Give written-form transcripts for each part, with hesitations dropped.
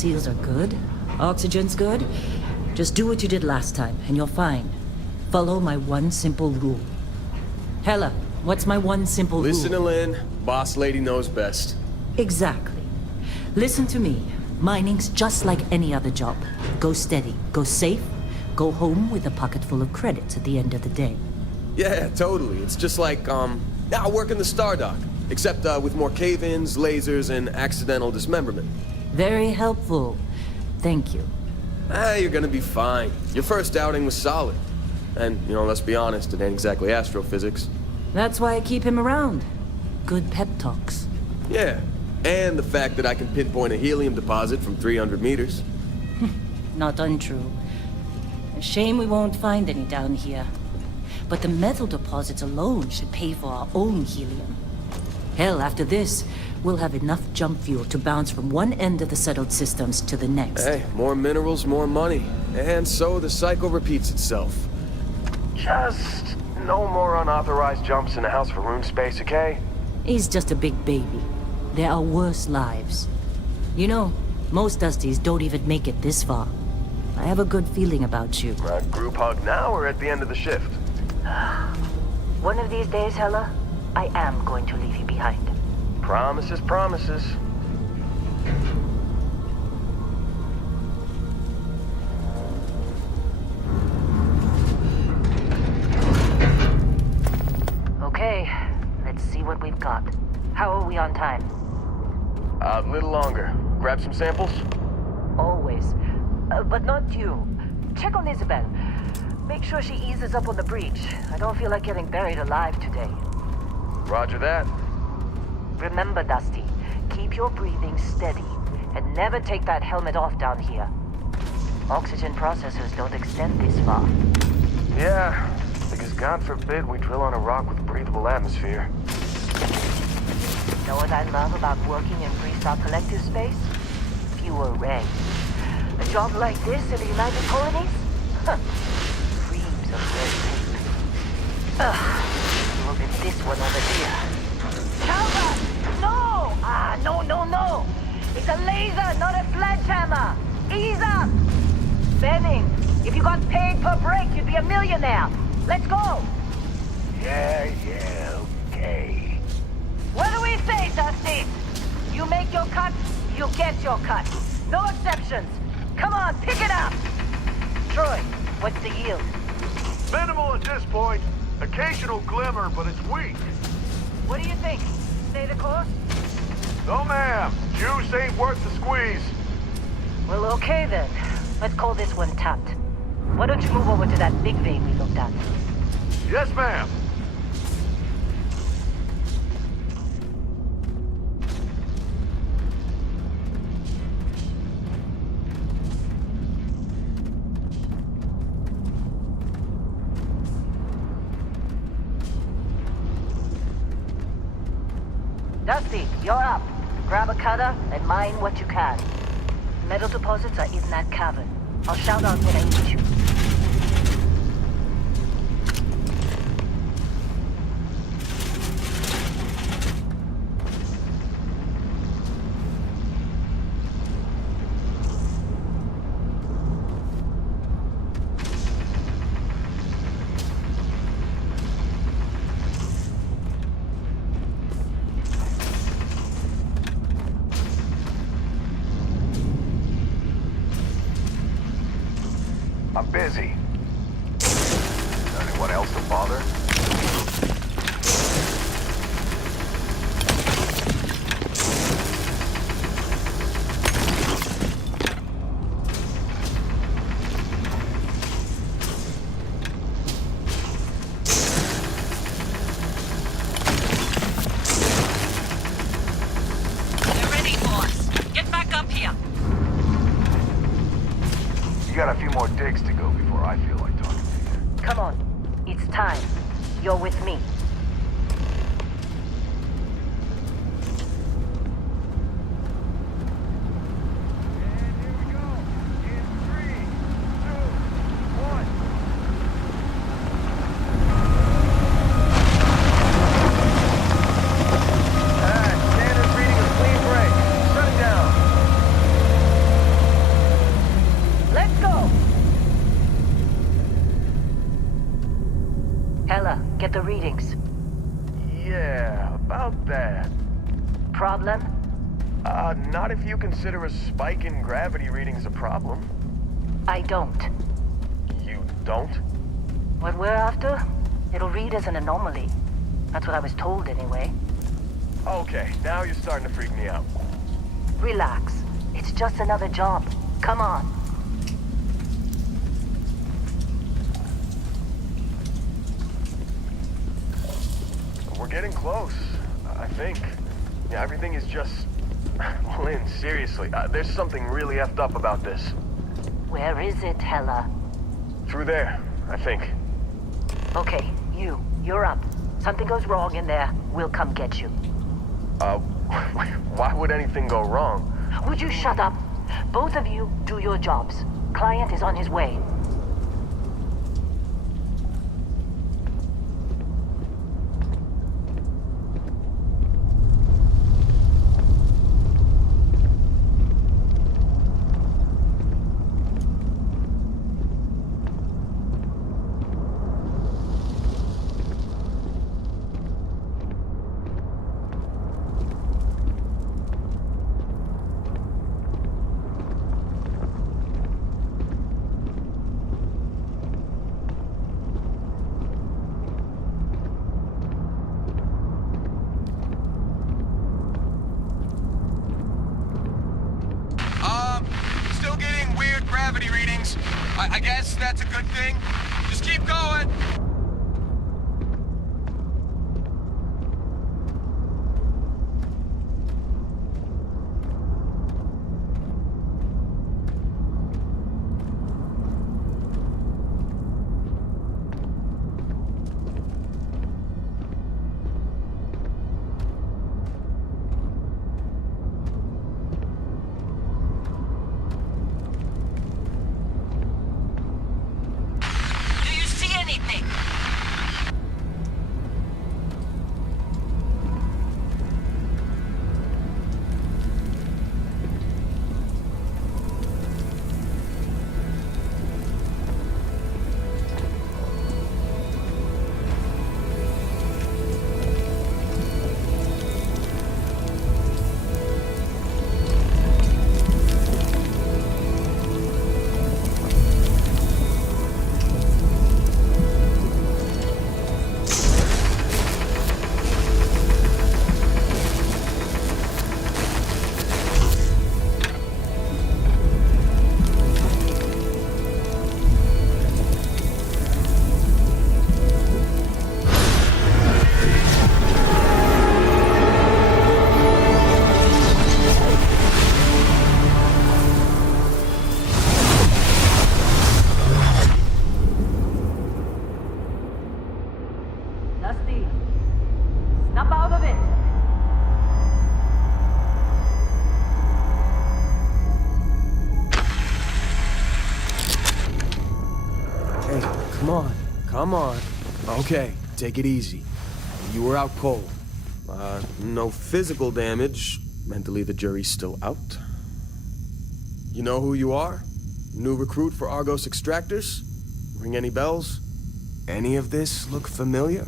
seals are good, oxygen's good, just do what you did last time, and you're fine. Follow my one simple rule. Hella, what's my one simple rule? Listen to Lynn. Boss lady knows best. Exactly. Listen to me. Mining's just like any other job. Go steady, go safe, go home with a pocket full of credits at the end of the day. Yeah, totally. It's just like, now working the Stardock. Except, with more cave-ins, lasers, and accidental dismemberment. Very helpful. Thank you. You're gonna be fine. Your first outing was solid. And, let's be honest, it ain't exactly astrophysics. That's why I keep him around. Good pep talks. Yeah, and the fact that I can pinpoint a helium deposit from 300 meters. Not untrue. A shame we won't find any down here. But the metal deposits alone should pay for our own helium. Hell, after this, we'll have enough jump fuel to bounce from one end of the settled systems to the next. Hey, more minerals, more money. And so the cycle repeats itself. Just no more unauthorized jumps in the house for room space, okay? He's just a big baby. There are worse lives. You know, most Dusties don't even make it this far. I have a good feeling about you. Group hug now or at the end of the shift? One of these days, Hella, I am going to leave you behind. Promises, promises. Okay, let's see what we've got. How are we on time? A little longer. Grab some samples? Always. But not you. Check on Isabel. Make sure she eases up on the breach. I don't feel like getting buried alive today. Roger that. Remember, Dusty, keep your breathing steady and never take that helmet off down here. Oxygen processors don't extend this far. Yeah, because God forbid we drill on a rock with a breathable atmosphere. Know what I love about working in Freestar Collective space? Fewer regs. A job like this in the United Colonies? Huh. Dreams of red tape. Ugh. Well, then this one over here. Calvert! No! No. It's a laser, not a sledgehammer. Ease up! Benning, if you got paid per break, you'd be a millionaire. Let's go! Yeah, okay. What do we say, Dusty? You make your cut, you get your cut. No exceptions. Come on, pick it up! Troy, what's the yield? Minimal at this point. Occasional glimmer, but it's weak. What do you think? Stay the course? No, ma'am. Juice ain't worth the squeeze. Well, okay then. Let's call this one tapped. Why don't you move over to that big vein we looked at? Yes, ma'am. Dusty, you're up. Grab a cutter and mine what you can. Metal deposits are in that cavern. I'll shout out when I need you. I'm busy. Anyone else to bother? They're ready, boss. Get back up here. You got a few more digs to go before I feel like talking to you. Come on. It's time. You're with me. about that? Problem? Not if you consider a spike in gravity readings a problem. I don't. You don't? What we're after, it'll read as an anomaly. That's what I was told anyway. Okay, now you're starting to freak me out. Relax. It's just another job. Come on. We're getting close, I think. Yeah, everything is just... Lynn, seriously, there's something really effed up about this. Where is it, Hella? Through there, I think. Okay, you're up. Something goes wrong in there, we'll come get you. Why would anything go wrong? Would you shut up? Both of you do your jobs. Client is on his way. Still getting weird gravity readings. I guess that's a good thing. Just keep going. Dusty, snap out of it! Hey, come on. Okay, take it easy. You were out cold. No physical damage. Mentally, the jury's still out. You know who you are? New recruit for Argos Extractors? Ring any bells? Any of this look familiar?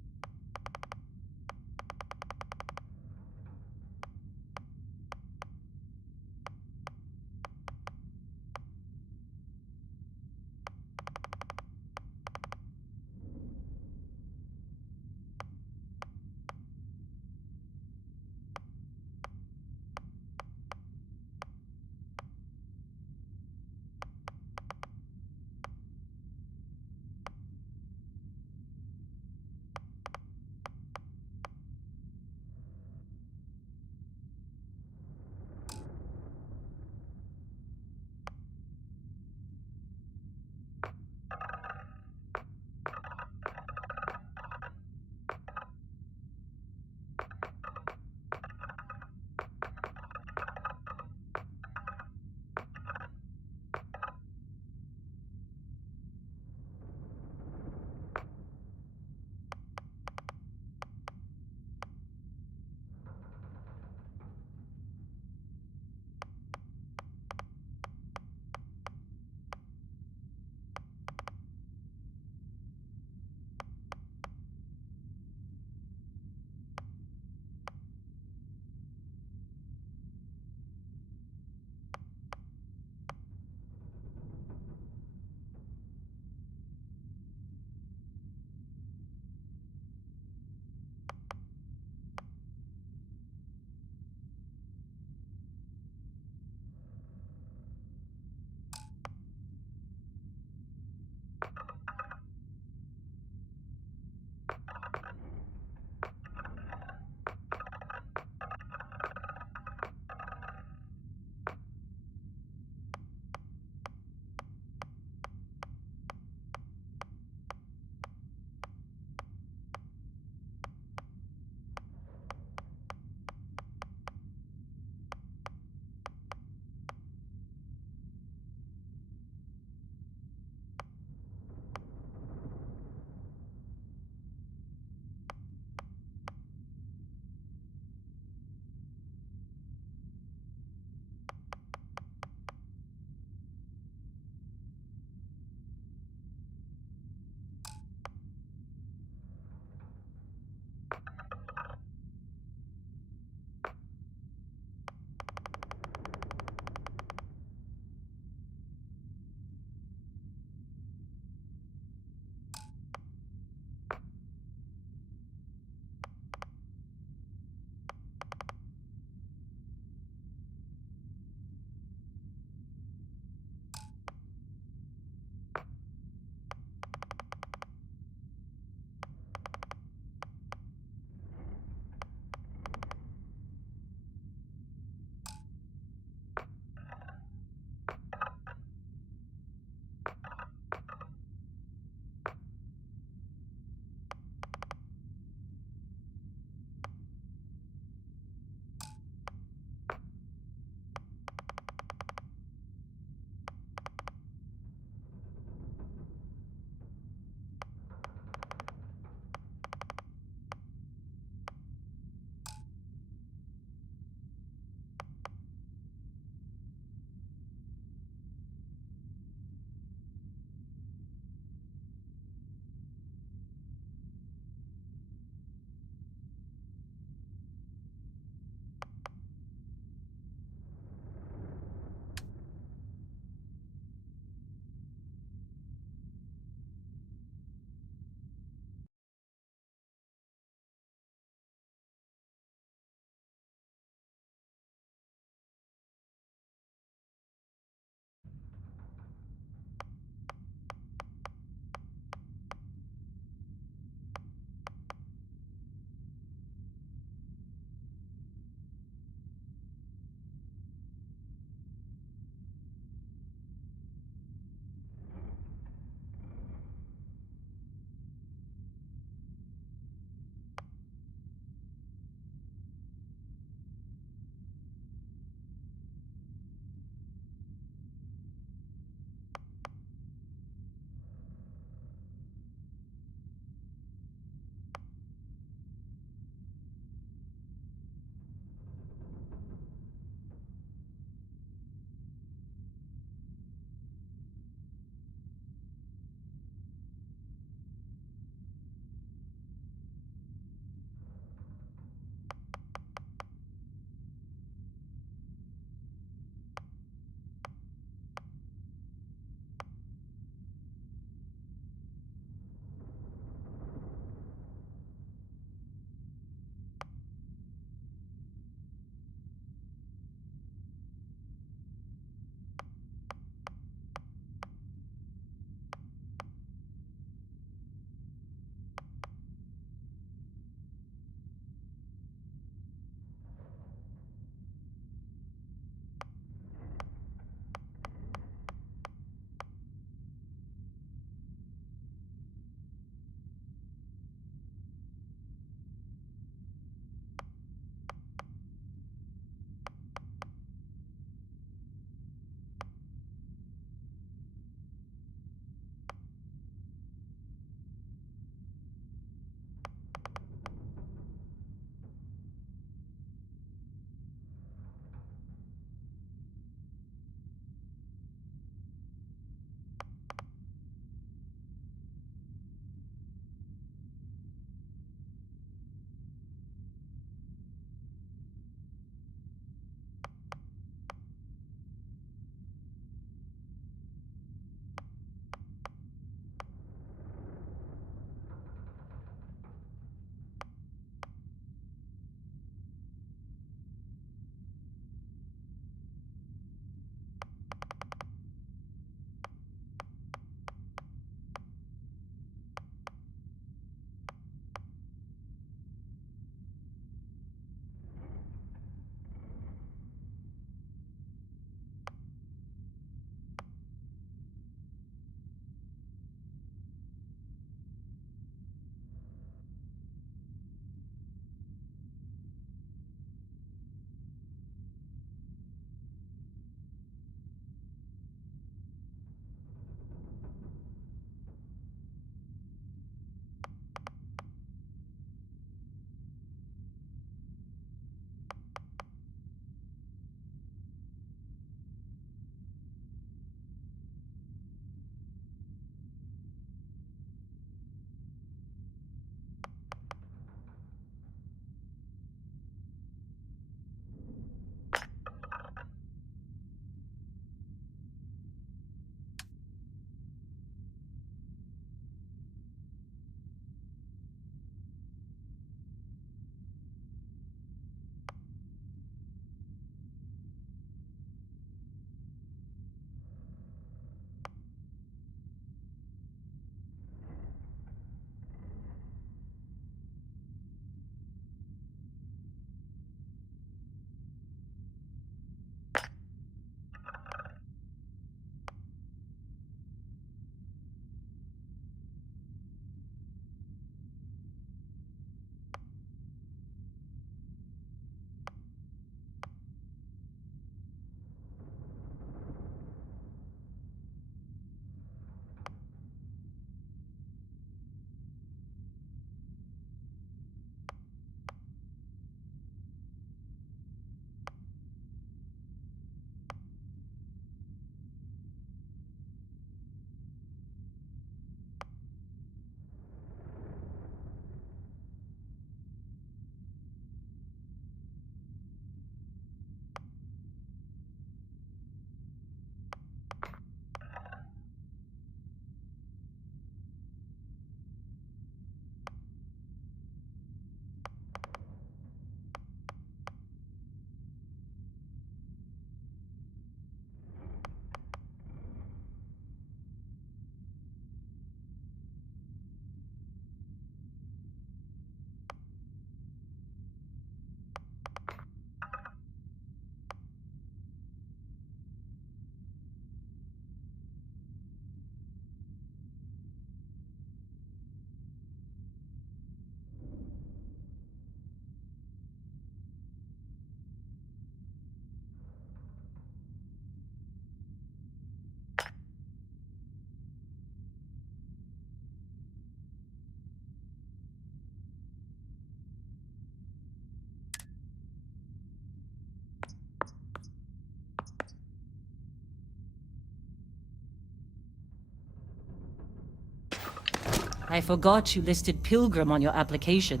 I forgot you listed pilgrim on your application.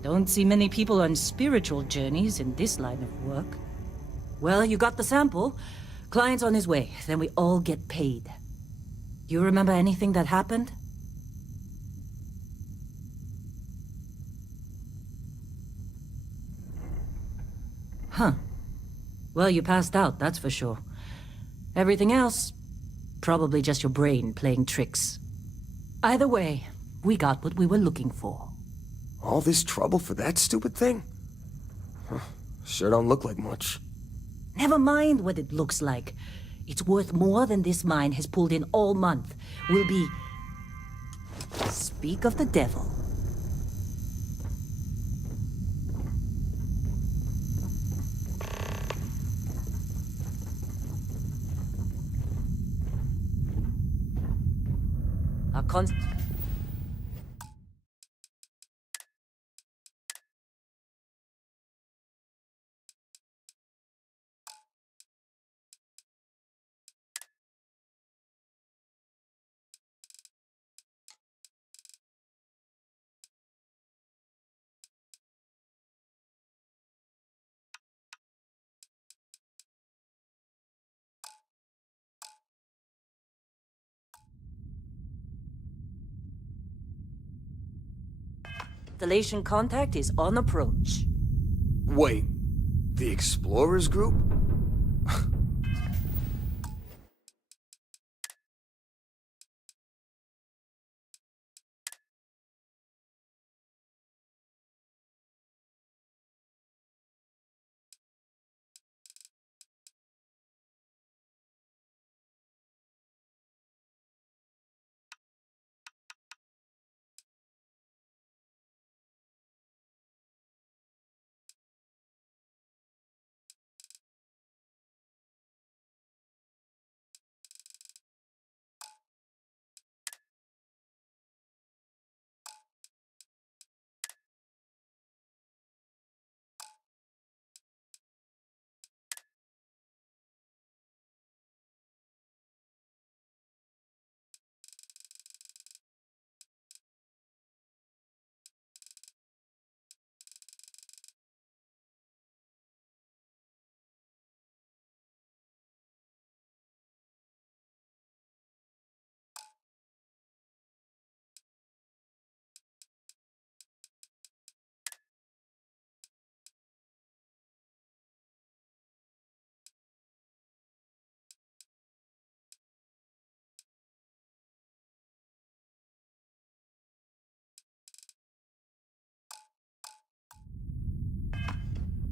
Don't see many people on spiritual journeys in this line of work. Well, you got the sample. Client's on his way, then we all get paid. You remember anything that happened? Huh. Well, you passed out, that's for sure. Everything else, probably just your brain playing tricks. Either way, we got what we were looking for. All this trouble for that stupid thing? Huh. Sure don't look like much. Never mind what it looks like. It's worth more than this mine has pulled in all month. We'll be... Speak of the devil. Our constellation contact is on approach. Wait, the Explorers group?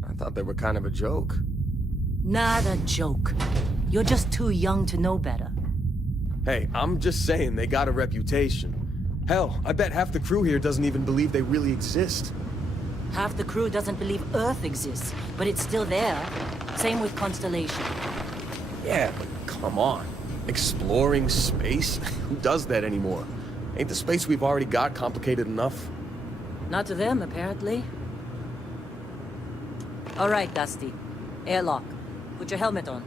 I thought they were kind of a joke. Not a joke. You're just too young to know better. Hey, I'm just saying they got a reputation. Hell, I bet half the crew here doesn't even believe they really exist. Half the crew doesn't believe Earth exists, but it's still there. Same with Constellation. Yeah, but come on. Exploring space? Who does that anymore? Ain't the space we've already got complicated enough? Not to them, apparently. All right, Dusty. Airlock. Put your helmet on.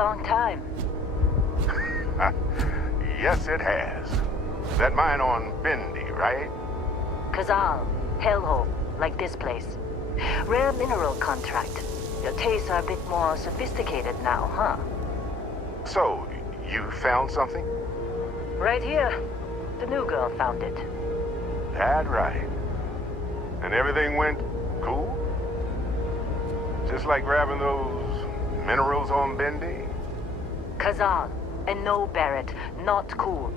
long time. Yes, it has. That mine on Bendy, right? Kazal, hellhole, like this place. Rare mineral contract. Your tastes are a bit more sophisticated now, huh? So, you found something? Right here. The new girl found it. That right. And everything went cool? Just like grabbing those minerals on Bendy? Kazal. And no, Barrett. Not cool.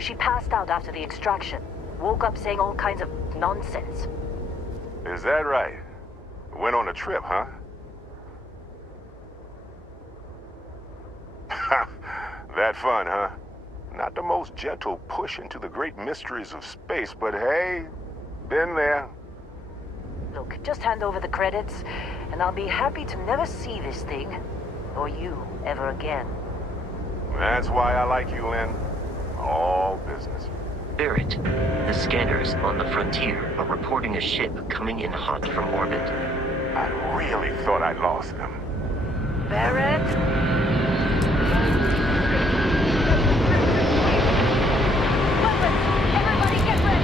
She passed out after the extraction. Woke up saying all kinds of nonsense. Is that right? Went on a trip, huh? That fun, huh? Not the most gentle push into the great mysteries of space, but hey, been there. Look, just hand over the credits, and I'll be happy to never see this thing, or you, ever again. That's why I like you, Lynn. All business. Barrett, the scanners on the frontier are reporting a ship coming in hot from orbit. I really thought I'd lost them. Barrett? Everybody get ready!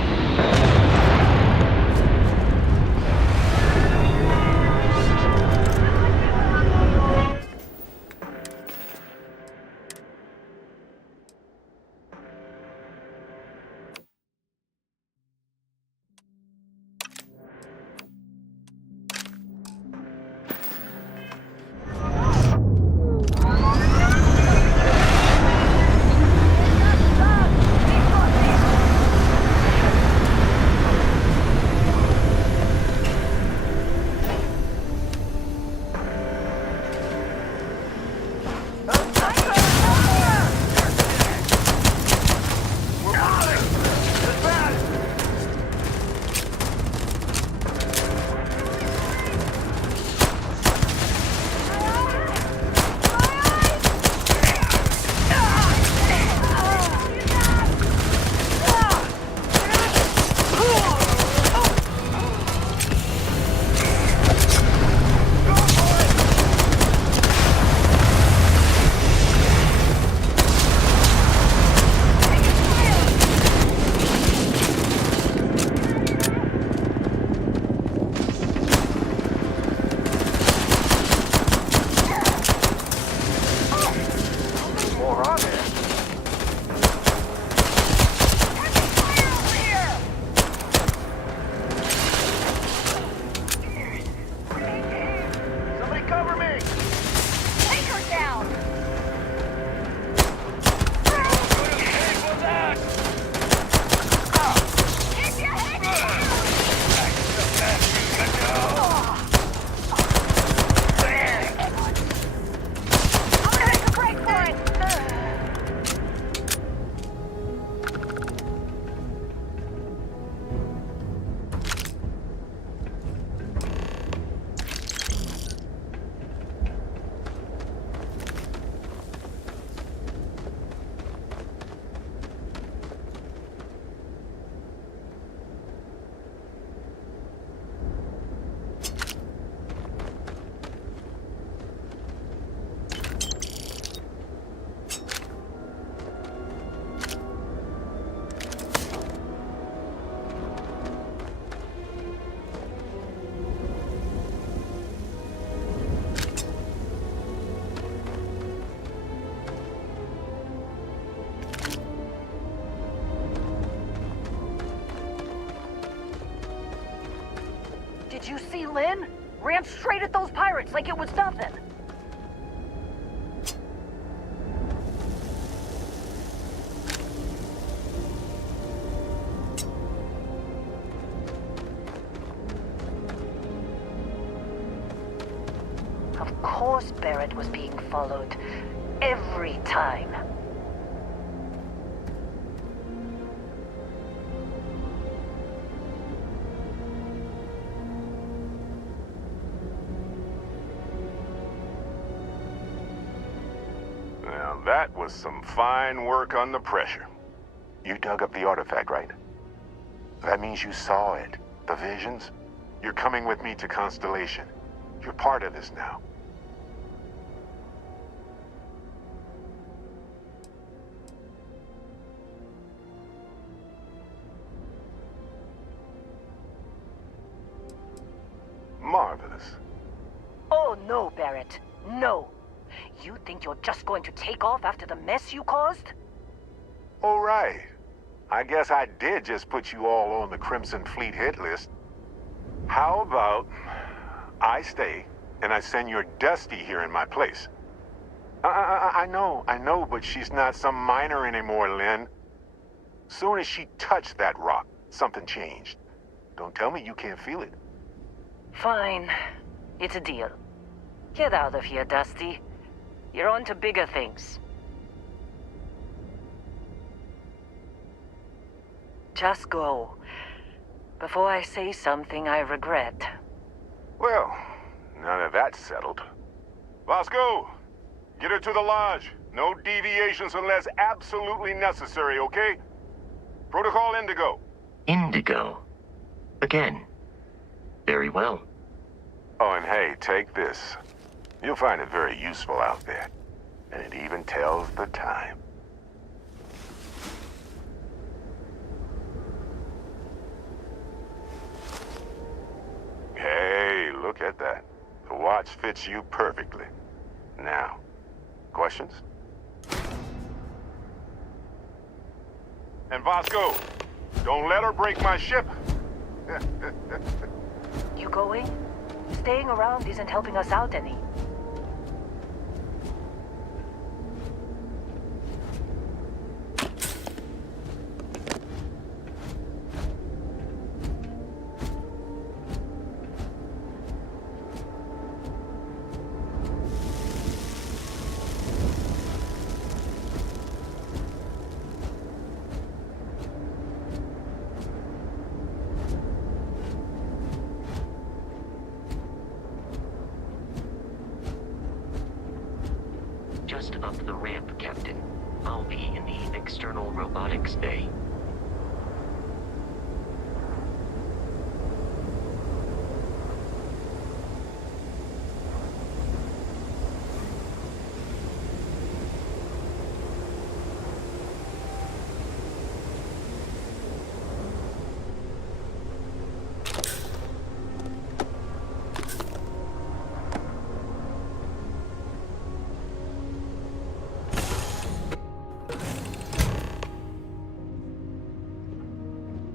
Did you see Lynn? Ran straight at those pirates like it was nothing. Of course Barrett was being followed. Every time. Now that was some fine work under pressure. You dug up the artifact, right? That means you saw it. The visions? You're coming with me to Constellation. You're part of this now. marvelous. Oh, no, Barrett. No. You think you're just going to take off after the mess you caused? All right. I guess I did just put you all on the Crimson Fleet hit list. How about I stay and I send your Dusty here in my place? I know, but she's not some minor anymore, Lynn. Soon as she touched that rock, something changed. Don't tell me you can't feel it. Fine. It's a deal. Get out of here, Dusty. You're on to bigger things. Just go. Before I say something I regret. Well, now that that's settled. Vasco, get her to the lodge. No deviations unless absolutely necessary, okay? Protocol Indigo. Indigo. Again. Very well. Oh, and hey, take this. You'll find it very useful out there. And it even tells the time. Hey, look at that. The watch fits you perfectly. Now, questions? And Vasco, don't let her break my ship. You going? Staying around isn't helping us out any. Just up the ramp, Captain. I'll be in the external robotics bay.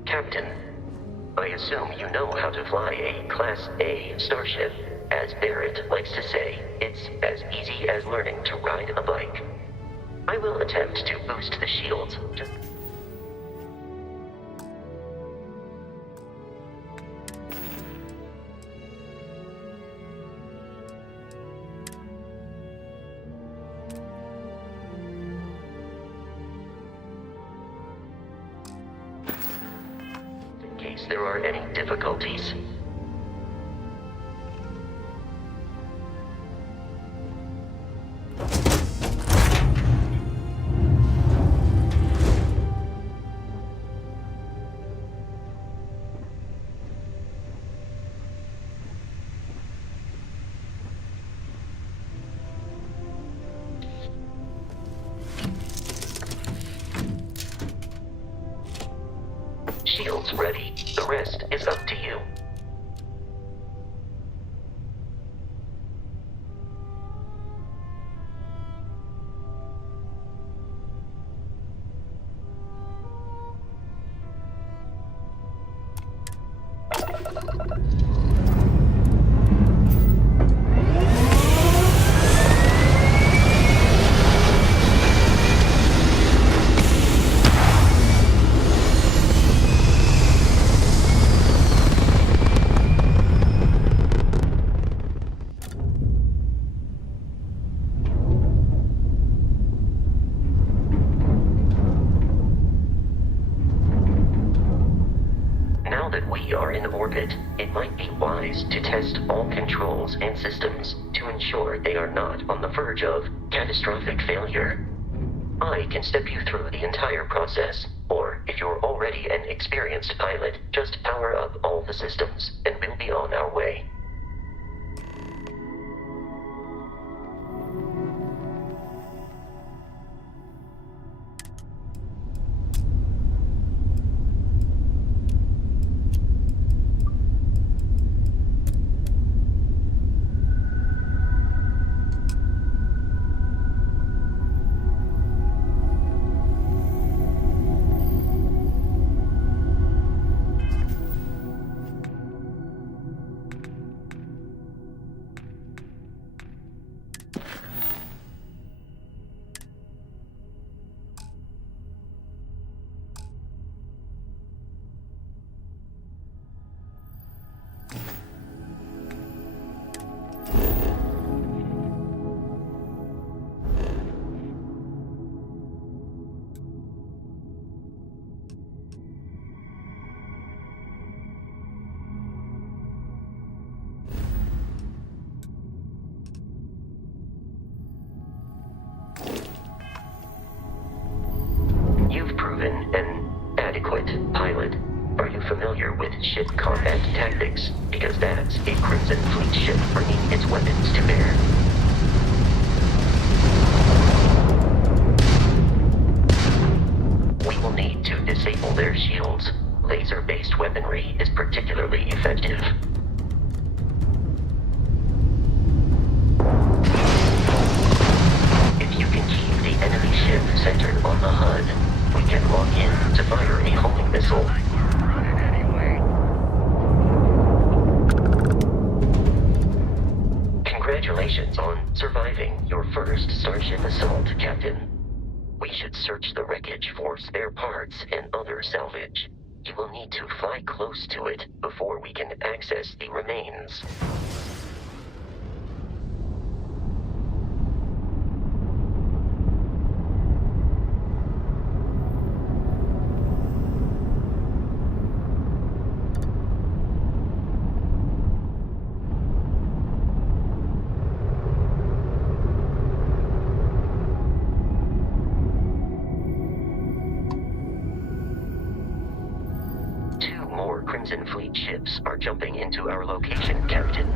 Captain, I assume you know how to fly a Class A starship. As Barrett likes to say, it's as easy as learning to ride a bike. I will attempt to boost the shields. In case there are any difficulties. Shields ready. The rest is up to you. Now that we are in orbit, it might be wise to test all controls and systems to ensure they are not on the verge of catastrophic failure. I can step you through the entire process, or if you're already an experienced pilot, just power up all the systems, and we'll be on our way. ship combat tactics, because that's a Crimson Fleet ship bringing its weapons to bear. We will need to disable their shields. Laser-based weaponry is particularly effective. If you can keep the enemy ship centered on the HUD, we can lock in to fire a homing missile. Congratulations on surviving your first Starship assault, Captain. We should search the wreckage for spare parts and other salvage. You will need to fly close to it before we can access the remains. Crimson Fleet ships are jumping into our location, Captain.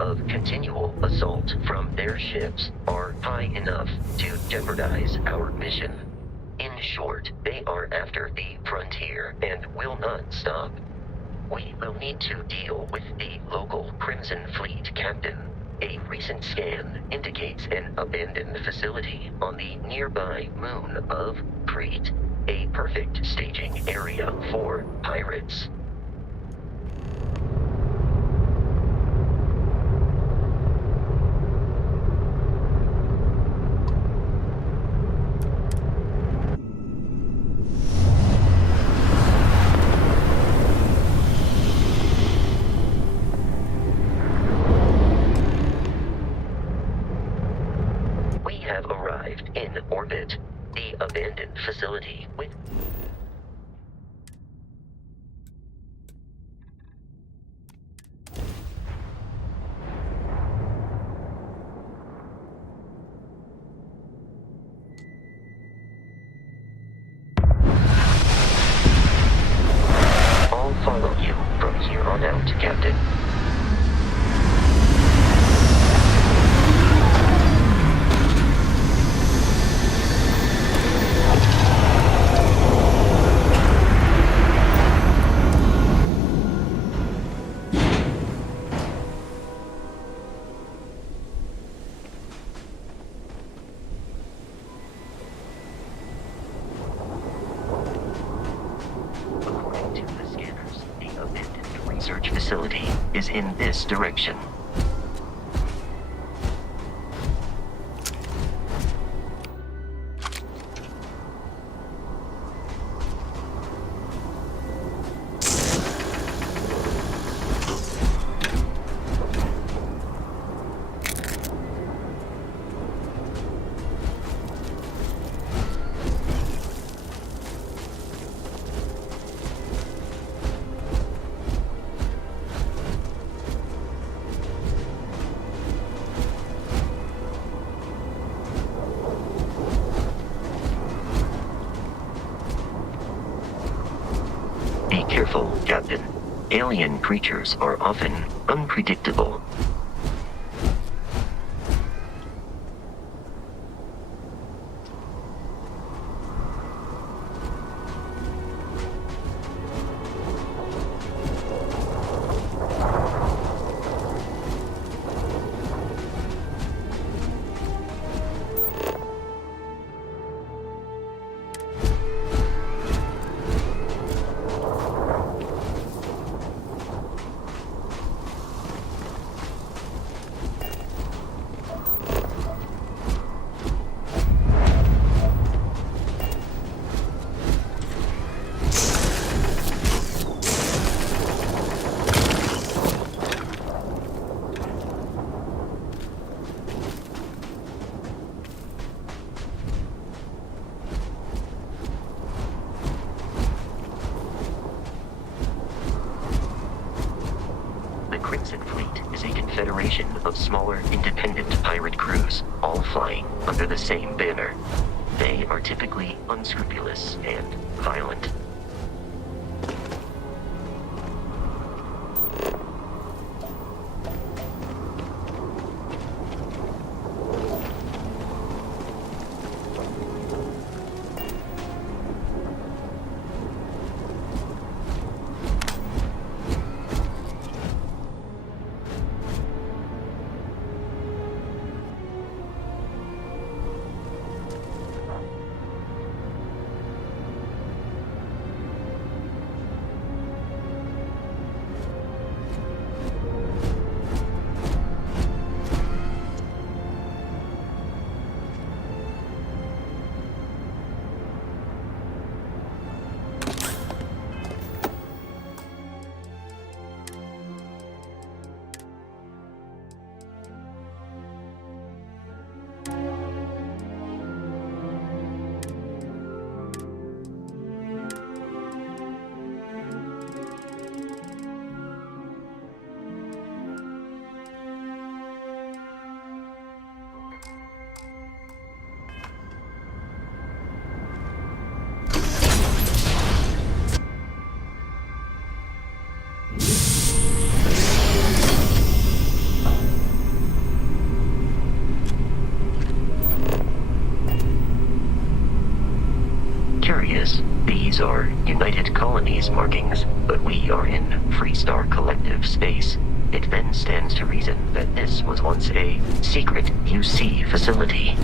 Of continual assault from their ships are high enough to jeopardize our mission. In short, they are after the frontier and will not stop. We will need to deal with the local Crimson Fleet captain. A recent scan indicates an abandoned facility on the nearby moon of Crete, a perfect staging area for pirates. In orbit, the abandoned facility with I'll follow you from here on out, Captain. Research facility is in this direction. Be careful, Captain. Alien creatures are often unpredictable. of smaller, independent pirate crews, all flying under the same banner. They are typically unscrupulous and violent. These are United Colonies markings, but we are in Freestar Collective space. It then stands to reason that this was once a secret UC facility.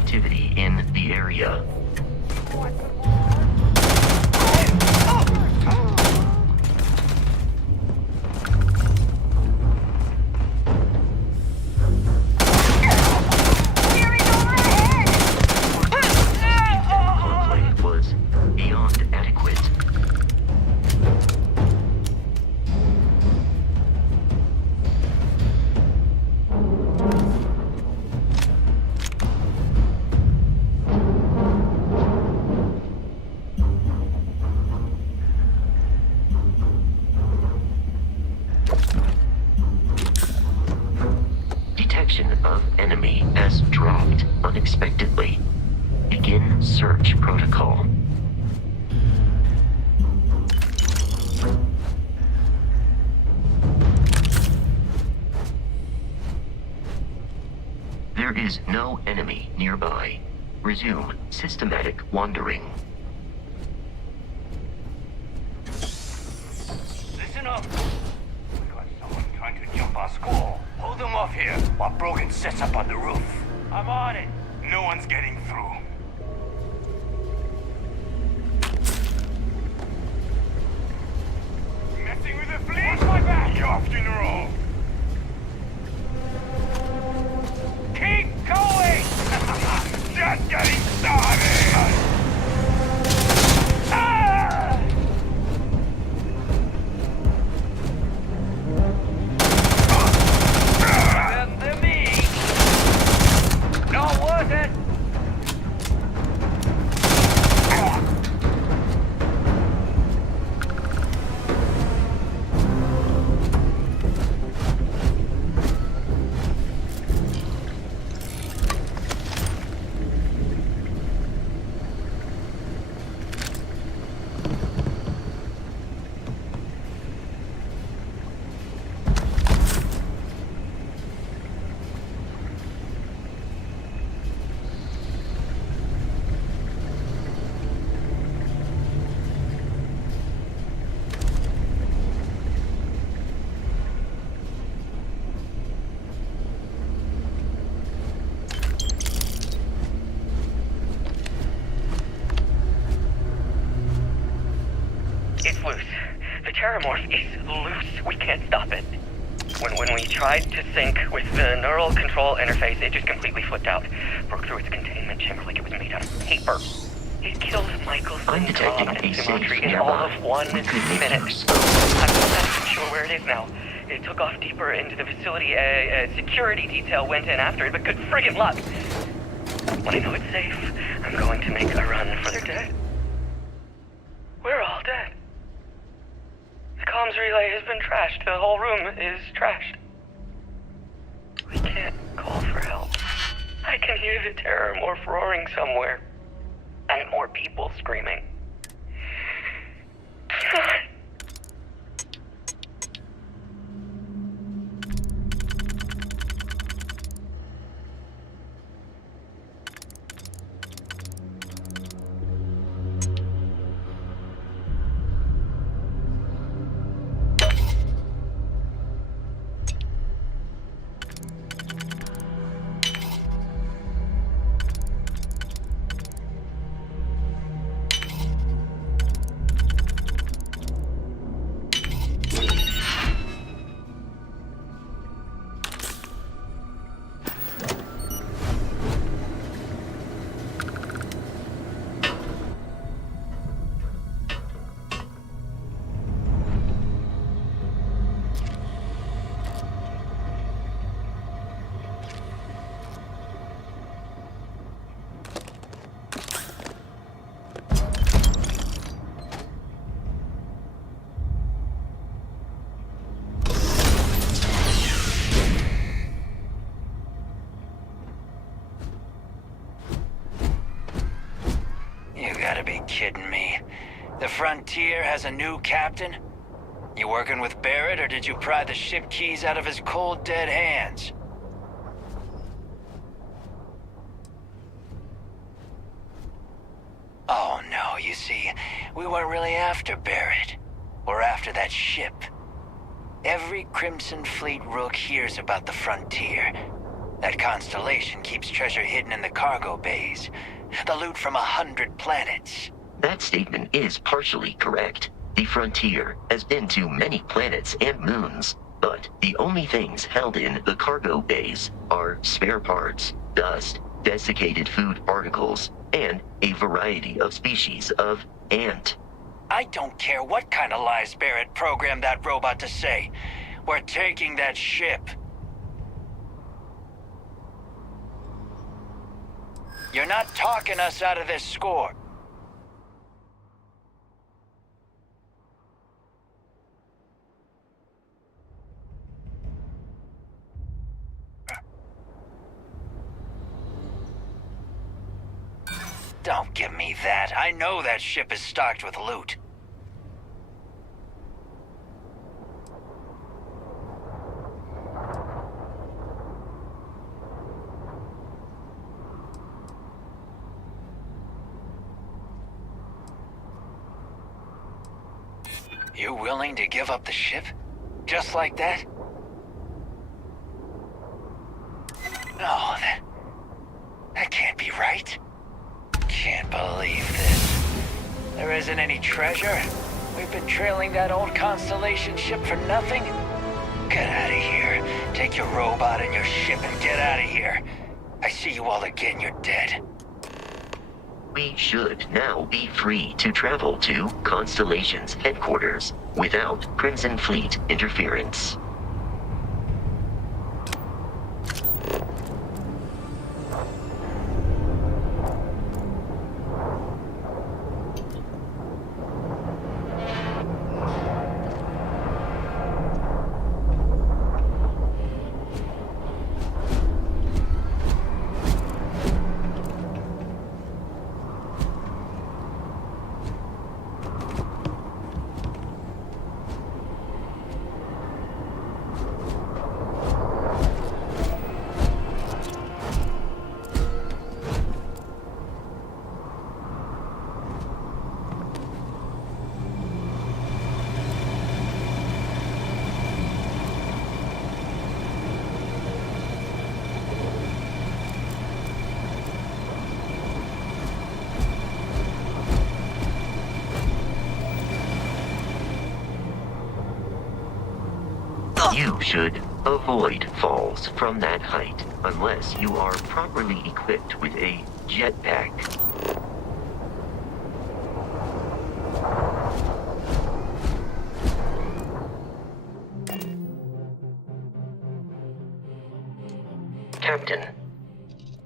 activity in the area. Conflict was beyond adequate. Detection of enemy has dropped unexpectedly. Begin search protocol. There is no enemy nearby. Resume systematic wandering. Listen up! We got someone trying to jump our school. Hold them off here while Brogan sets up on the roof. I'm on it. No one's getting through. Messing with the fleet? Watch my back! You're off in a row. Keep going! Just getting started! Ah! Than me! Not worth it! It's loose. The Terramorph is loose. We can't stop it. When we tried to sync with the neural control interface, it just completely flipped out. Broke through its containment chamber like it was made out of paper. It killed Michael's I'm detecting and a safe Sumantri in all nearby. of 1 We could make minute. this. I'm not even sure where it is now. It took off deeper into the facility. A security detail went in after it, but good friggin' luck. When I know it's safe, I'm going to make a run for their dead. We're all dead. The comms relay has been trashed. The whole room is trashed. We can't call for help. I can hear the Terramorph roaring somewhere. And more people screaming. God. You gotta be kidding me. The Frontier has a new captain? You working with Barrett, or did you pry the ship keys out of his cold, dead hands? Oh no, you see, we weren't really after Barrett. We're after that ship. Every Crimson Fleet rook hears about the Frontier. That constellation keeps treasure hidden in the cargo bays. The loot from 100 planets. That statement is partially correct. The Frontier has been to many planets and moons, but the only things held in the cargo bays are spare parts, dust, desiccated food particles, and a variety of species of ant. I don't care what kind of lies Barrett programmed that robot to say. We're taking that ship. You're not talking us out of this score. Don't give me that. I know that ship is stocked with loot. You willing to give up the ship? Just like that? No, that can't be right. Can't believe this. There isn't any treasure? We've been trailing that old Constellation ship for nothing? Get out of here. Take your robot and your ship and get out of here. I see you all again, you're dead. We should now be free to travel to Constellation's headquarters without Crimson Fleet interference. You should avoid falls from that height unless you are properly equipped with a jetpack. Captain,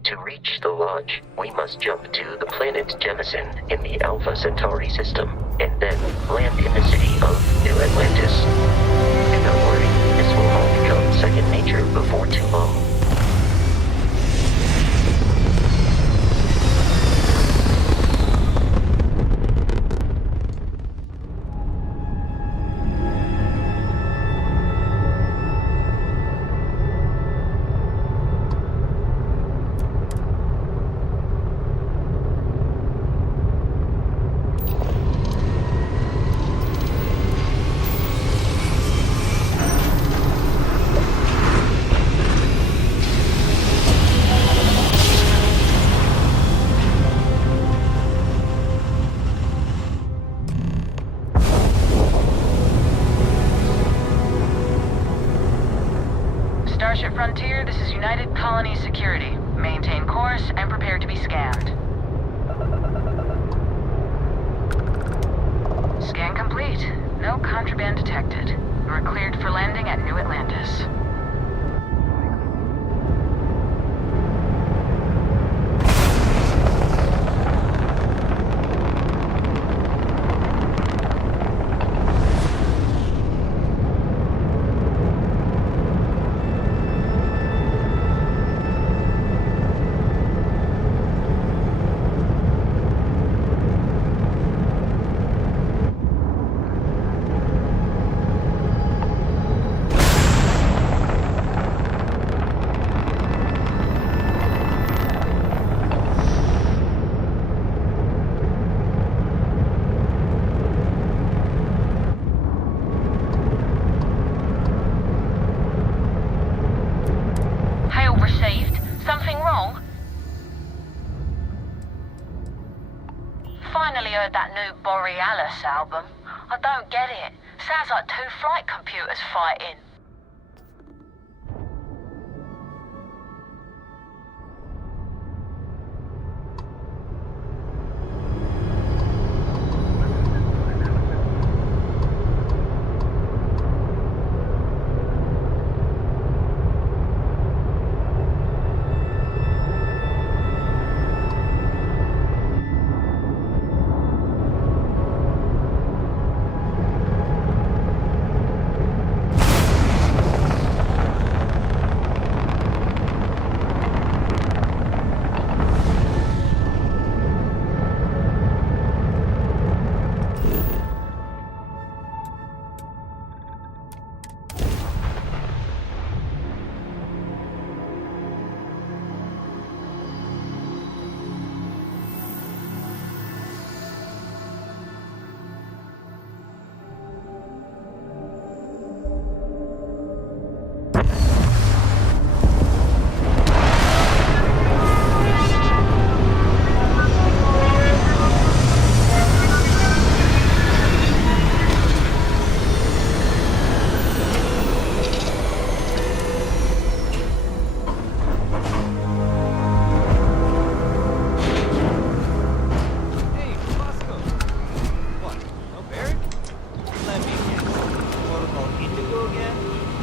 to reach the lodge, we must jump to the planet Jemison in the Alpha Centauri system, and then land in the city of New Atlantis. And don't worry, this will all become second nature before too long. Starship Frontier, this is United Colony Security. Maintain course and prepare to be scanned. Scan complete. No contraband detected. You are cleared for landing at New Atlantis. finally heard that new Borealis album. I don't get it. Sounds like two flight computers fighting.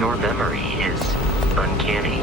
Your memory is uncanny.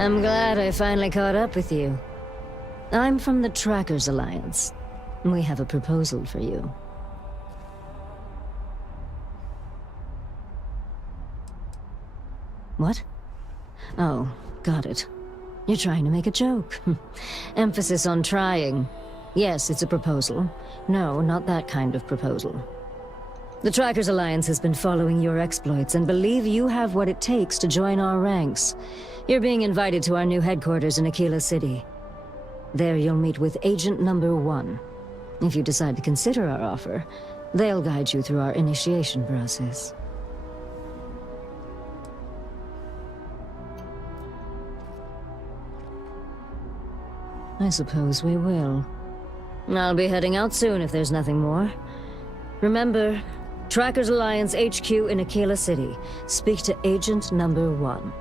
I'm glad I finally caught up with you. I'm from the Trackers Alliance. We have a proposal for you. What? Oh, got it. You're trying to make a joke. Emphasis on trying. Yes, it's a proposal. No, not that kind of proposal. The Trackers Alliance has been following your exploits and believe you have what it takes to join our ranks. You're being invited to our new headquarters in Aquila City. There you'll meet with Agent Number 1. If you decide to consider our offer, they'll guide you through our initiation process. I suppose we will. I'll be heading out soon if there's nothing more. Remember, Trackers Alliance HQ in Aquila City. Speak to Agent Number 1.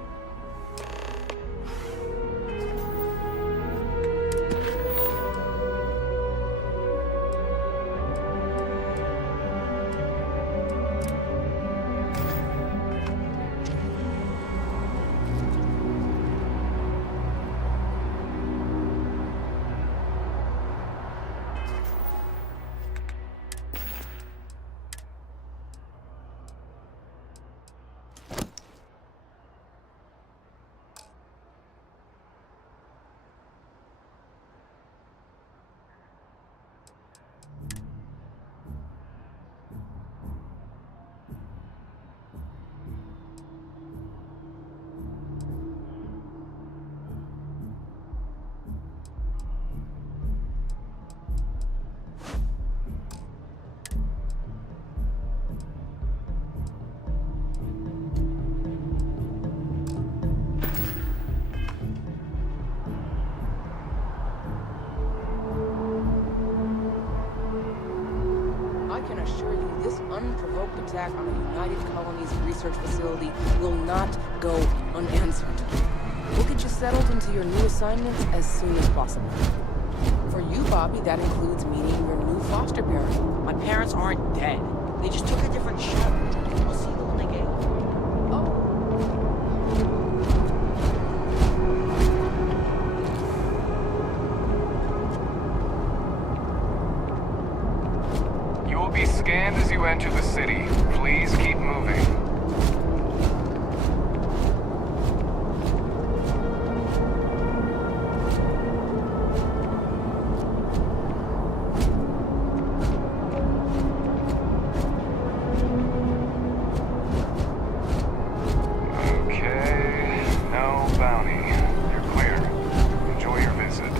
unprovoked attack on a United Colonies research facility will not go unanswered. We'll get you settled into your new assignments as soon as possible. For you, Bobby, that includes meeting your new foster parent. My parents aren't dead. They just took a different ship. I'll see them when they get here. You will be scanned as you enter the city. Please keep moving. Okay, no bounty. You're clear. Enjoy your visit.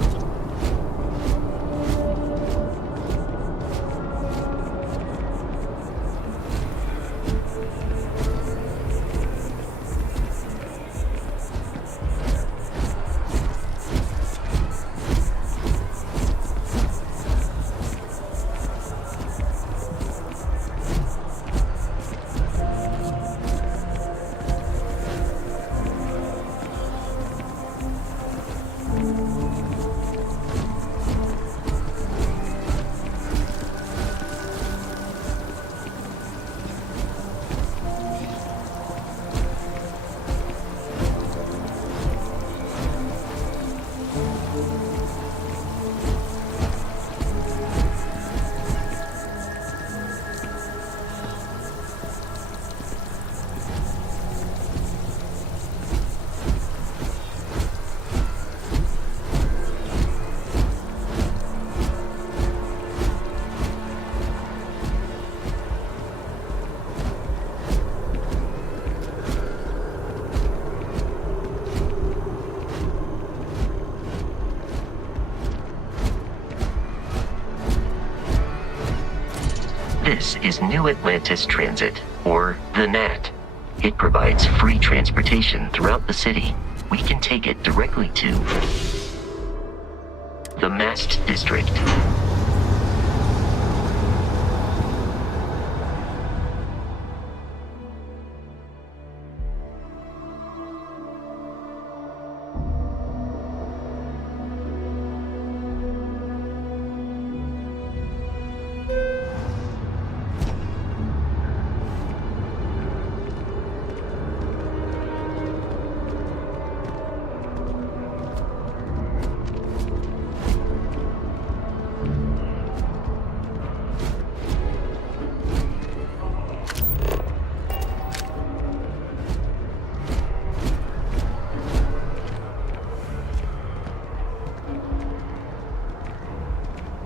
This is New Atlantis Transit, or the NAT. It provides free transportation throughout the city. We can take it directly to the Mast District.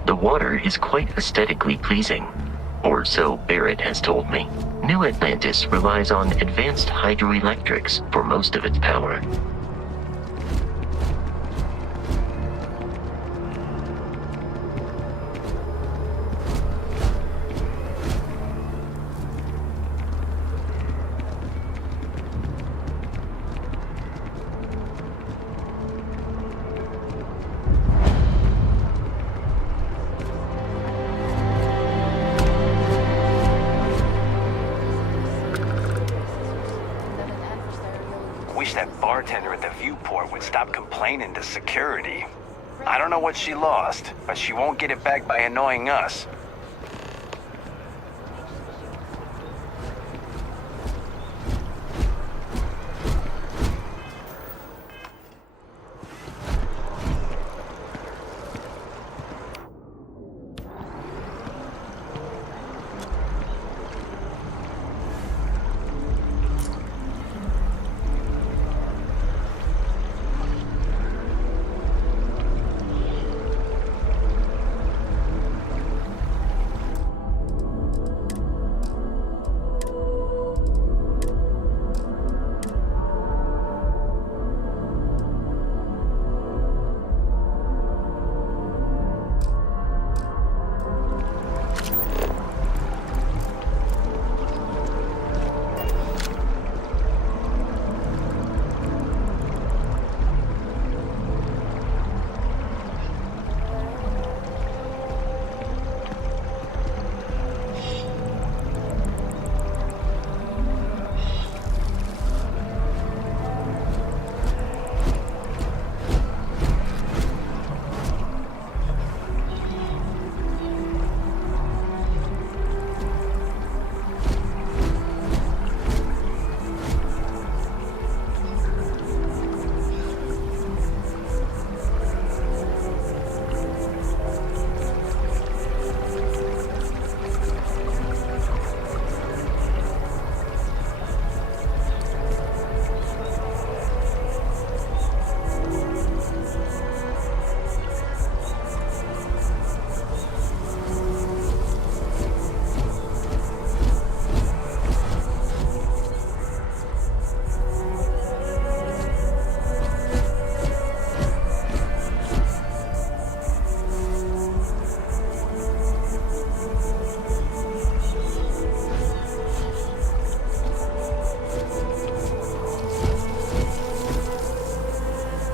The water is quite aesthetically pleasing, or so Barrett has told me. New Atlantis relies on advanced hydroelectrics for most of its power. Wish that bartender at the viewport would stop complaining to security. I don't know what she lost, but she won't get it back by annoying us.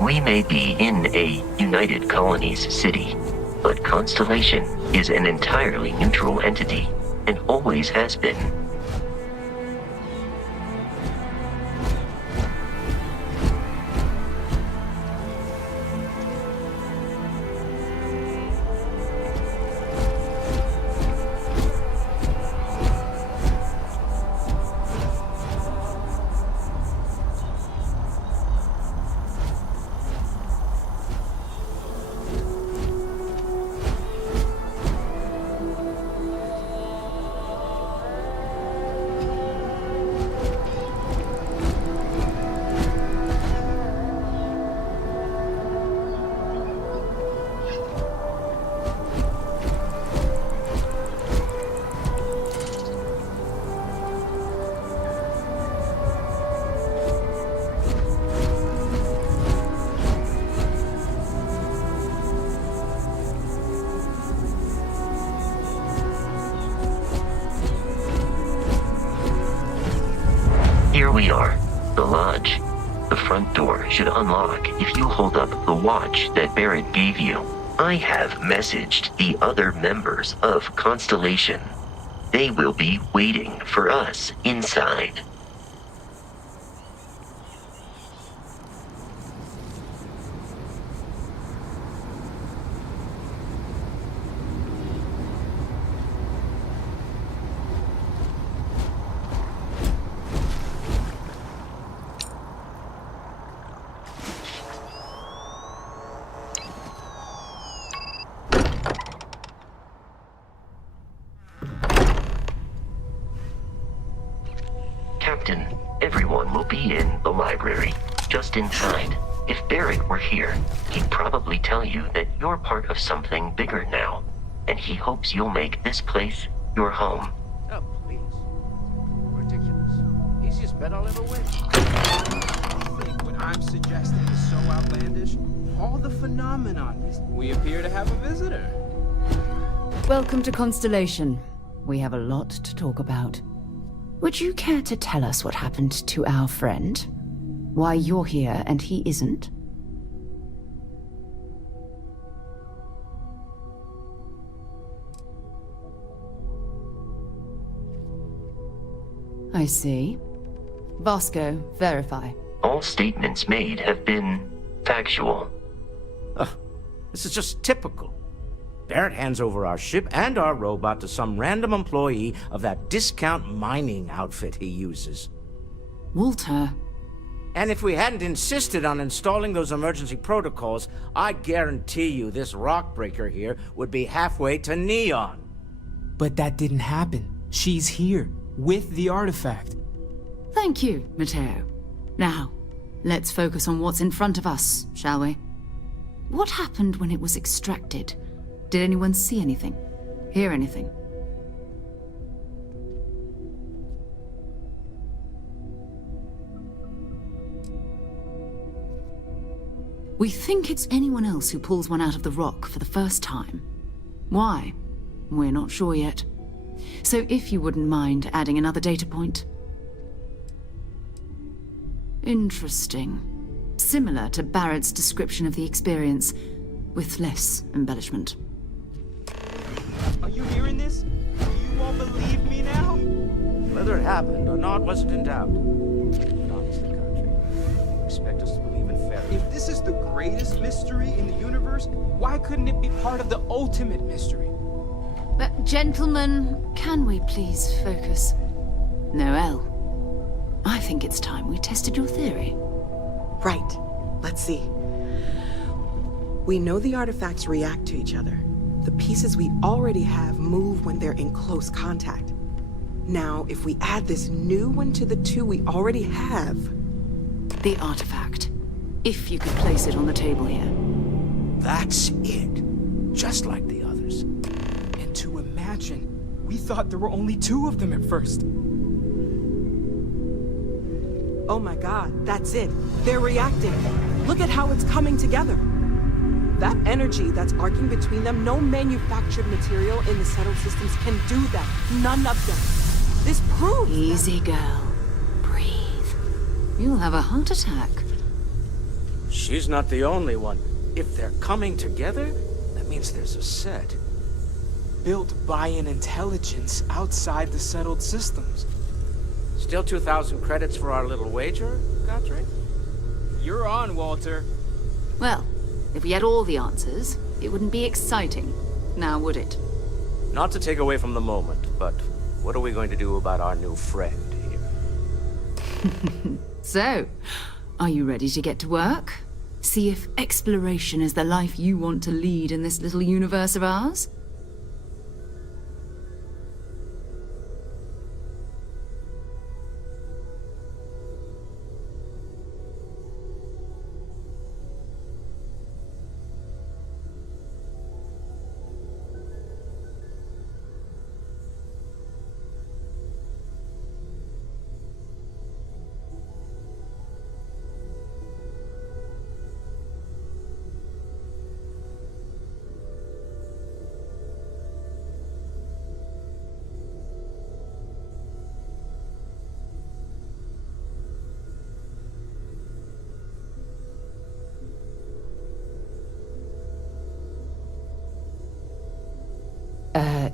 We may be in a United Colonies city, but Constellation is an entirely neutral entity, and always has been. Here we are, the lodge. The front door should unlock if you hold up the watch that Barrett gave you. I have messaged the other members of Constellation. They will be waiting for us inside. Captain, everyone will be in the library, just inside. If Barrett were here, he'd probably tell you that you're part of something bigger now, and he hopes you'll make this place your home. Oh, please. Ridiculous. Easiest bet I'll ever win. I think what I'm suggesting is so outlandish. All the phenomenon is we appear to have a visitor. Welcome to Constellation. We have a lot to talk about. Would you care to tell us what happened to our friend? Why you're here and he isn't? I see. Vasco, verify. All statements made have been factual. This is just typical. Barrett hands over our ship and our robot to some random employee of that discount mining outfit he uses. Walter. And if we hadn't insisted on installing those emergency protocols, I guarantee you this rock breaker here would be halfway to Neon. But that didn't happen. She's here, with the artifact. Thank you, Matteo. Now, let's focus on what's in front of us, shall we? What happened when it was extracted? Did anyone see anything? Hear anything? We think it's anyone else who pulls one out of the rock for the first time. Why? We're not sure yet. So if you wouldn't mind adding another data point. Interesting. Similar to Barrett's description of the experience, with less embellishment. Are you hearing this? Do you all believe me now? Whether it happened or not wasn't in doubt. But honestly, country, expect us to believe in fairy. If this is the greatest mystery in the universe, why couldn't it be part of the ultimate mystery? But gentlemen, can we please focus? Noelle, I think it's time we tested your theory. Right. Let's see. We know the artifacts react to each other. The pieces we already have move when they're in close contact. Now, if we add this new one to the two we already have... The artifact. If you could place it on the table here. That's it. Just like the others. And to imagine, we thought there were only two of them at first. Oh my god, that's it. They're reacting. Look at how it's coming together. That energy that's arcing between them, no manufactured material in the settled systems can do that. None of them. This proves Easy, girl. Breathe. You'll have a heart attack. She's not the only one. If they're coming together, that means there's a set. Built by an intelligence outside the settled systems. Still 2,000 credits for our little wager, Godric? You're on, Walter. Well, if we had all the answers, it wouldn't be exciting, now would it? Not to take away from the moment, but what are we going to do about our new friend here? So, are you ready to get to work? See if exploration is the life you want to lead in this little universe of ours?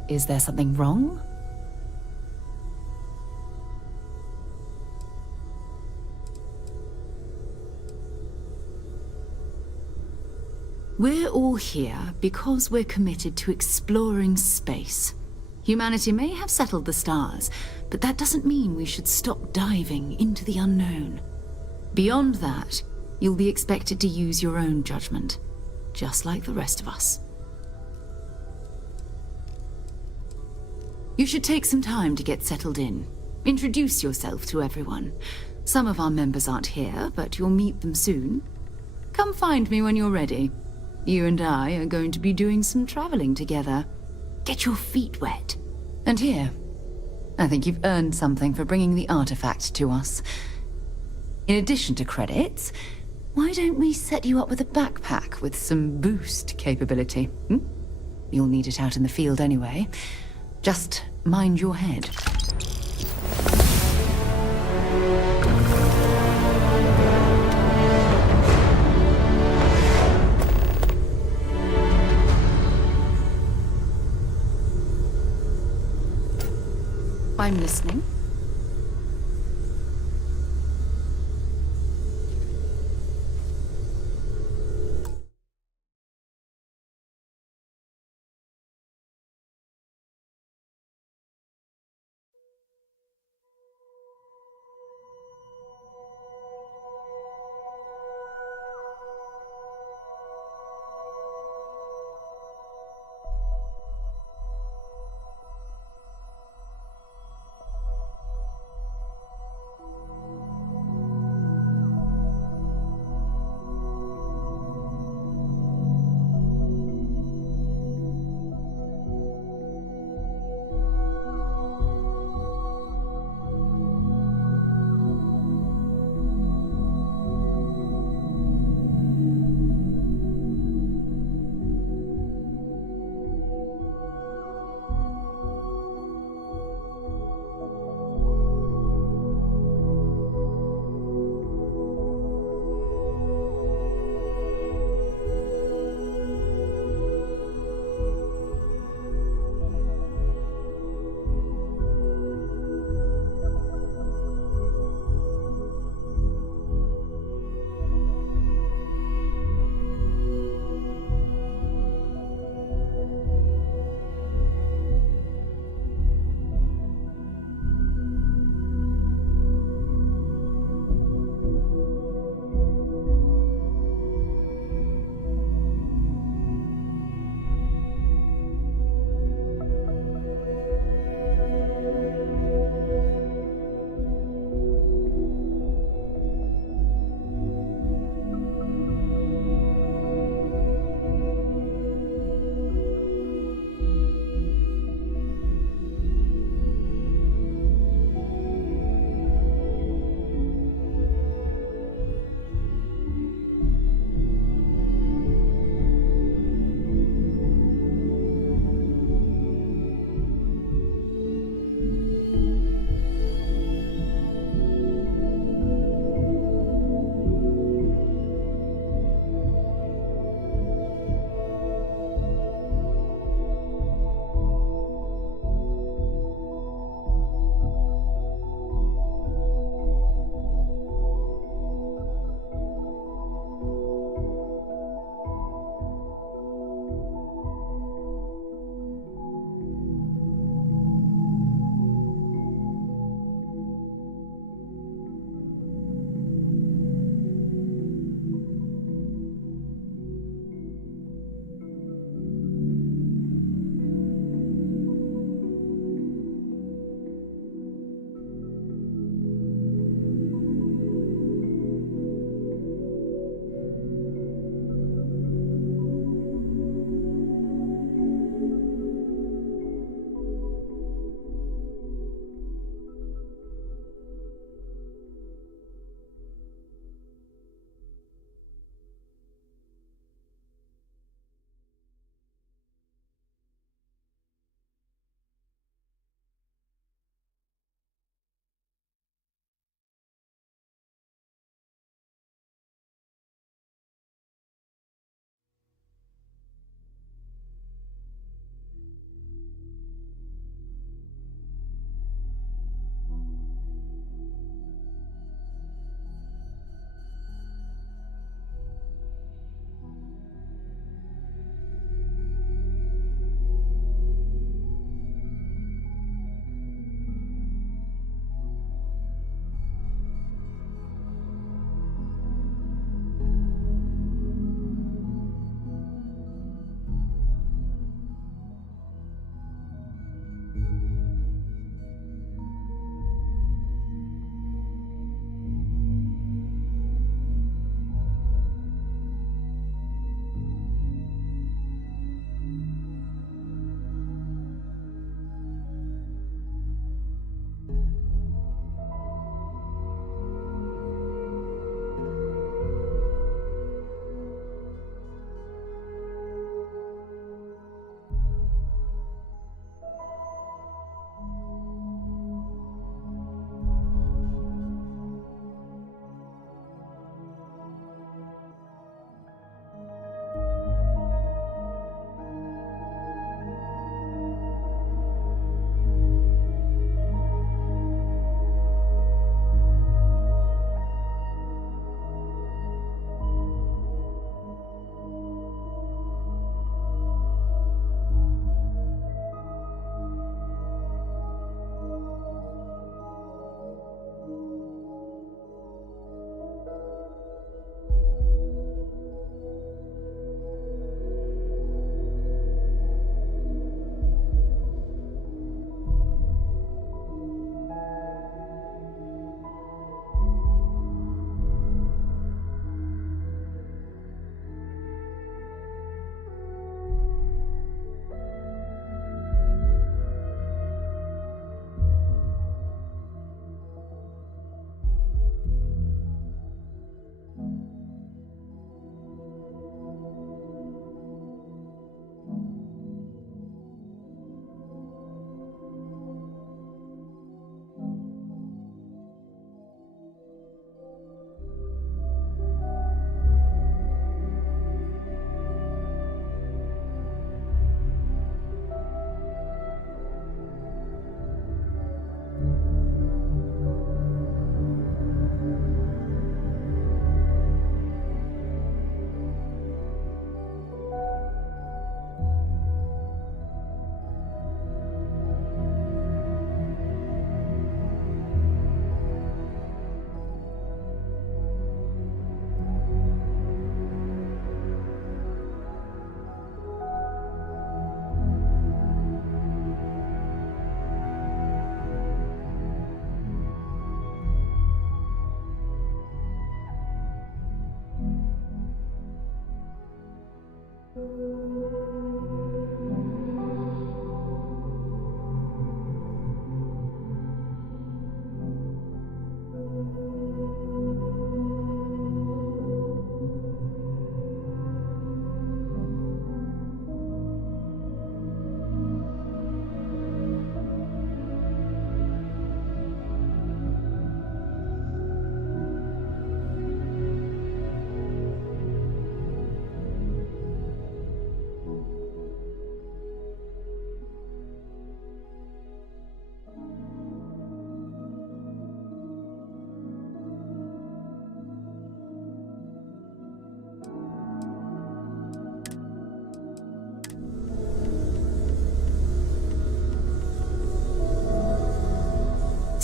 Is there something wrong? We're all here because we're committed to exploring space. Humanity may have settled the stars, but that doesn't mean we should stop diving into the unknown. Beyond that, you'll be expected to use your own judgment, just like the rest of us. You should take some time to get settled in. Introduce yourself to everyone. Some of our members aren't here, but you'll meet them soon. Come find me when you're ready. You and I are going to be doing some traveling together. Get your feet wet. And here, I think you've earned something for bringing the artifact to us. In addition to credits, why don't we set you up with a backpack with some boost capability? You'll need it out in the field anyway. Just mind your head. I'm listening.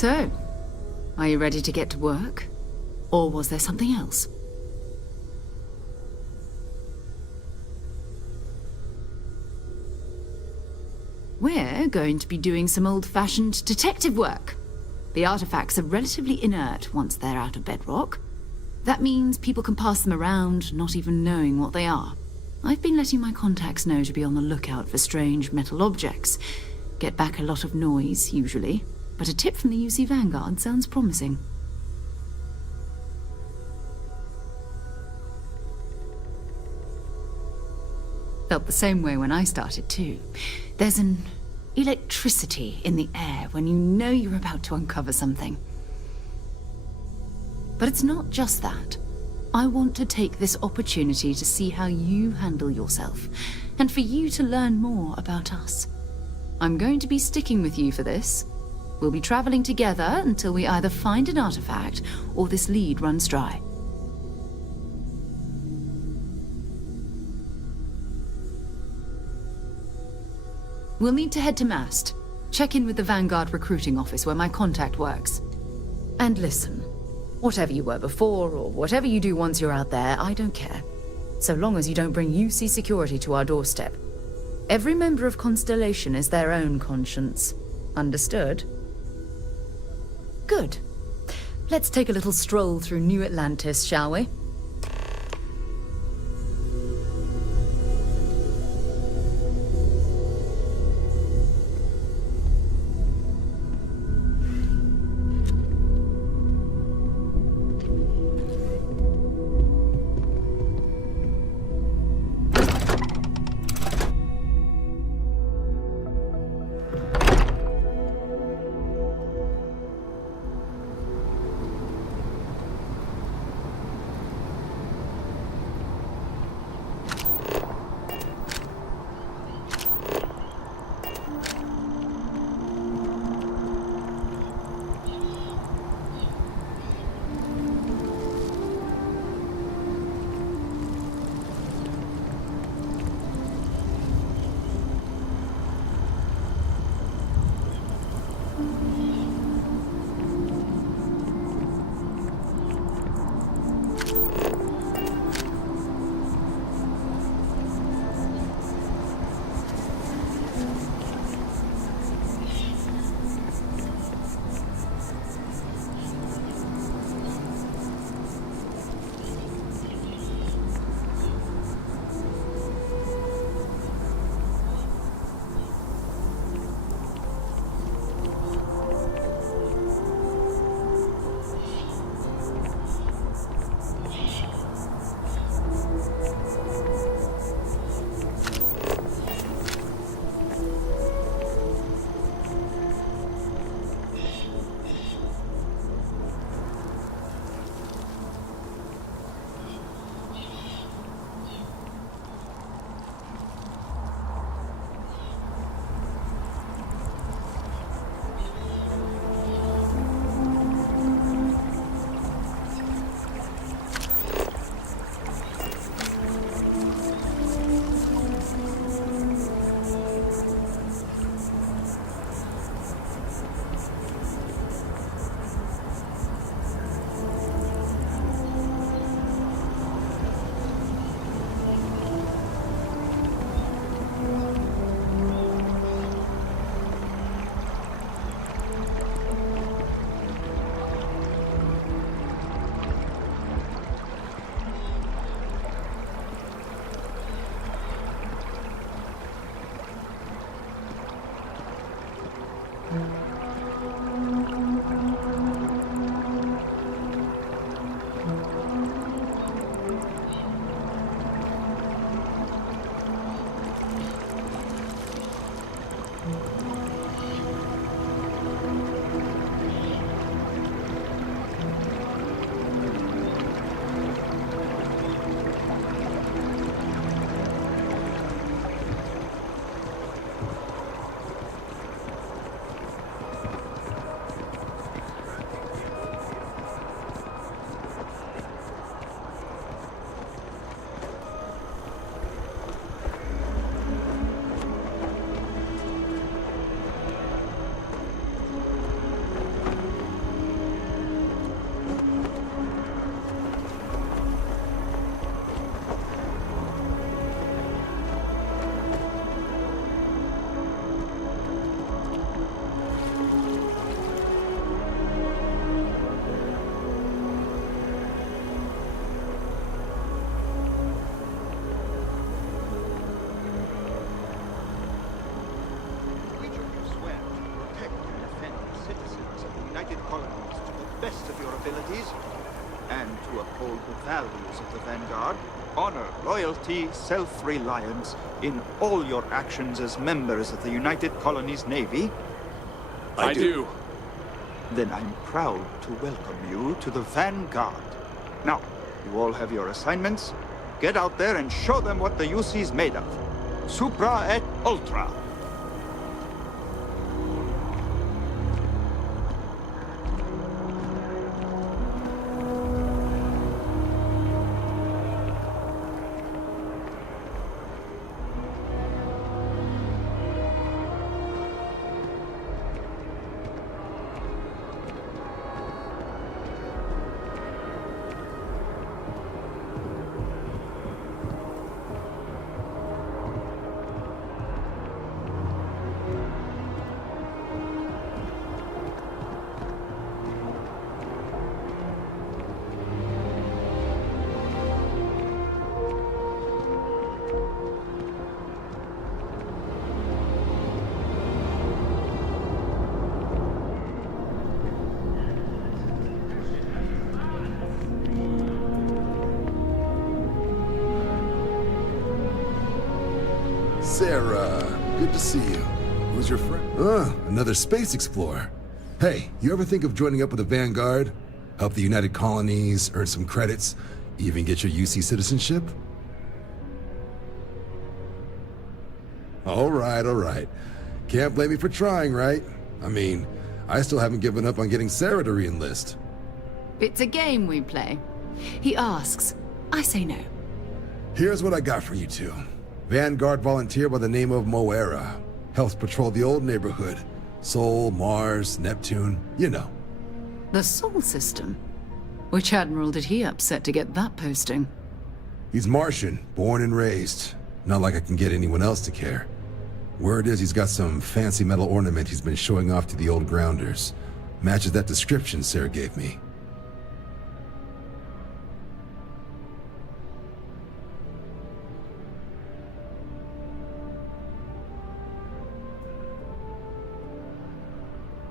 So, are you ready to get to work? Or was there something else? We're going to be doing some old-fashioned detective work. The artifacts are relatively inert once they're out of bedrock. That means people can pass them around, not even knowing what they are. I've been letting my contacts know to be on the lookout for strange metal objects. Get back a lot of noise, usually, but a tip from the UC Vanguard sounds promising. Felt the same way when I started, too. There's an electricity in the air when you know you're about to uncover something. But it's not just that. I want to take this opportunity to see how you handle yourself, and for you to learn more about us. I'm going to be sticking with you for this. We'll be traveling together until we either find an artifact or this lead runs dry. We'll need to head to Mast. Check in with the Vanguard recruiting office where my contact works. And listen, whatever you were before or whatever you do once you're out there, I don't care. So long as you don't bring UC security to our doorstep. Every member of Constellation is their own conscience. Understood? Good. Let's take a little stroll through New Atlantis, shall we? uphold the values of the Vanguard, honor loyalty, self-reliance in all your actions as members of the United Colonies Navy? I do. Then I'm proud to welcome you to the Vanguard. Now, you all have your assignments. Get out there and show them what the UC's made of. Supra et Ultra. Sarah, good to see you. Who's your friend? Another space explorer. Hey, you ever think of joining up with the Vanguard? Help the United Colonies, earn some credits, even get your UC citizenship? All right. Can't blame me for trying, right? I mean, I still haven't given up on getting Sarah to re-enlist. It's a game we play. He asks, I say no. Here's what I got for you two. Vanguard volunteer by the name of Moera. Helps patrol the old neighborhood. Sol, Mars, Neptune, you know. The Sol system? Which admiral did he upset to get that posting? He's Martian, born and raised. Not like I can get anyone else to care. Word is he's got some fancy metal ornament he's been showing off to the old grounders. Matches that description Sarah gave me.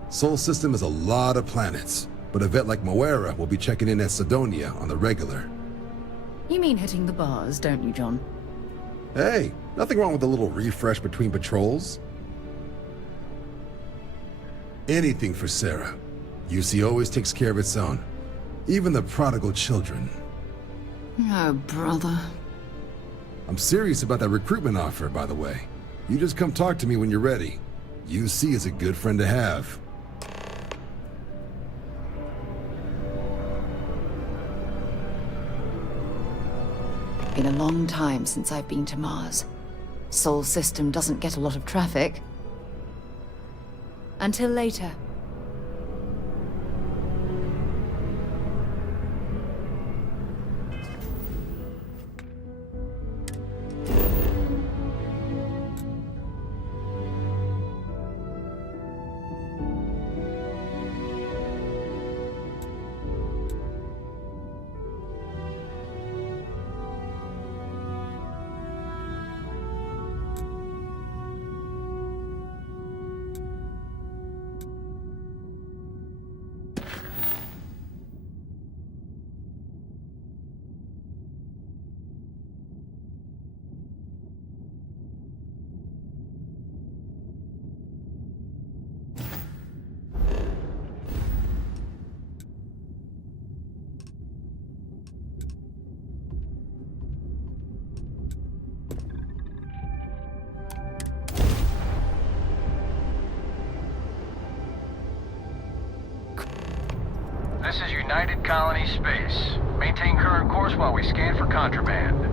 Sol system is a lot of planets, but a vet like Moera will be checking in at Sidonia on the regular. You mean hitting the bars, don't you, John? Hey, nothing wrong with a little refresh between patrols. Anything for Sarah. UC always takes care of its own. Even the prodigal children. Oh, brother. I'm serious about that recruitment offer, by the way. You just come talk to me when you're ready. UC is a good friend to have. Been a long time since I've been to Mars. Sol system doesn't get a lot of traffic. Until later. This is United Colony Space. Maintain current course while we scan for contraband.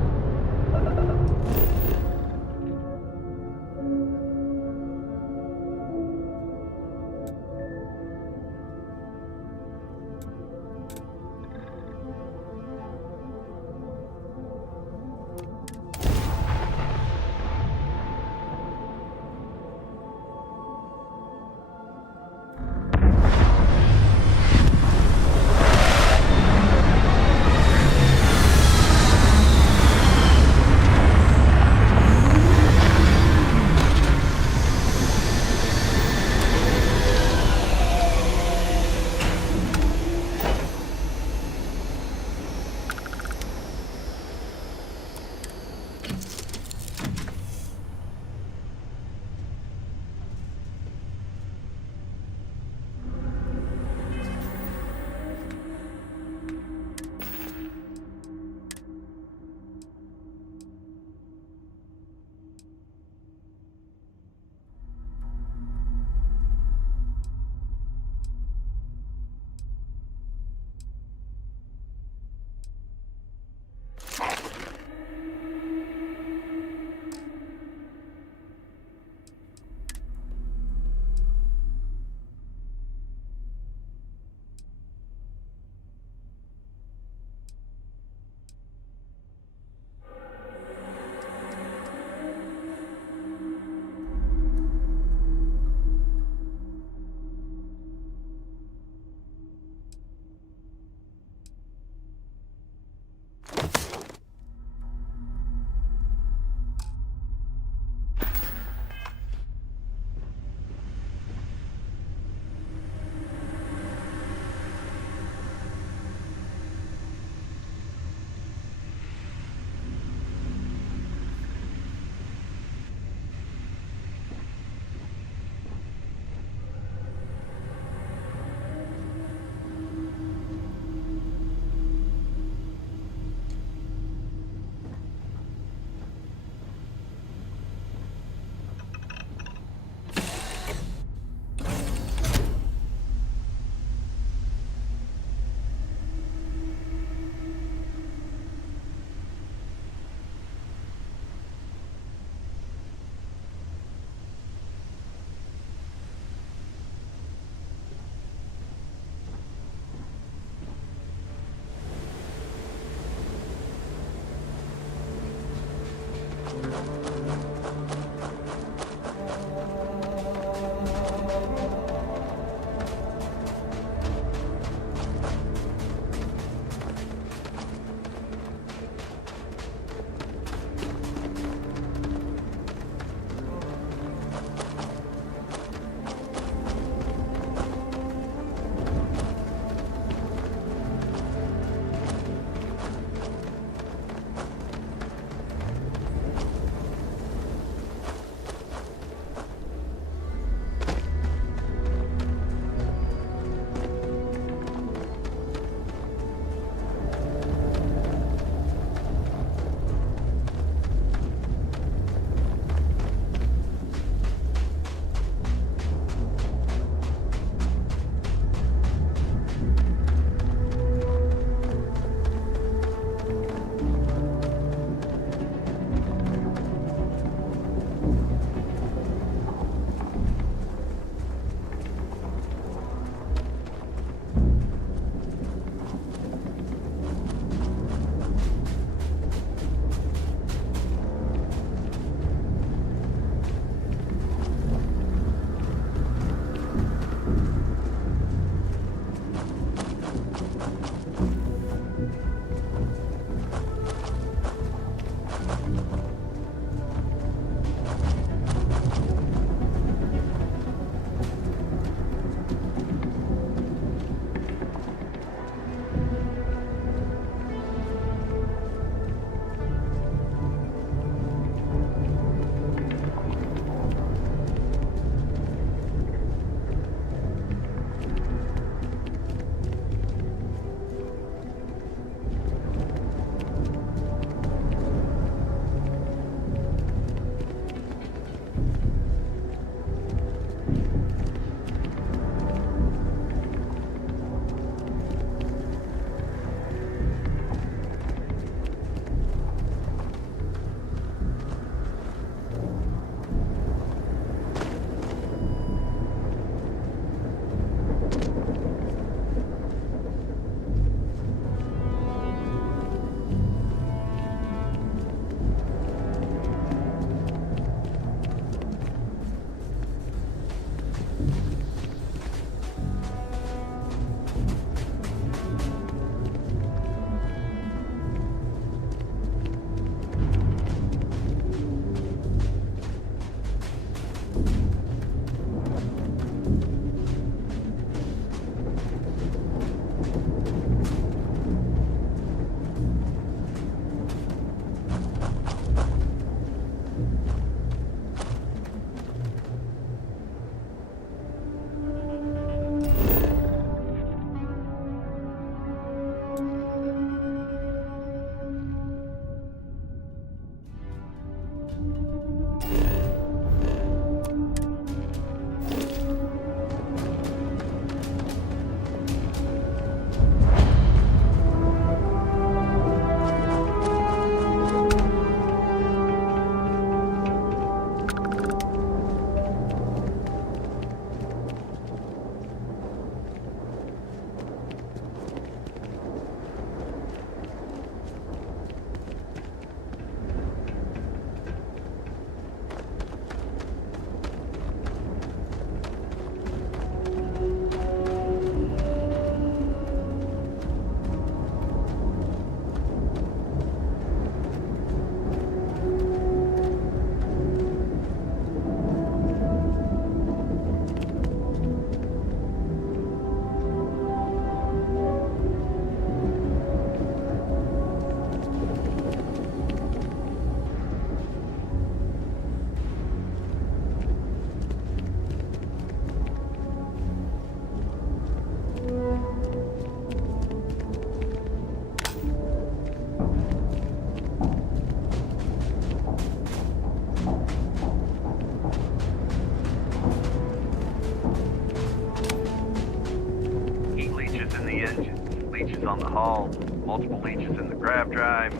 multiple leeches in the grav drive.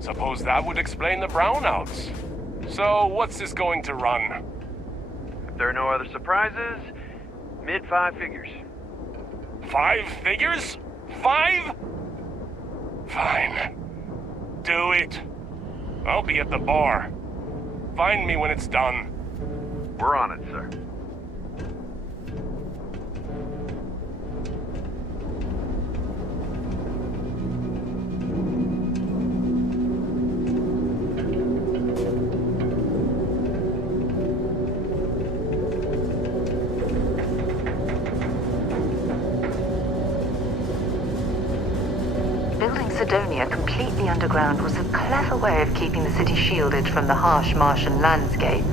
Suppose that would explain the brownouts. So, what's this going to run? If there are no other surprises, mid-5 figures. 5 figures? 5? Fine. Do it. I'll be at the bar. Find me when it's done. We're on it, sir. Building Sidonia completely underground was a clever way of keeping the city shielded from the harsh Martian landscape.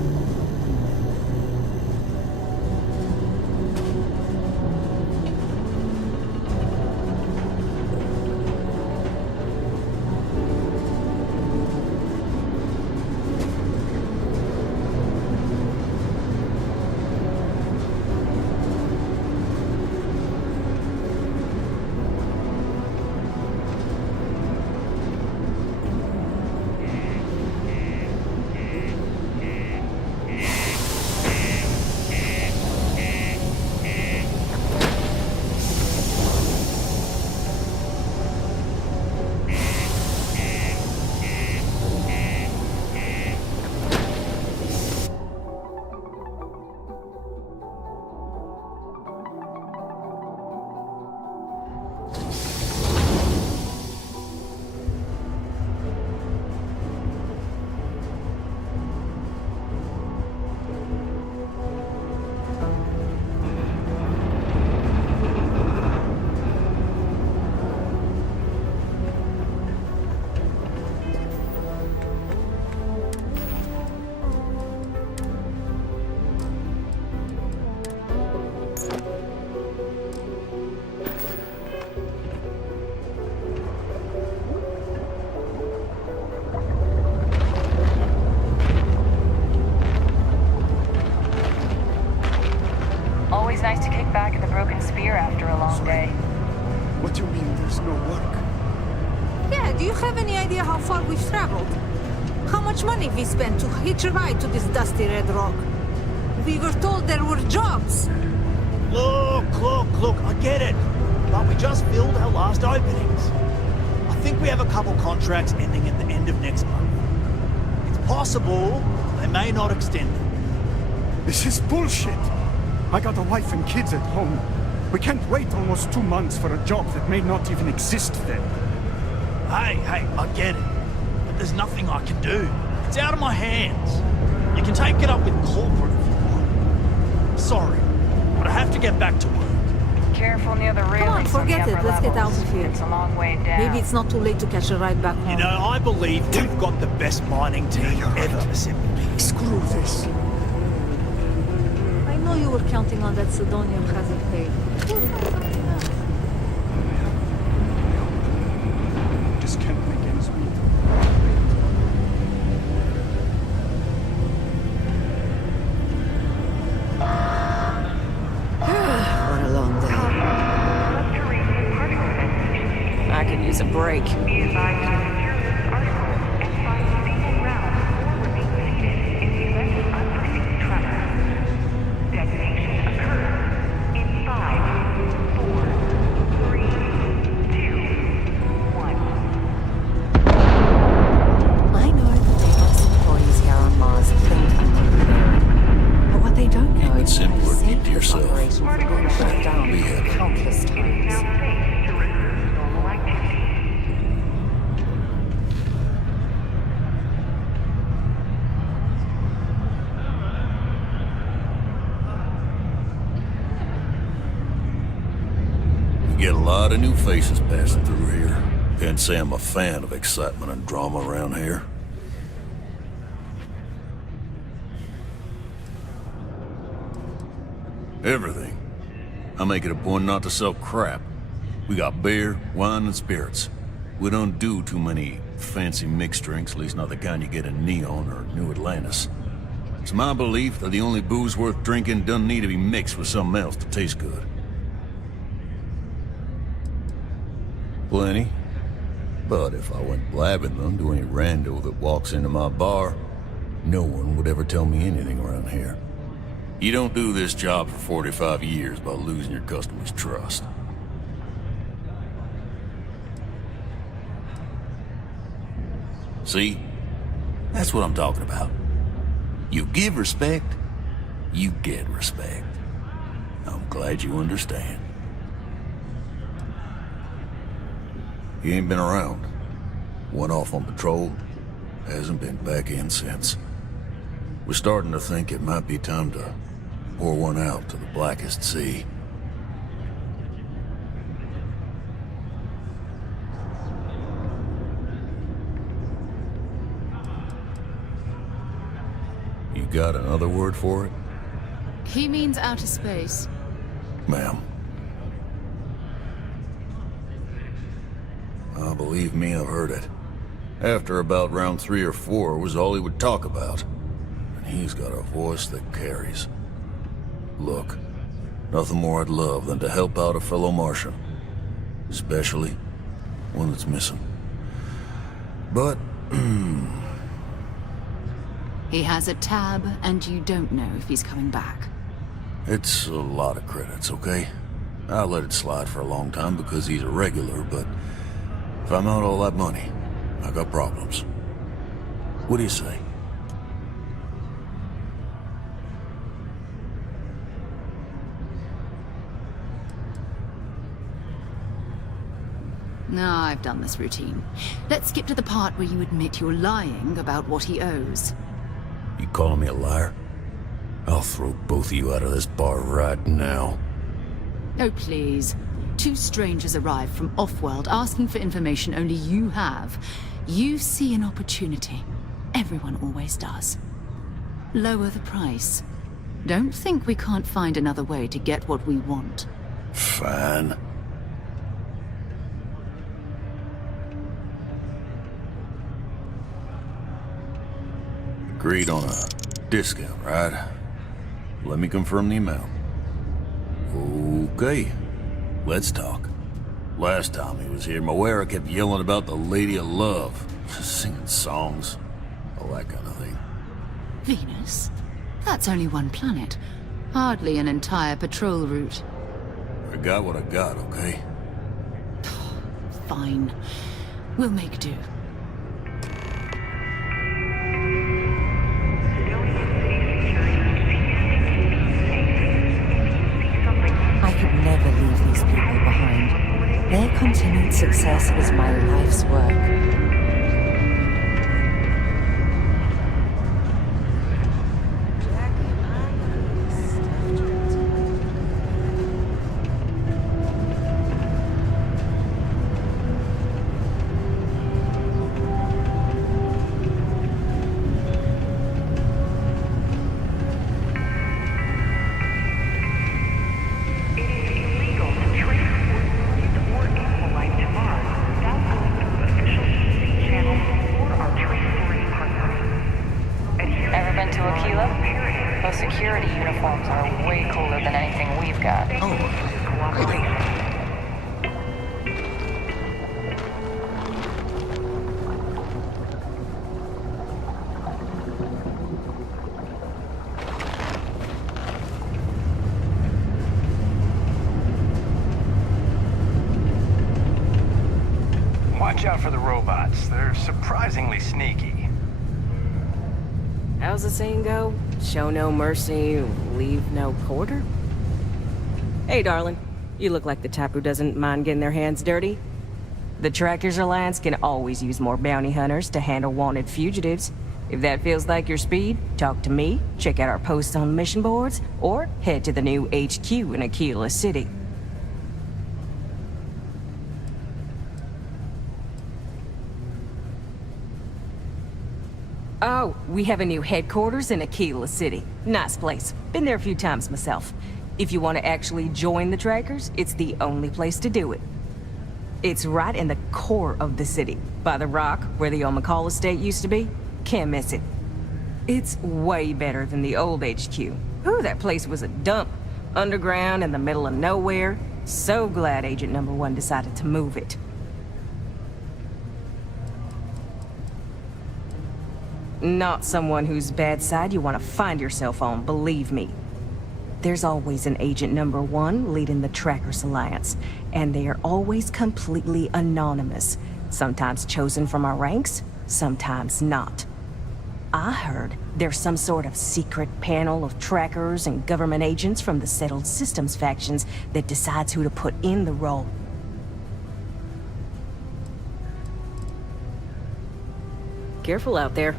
Always nice to kick back at the Broken Spear after a long day. What do you mean there's no work? Yeah, do you have any idea how far we've traveled? How much money we spent to hitch a ride to this dusty red rock? We were told there were jobs. Look, I get it. But we just filled our last openings. I think we have a couple contracts ending at the end of next month. It's possible they may not extend them. This is bullshit. I got a wife and kids at home. We can't wait almost 2 months for a job that may not even exist then. Hey, I get it. But there's nothing I can do. It's out of my hands. You can take it up with corporate if you want. Sorry, but I have to get back to work. Careful near the railings. Come on, forget the it. upper Let's get out levels. of here. It's a long way down. Maybe it's not too late to catch a ride back home. You know, I believe we've got the best mining team ever assembled here. Screw this. I know you were counting on that Sidonium hasn't paid. Just can't make ends meet. What a long day. I could use a break. Get a lot of new faces passing through here. Can't say I'm a fan of excitement and drama around here. Everything. I make it a point not to sell crap. We got beer, wine, and spirits. We don't do too many fancy mixed drinks, at least not the kind you get in Neon or New Atlantis. It's my belief that the only booze worth drinking doesn't need to be mixed with something else to taste good. Plenty. But if I went blabbing them to any rando that walks into my bar, no one would ever tell me anything around here. You don't do this job for 45 years by losing your customers' trust. See? That's what I'm talking about. You give respect, you get respect. I'm glad you understand. He ain't been around. Went off on patrol. Hasn't been back in since. We're starting to think it might be time to pour one out to the blackest sea. You got another word for it? He means outer space. Ma'am. Believe me, I've heard it. After about round 3 or 4 was all he would talk about. And he's got a voice that carries. Look, nothing more I'd love than to help out a fellow Martian. Especially one that's missing. But, He has a tab, and you don't know if he's coming back. it's a lot of credits, okay? I let it slide for a long time because he's a regular, but if I'm out all that money, I got problems. What do you say? No, I've done this routine. Let's skip to the part where you admit you're lying about what he owes. You calling me a liar? I'll throw both of you out of this bar right now. Oh, please. 2 strangers arrive from off-world asking for information only you have. You see an opportunity. Everyone always does. Lower the price. Don't think we can't find another way to get what we want. Fine. Agreed on a discount, right? Let me confirm the amount. Okay. Let's talk. Last time he was here, Moira kept yelling about the Lady of Love. Singing songs. All that kind of thing. Venus? That's only one planet. Hardly an entire patrol route. I got what I got, okay? Fine. We'll make do. I could never leave these people behind. Their continued success is my life's work. Watch out for the robots. They're surprisingly sneaky. How's the saying go? Show no mercy, leave no quarter? Hey, darling. You look like the type who doesn't mind getting their hands dirty. The Trackers Alliance can always use more bounty hunters to handle wanted fugitives. If that feels like your speed, talk to me, check out our posts on the mission boards, or head to the new HQ in Aquila City. Oh, we have a new headquarters in Aquila City. Nice place. Been there a few times myself. If you want to actually join the Trackers, it's the only place to do it. It's right in the core of the city, by the rock where the old McCall estate used to be. Can't miss it. It's way better than the old HQ. Ooh, that place was a dump. Underground in the middle of nowhere. So glad Agent Number 1 decided to move it. Not someone whose bad side you want to find yourself on, believe me. There's always an Agent Number 1 leading the Trackers Alliance, and they are always completely anonymous. Sometimes chosen from our ranks, sometimes not. I heard there's some sort of secret panel of trackers and government agents from the Settled Systems factions that decides who to put in the role. Careful out there.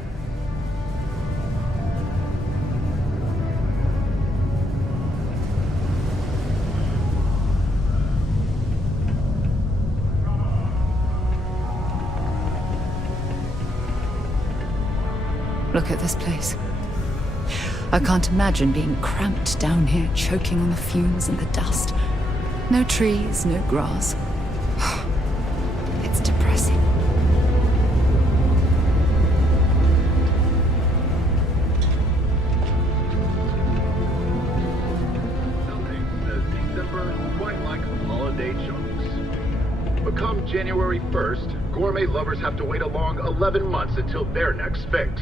Look at this place. I can't imagine being cramped down here, choking on the fumes and the dust. No trees, no grass. It's depressing. Nothing says December quite like holiday chunks. But come January 1st, gourmet lovers have to wait a long 11 months until their next fix.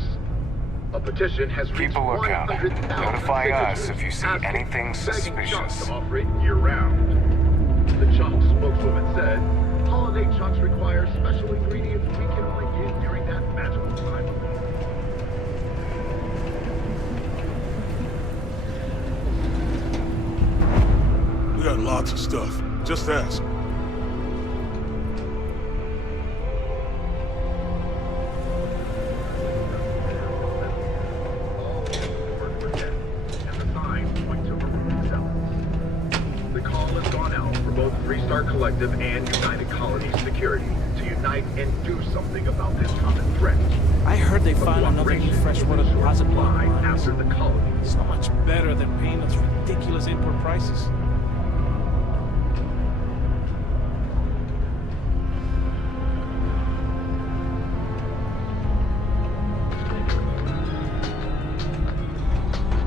A petition has reached 100,000 Notify us if you see asking, anything begging Chunks suspicious. to offer it year-round. The Chunks spokeswoman said, holiday Chunks require special ingredients we can only get during that magical time. We got lots of stuff. Just ask. Three-Star Collective and United Colonies Security to unite and do something about this common threat. I heard they found another new freshwater deposit block after the colony. So much better than paying those ridiculous import prices.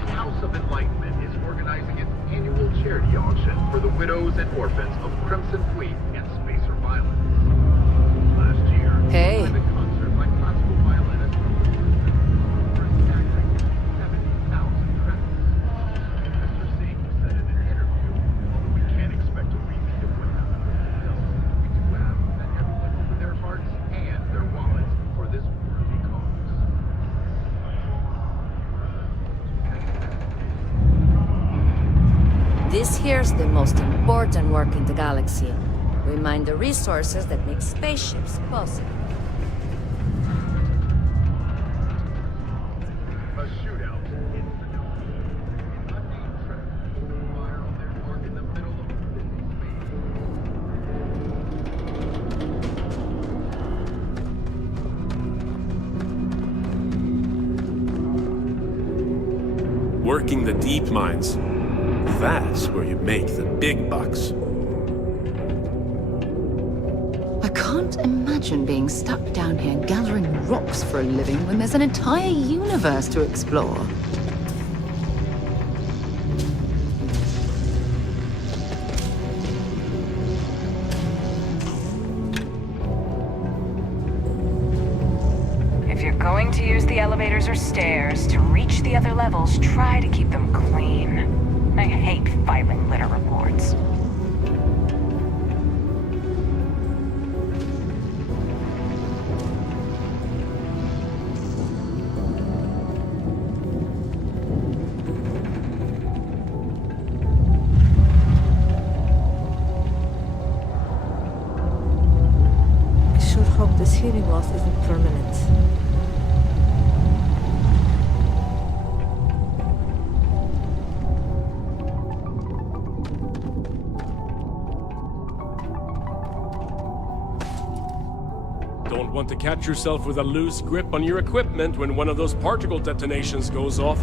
House of Enlightenment is organizing its annual charity auction for the widows and orphans of Crimson Fleet and Spacer violence. Last year, Hey. a private concert by classical violinist for exactly 70,000 credits. Mr. Singh said in an interview, although we can't expect a repeat of what happened with the bills, we do ask that everyone open their hearts and their wallets for this worthy cause. This here's the most important work in the galaxy. We mine the resources that make spaceships possible. A shootout in the dome. Unnamed trackers fire on their mark in the middle of a busy Working the deep mines. That's where you make the big bucks. I can't imagine being stuck down here gathering rocks for a living when there's an entire universe to explore. If you're going to use the elevators or stairs to reach the other levels, try to keep them clean. I hate filing litter reports. I sure hope this hearing loss isn't permanent. Don't want to catch yourself with a loose grip on your equipment when one of those particle detonations goes off.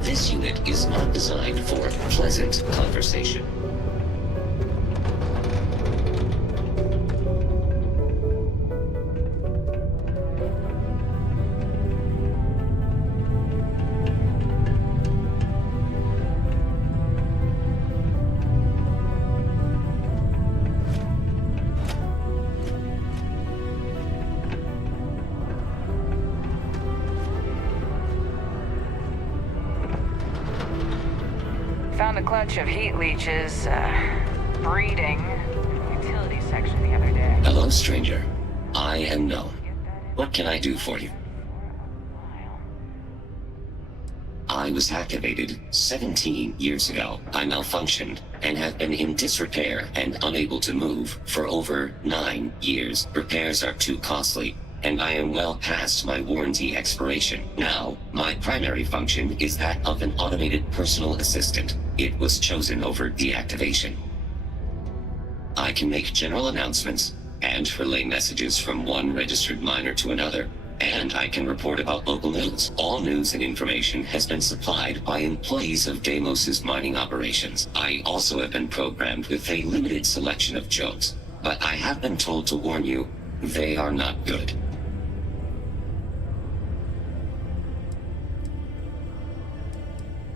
This unit is not designed for pleasant conversation. found a clutch of heat leeches, breeding in the utility section the other day. Hello, stranger. I am known. What can I do for you? I was activated 17 years ago. I malfunctioned and have been in disrepair and unable to move for over 9 years. Repairs are too costly, and I am well past my warranty expiration. Now, my primary function is that of an automated personal assistant. It was chosen over deactivation. I can make general announcements and relay messages from one registered miner to another, and I can report about local news. All news and information has been supplied by employees of Deimos's mining operations. I also have been programmed with a limited selection of jokes, but I have been told to warn you, they are not good.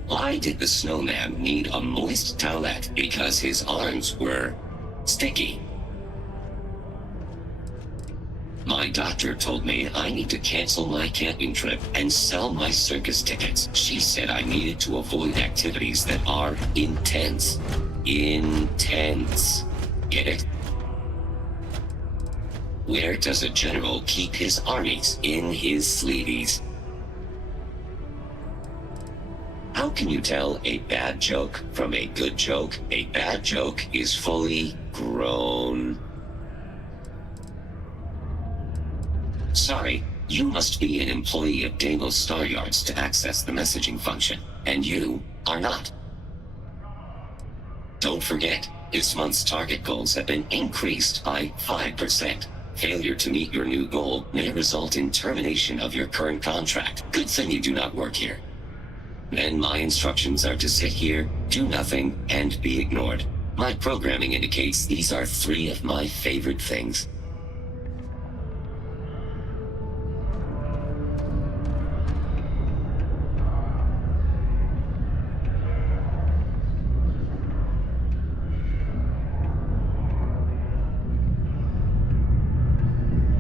Why did the snowman need a moist towelette? Because his arms were sticky. My doctor told me I need to cancel my camping trip and sell my circus tickets. She said I needed to avoid activities that are intense. Intense. Get it? Where does a general keep his armies? In his sleeveys. How can you tell a bad joke from a good joke? A bad joke is fully grown. Sorry, you must be an employee of Deimos Star Yards to access the messaging function, and you are not. Don't forget, this month's target goals have been increased by 5%. Failure to meet your new goal may result in termination of your current contract. Good thing you do not work here. Then my instructions are to sit here, do nothing, and be ignored. My programming indicates these are 3 of my favorite things.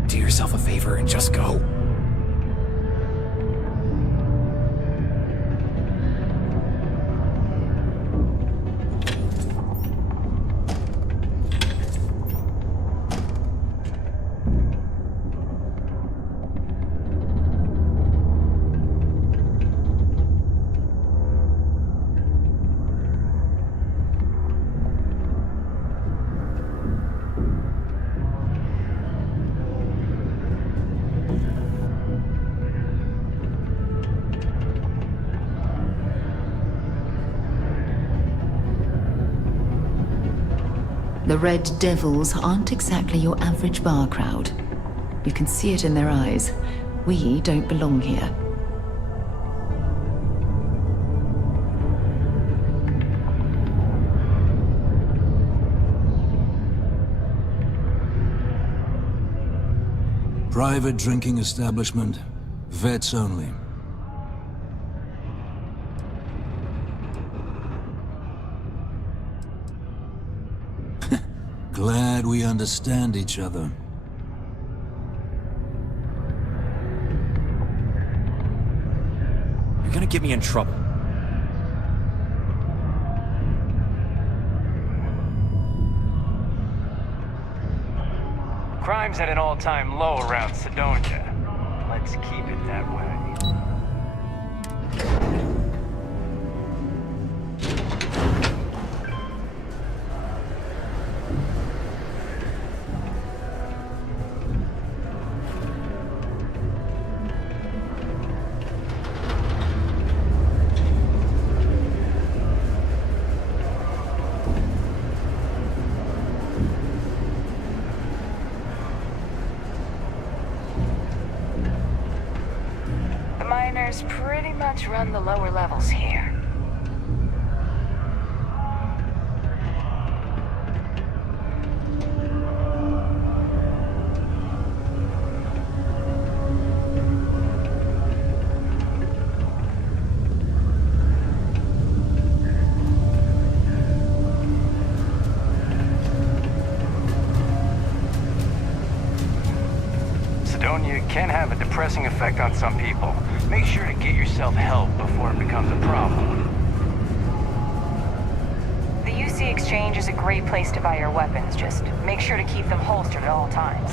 Do yourself a favor and just go. The Red Devils aren't exactly your average bar crowd. You can see it in their eyes. We don't belong here. Private drinking establishment. Vets only. Glad we understand each other. You're gonna get me in trouble. Crime's at an all-time low around Sidonia. Let's keep it that way. Miners pretty much run the lower levels here. Sidonia can have a depressing effect on some people. Make sure to get yourself help before it becomes a problem. Currency exchange is a great place to buy your weapons. Just make sure to keep them holstered at all times.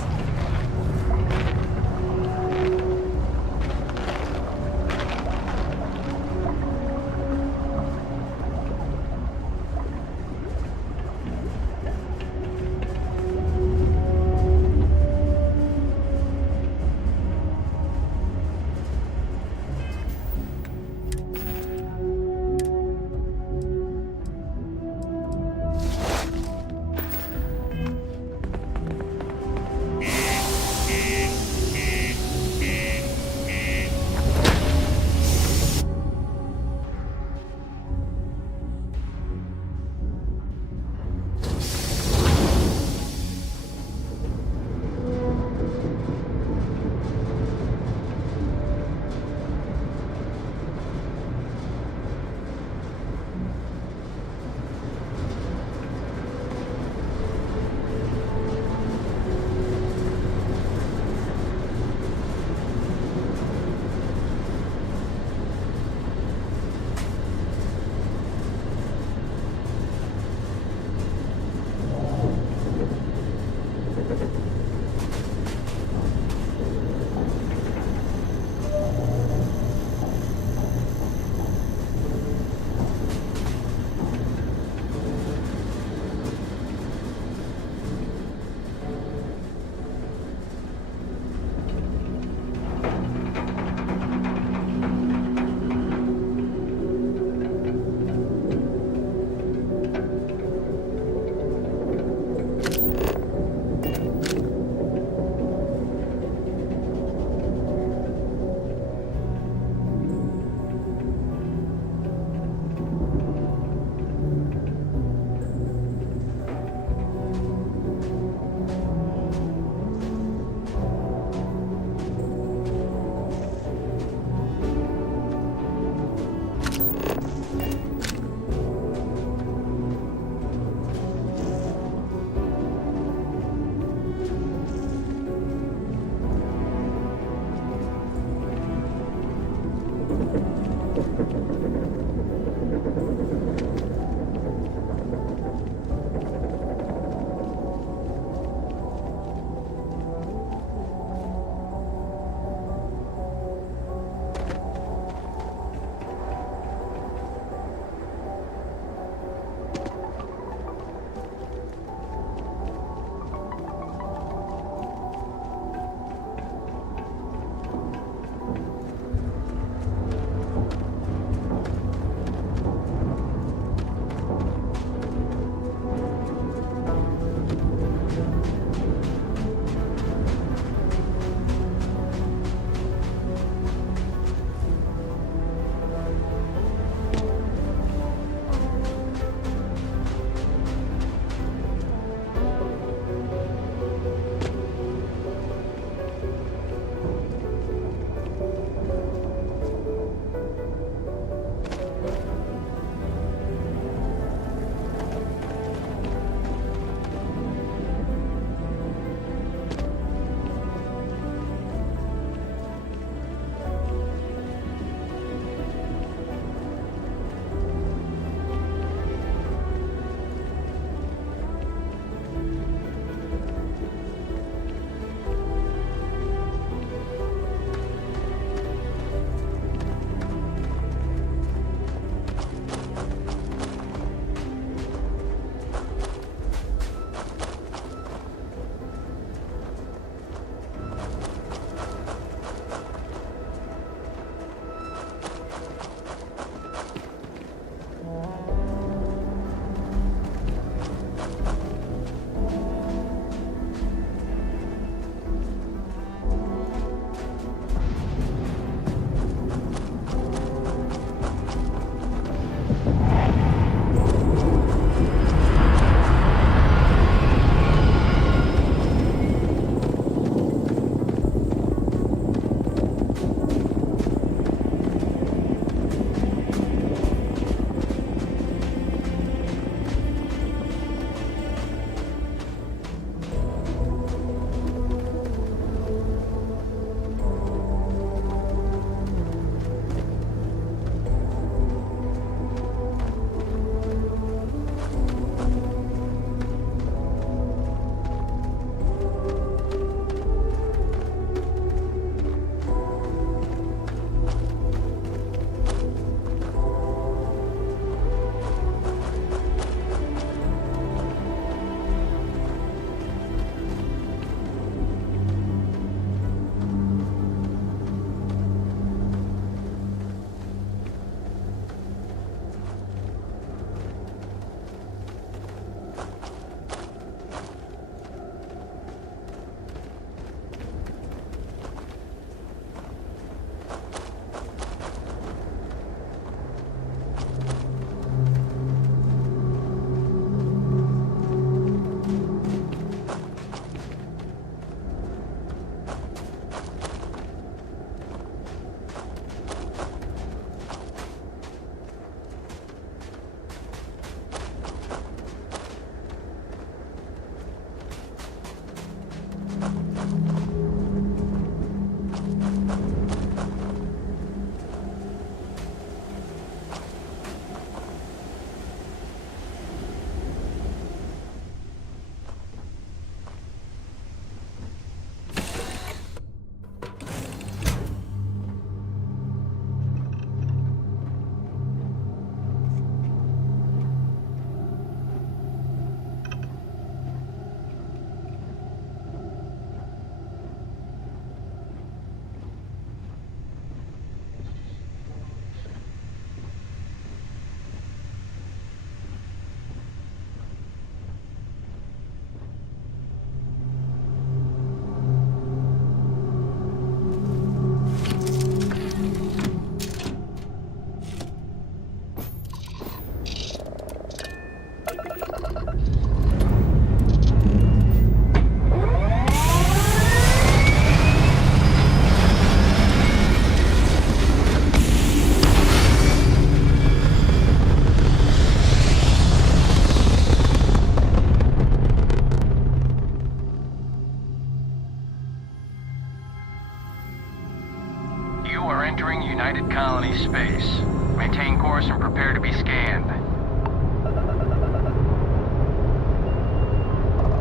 are entering United Colony space. Maintain course and prepare to be scanned.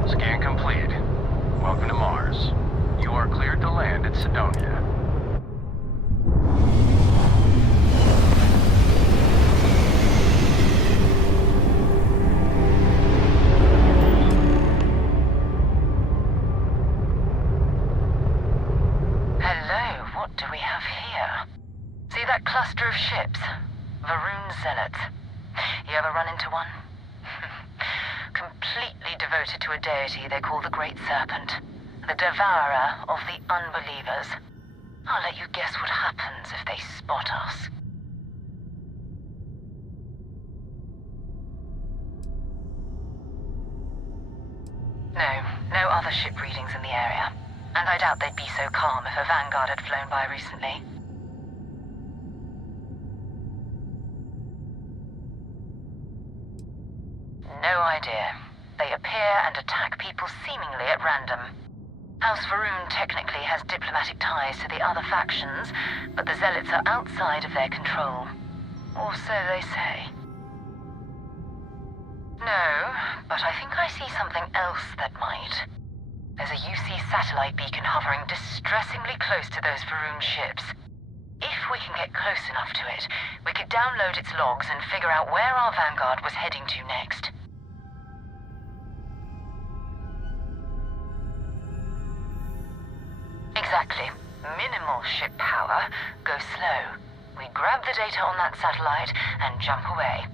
Scan complete. Welcome to Mars. You are cleared to land at Sidonia. Cluster of ships. Varun Zealots. You ever run into one? Completely devoted to a deity they call the Great Serpent. The devourer of the unbelievers. I'll let you guess what happens if they spot us. No other ship readings in the area. And I doubt they'd be so calm if a Vanguard had flown by recently. No idea. They appear and attack people seemingly at random. House Varun technically has diplomatic ties to the other factions, but the Zealots are outside of their control. Or so they say. No, but I think I see something else that might. There's a UC satellite beacon hovering distressingly close to those Varun ships. If we can get close enough to it, we could download its logs and figure out where our Vanguard was heading to next. Exactly. Minimal ship power. Go slow. We grab the data on that satellite and jump away.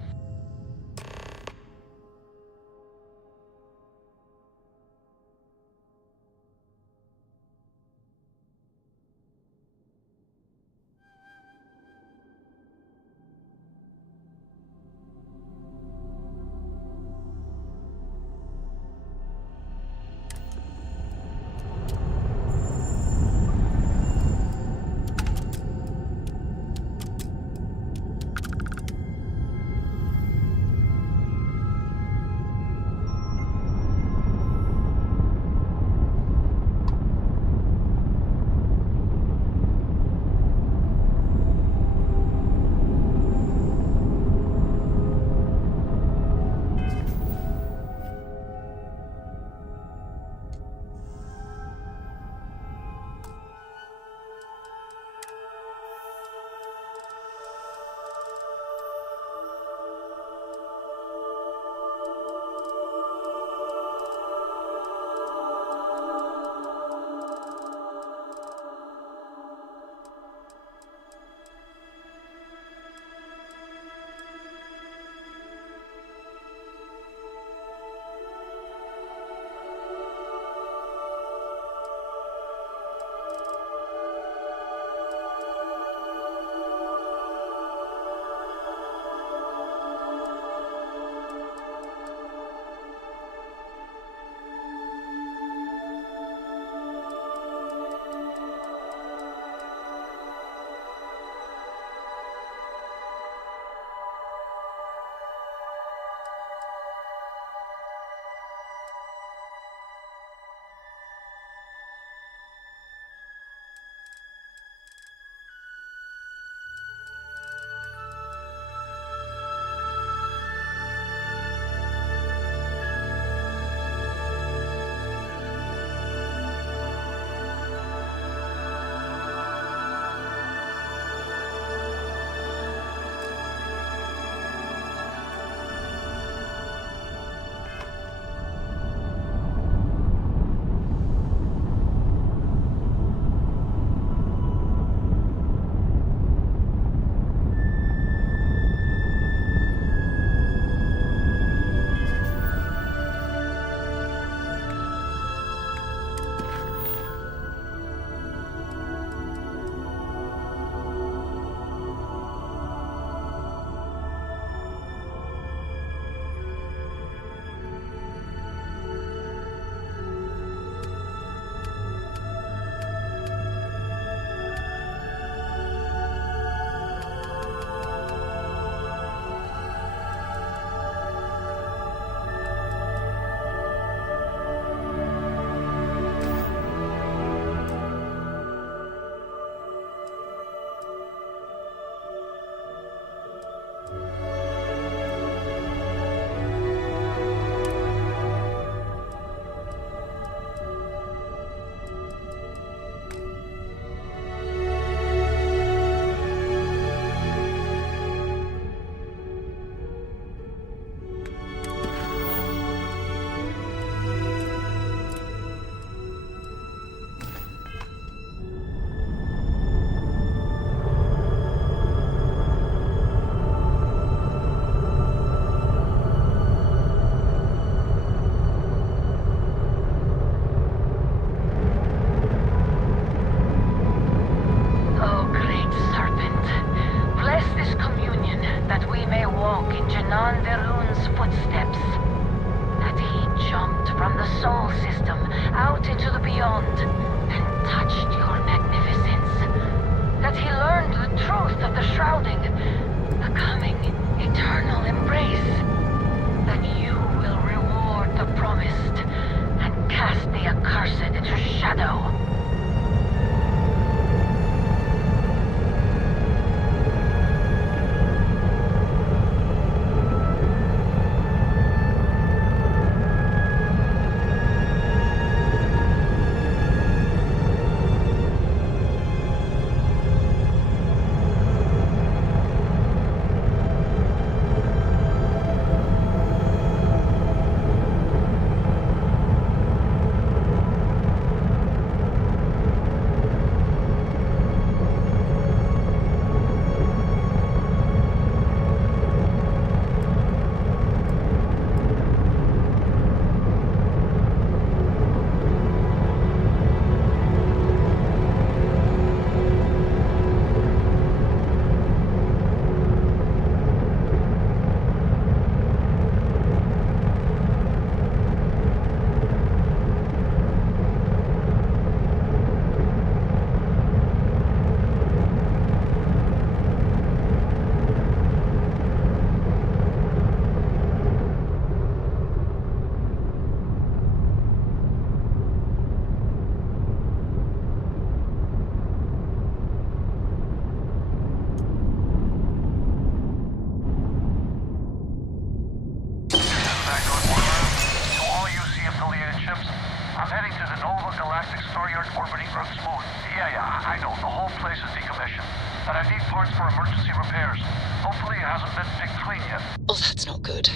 Alpha Galactic Star Yard orbiting Earth's moon. Yeah, I know. The whole place is decommissioned. But I need parts for emergency repairs. Hopefully it hasn't been picked clean yet. Oh, that's not good.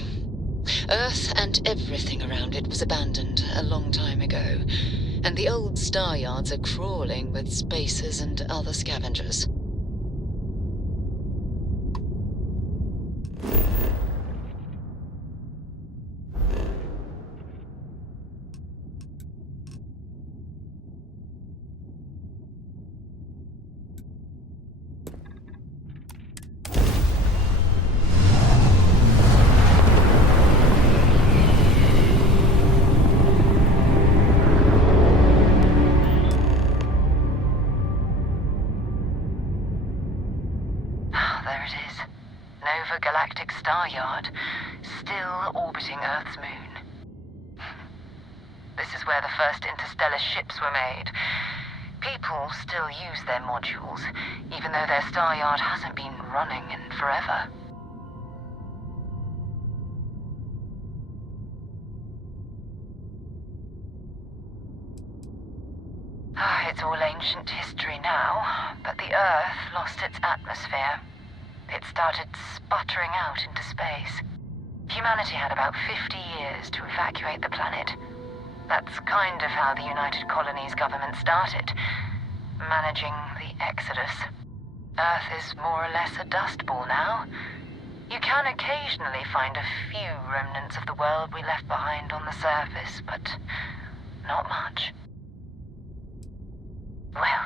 Earth and everything around it was abandoned a long time ago, and the old star yards are crawling with spacers and other scavengers. There it is. Nova Galactic Star Yard, still orbiting Earth's moon. This is where the first interstellar ships were made. People still use their modules, even though their star yard hasn't been running in forever. It's all ancient history now, but the Earth lost its atmosphere. It started sputtering out into space. Humanity had about 50 years to evacuate the planet. That's kind of how the United Colonies government started, managing the exodus. Earth is more or less a dust ball now. You can occasionally find a few remnants of the world we left behind on the surface, but not much. Well,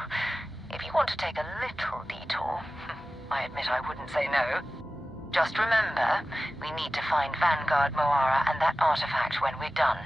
if you want to take a little detour, I admit I wouldn't say no. Just remember, we need to find Vanguard Moara and that artifact when we're done.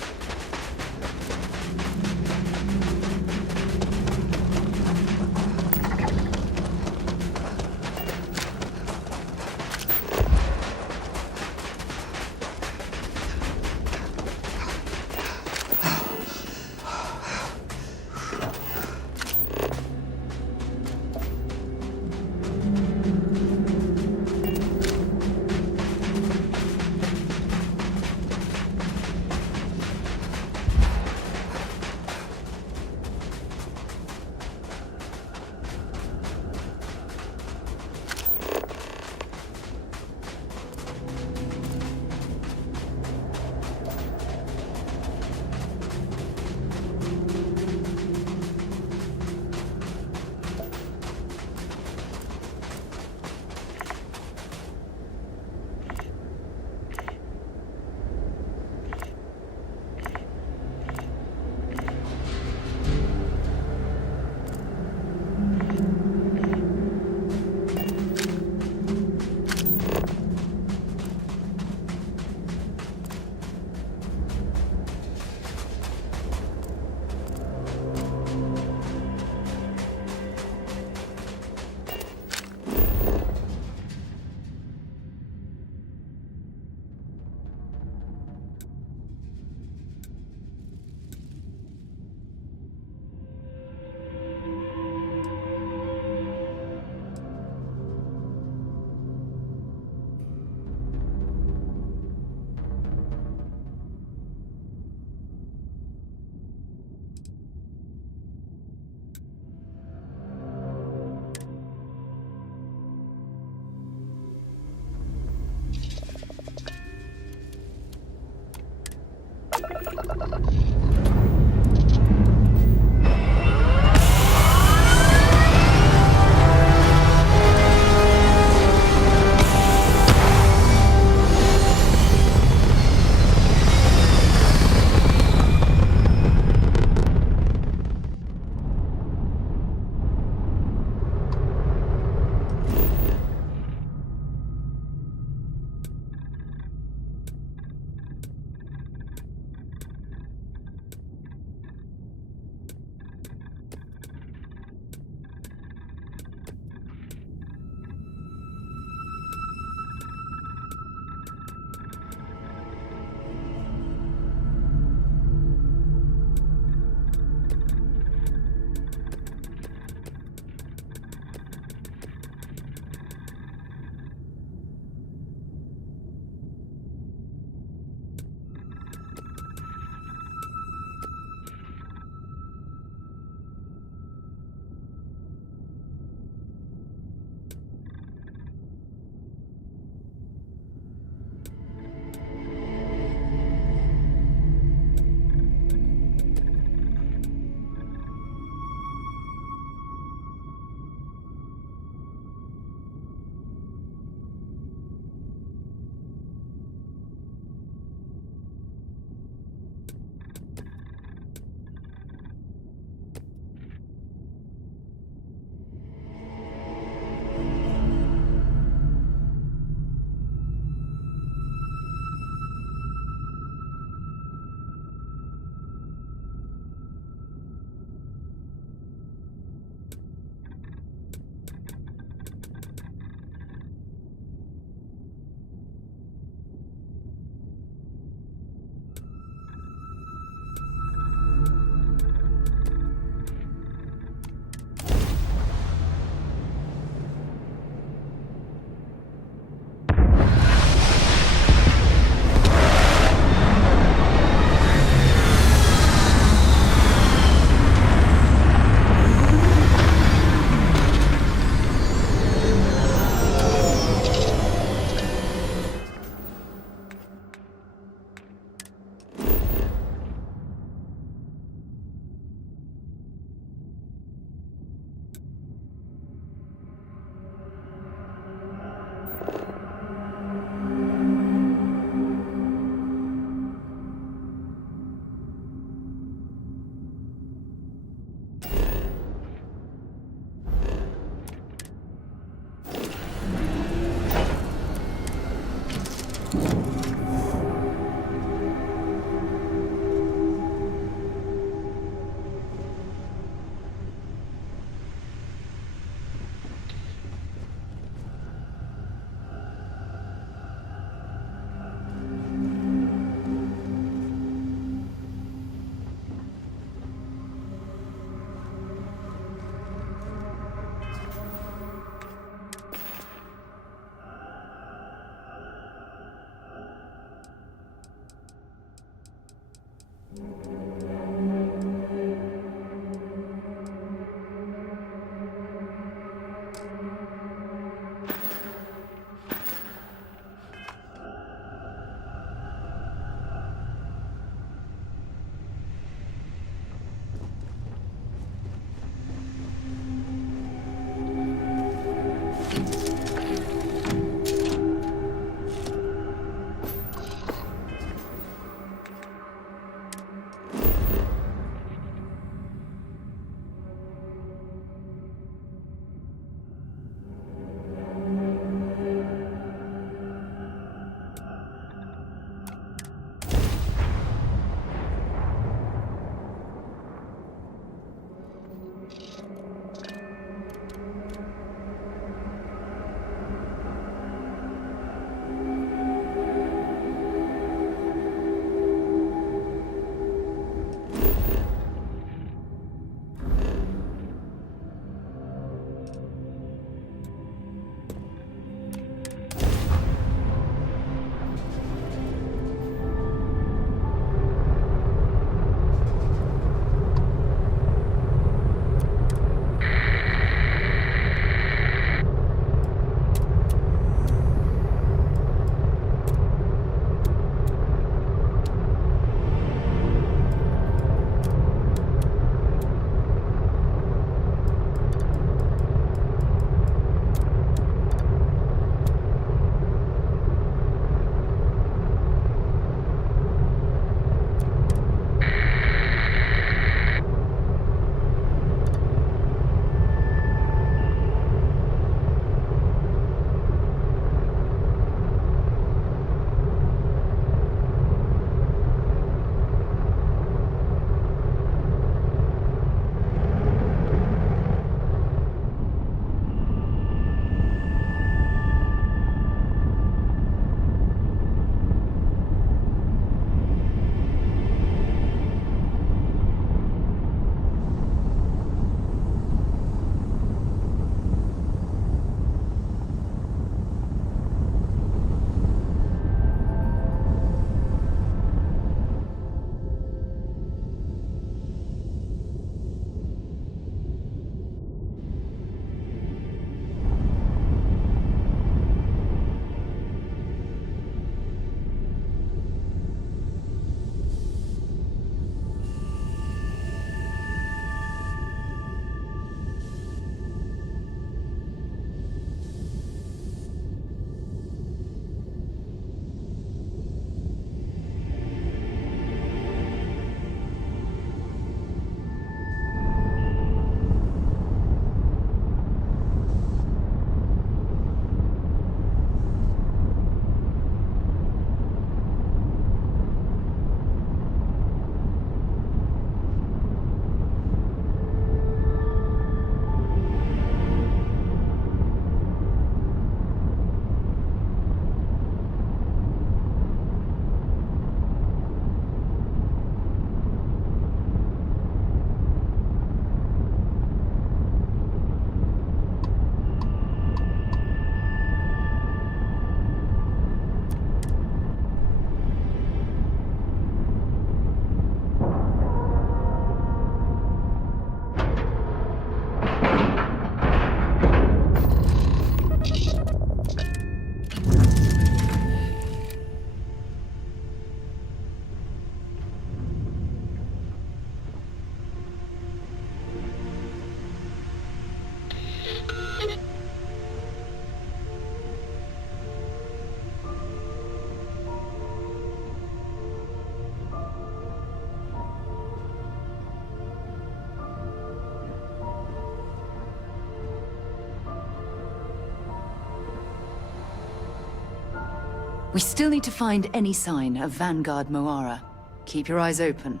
We still need to find any sign of Vanguard Moara. Keep your eyes open.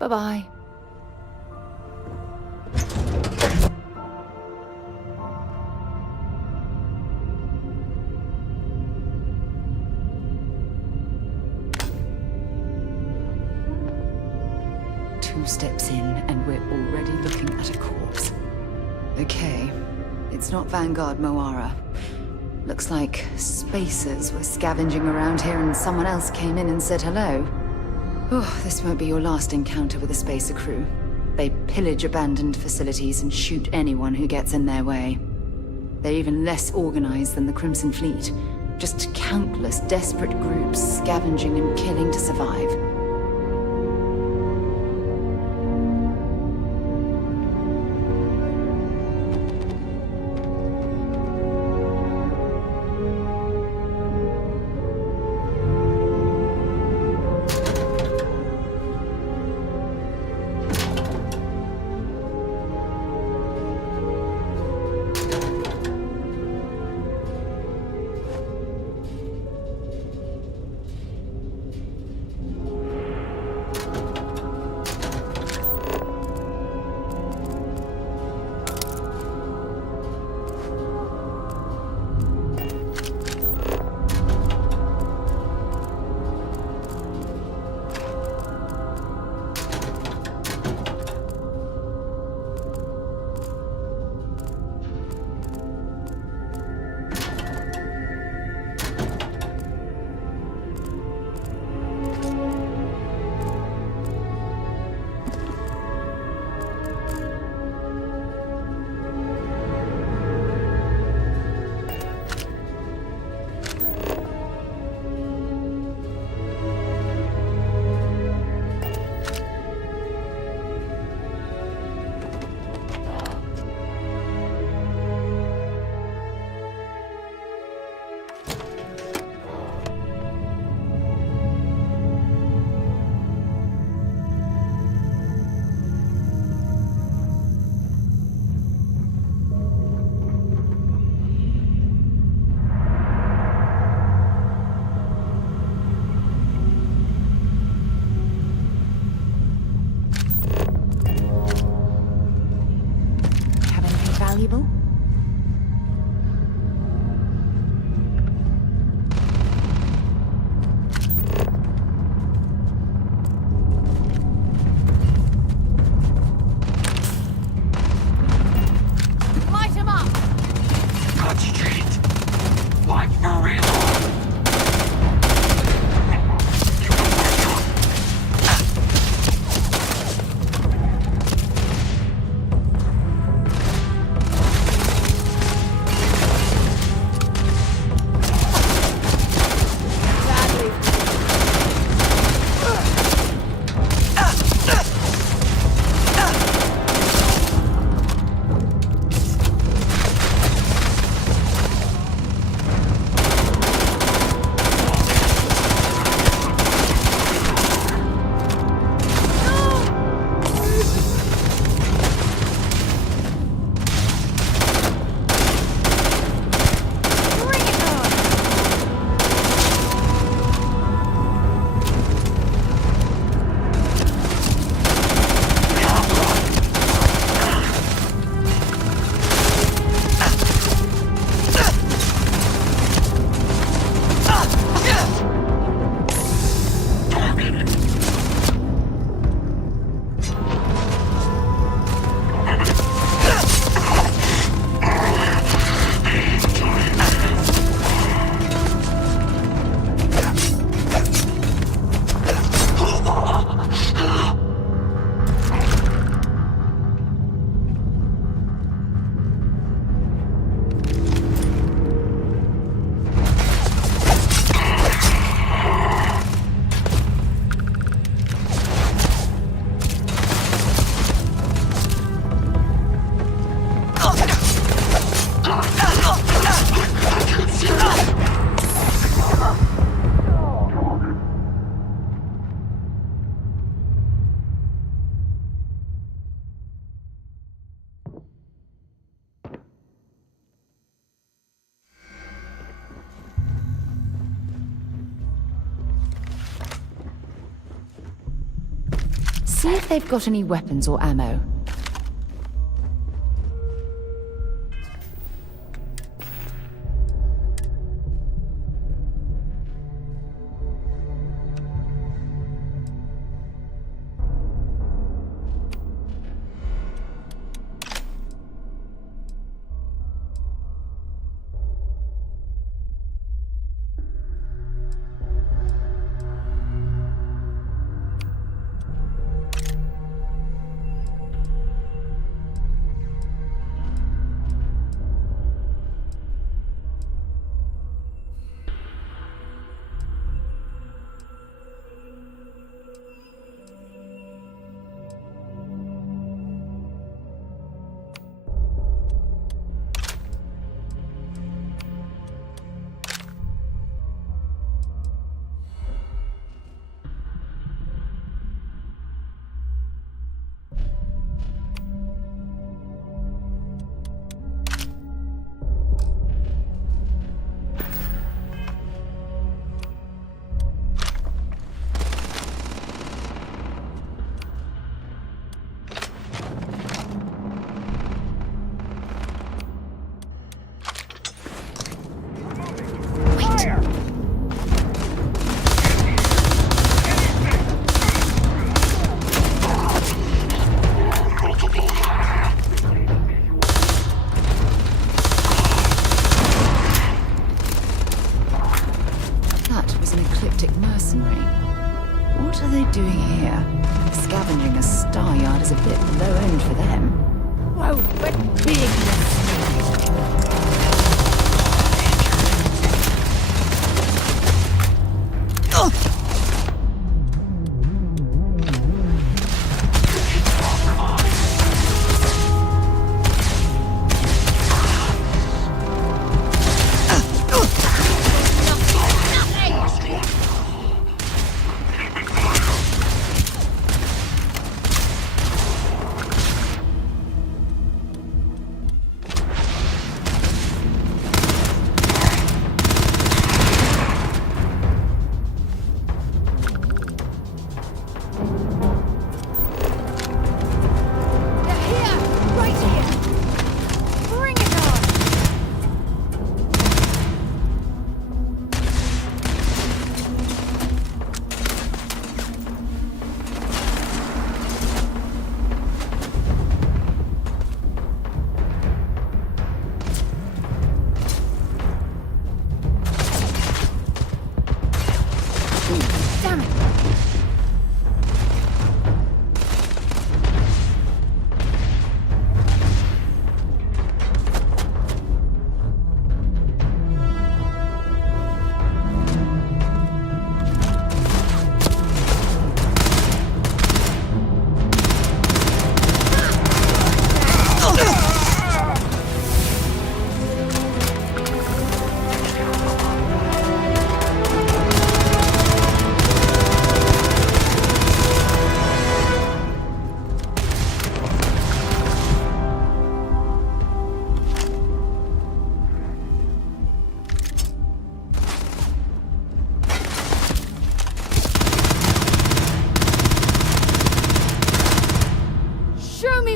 Bye-bye. Two steps in, and we're already looking at a corpse. Okay, it's not Vanguard Moara. Looks like spacers were scavenging around here and someone else came in and said hello. Oh, this won't be your last encounter with a spacer crew. They pillage abandoned facilities and shoot anyone who gets in their way. They're even less organized than the Crimson Fleet. Just countless desperate groups scavenging and killing to survive. See if they've got any weapons or ammo. What are they doing here? Scavenging a star yard is a bit low end for them. Whoa, but big.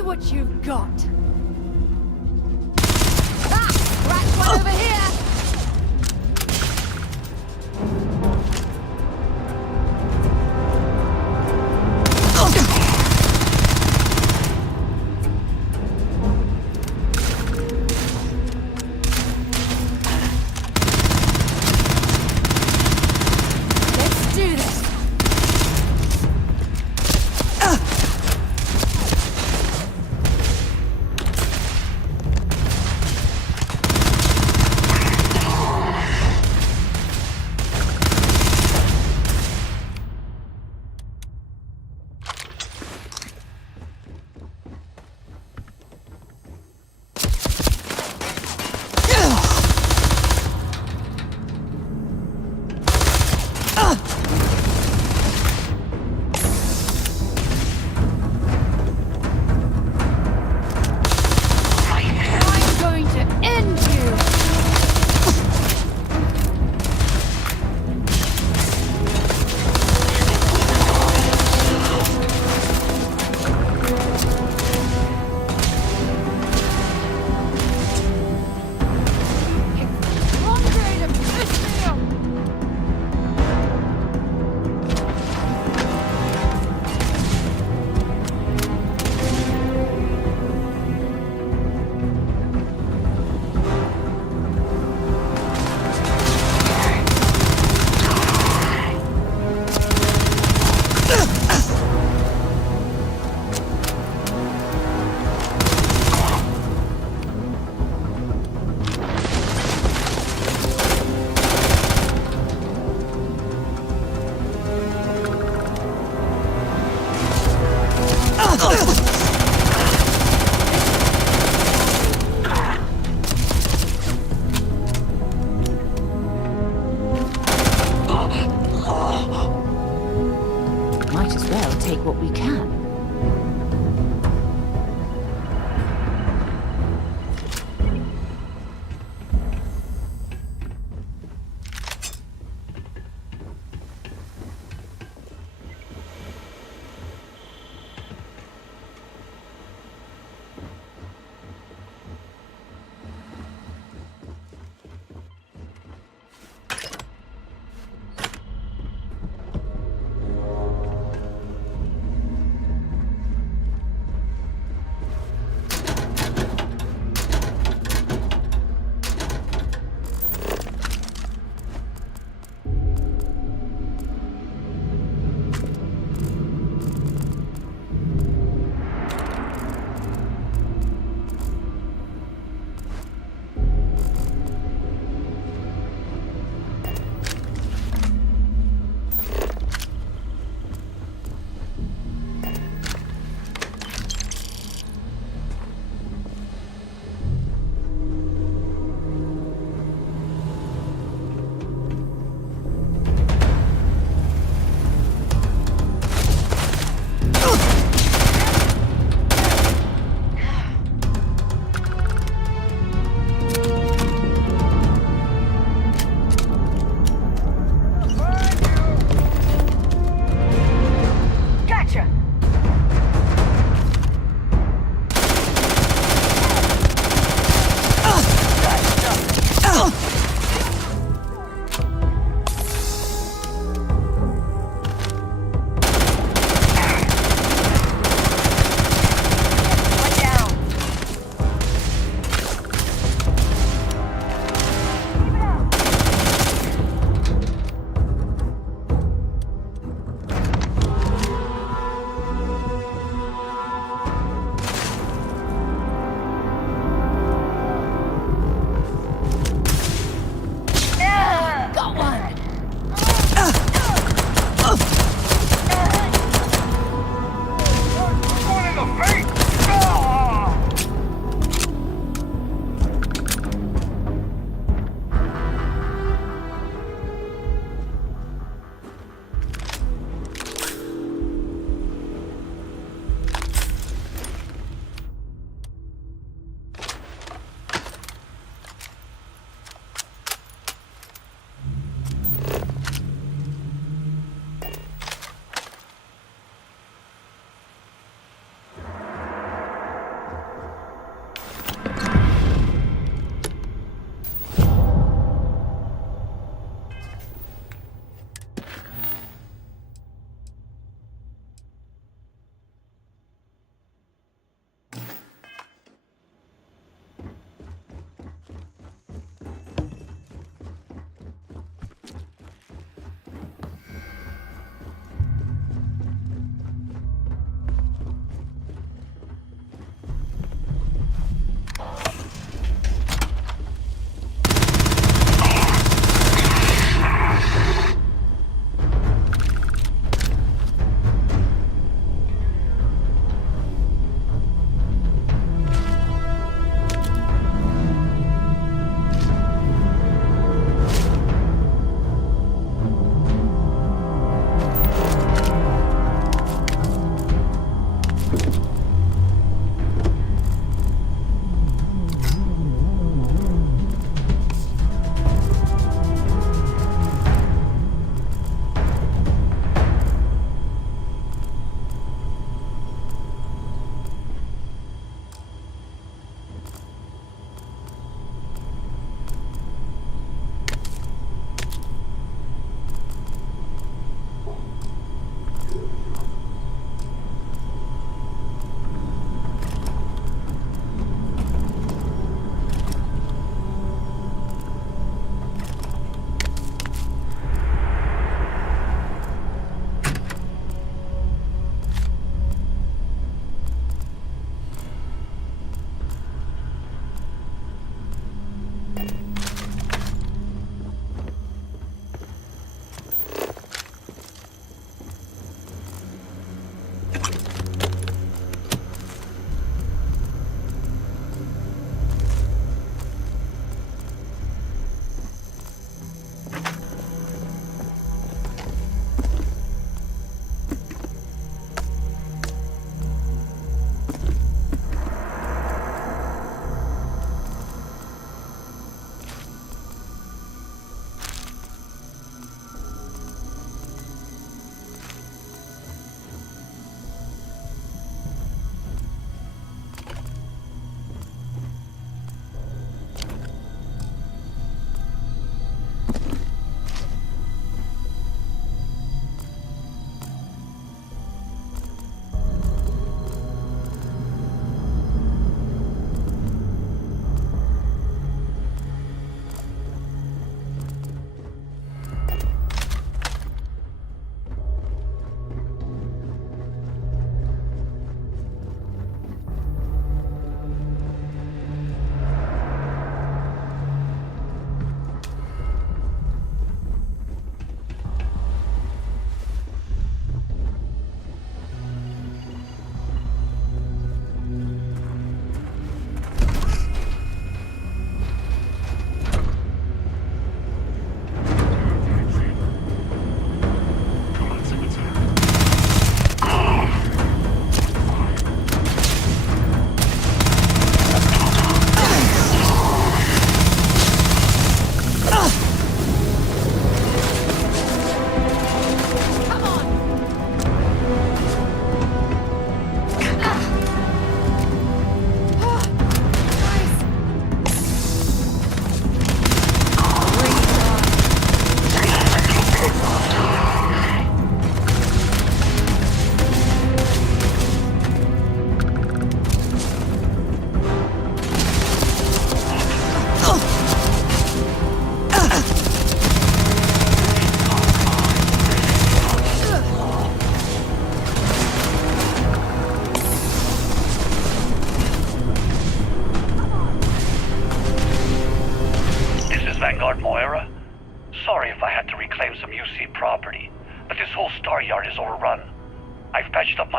What you've got. Ah! Cracked one over here! Let's do this!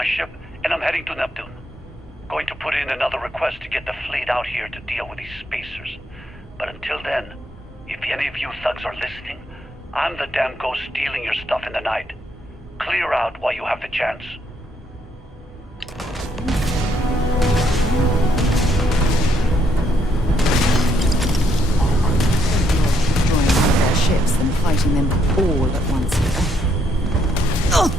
my ship, and I'm heading to Neptune. Going to put in another request to get the fleet out here to deal with these spacers. But until then, if any of you thugs are listening, I'm the damn ghost stealing your stuff in the night. Clear out while you have the chance. Joining one of their ships than fighting them all at once here. Ugh!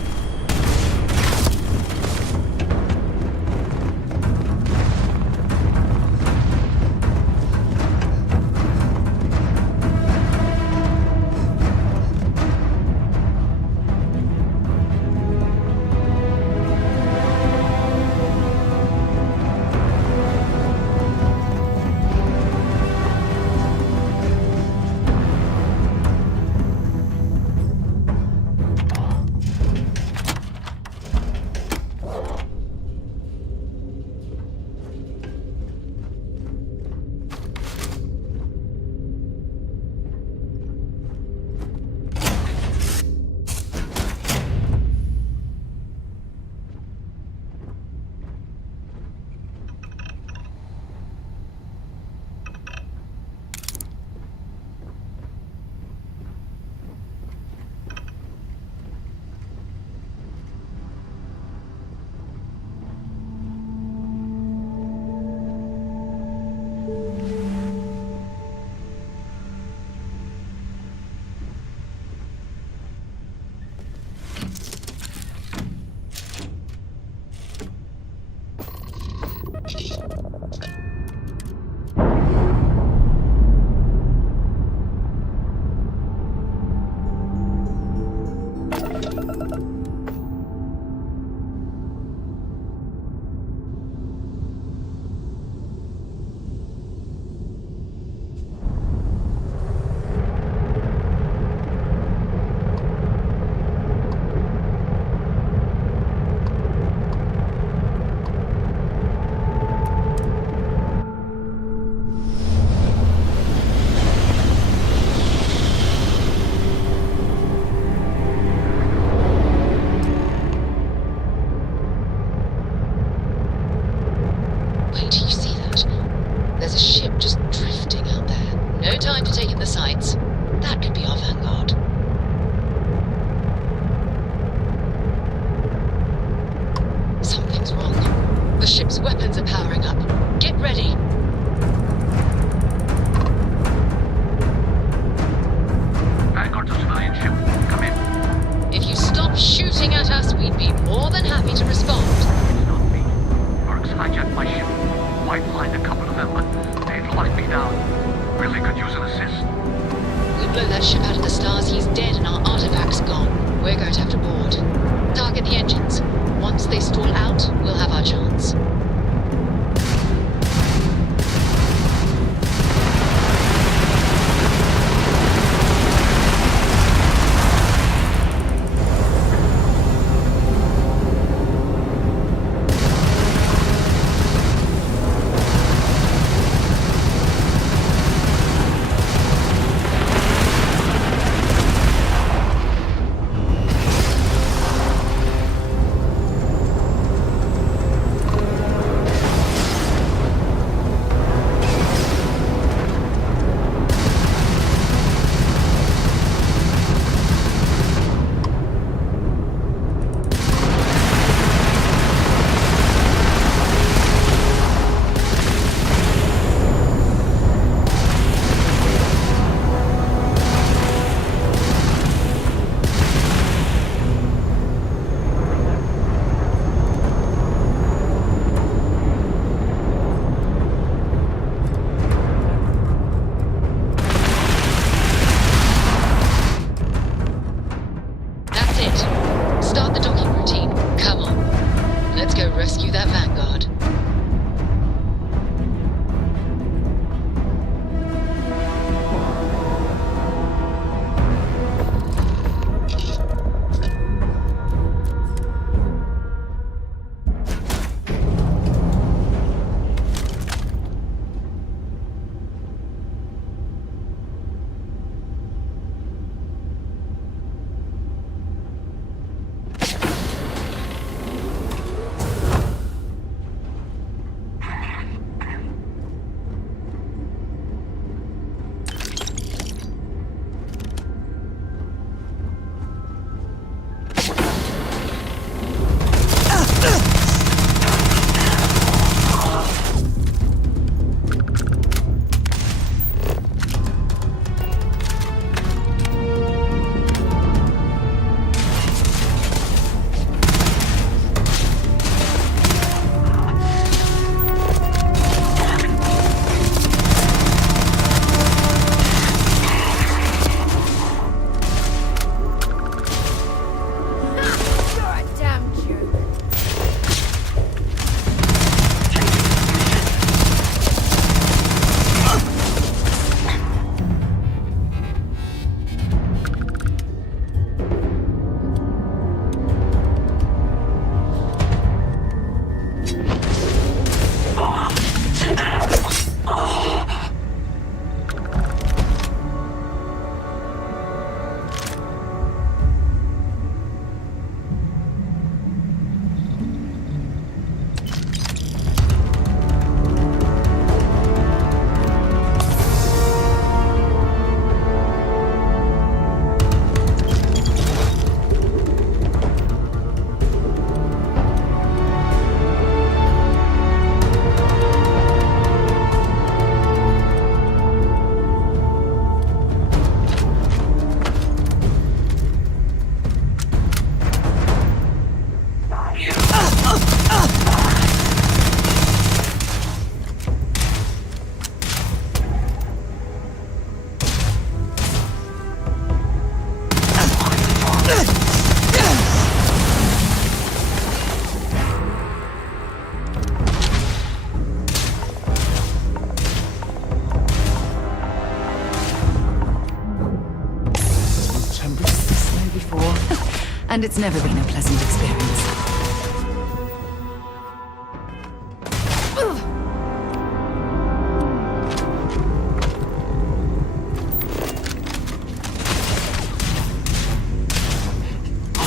And it's never been a pleasant experience.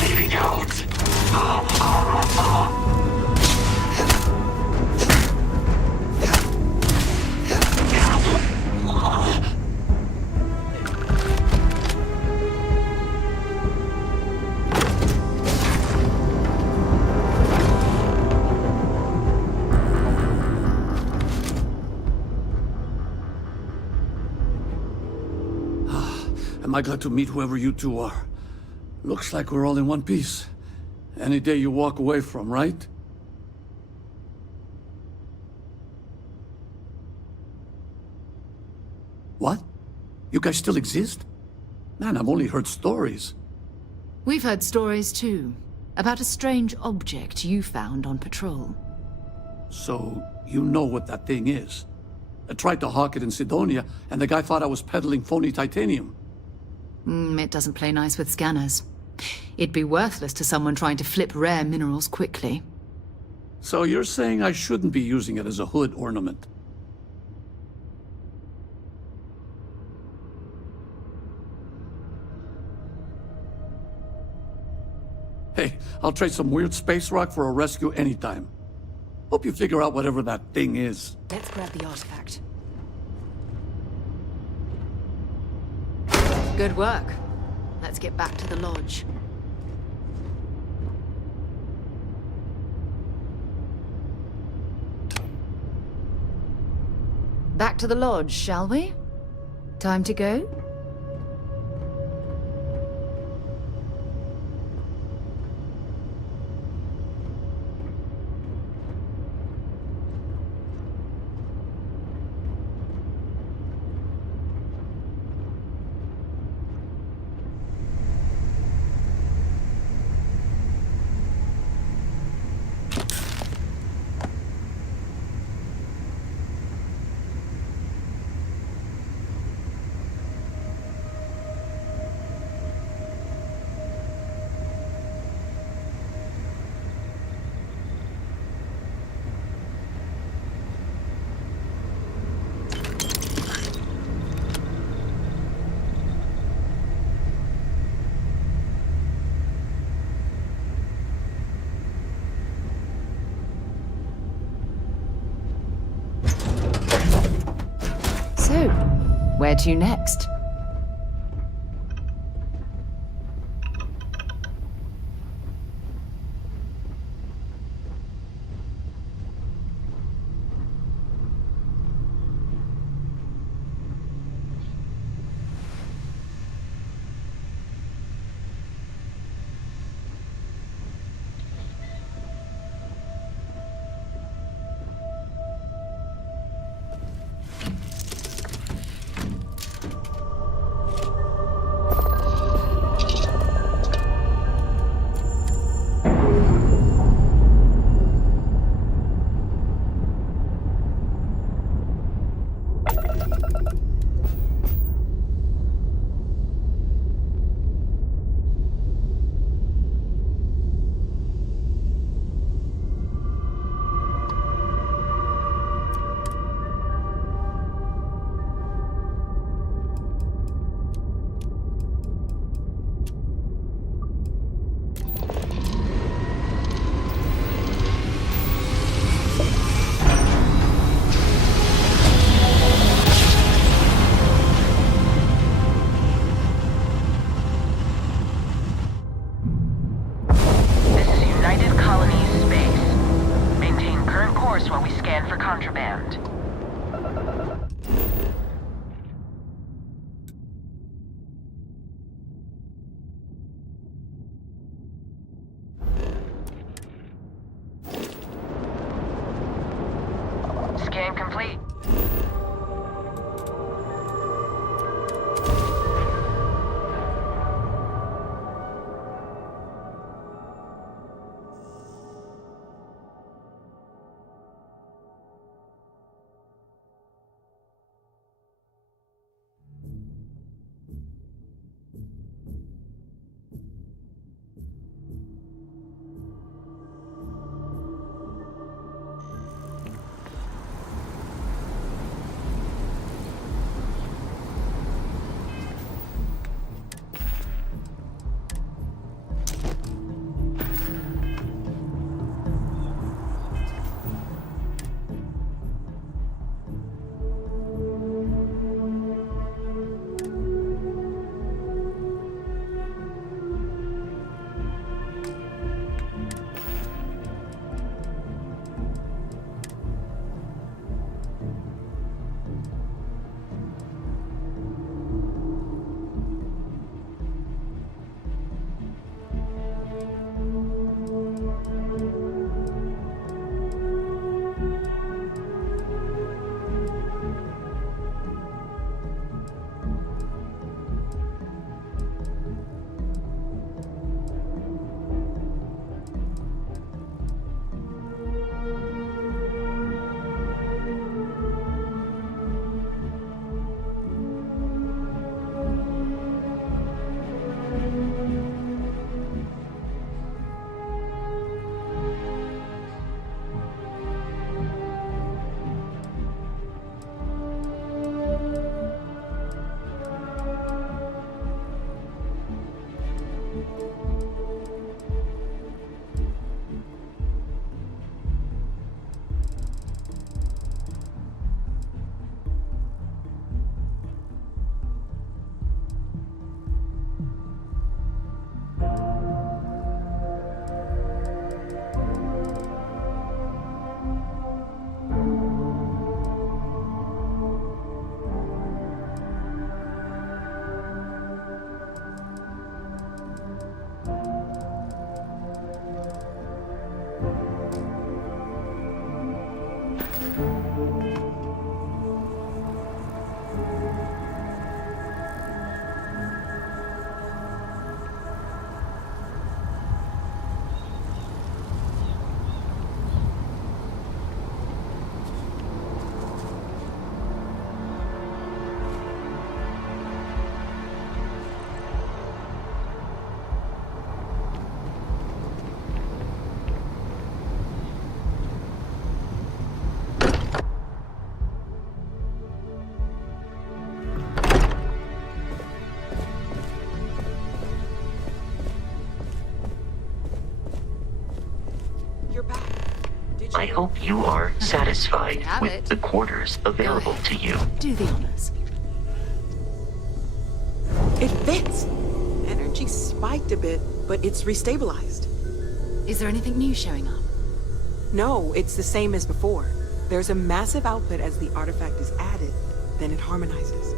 Leaving out. Am I glad to meet whoever you two are. Looks like we're all in one piece. Any day you walk away from, right? What? You guys still exist? Man, I've only heard stories. We've heard stories too, about a strange object you found on patrol. So, you know what that thing is? I tried to hawk it in Sidonia, and the guy thought I was peddling phony titanium. It doesn't play nice with scanners. It'd be worthless to someone trying to flip rare minerals quickly. So you're saying I shouldn't be using it as a hood ornament? Hey, I'll trade some weird space rock for a rescue anytime. Hope you figure out whatever that thing is. Let's grab the artifact. Good work. Let's get back to the lodge. Back to the lodge, shall we? Time to go? So, where to next? While we scan for contraband. Scan complete. I hope you are satisfied Have with it. the quarters available to you. Do the honors. It fits. Energy spiked a bit, but it's restabilized. Is there anything new showing up? No, it's the same as before. There's a massive output as the artifact is added, then it harmonizes.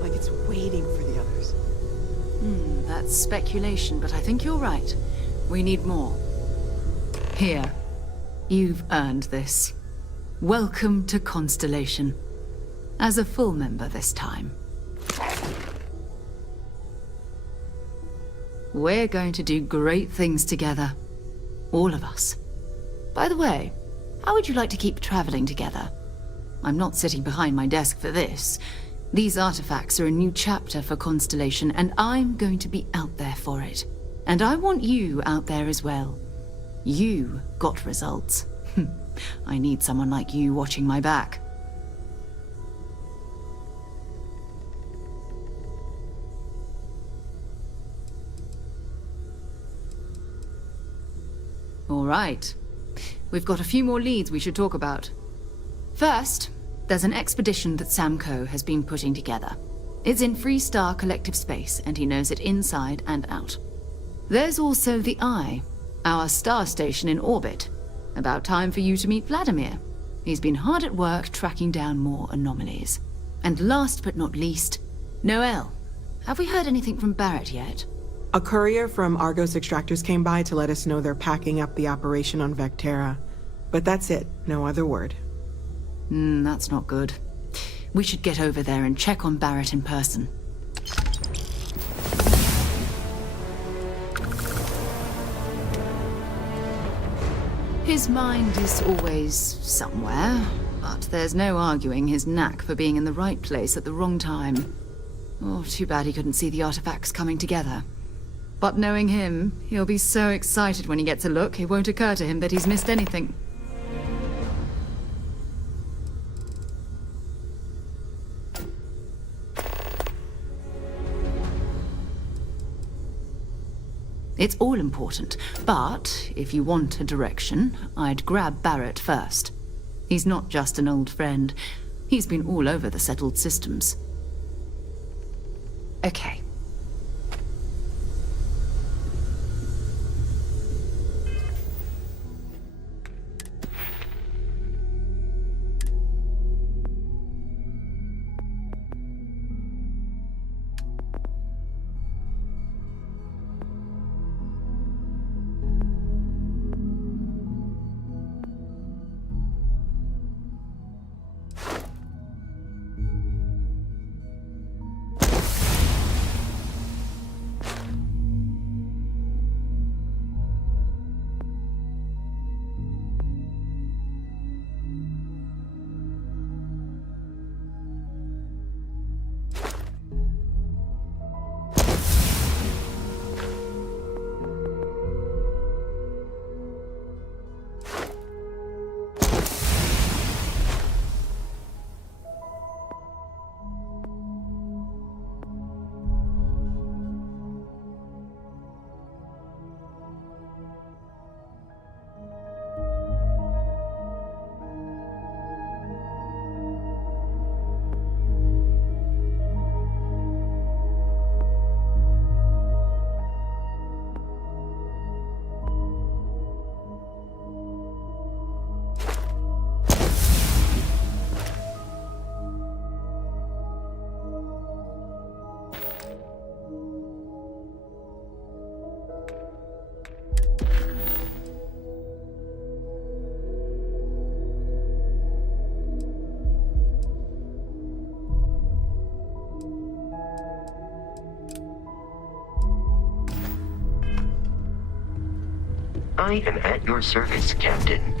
Like it's waiting for the others. That's speculation, but I think you're right. We need more. Here. You've earned this. Welcome to Constellation. As a full member this time. We're going to do great things together. All of us. By the way, how would you like to keep traveling together? I'm not sitting behind my desk for this. These artifacts are a new chapter for Constellation, and I'm going to be out there for it. And I want you out there as well. You got results. I need someone like you watching my back. All right. We've got a few more leads we should talk about. First, there's an expedition that Samco has been putting together. It's in Freestar Collective Space, and he knows it inside and out. There's also the Eye, our star station in orbit. About time for you to meet Vladimir. He's been hard at work tracking down more anomalies. And last but not least, Noel. Have we heard anything from Barrett yet? A courier from Argos Extractors came by to let us know they're packing up the operation on Vectera. But that's it, no other word. That's not good. We should get over there and check on Barrett in person. His mind is always somewhere, but there's no arguing his knack for being in the right place at the wrong time. Oh, too bad he couldn't see the artifacts coming together. But knowing him, he'll be so excited when he gets a look, it won't occur to him that he's missed anything. It's all important, but if you want a direction, I'd grab Barrett first. He's not just an old friend. He's been all over the settled systems. Okay. I am at your service, Captain.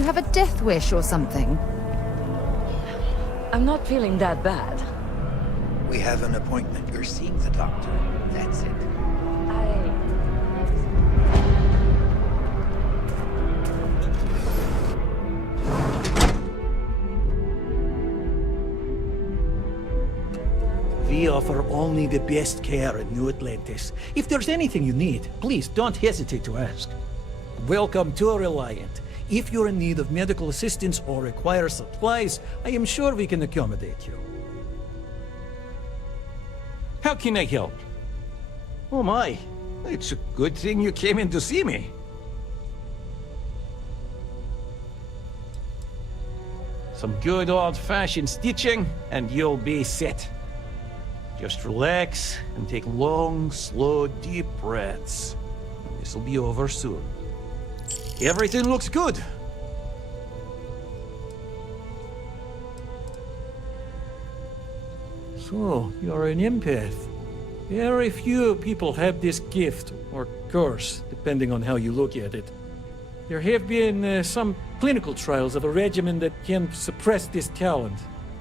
you have a death wish or something? I'm not feeling that bad. We have an appointment. You're seeing the doctor. That's it. We offer only the best care in New Atlantis. If there's anything you need, please don't hesitate to ask. Welcome to Reliant. If you're in need of medical assistance or require supplies, I am sure we can accommodate you. How can I help? Oh my, it's a good thing you came in to see me. Some good old-fashioned stitching, and you'll be set. Just relax and take long, slow, deep breaths. This'll be over soon. Everything looks good. So, you're an empath. Very few people have this gift, or curse, depending on how you look at it. There have been some clinical trials of a regimen that can suppress this talent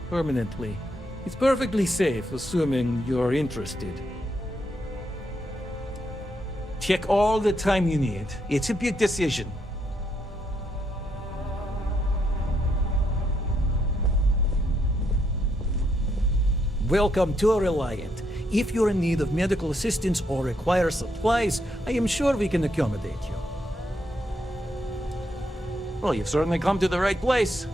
permanently. It's perfectly safe, assuming you're interested. Take all the time you need. It's a big decision. Welcome to Reliant. If you're in need of medical assistance or require supplies, I am sure we can accommodate you. Well, you've certainly come to the right place.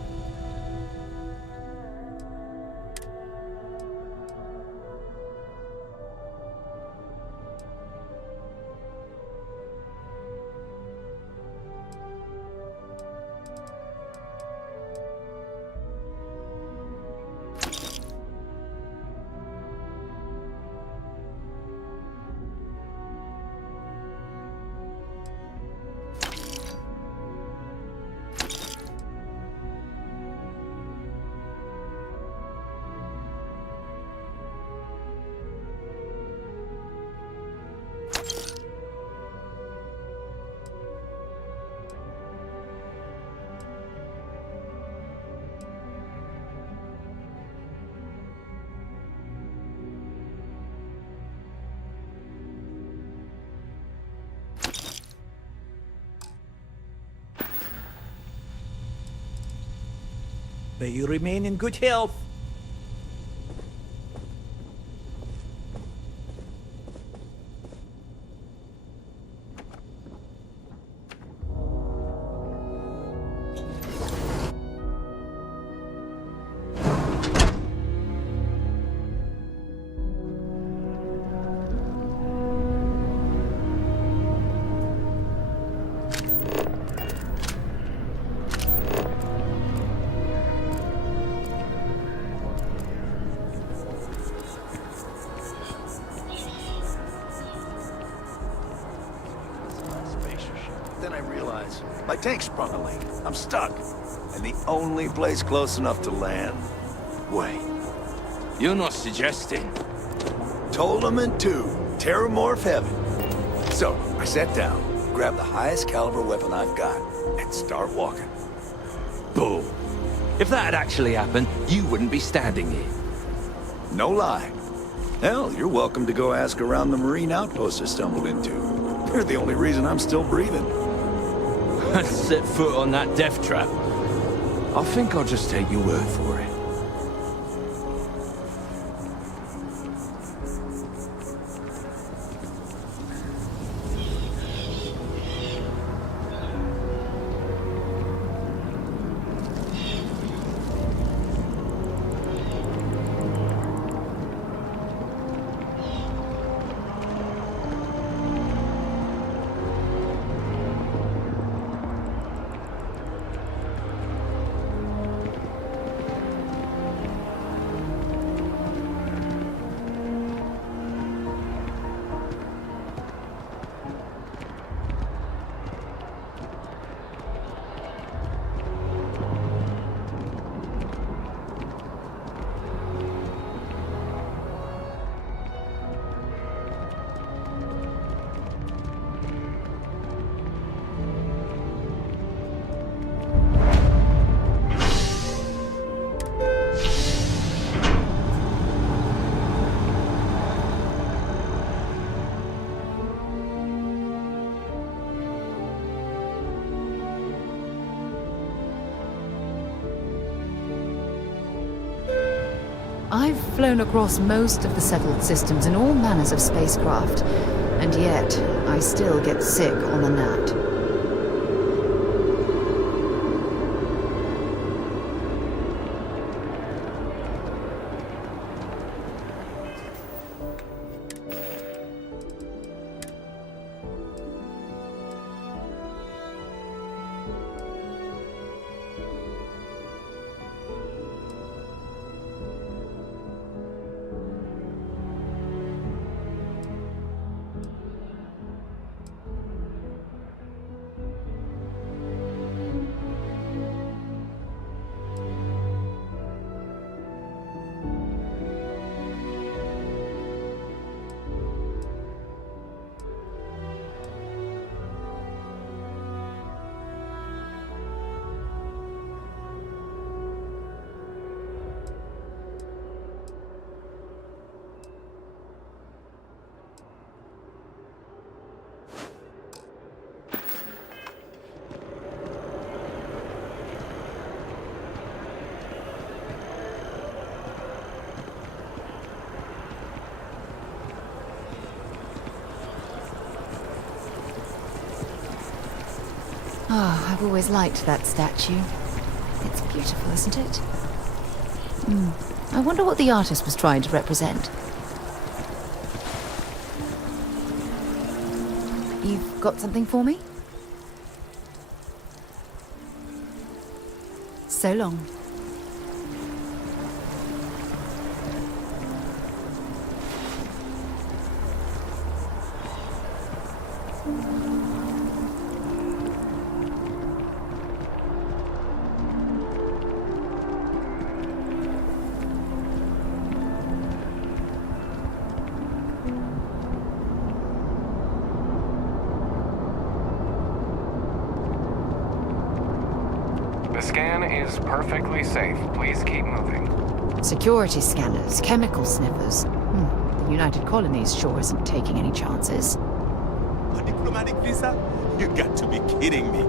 May you remain in good health. Then I realize my tank sprung a leak. I'm stuck. And the only place close enough to land... Wait. You're not suggesting... Tolement 2, Terramorph Heaven. So, I sat down, grabbed the highest caliber weapon I've got, and start walking. Boom. If that had actually happened, you wouldn't be standing here. No lie. Hell, you're welcome to go ask around the Marine outpost I stumbled into. They're the only reason I'm still breathing. Set foot on that death trap. I think I'll just take your word for it. I've flown across most of the settled systems in all manners of spacecraft, and yet I still get sick on the gnat. Oh, I've always liked that statue. It's beautiful, isn't it? I wonder what the artist was trying to represent. You've got something for me? So long. The scan is perfectly safe. Please keep moving. Security scanners, chemical sniffers. The United Colonies sure isn't taking any chances. A diplomatic visa? You got to be kidding me.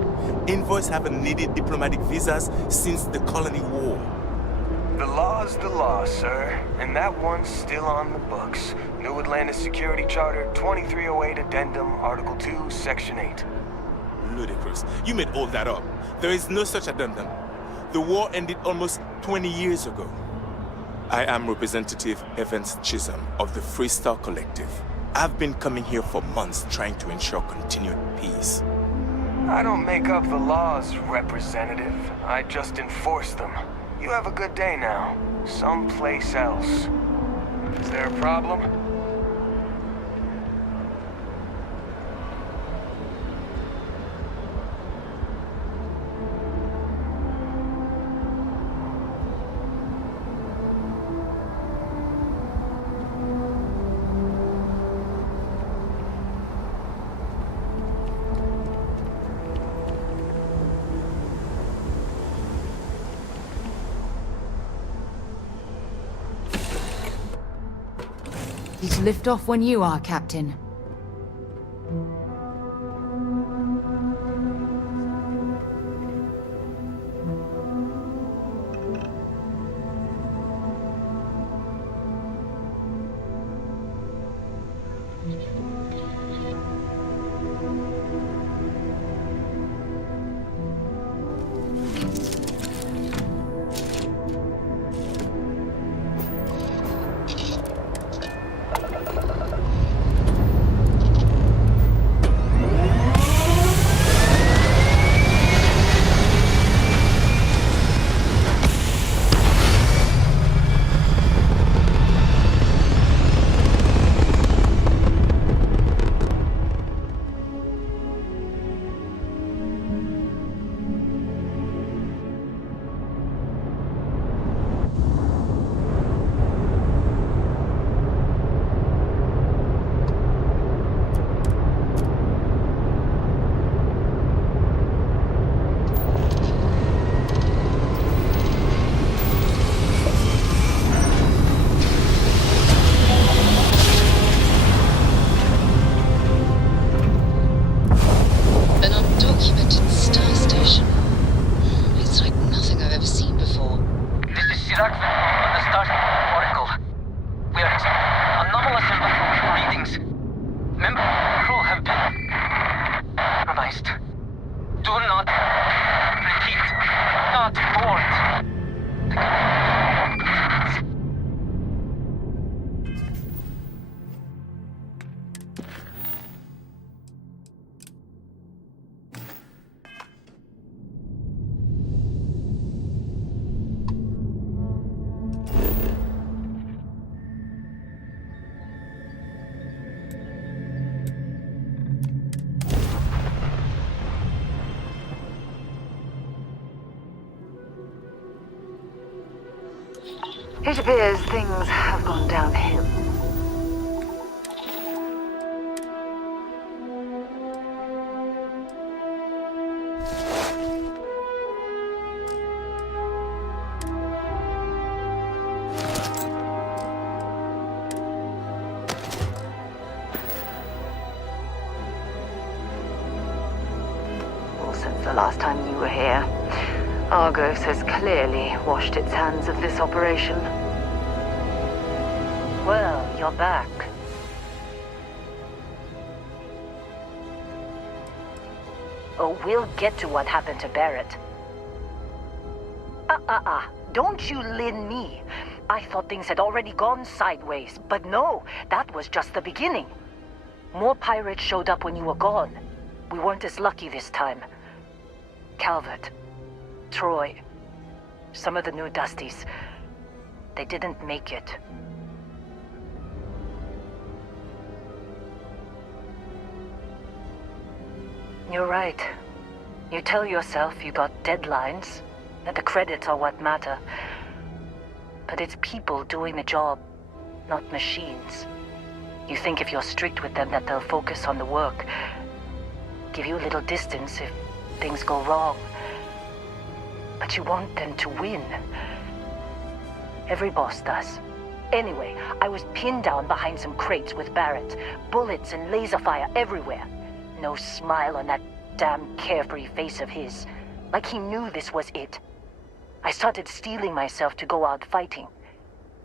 Envoys haven't needed diplomatic visas since the Colony War. The law's the law, sir. And that one's still on the books. New Atlantis Security Charter 2308 Addendum, Article 2, Section 8. Ludicrous. You made all that up. There is no such addendum. The war ended almost 20 years ago. I am Representative Evans Chisholm of the Freestar Collective. I've been coming here for months trying to ensure continued peace. I don't make up the laws, Representative. I just enforce them. You have a good day now. Someplace else. Is there a problem? To lift off when you are, Captain. compromised. Do not... Repeat. Not board. It appears things have gone downhill. Well, since the last time you were here, Argos has clearly washed its hands of this operation. Well, you're back. Oh, we'll get to what happened to Barrett. Don't you lin me. I thought things had already gone sideways, but no, that was just the beginning. More pirates showed up when you were gone. We weren't as lucky this time. Calvert, Troy, some of the new Dusties, they didn't make it. You're right. You tell yourself you got deadlines, that the credits are what matter. But it's people doing the job, not machines. You think if you're strict with them that they'll focus on the work, give you a little distance if things go wrong. But you want them to win. Every boss does. Anyway, I was pinned down behind some crates with Barrett. Bullets and laser fire everywhere. No smile on that damn carefree face of his. Like he knew this was it. I started steeling myself to go out fighting.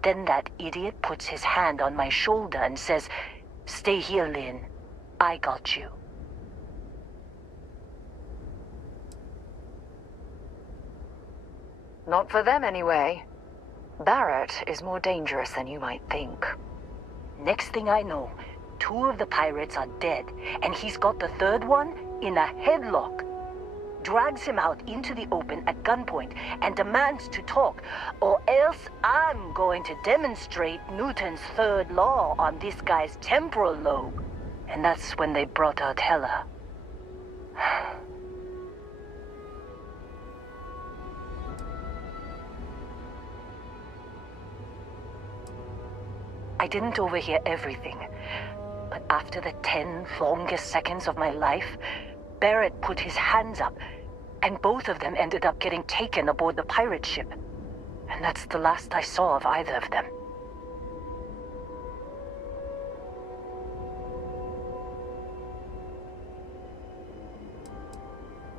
Then that idiot puts his hand on my shoulder and says, "Stay here, Lynn. I got you." Not for them, anyway. Barrett is more dangerous than you might think. Next thing I know, 2 of the pirates are dead, and he's got the 3rd one in a headlock. Drags him out into the open at gunpoint and demands to talk, or else I'm going to demonstrate Newton's 3rd law on this guy's temporal lobe. And that's when they brought out Hela. I didn't overhear everything, but after the 10 longest seconds of my life, Barrett put his hands up, and both of them ended up getting taken aboard the pirate ship. And that's the last I saw of either of them.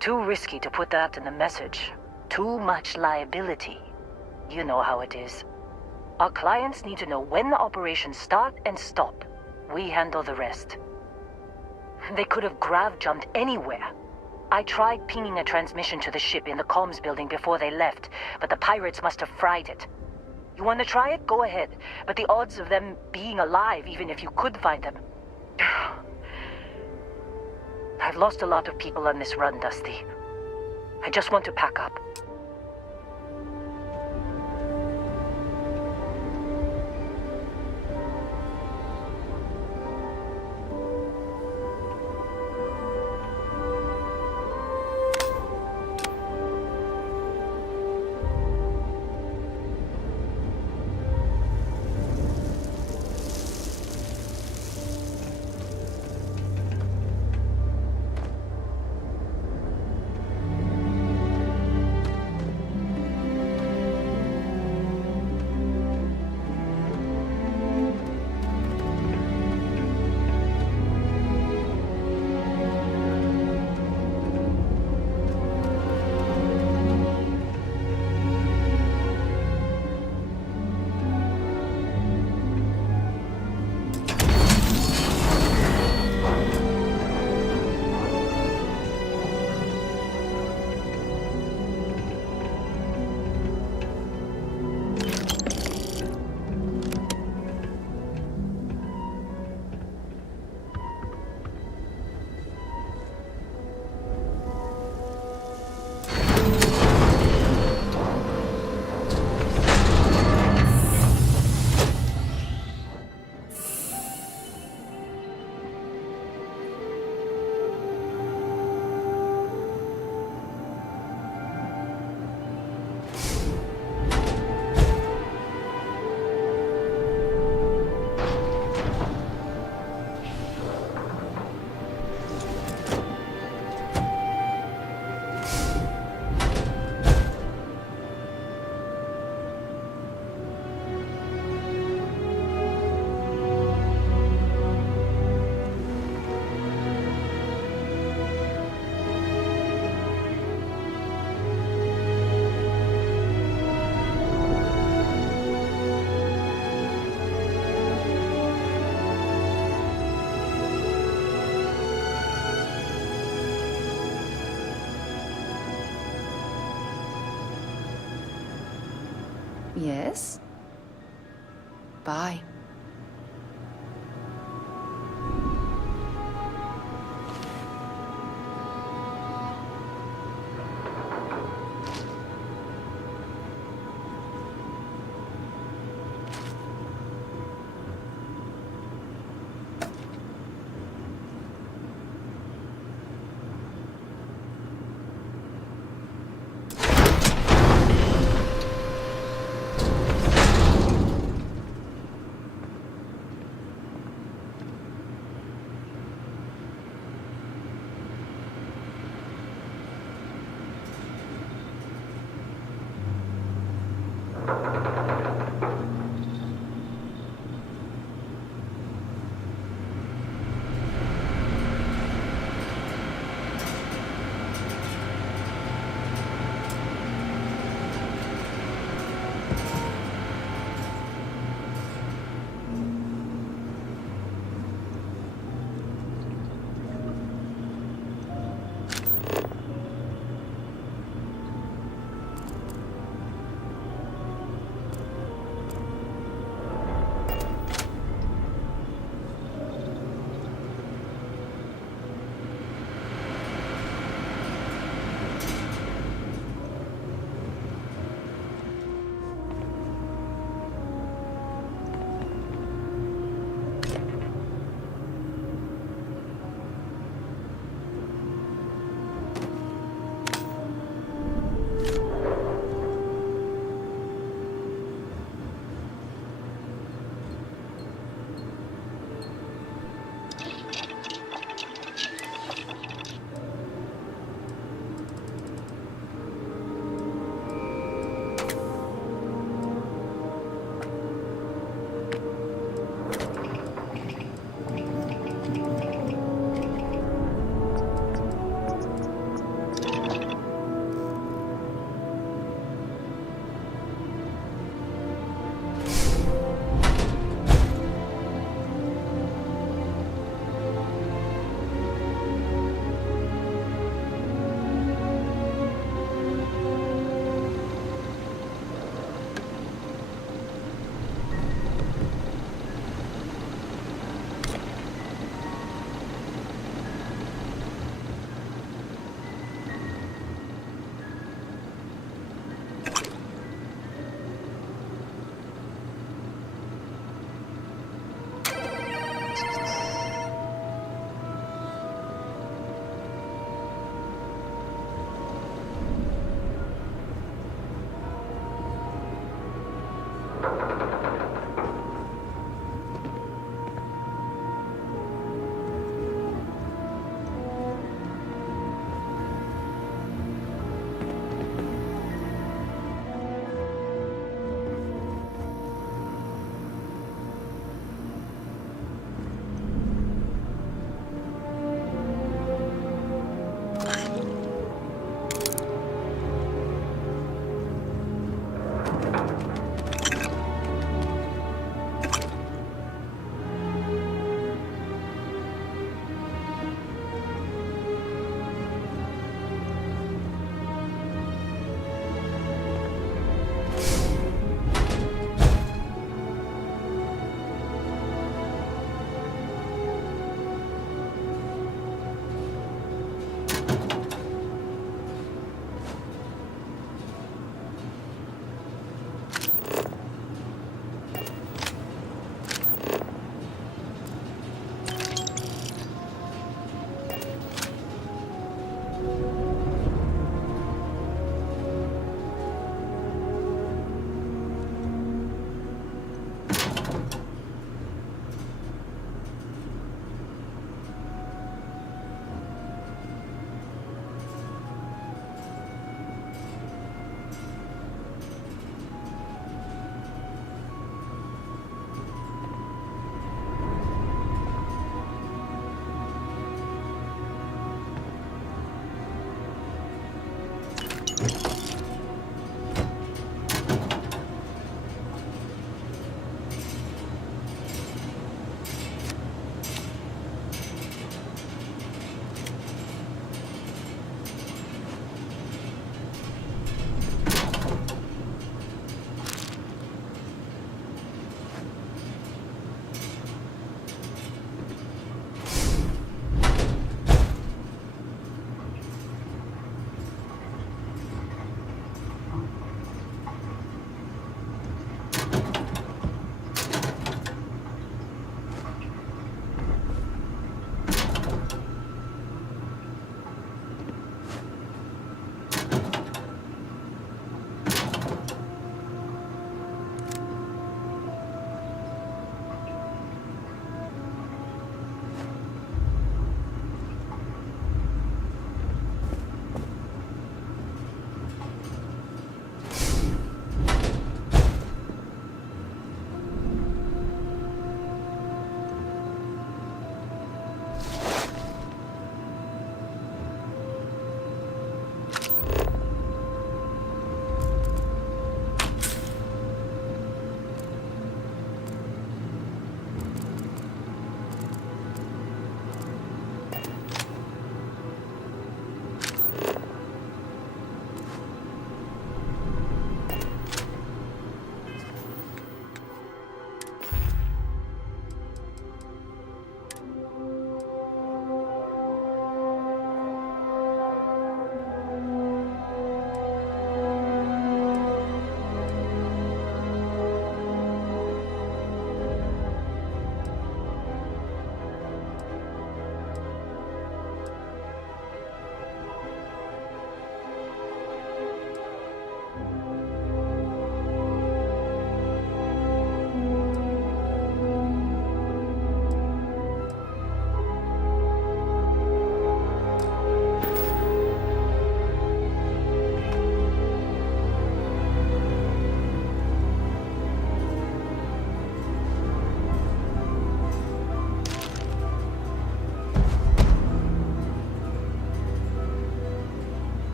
Too risky to put that in the message. Too much liability. You know how it is. Our clients need to know when the operations start and stop. We handle the rest. They could have grav-jumped anywhere. I tried pinging a transmission to the ship in the comms building before they left, but the pirates must have fried it. You want to try it? Go ahead. But the odds of them being alive, even if you could find them... I've lost a lot of people on this run, Dusty. I just want to pack up. Yes? Bye.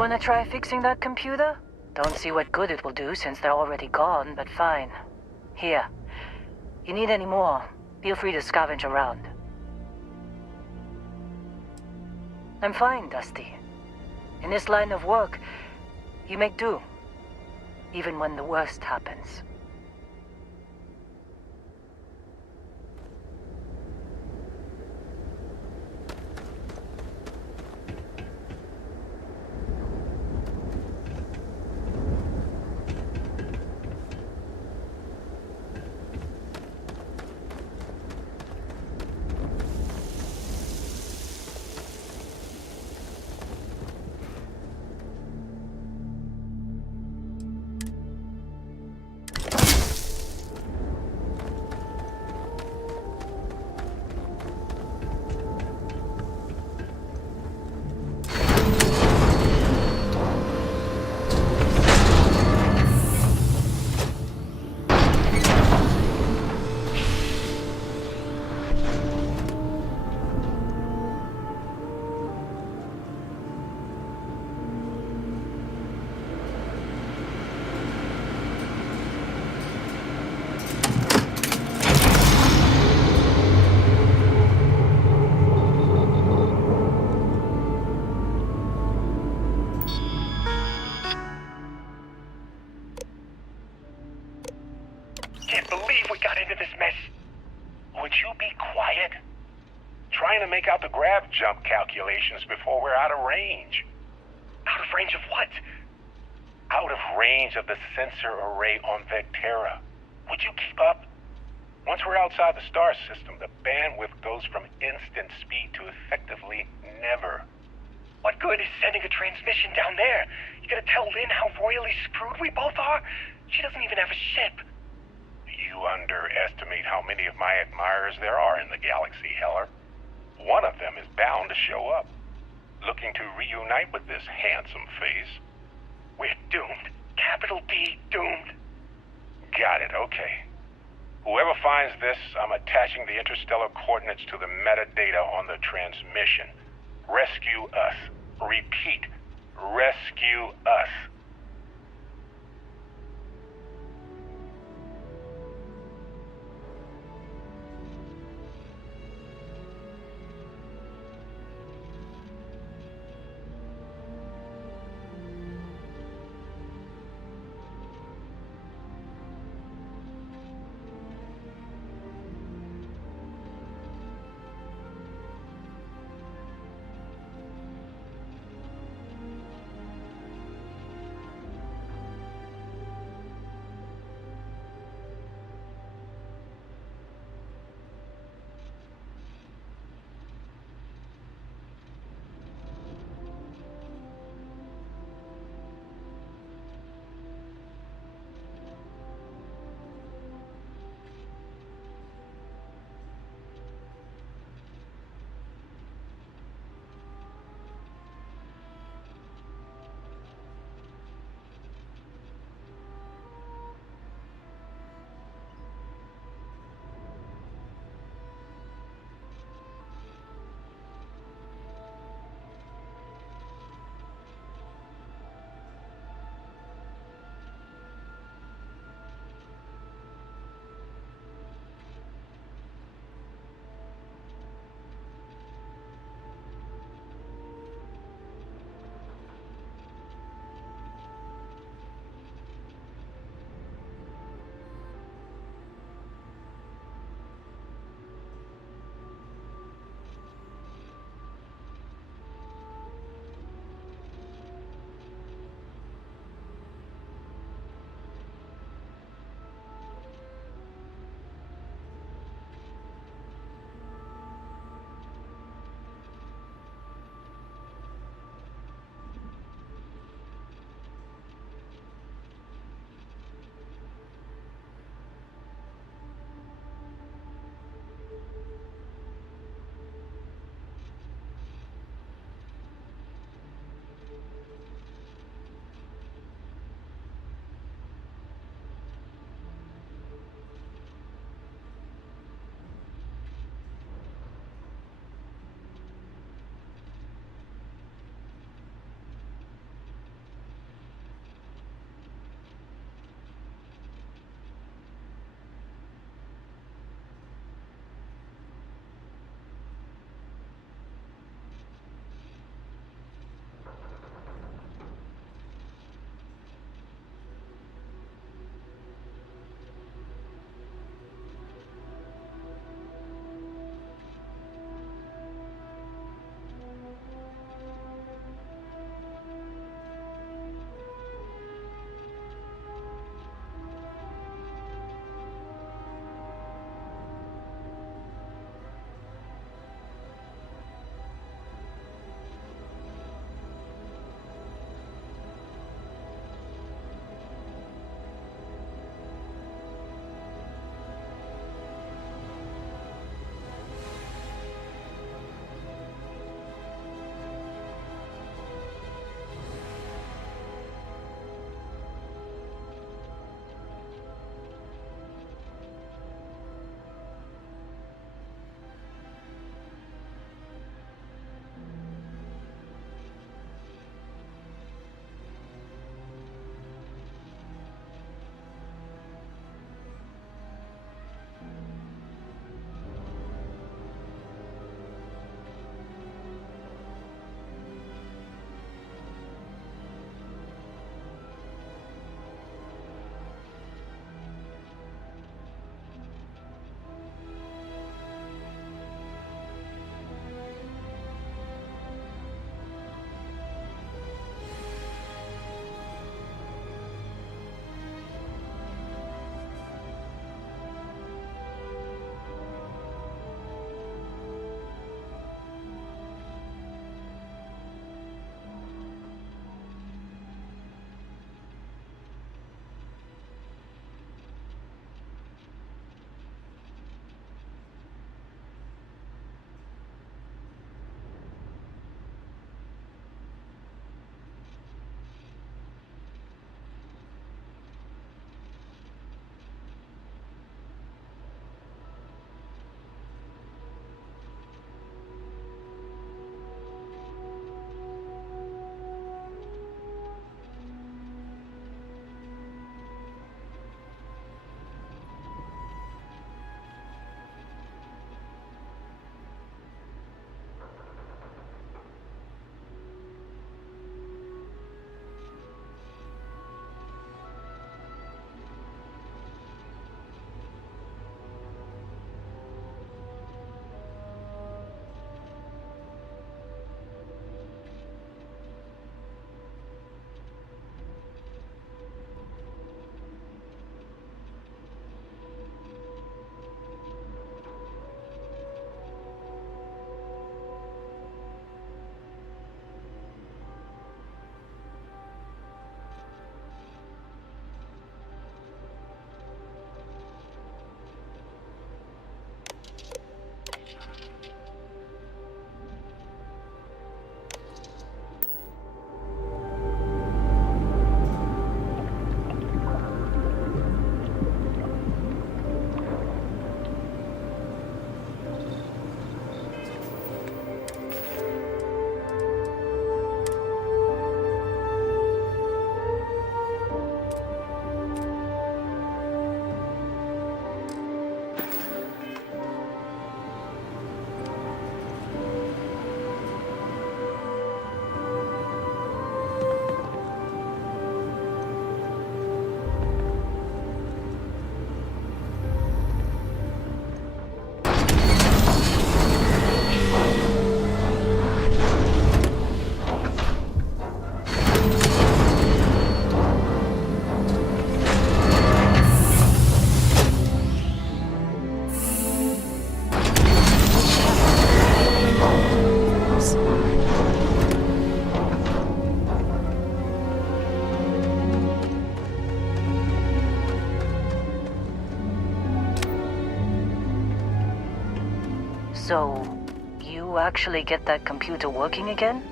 wanna try fixing that computer? Don't see what good it will do since they're already gone, but fine. Here. You need any more, feel free to scavenge around. I'm fine, Dusty. In this line of work, you make do. Even when the worst happens. Can't believe we got into this mess. Would you be quiet? Trying to make out the grav jump calculations before we're out of range. Out of range of what? Out of range of the sensor array on Vectera. Would you keep up? Once we're outside the star system, the bandwidth goes from instant speed to effectively never. What good is sending a transmission down there? You gonna tell Lynn how royally screwed we both are? She doesn't even have a ship. You underestimate how many of my admirers there are in the galaxy, Heller. One of them is bound to show up, looking to reunite with this handsome face. We're doomed. Capital D, doomed. Got it, okay. Whoever finds this, I'm attaching the interstellar coordinates to the metadata on the transmission. Rescue us. Repeat, rescue us. So, you actually get that computer working again?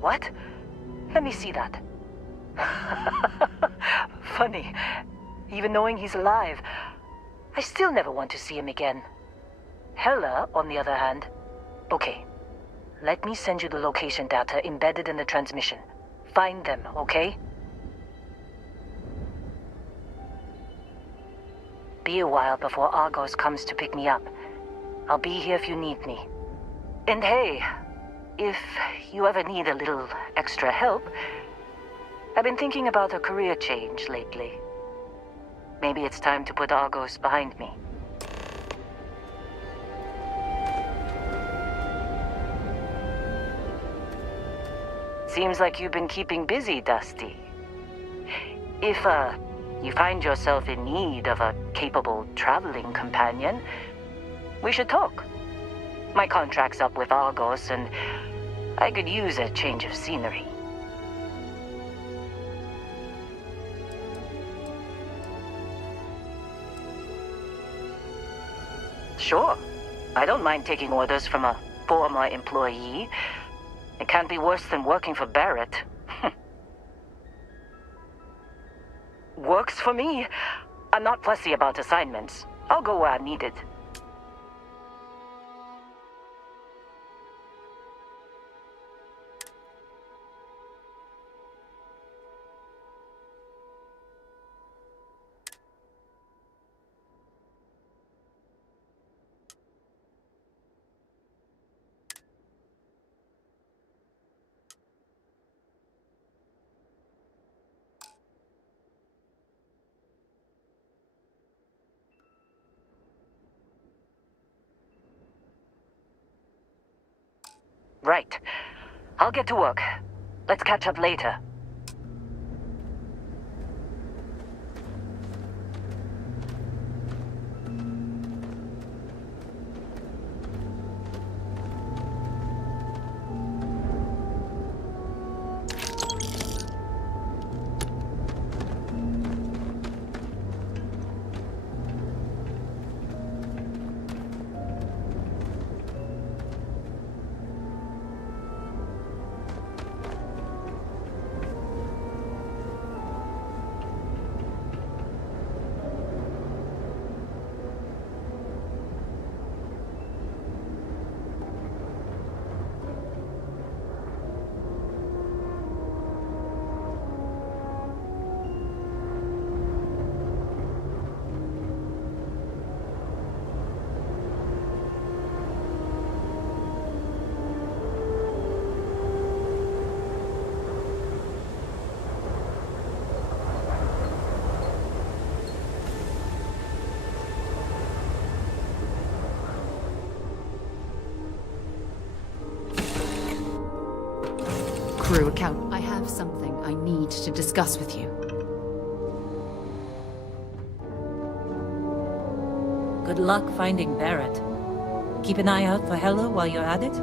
What? Let me see that. Funny. Even knowing he's alive, I still never want to see him again. Hella, on the other hand. Okay. Let me send you the location data embedded in the transmission. Find them, okay? Be a while before Argos comes to pick me up. I'll be here if you need me. And hey, if you ever need a little extra help, I've been thinking about a career change lately. Maybe it's time to put Argos behind me. Seems like you've been keeping busy, Dusty. If, you find yourself in need of a capable traveling companion, we should talk. My contract's up with Argos, and I could use a change of scenery. Sure. I don't mind taking orders from a former employee. It can't be worse than working for Barrett. Works for me. I'm not fussy about assignments. I'll go where I'm needed. Right. I'll get to work. Let's catch up later. Crew account. I have something I need to discuss with you. Good luck finding Barrett. Keep an eye out for Hella while you're at it.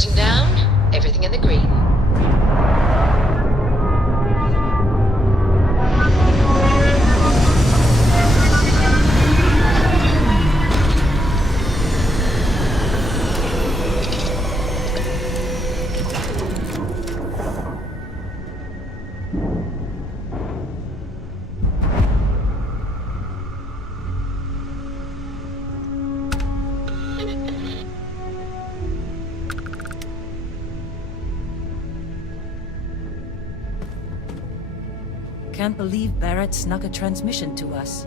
Touching down, everything in the green. Can't believe Barrett snuck a transmission to us.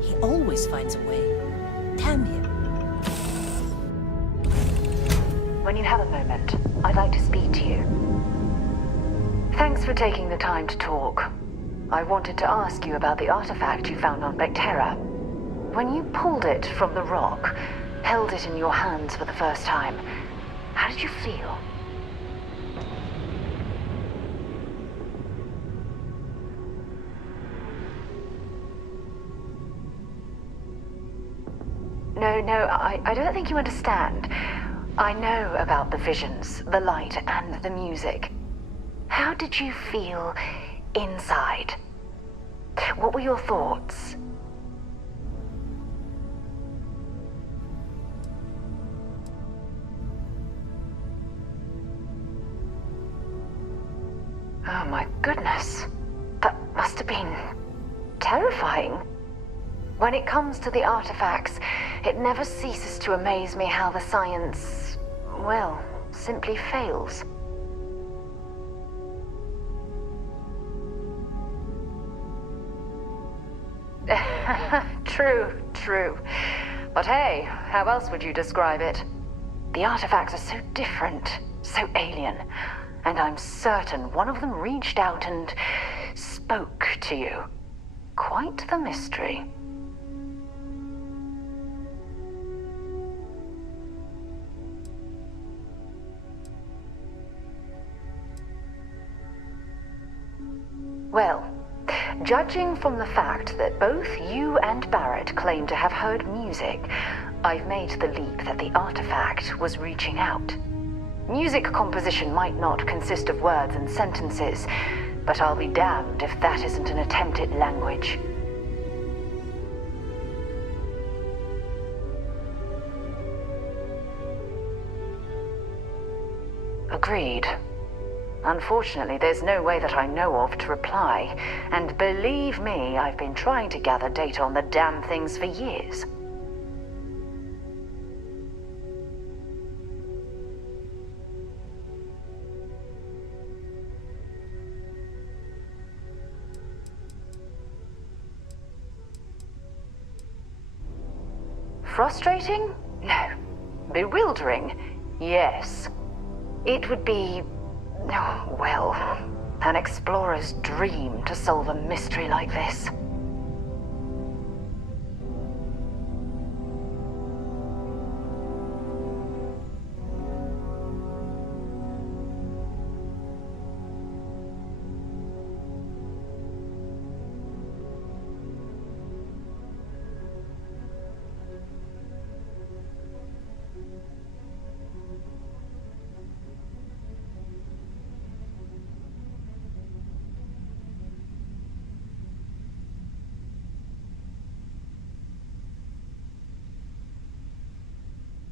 He always finds a way. Damn him. When you have a moment, I'd like to speak to you. Thanks for taking the time to talk. I wanted to ask you about the artifact you found on Bactera. When you pulled it from the rock, held it in your hands for the first time, how did you feel? No, I don't think you understand. I know about the visions, the light, and the music. How did you feel inside? What were your thoughts? Oh my goodness. That must have been terrifying. When it comes to the artifacts, it never ceases to amaze me how the science, well, simply fails. True. But hey, how else would you describe it? The artifacts are so different, so alien, and I'm certain one of them reached out and spoke to you. Quite the mystery. Well, judging from the fact that both you and Barrett claim to have heard music, I've made the leap that the artifact was reaching out. Music composition might not consist of words and sentences, but I'll be damned if that isn't an attempt at language. Agreed. Unfortunately, there's no way that I know of to reply, and believe me, I've been trying to gather data on the damn things for years. Frustrating? No. Bewildering? Yes. It would be... oh, well, an explorer's dream to solve a mystery like this.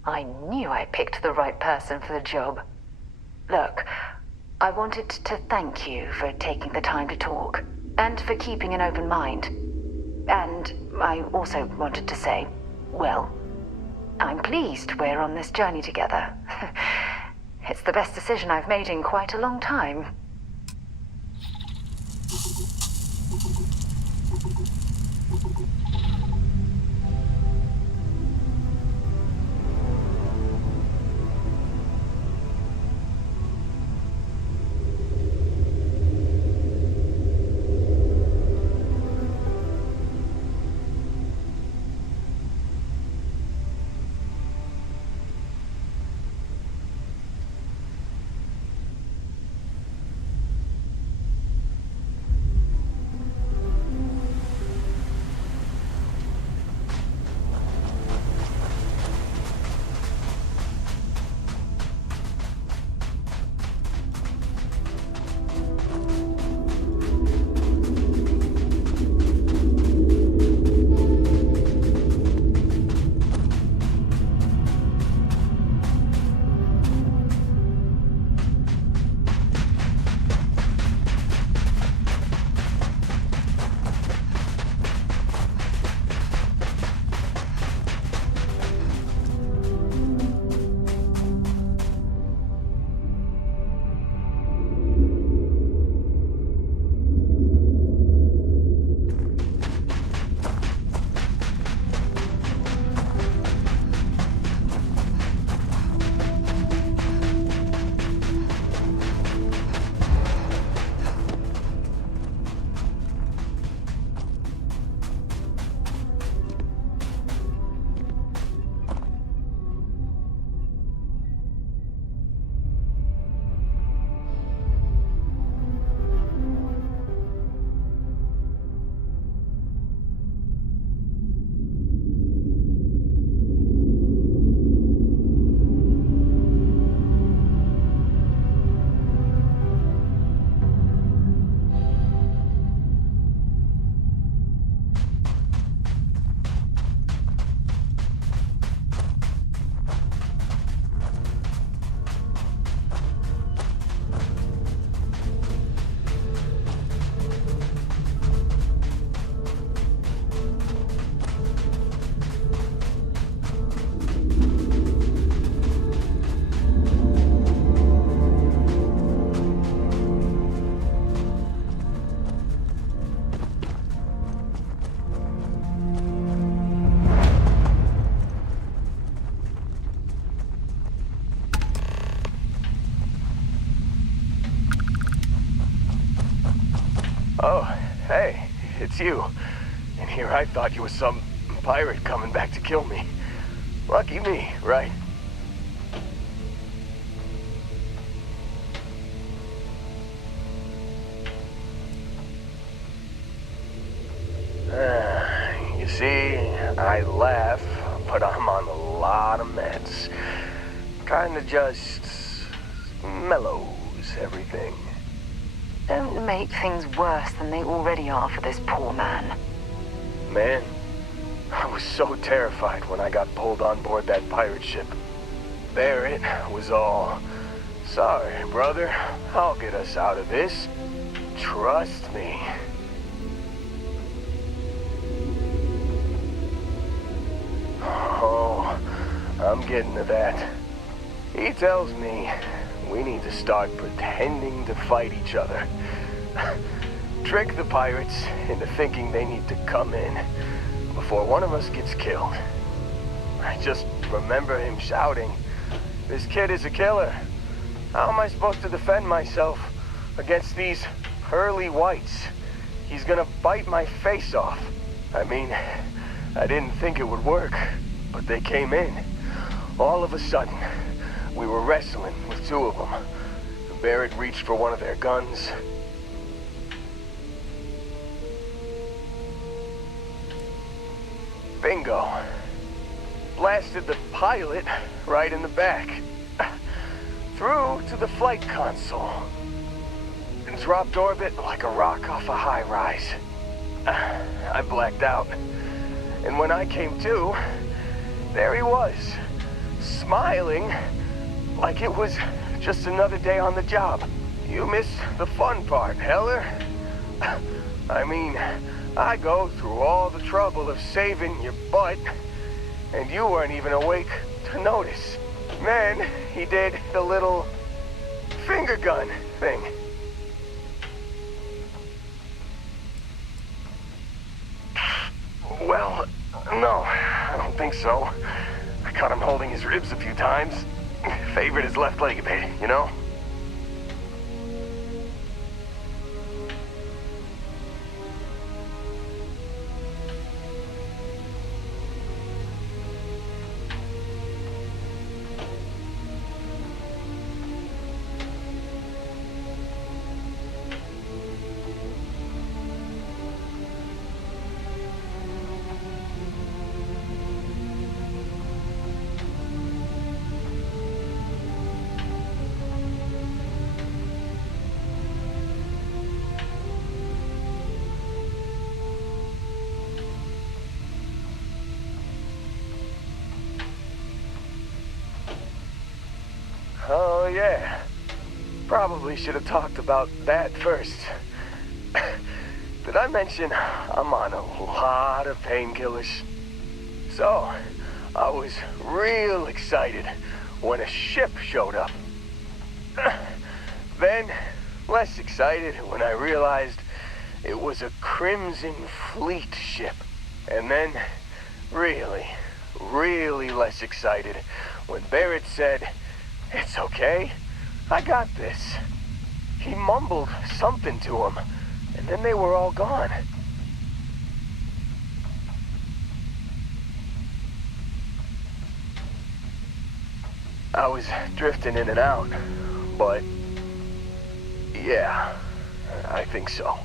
I knew I picked the right person for the job. Look, I wanted to thank you for taking the time to talk, and for keeping an open mind. And I also wanted to say, well, I'm pleased we're on this journey together. It's the best decision I've made in quite a long time. Oh, hey, it's you. And here I thought you were some pirate coming back to kill me. Lucky me, right? You see, I laugh, but I'm on a lot of meds. Kinda just mellows everything. Don't make things worse than they already are for this poor man. Man, I was so terrified when I got pulled on board that pirate ship. There it was all. Sorry, brother. I'll get us out of this. Trust me. Oh, I'm getting to that. He tells me we need to start pretending to fight each other. Trick the pirates into thinking they need to come in before one of us gets killed. I just remember him shouting, "This kid is a killer. How am I supposed to defend myself against these pearly whites? He's gonna bite my face off." I mean, I didn't think it would work, but they came in. All of a sudden, we were wrestling with two of them. Barrett reached for one of their guns. Bingo. Blasted the pilot right in the back. Through to the flight console. And dropped orbit like a rock off a high rise. I blacked out. And when I came to, there he was, smiling like it was just another day on the job. You missed the fun part, Heller. I mean, I go through all the trouble of saving your butt, and you weren't even awake to notice. Then he did the little finger gun thing. Well, no, I don't think so. I caught him holding his ribs a few times. Favored his left leg a bit, you know? Oh, yeah. Probably should have talked about that first. Did I mention I'm on a lot of painkillers? So, I was real excited when a ship showed up. Then, less excited when I realized it was a Crimson Fleet ship. And then, really less excited when Barrett said, "It's okay. I got this." He mumbled something to him, and then they were all gone. I was drifting in and out, but yeah, I think so.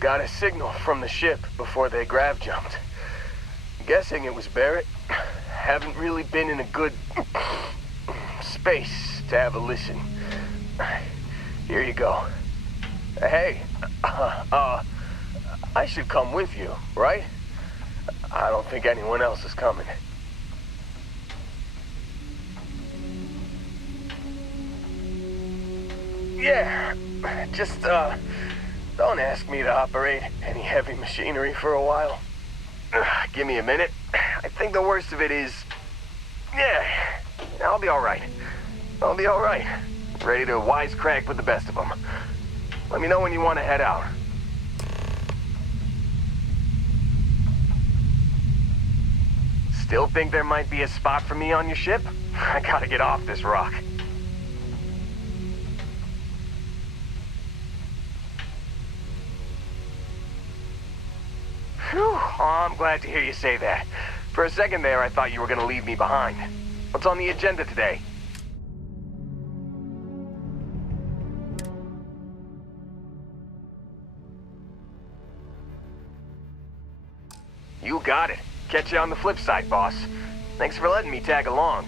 Got a signal from the ship before they grav jumped. Guessing it was Barrett. Haven't really been in a good space to have a listen. Here you go. Hey, I should come with you, right? I don't think anyone else is coming. Yeah, just, don't ask me to operate any heavy machinery for a while. Give me a minute. I think the worst of it is... Yeah, I'll be alright. I'll be alright. Ready to wisecrack with the best of them. Let me know when you want to head out. Still think there might be a spot for me on your ship? I gotta get off this rock. Whew. Oh, I'm glad to hear you say that. For a second there, I thought you were gonna leave me behind. What's on the agenda today? You got it. Catch you on the flip side, boss. Thanks for letting me tag along.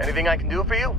Anything I can do for you?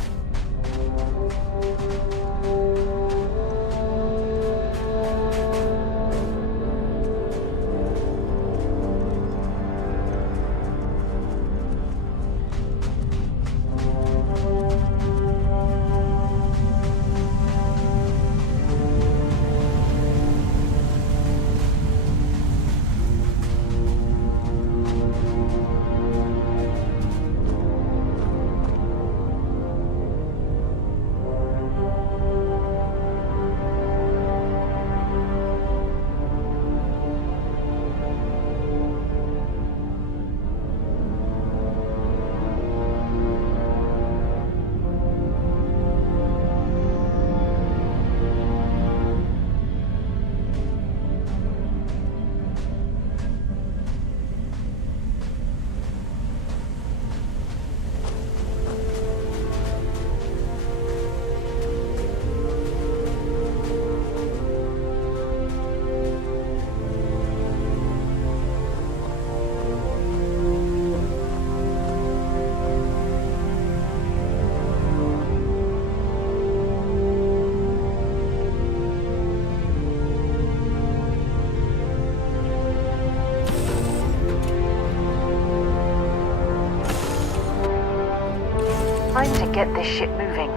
Time to get this shit moving.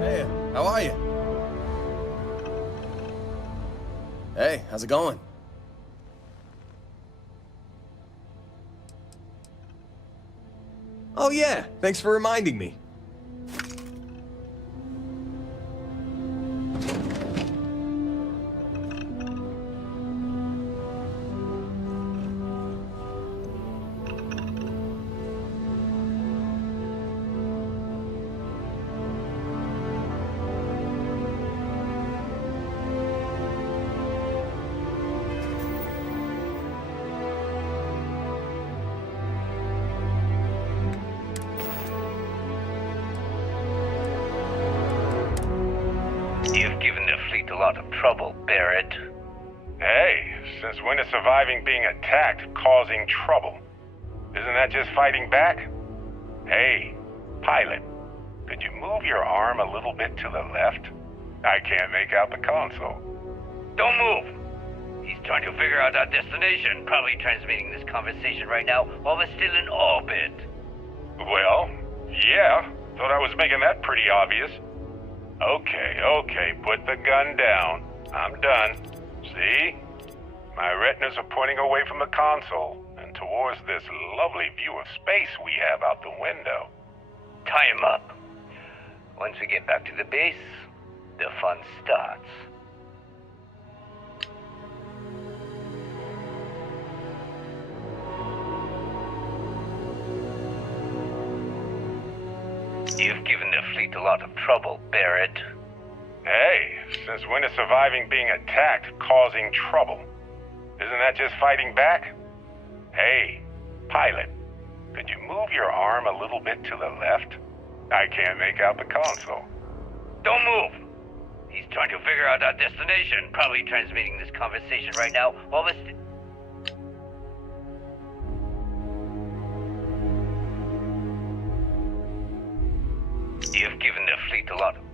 Hey, how are you? Hey, how's it going? Oh yeah, thanks for reminding me. You've given the fleet a lot of trouble, Barrett. Hey, since when is surviving being attacked causing trouble? Isn't that just fighting back? Hey, pilot, could you move your arm a little bit to the left? I can't make out the console. Don't move! He's trying to figure out our destination, probably transmitting this conversation right now while we're still in orbit. Well, yeah, thought I was making that pretty obvious. Okay, put the gun down. I'm done. See? My retinas are pointing away from the console and towards this lovely view of space we have out the window. Tie him up. Once we get back to the base, the fun starts. You've given the fleet a lot of trouble, Barrett. Hey, since when is surviving being attacked causing trouble? Isn't that just fighting back? Hey, pilot, could you move your arm a little bit to the left? I can't make out the console. Don't move! He's trying to figure out our destination, probably transmitting this conversation right now while we're You've given the fleet a lot of...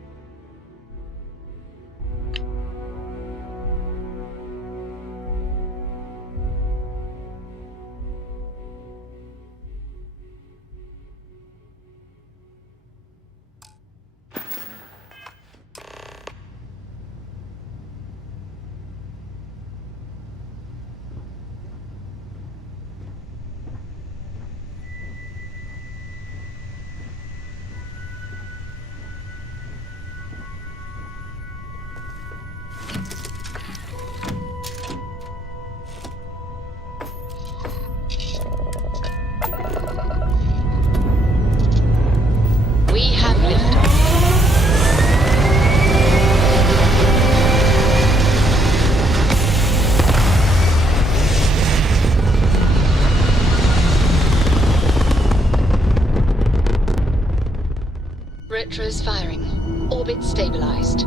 Retros firing. Orbit stabilized.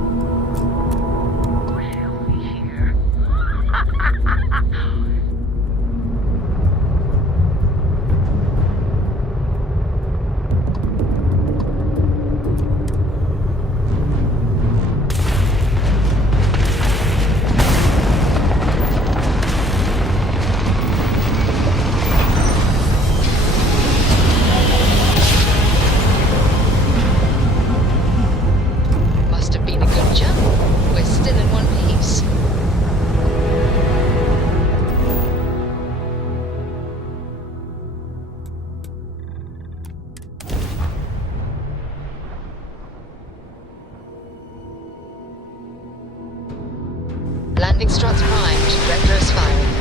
Receiving struts primed. Retros firing.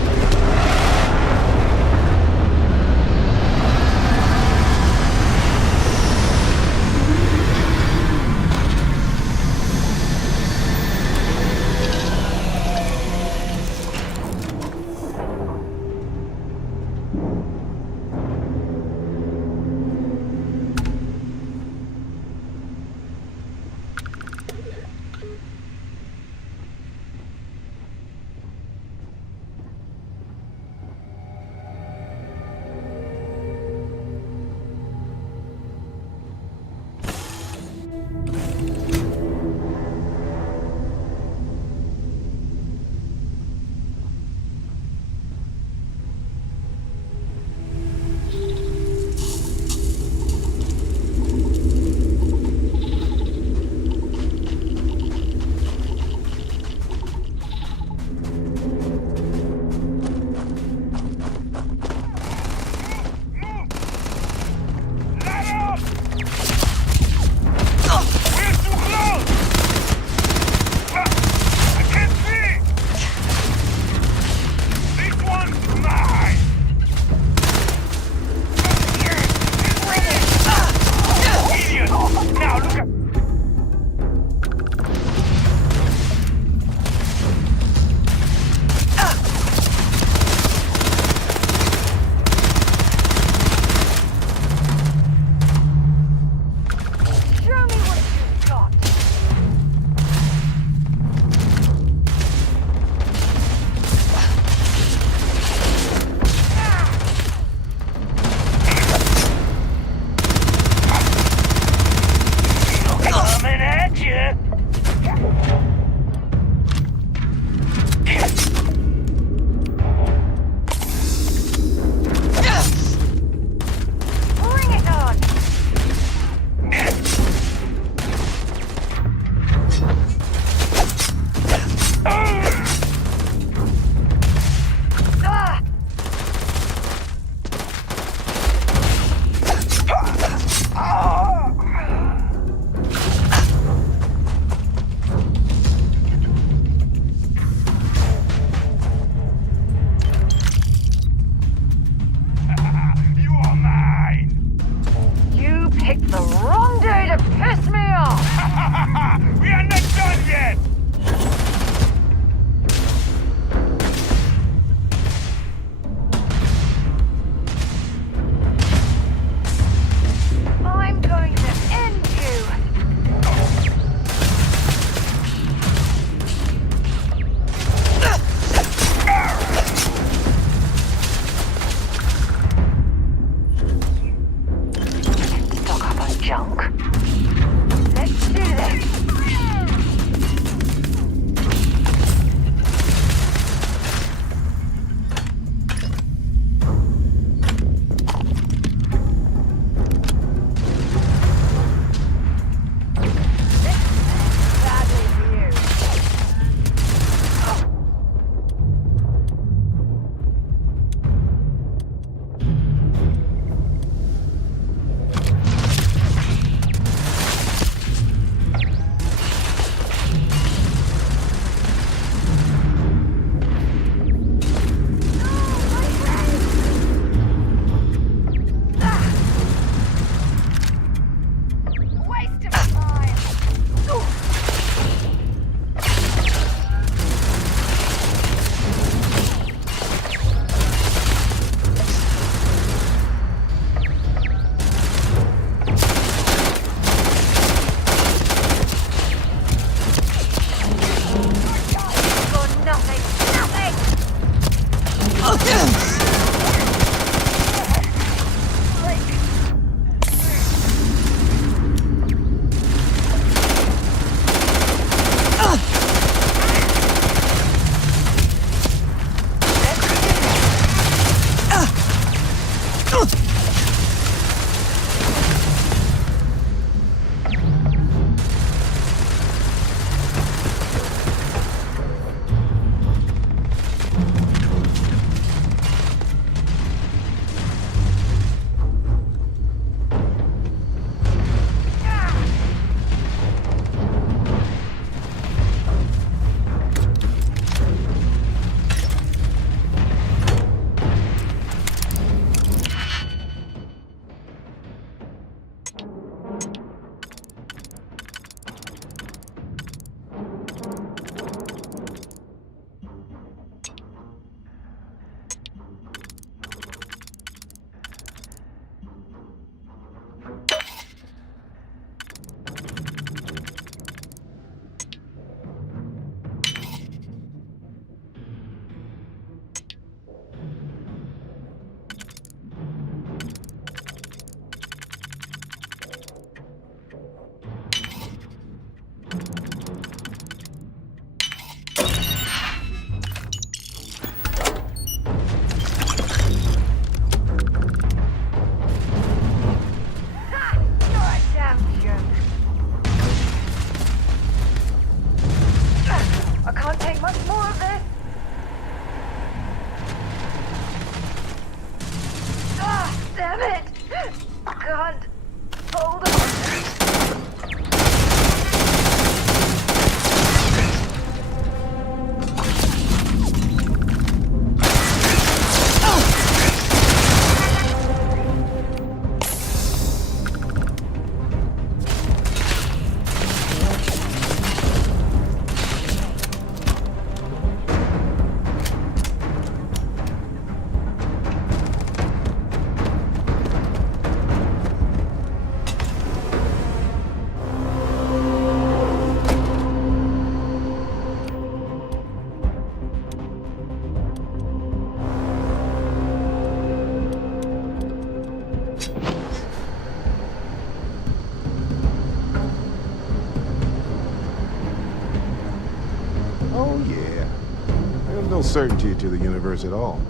no certainty to the universe at all.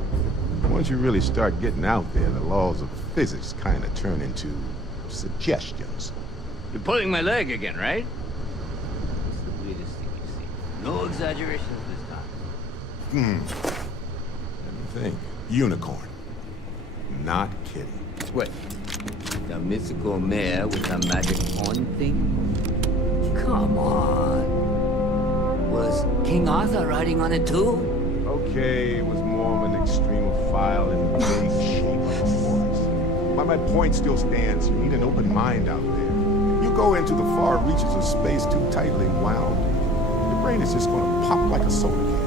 Once you really start getting out there, the laws of physics kind of turn into suggestions. You're pulling my leg again, right? It's the weirdest thing you've seen. No exaggerations this time. Let me think. Unicorn. Not kidding. Wait. The mythical mare with the magic horn thing? Come on. Was King Arthur riding on it too? Okay, it was more of an extremophile in the big shape of a horse. But my point still stands. You need an open mind out there. You go into the far reaches of space too tightly wound, your brain is just gonna pop like a soda can.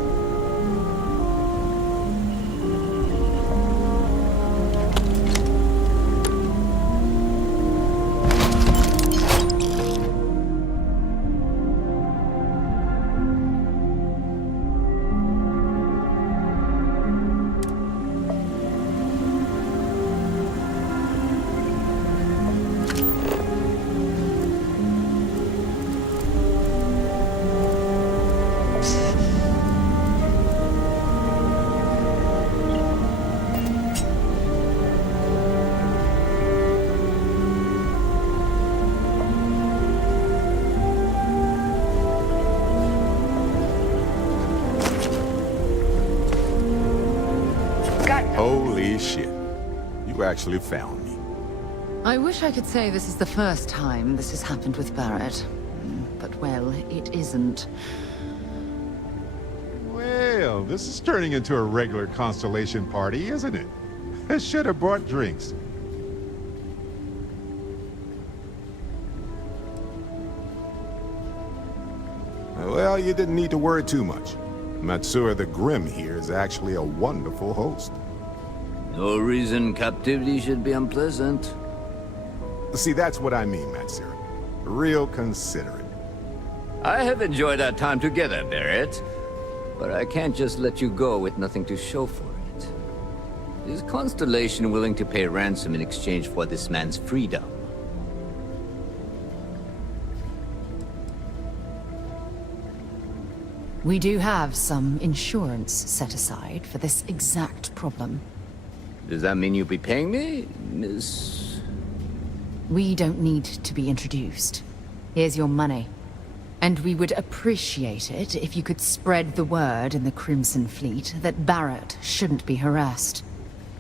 Holy shit. You actually found me. I wish I could say this is the first time this has happened with Barrett. But, well, it isn't. Well, this is turning into a regular Constellation party, isn't it? I should have brought drinks. Well, you didn't need to worry too much. Matsura the Grim here is actually a wonderful host. No reason captivity should be unpleasant. See, that's what I mean, Matsura. Real considerate. I have enjoyed our time together, Barrett. But I can't just let you go with nothing to show for it. Is Constellation willing to pay ransom in exchange for this man's freedom? We do have some insurance set aside for this exact problem. Does that mean you'll be paying me, Miss... We don't need to be introduced. Here's your money. And we would appreciate it if you could spread the word in the Crimson Fleet that Barrett shouldn't be harassed.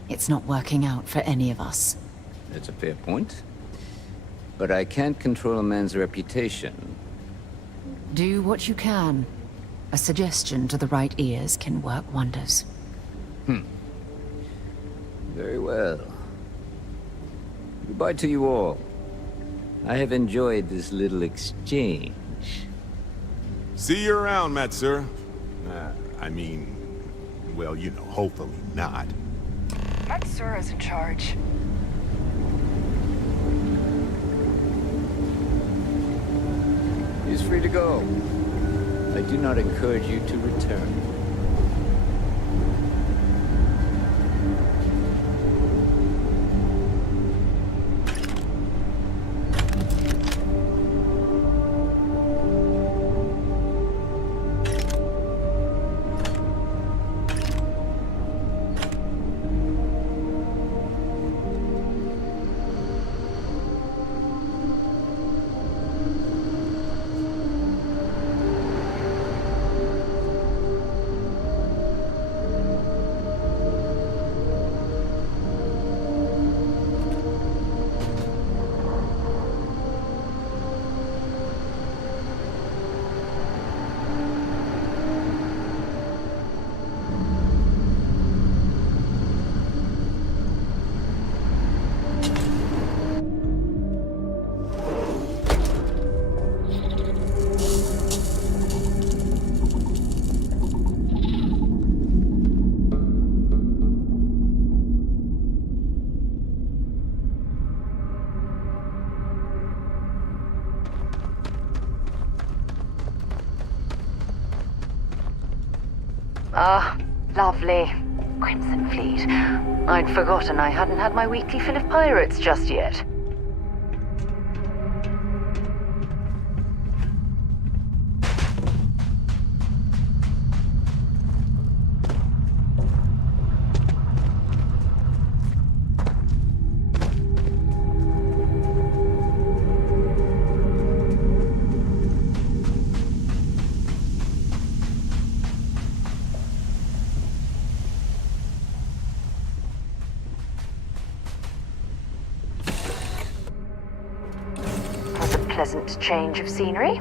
It's not working out for any of us. That's a fair point. But I can't control a man's reputation. Do what you can. A suggestion to the right ears can work wonders. Very well. Goodbye to you all. I have enjoyed this little exchange. See you around, Matsura. I mean, well, you know, hopefully not. Matsura's in charge. He's free to go. I do not encourage you to return. Ah, lovely. Crimson Fleet. I'd forgotten I hadn't had my weekly fill of pirates just yet. pleasant change of scenery.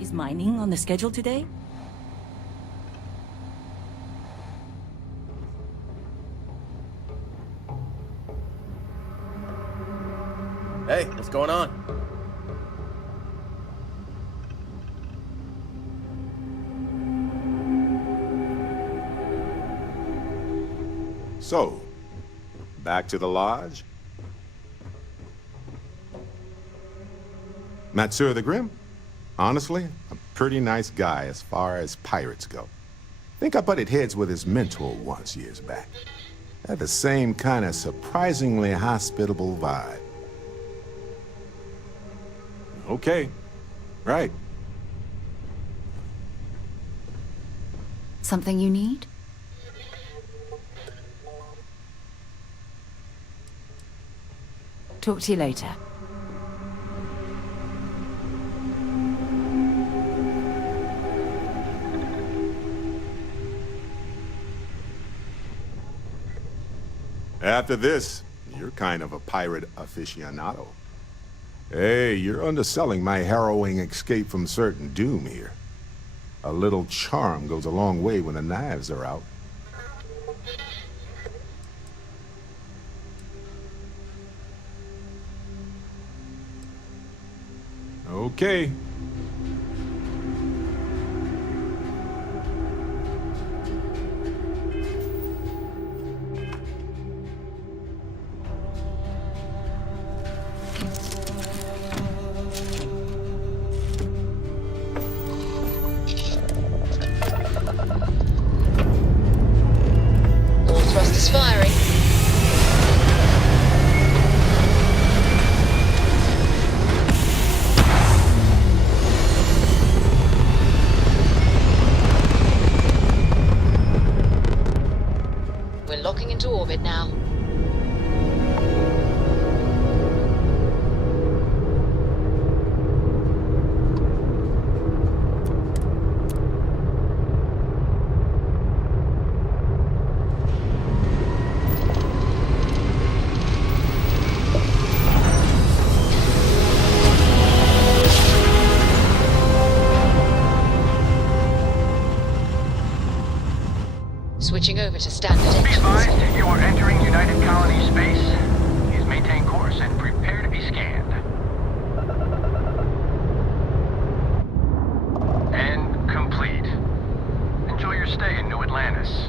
Is mining on the schedule today? Hey, what's going on? So, back to the lodge? Matsur the Grim? Honestly, a pretty nice guy as far as pirates go. Think I butted heads with his mentor once years back. Had the same kind of surprisingly hospitable vibe. Okay, right. Something you need? Talk to you later. After this, you're kind of a pirate aficionado. Hey, you're underselling my harrowing escape from certain doom here. A little charm goes a long way when the knives are out. Okay. All thrusters firing. We're locking into orbit now. Switching over to standard Be engines. advised, you are entering United Colony space. Please maintain course and prepare to be scanned. And complete. Enjoy your stay in New Atlantis.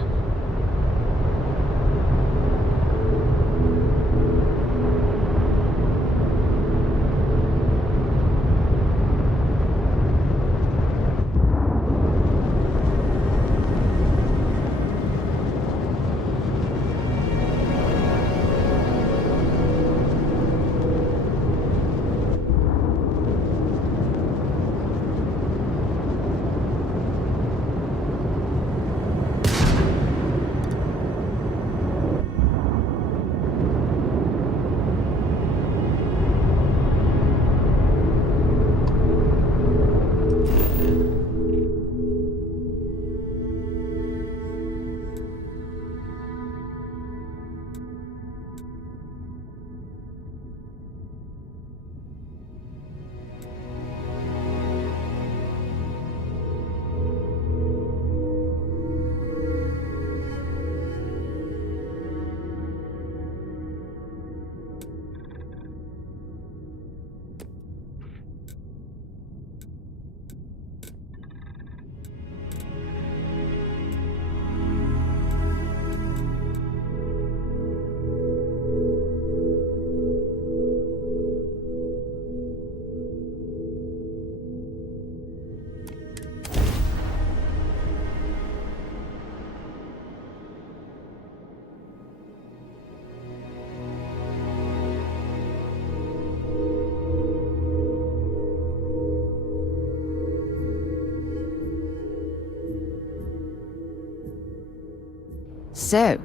So,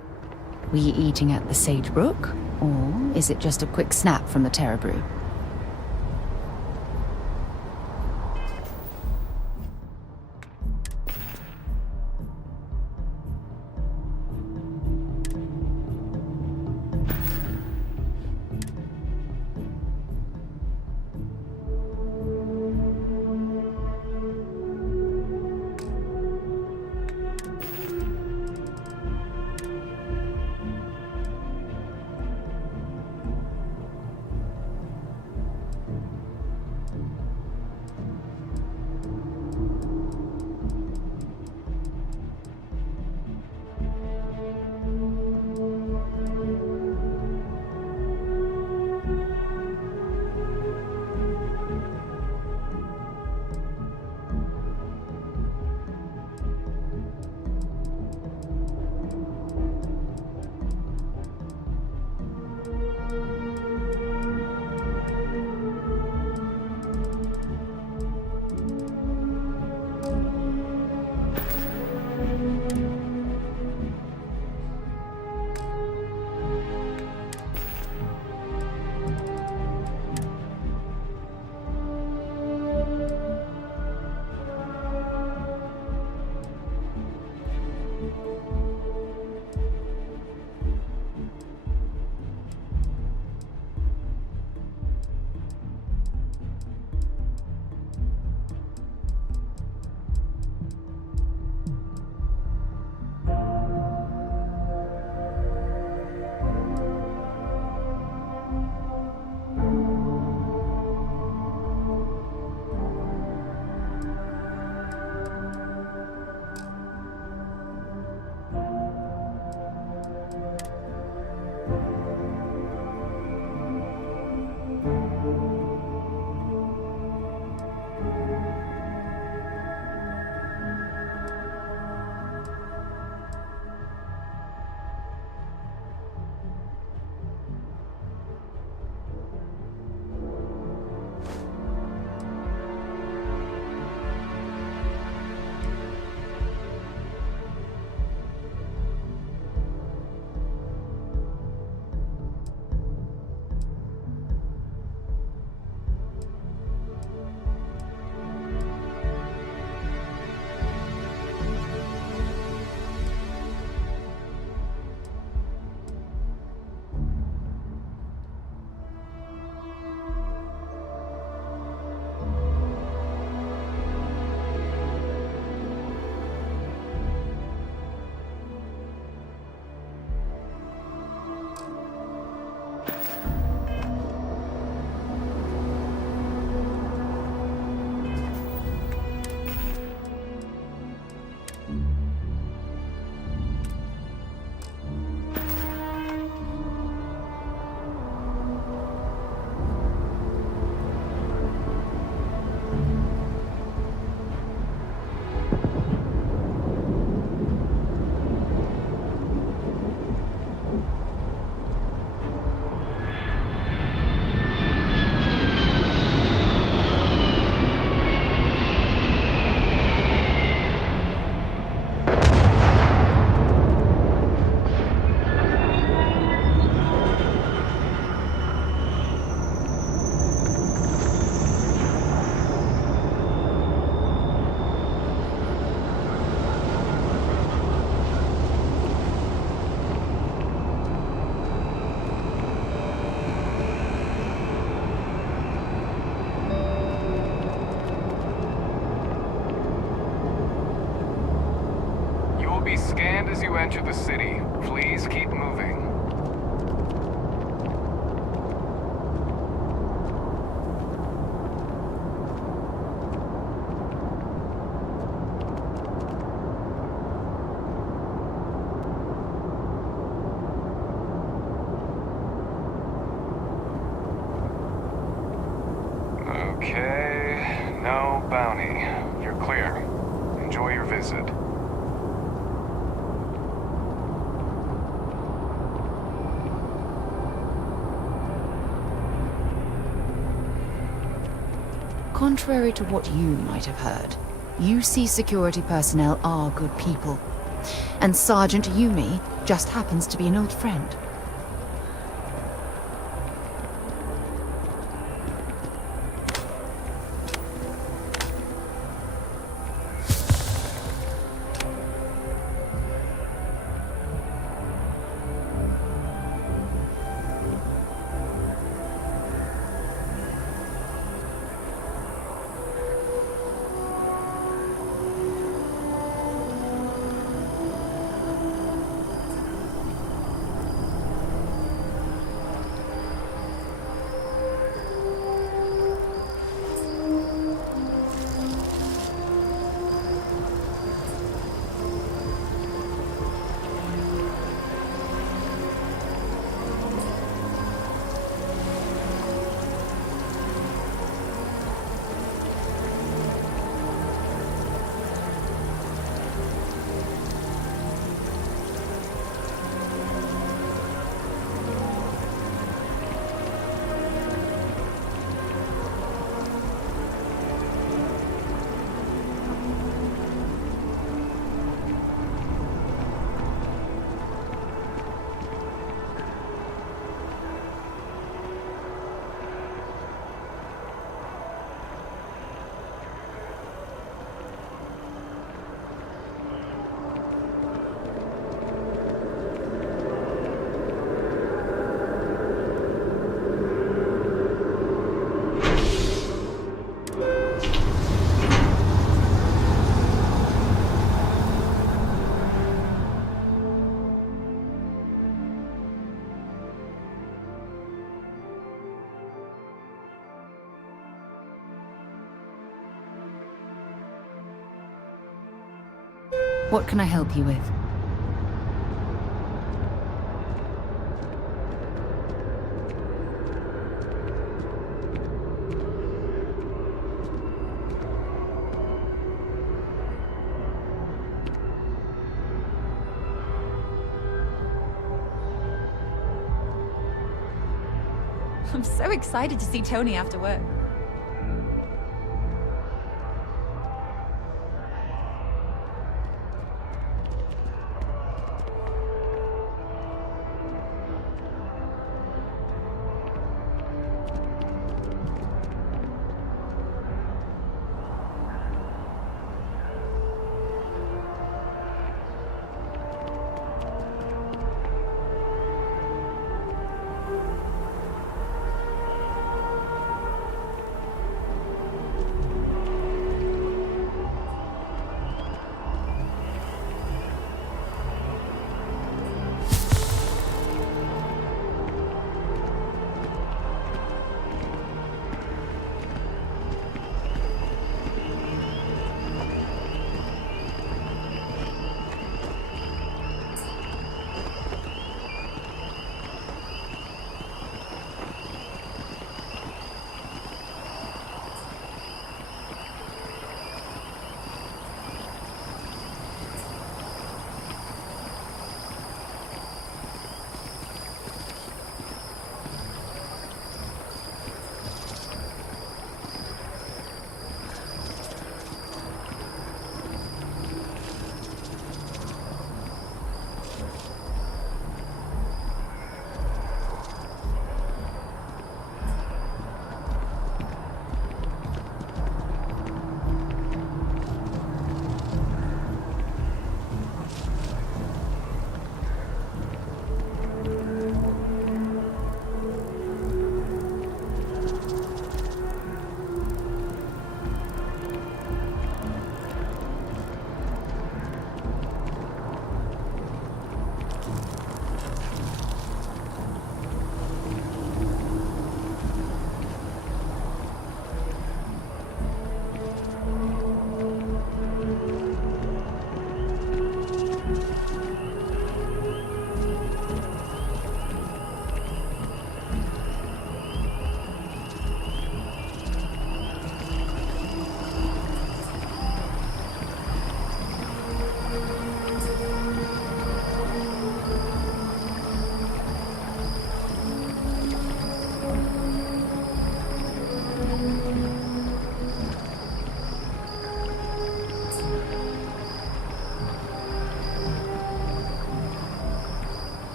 were you eating at the Sagebrook? Or is it just a quick snap from the Terror Brew? Be scanned as you enter the city. Please keep moving. Okay, no bounty. You're clear. Enjoy your visit. Contrary to what you might have heard, UC security personnel are good people. And Sergeant Yumi just happens to be an old friend. What can I help you with? I'm so excited to see Tony after work.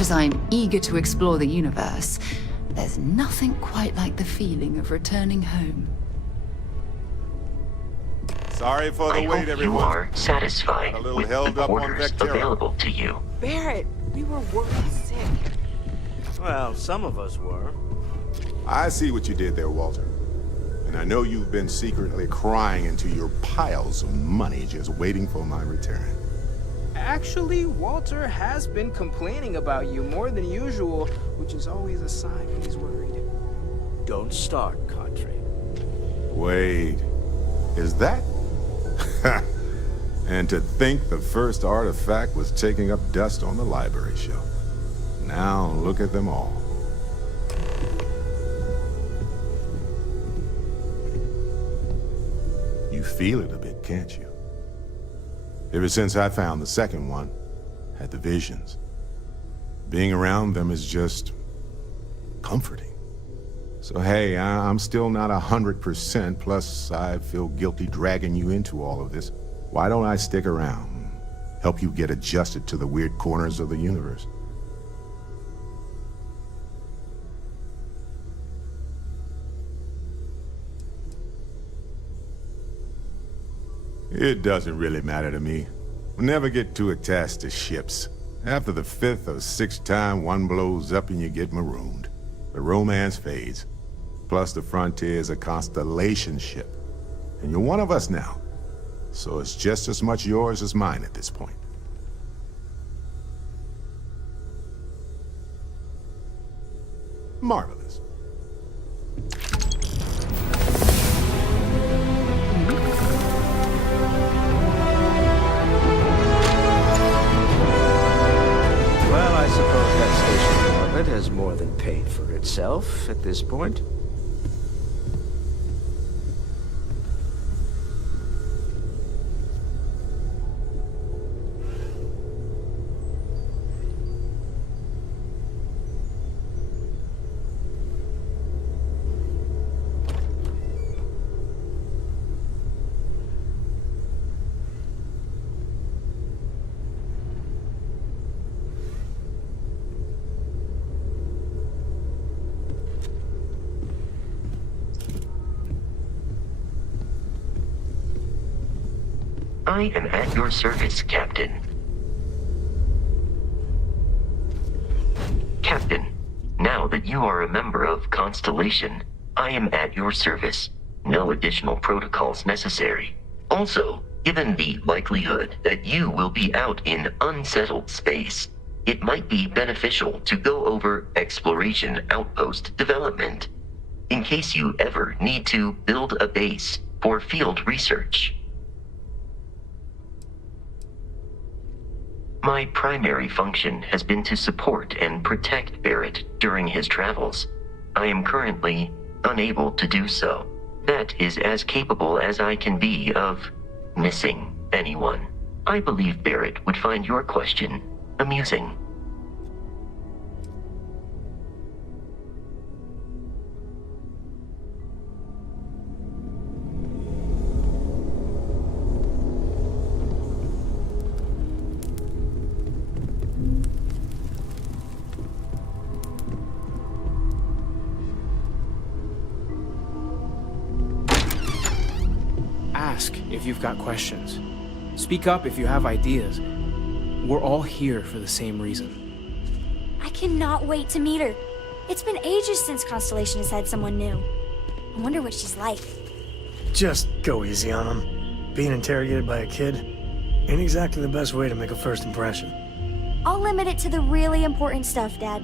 much as I'm eager to explore the universe, there's nothing quite like the feeling of returning home. Sorry for the I wait, hope everyone. you are satisfied A little with held the up on orders Vectera. available to you. Barrett, we were worried sick. Well, some of us were. I see what you did there, Walter. And I know you've been secretly crying into your piles of money just waiting for my return. Actually, Walter has been complaining about you more than usual, which is always a sign he's worried. Don't start, Cadre. Wait, is that? And to think the first artifact was taking up dust on the library shelf. Now look at them all. You feel it a bit, can't you? Ever since I found the second one, had the visions. Being around them is just comforting. So hey, I'm still not 100%, plus I feel guilty dragging you into all of this. Why don't I stick around, help you get adjusted to the weird corners of the universe? It doesn't really matter to me. We'll never get too attached to ships. After the 5th or 6th time one blows up and you get marooned, the romance fades. Plus the Frontier is a constellation ship. And you're one of us now. So it's just as much yours as mine at this point. Marvelous. Well, I suppose that station in orbit has more than paid for itself at this point. I am at your service, Captain. Captain, now that you are a member of Constellation, I am at your service. No additional protocols necessary. Also, given the likelihood that you will be out in unsettled space, it might be beneficial to go over exploration outpost development, in case you ever need to build a base for field research. My primary function has been to support and protect Barrett during his travels. I am currently unable to do so. That is as capable as I can be of missing anyone. I believe Barrett would find your question amusing. Ask if you've got questions. Speak up if you have ideas. We're all here for the same reason. I cannot wait to meet her. It's been ages since Constellation has had someone new. I wonder what she's like. Just go easy on him. Being interrogated by a kid ain't exactly the best way to make a first impression. I'll limit it to the really important stuff, Dad.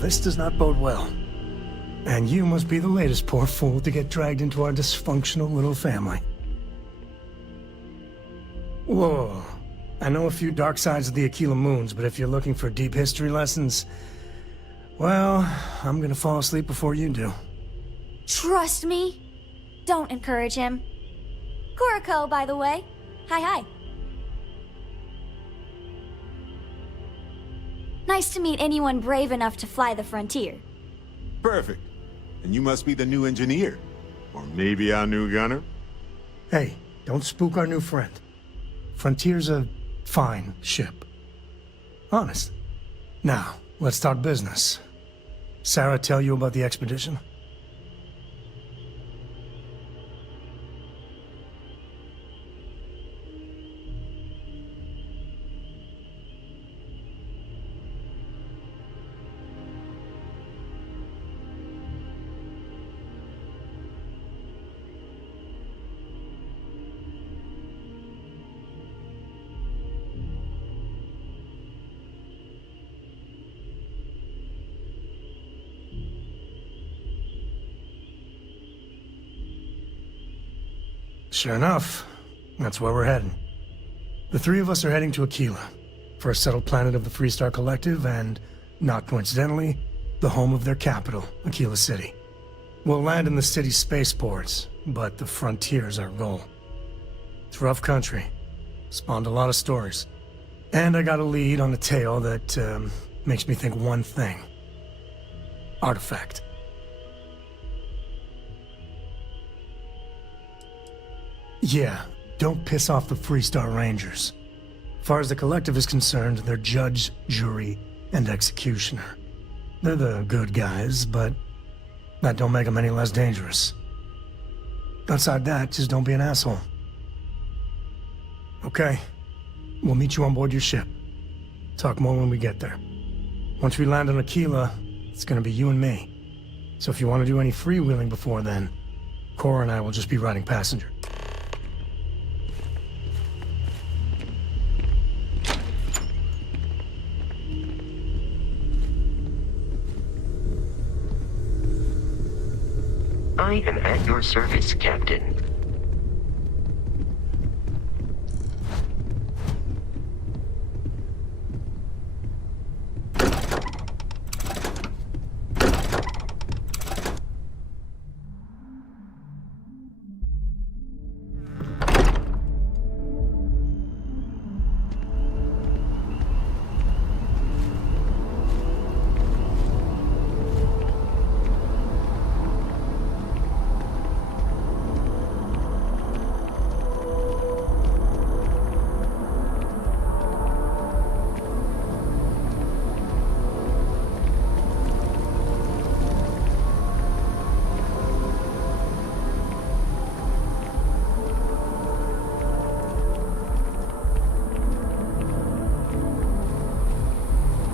This does not bode well. And you must be the latest poor fool to get dragged into our dysfunctional little family. Whoa. I know a few dark sides of the Aquila Moons, but if you're looking for deep history lessons, well, I'm gonna fall asleep before you do. Trust me. Don't encourage him. Kuriko, by the way. Hi. Nice to meet anyone brave enough to fly the frontier. Perfect. And you must be the new engineer. Or maybe our new gunner? Hey, don't spook our new friend. Frontier's a fine ship. Honest. Now, let's talk business. Sarah tell you about the expedition? Sure enough, that's where we're heading. The three of us are heading to Aquila, for a settled planet of the Freestar Collective and, not coincidentally, the home of their capital, Aquila City. We'll land in the city's spaceports, but the frontier's our goal. It's rough country. Spawned a lot of stories. And I got a lead on a tale that makes me think one thing. Artifact. Yeah, don't piss off the Freestar Rangers. As far as the Collective is concerned, they're judge, jury, and executioner. They're the good guys, but that don't make them any less dangerous. Outside that, just don't be an asshole. Okay, we'll meet you on board your ship. Talk more when we get there. Once we land on Aquila, it's gonna be you and me. So if you want to do any freewheeling before then, Cora and I will just be riding passenger. I am at your service, Captain.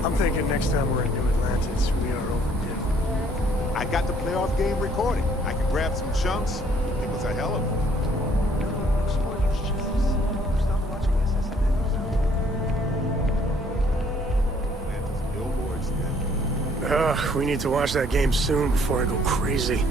I'm thinking next time we're in New Atlantis, we are overdue. I got the playoff game recording. I can grab some chunks. It was a hell of We need to watch that game soon before I go crazy.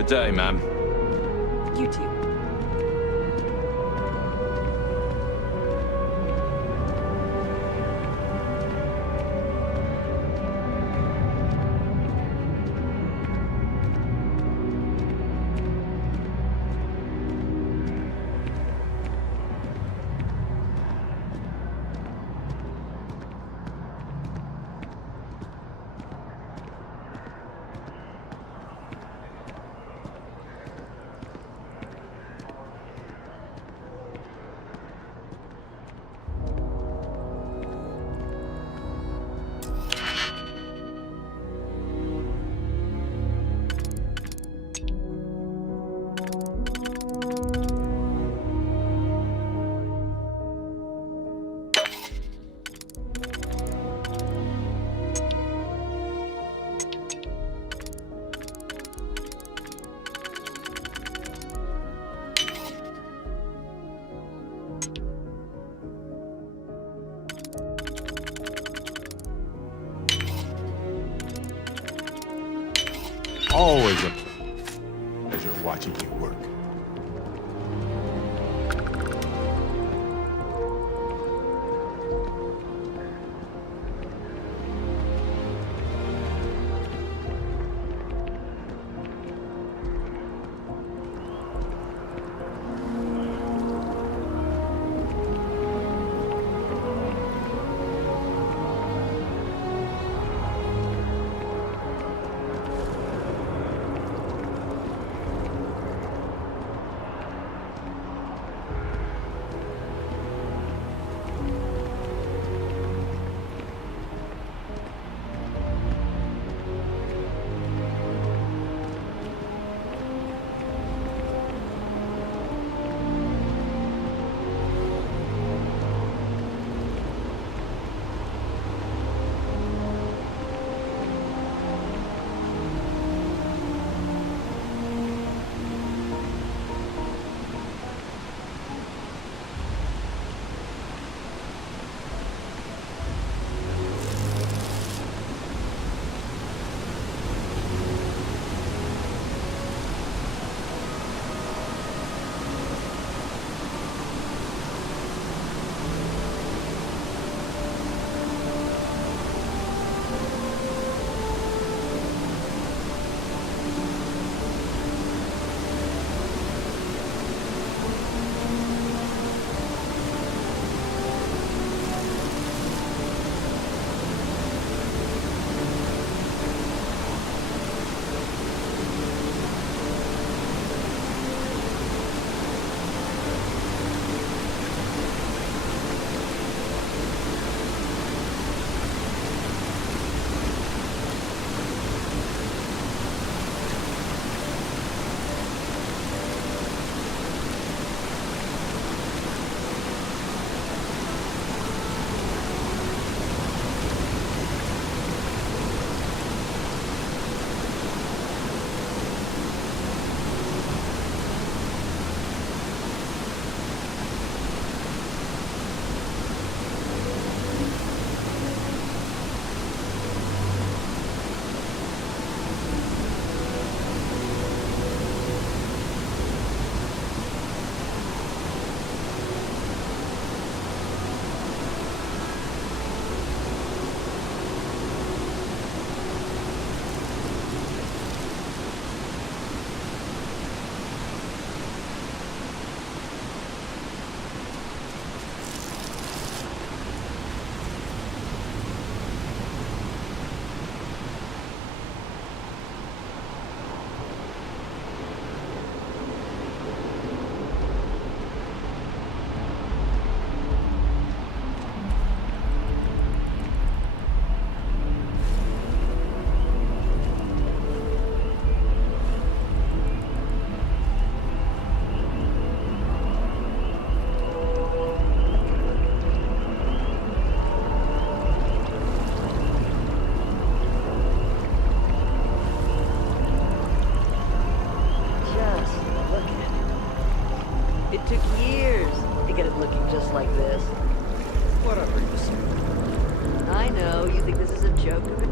Good day, ma'am. You too. Always a pleasure watching you work.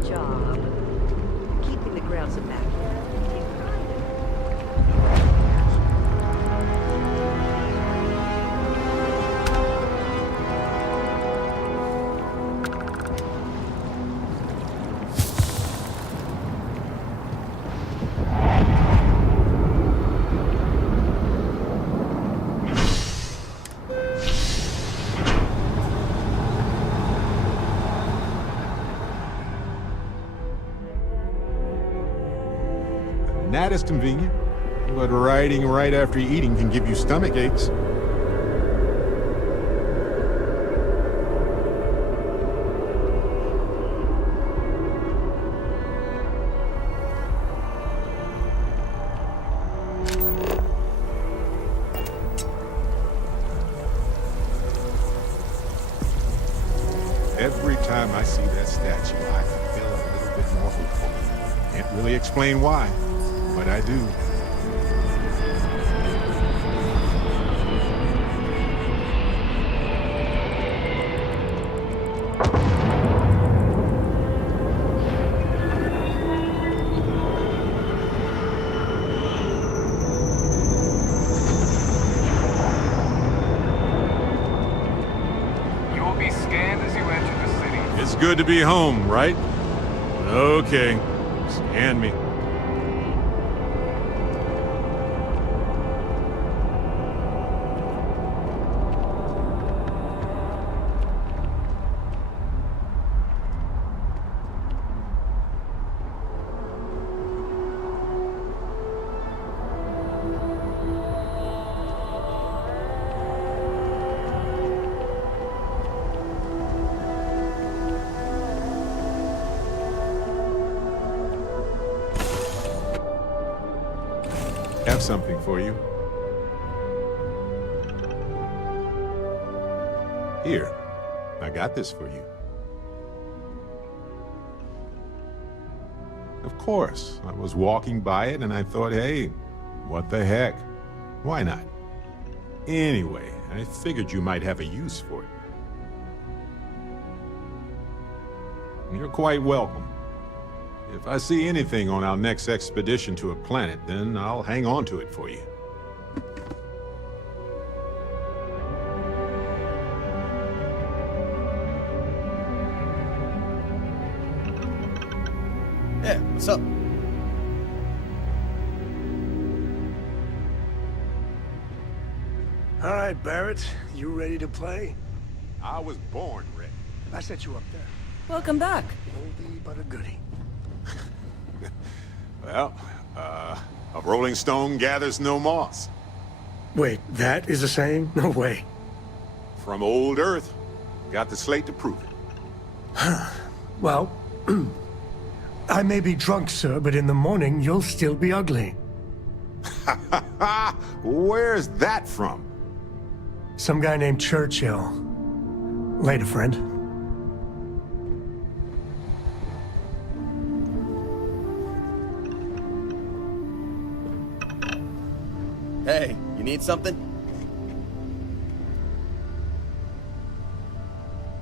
job. Keeping the grounds immaculate. Take pride in it. That is convenient. But riding right after eating can give you stomach aches. Every time I see that statue, I feel a little bit more hopeful. Can't really explain why, but I do. You will be scanned as you enter the city. It's good to be home, right? Okay. Scan me. Have something for you. Here, I got this for you. Of course, I was walking by it and I thought, hey, what the heck? Why not? Anyway, I figured you might have a use for it. You're quite welcome. If I see anything on our next expedition to a planet, then I'll hang on to it for you. Yeah, what's up? All right, Barrett, you ready to play? I was born ready. I set you up there. Welcome back. Oldie but a goodie. Well, a rolling stone gathers no moss. Wait, that is a saying? No way. From old Earth. Got the slate to prove it. Well, I may be drunk, sir, but in the morning you'll still be ugly. Where's that from? Some guy named Churchill. Later, friend. Hey, you need something?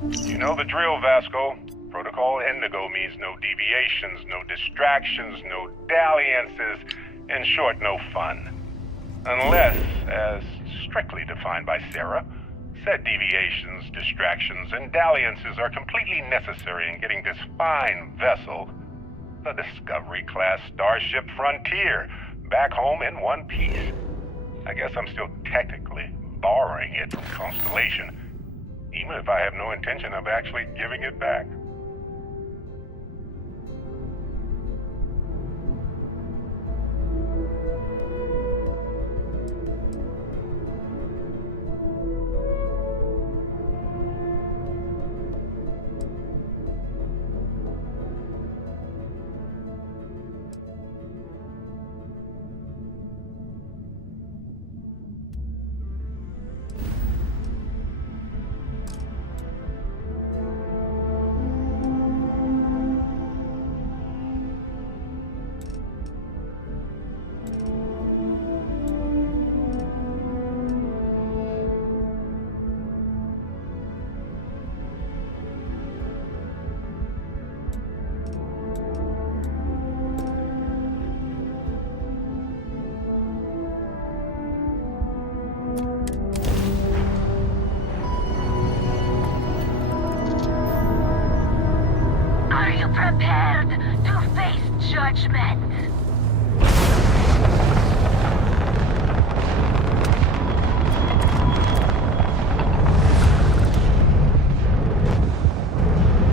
You know the drill, Vasco. Protocol Indigo means no deviations, no distractions, no dalliances, in short, no fun. Unless, as strictly defined by Sarah, said deviations, distractions, and dalliances are completely necessary in getting this fine vessel, the Discovery-class Starship Frontier, back home in one piece. I guess I'm still technically borrowing it from Constellation, even if I have no intention of actually giving it back. Are you prepared to face judgment?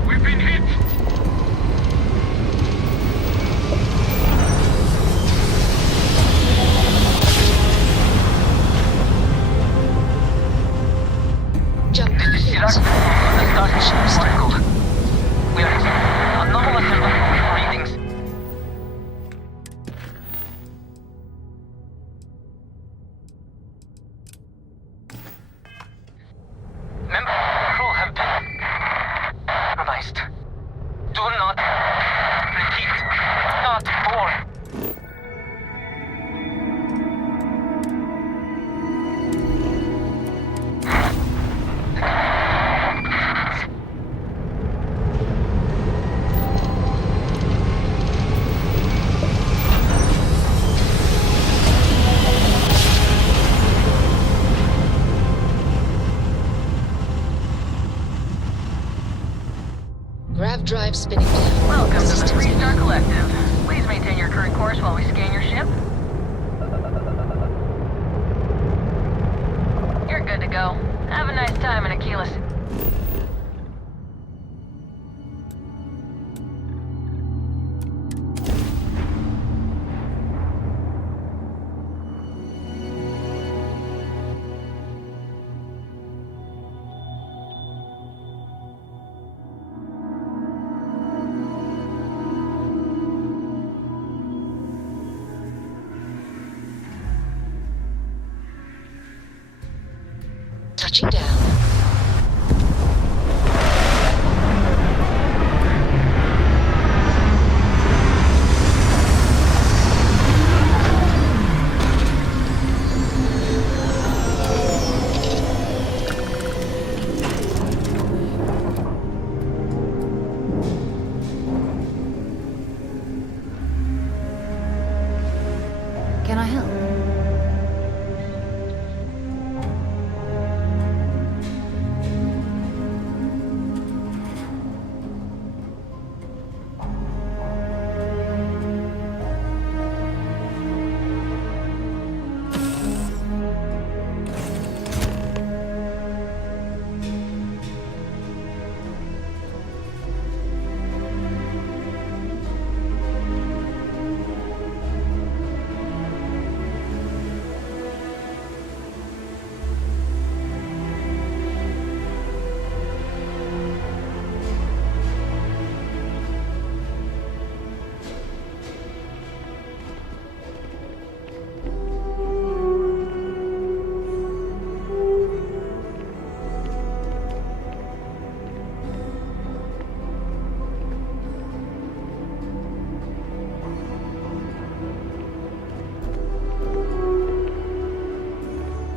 We've been hit! Extract from the Starfield particle. We are anomalous readings. Members of the crew have been compromised. Do not repeat, not board. Grav drive spinning down. Welcome to the 3-Star Collective. Please maintain your current course while we scan your ship. You're good to go. Have a nice time in Aquila. Touching down. Can I help?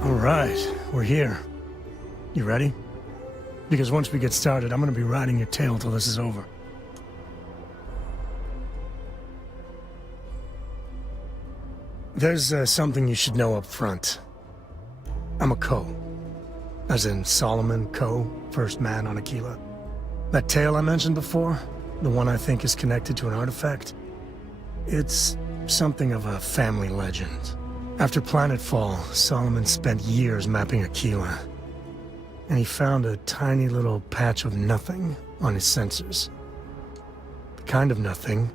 Alright, we're here. You ready? Because once we get started, I'm gonna be riding your tail till this is over. There's something you should know up front. I'm a Co. As in Solomon Co., first man on Aquila. That tale I mentioned before, the one I think is connected to an artifact, it's something of a family legend. After Planetfall, Solomon spent years mapping Aquila, and he found a tiny little patch of nothing on his sensors. The kind of nothing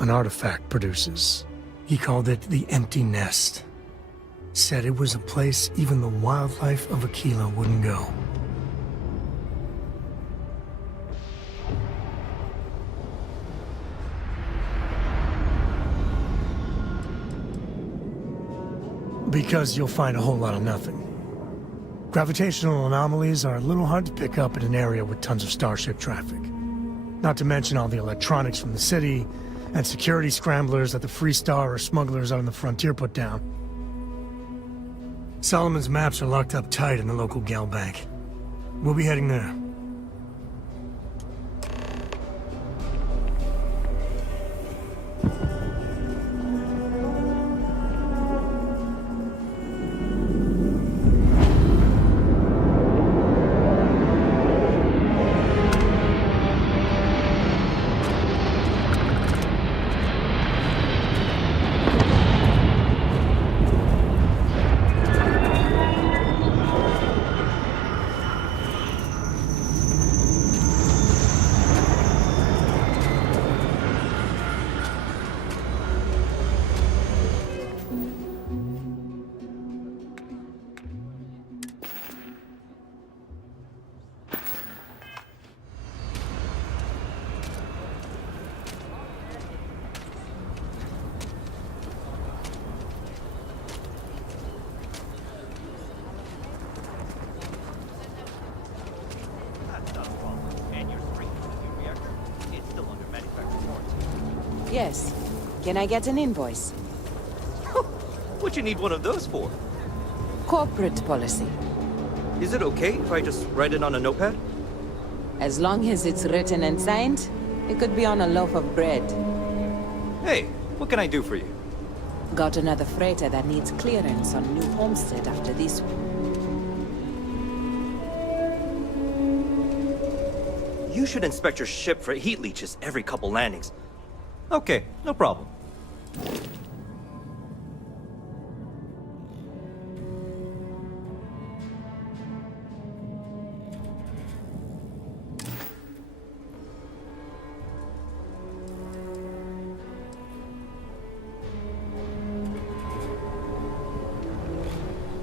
an artifact produces. He called it the Empty Nest. Said it was a place even the wildlife of Aquila wouldn't go. Because you'll find a whole lot of nothing. Gravitational anomalies are a little hard to pick up in an area with tons of starship traffic. Not to mention all the electronics from the city, and security scramblers that the Free Star or smugglers out on the frontier put down. Solomon's maps are locked up tight in the local gal bank. We'll be heading there. Yes. Can I get an invoice? What you need one of those for? Corporate policy. Is it okay if I just write it on a notepad? As long as it's written and signed, it could be on a loaf of bread. Hey, what can I do for you? Got another freighter that needs clearance on New Homestead after this one. You should inspect your ship for heat leeches every couple landings. Okay, no problem.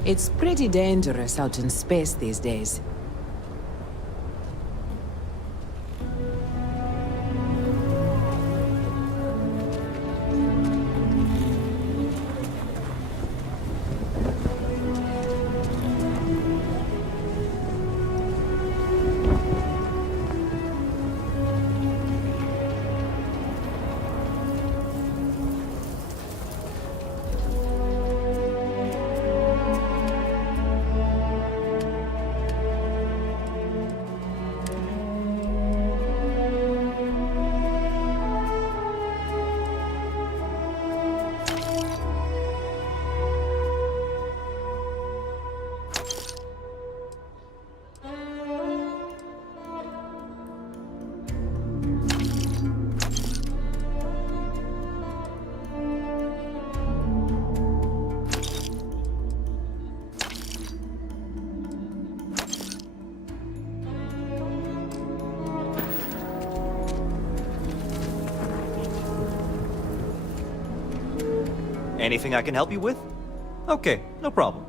It's pretty dangerous out in space these days. Anything I can help you with? Okay, no problem.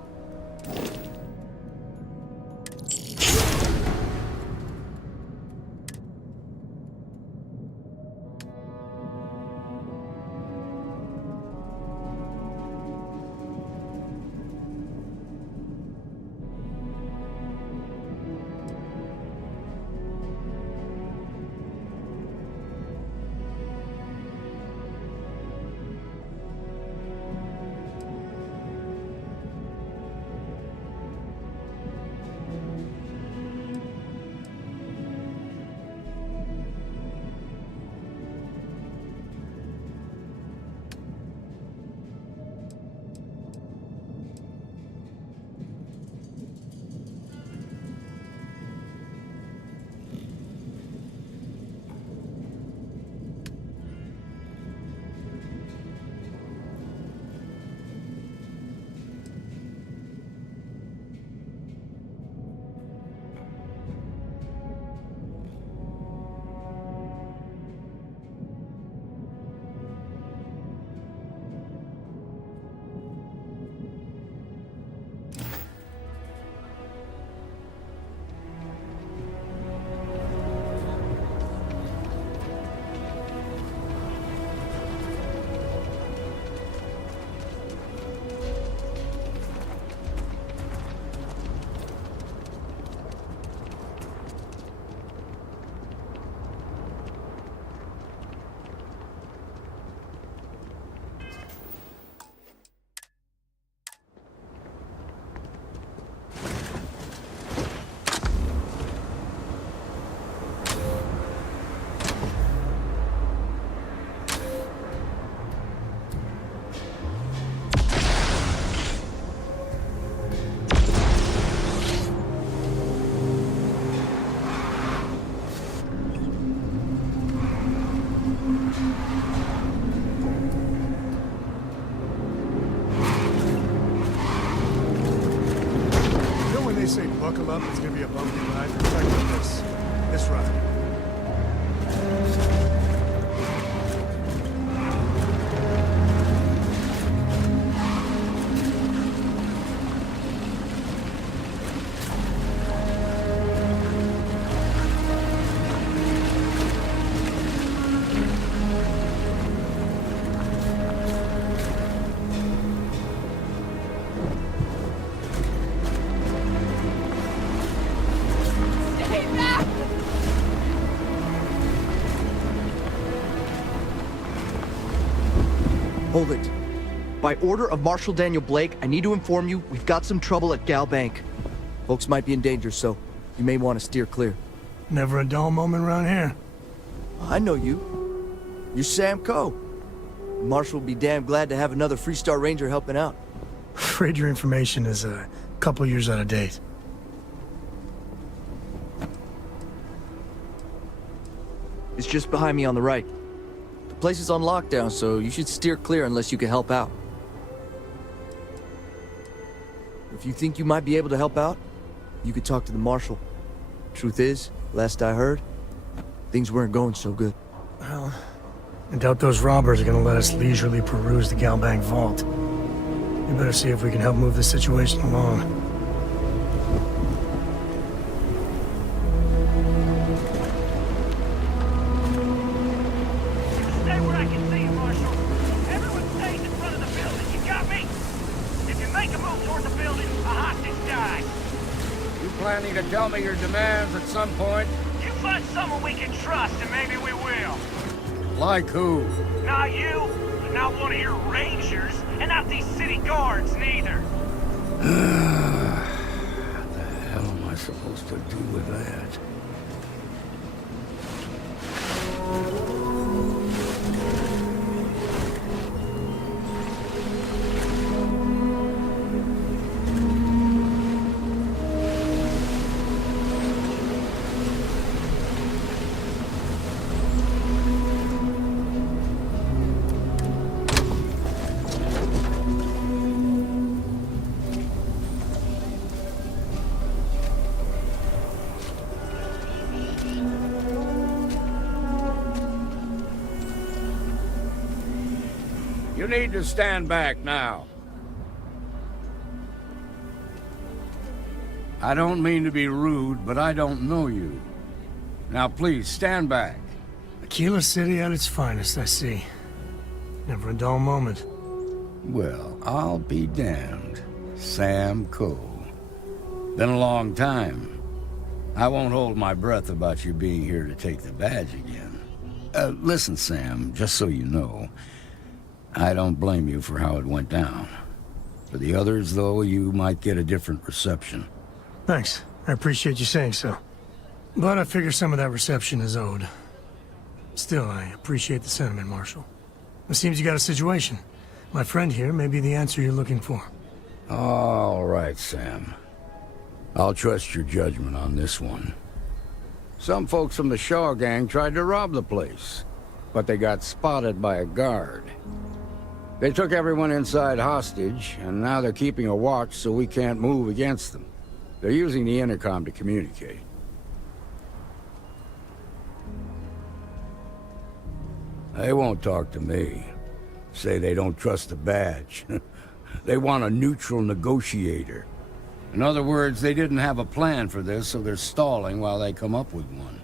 Say buckle up, it's gonna be a bumpy ride. Check out this ride. Hold it. By order of Marshal Daniel Blake, I need to inform you we've got some trouble at Gal Bank. Folks might be in danger, so you may want to steer clear. Never a dull moment around here. I know you. You're Sam Coe. Marshal will be damn glad to have another Freestar Ranger helping out. Afraid your information is a couple years out of date. It's just behind me on the right. The place is on lockdown, so you should steer clear unless you can help out. If you think you might be able to help out, you could talk to the Marshal. Truth is, last I heard, things weren't going so good. Well, I doubt those robbers are gonna let us leisurely peruse the Gal Bank vault. We better see if we can help move this situation along. Stay where I can see you, Marshal. Everyone stays in front of the building. You got me? If you make a move toward the building, a hostage dies. You planning to tell me your demands at some point? You find someone we can trust, and maybe we will. Like who? Not you, not one of your rangers, and not these city guards, neither. The hell am I supposed to do with that? You need to stand back now. I don't mean to be rude, but I don't know you. Now please, stand back. Aquila City at its finest, I see. Never a dull moment. Well, I'll be damned. Sam Coe. Been a long time. I won't hold my breath about you being here to take the badge again. Listen, Sam, just so you know, I don't blame you for how it went down. For the others, though, you might get a different reception. Thanks. I appreciate you saying so. But I figure some of that reception is owed. Still, I appreciate the sentiment, Marshal. It seems you got a situation. My friend here may be the answer you're looking for. All right, Sam. I'll trust your judgment on this one. Some folks from the Shaw gang tried to rob the place, but they got spotted by a guard. They took everyone inside hostage, and now they're keeping a watch so we can't move against them. They're using the intercom to communicate. They won't talk to me. Say they don't trust the badge. They want a neutral negotiator. In other words, they didn't have a plan for this, so they're stalling while they come up with one.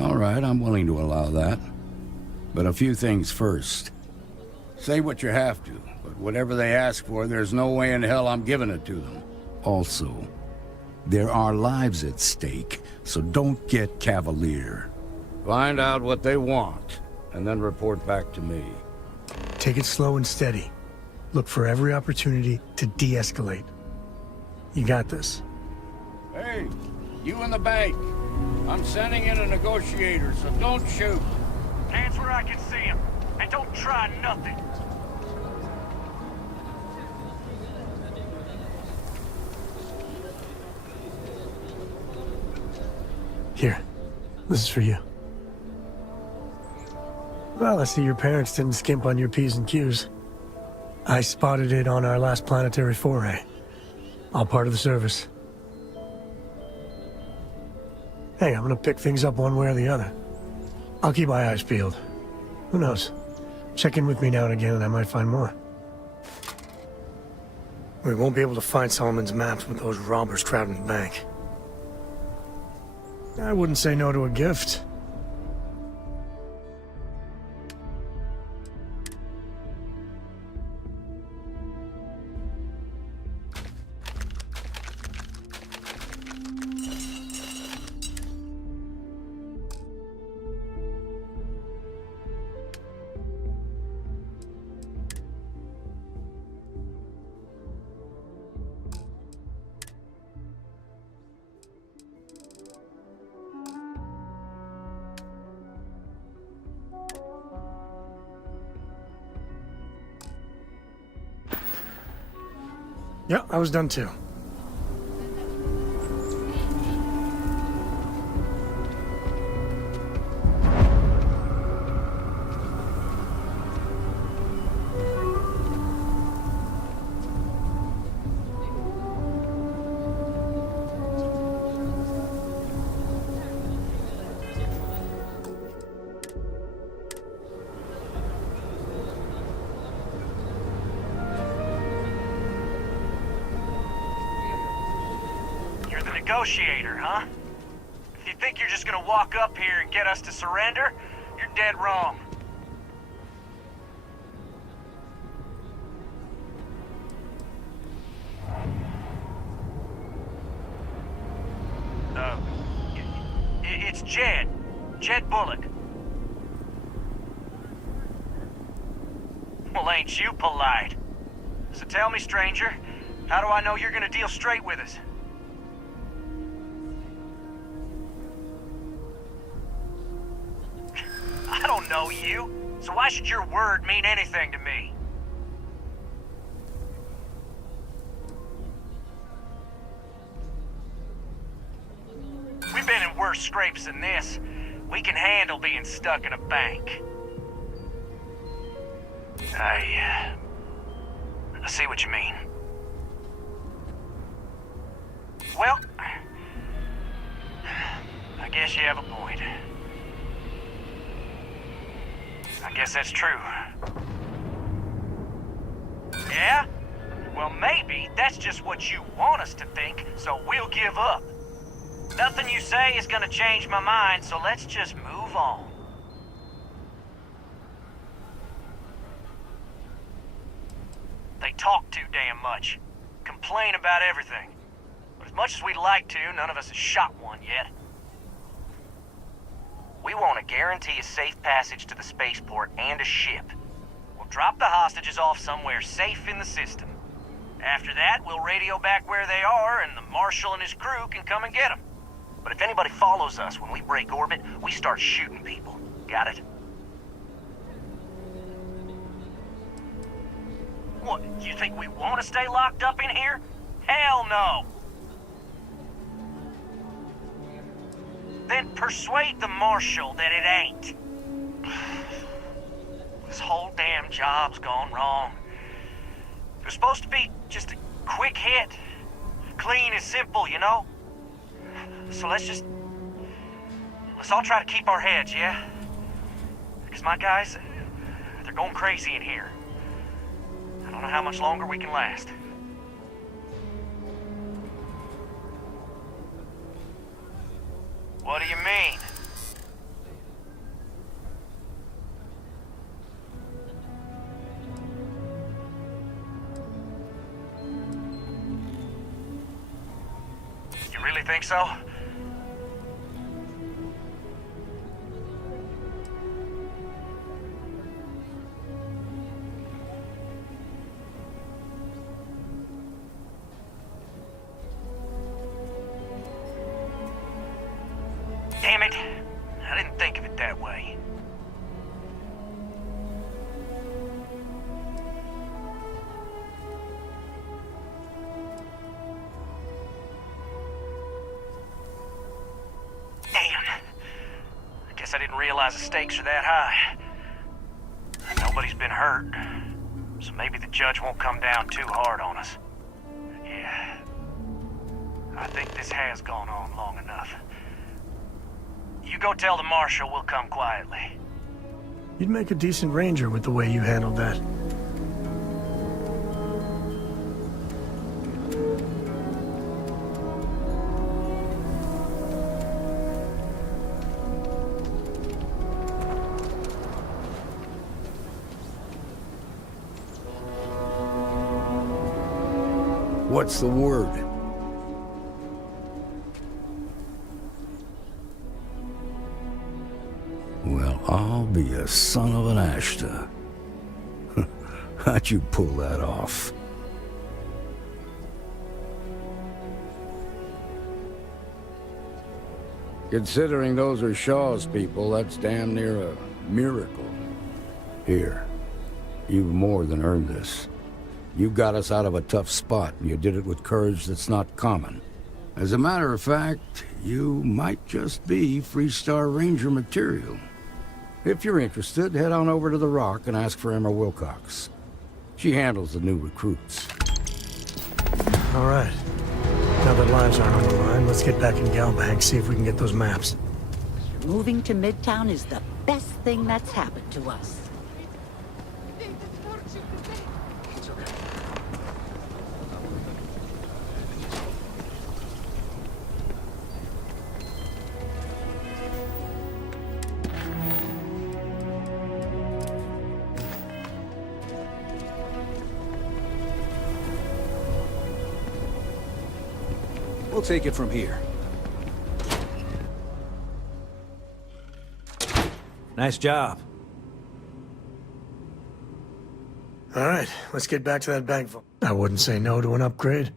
All right, I'm willing to allow that. But a few things first. Say what you have to, but whatever they ask for, there's no way in hell I'm giving it to them. Also, there are lives at stake, so don't get cavalier. Find out what they want, and then report back to me. Take it slow and steady. Look for every opportunity to de-escalate. You got this. Hey, you in the bank. I'm sending in a negotiator, so don't shoot. Hands where I can see him, and don't try nothing. Here, this is for you. Well, I see your parents didn't skimp on your P's and Q's. I spotted it on our last planetary foray. All part of the service. Hey, I'm gonna pick things up one way or the other. I'll keep my eyes peeled. Who knows? Check in with me now and again and I might find more. We won't be able to find Solomon's maps with those robbers crowding the bank. I wouldn't say no to a gift. Yeah, I was done too. You're the negotiator, huh? If you think you're just gonna walk up here and get us to surrender, you're dead wrong. It's Jed. Jed Bullock. Well, ain't you polite? So tell me, stranger, how do I know you're gonna deal straight with us? I don't know you, so why should your word mean anything to me? We've been in worse scrapes than this. We can handle being stuck in a bank. I see what you mean. Well, I guess you have a point. I guess that's true. Yeah? Well, maybe that's just what you want us to think, so we'll give up. Nothing you say is gonna change my mind, so let's just move on. They talk too damn much. Complain about everything. But as much as we'd like to, none of us has shot one yet. We want to guarantee a safe passage to the spaceport and a ship. We'll drop the hostages off somewhere safe in the system. After that, we'll radio back where they are, and the Marshal and his crew can come and get them. But if anybody follows us when we break orbit, we start shooting people. Got it? What, you think we want to stay locked up in here? Hell no! Then persuade the Marshal that it ain't. This whole damn job's gone wrong. It was supposed to be just a quick hit. Clean and simple, you know? So let's all try to keep our heads, yeah? Because my guys, they're going crazy in here. I don't know how much longer we can last. What do you mean? You really think so? Damn it. I didn't think of it that way. Damn. I guess I didn't realize the stakes are that high. Nobody's been hurt, so maybe the judge won't come down too hard on us. Yeah. I think this has gone on long enough. You go tell the Marshal we'll come quietly. You'd make a decent ranger with the way you handled that. What's the word? Well, I'll be a son of an Ashta. How'd you pull that off? Considering those are Shaw's people, that's damn near a miracle. Here, you've more than earned this. You got us out of a tough spot, and you did it with courage that's not common. As a matter of fact, you might just be Freestar Ranger material. If you're interested, head on over to the Rock and ask for Emma Wilcox. She handles the new recruits. All right. Now that lives aren't on the line, let's get back in Galbank, see if we can get those maps. Moving to Midtown is the best thing that's happened to us. We'll take it from here. Nice job. All right, let's get back to that bank vault. I wouldn't say no to an upgrade.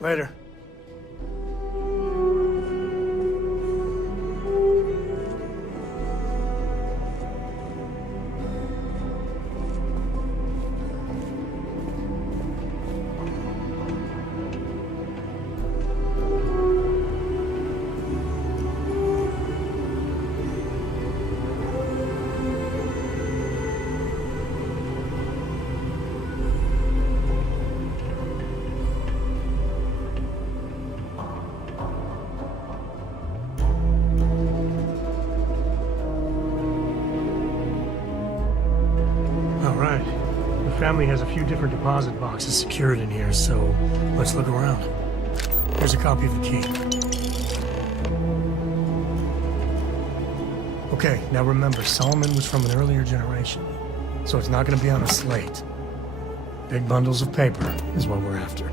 Later. Family has a few different deposit boxes secured in here, so let's look around. Here's a copy of the key. Okay, now remember, Solomon was from an earlier generation, so it's not going to be on a slate. Big bundles of paper is what we're after.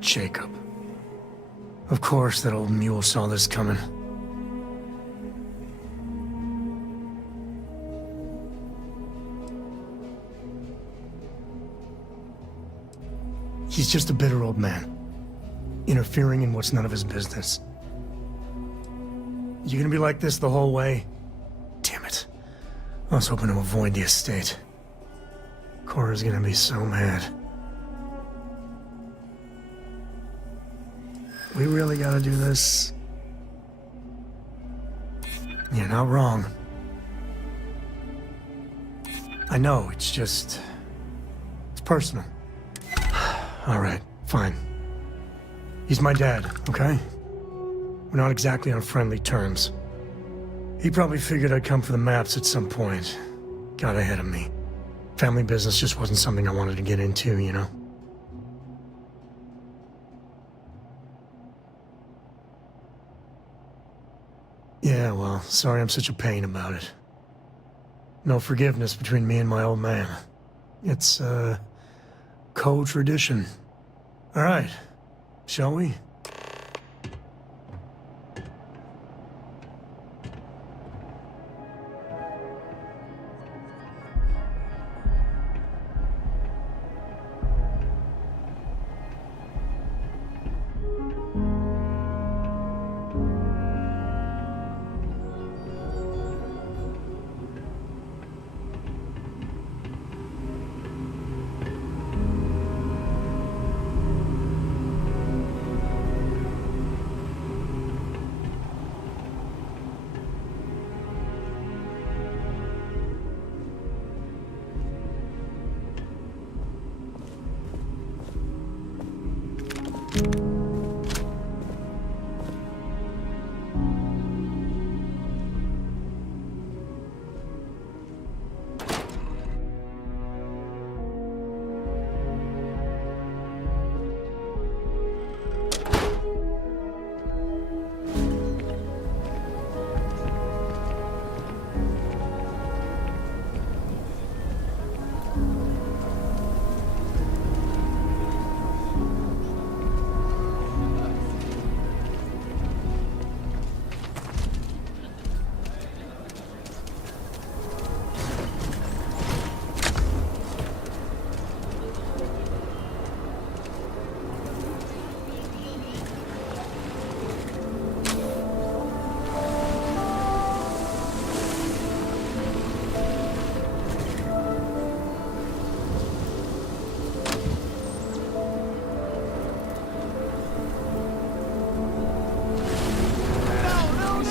Jacob. Of course that old mule saw this coming. He's just a bitter old man, interfering in what's none of his business. You gonna be like this the whole way? Damn it. I was hoping to avoid the estate. Cora's gonna be so mad. We really gotta do this? You're not wrong. I know, it's just... it's personal. All right, fine. He's my dad, okay? We're not exactly on friendly terms. He probably figured I'd come for the maps at some point. Got ahead of me. Family business just wasn't something I wanted to get into, you know? Yeah, well, sorry I'm such a pain about it. No forgiveness between me and my old man. It's, co-tradition. All right. Shall we?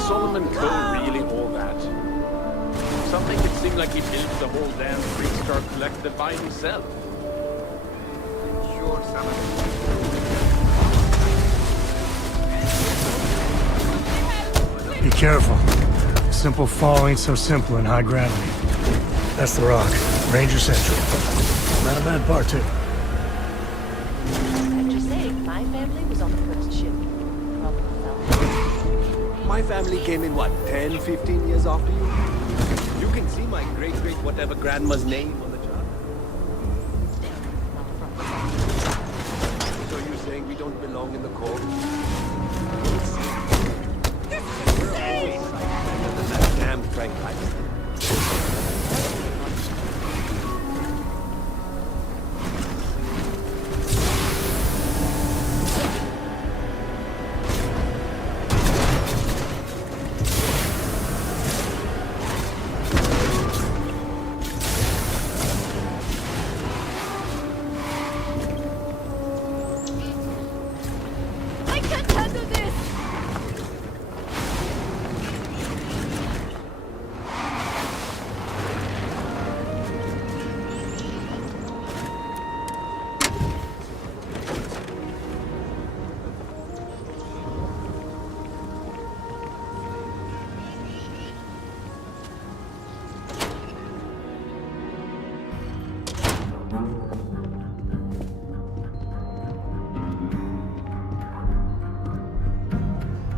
Solomon Cole really all that? Some make it seem like he built the whole damn three-star collective by himself. Sure, some of it. Be careful. Simple fall ain't so simple in high gravity. That's the rock. Ranger Central. Not a bad part, too. I'm just saying, my family was on the first ship. My family came in, what, 10, 15 years after you? You can see my great-great-whatever grandma's name on the chart. So you're saying we don't belong in the Corps? We're always better than that damn tranquilizer.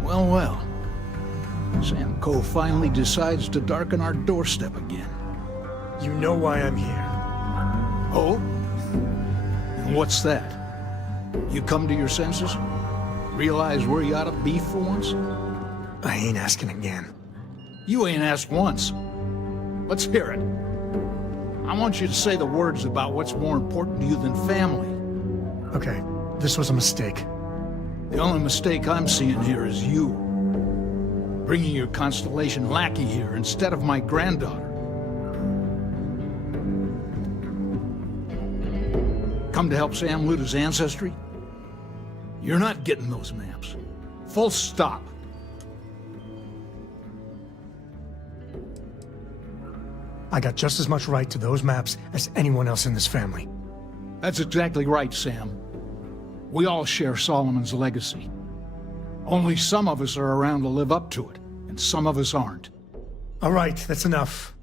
Well, well. Sam Coe finally decides to darken our doorstep again. You know why I'm here. Oh? And what's that? You come to your senses? Realize where you ought to be for once? I ain't asking again. You ain't asked once. Let's hear it. I want you to say the words about what's more important to you than family. Okay, this was a mistake. The only mistake I'm seeing here is you. Bringing your Constellation lackey here instead of my granddaughter. Come to help Sam loot his ancestry? You're not getting those maps. Full stop. I got just as much right to those maps as anyone else in this family. That's exactly right, Sam. We all share Solomon's legacy. Only some of us are around to live up to it, and some of us aren't. All right, that's enough.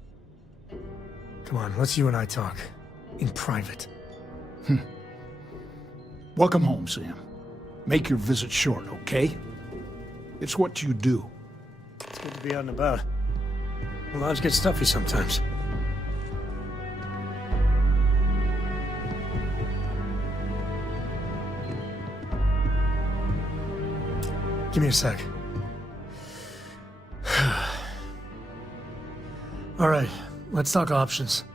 Come on, let's you and I talk. In private. Welcome home, Sam. Make your visit short, okay? It's what you do. It's good to be out and about. Lives get stuffy sometimes. Give me a sec. All right, let's talk options.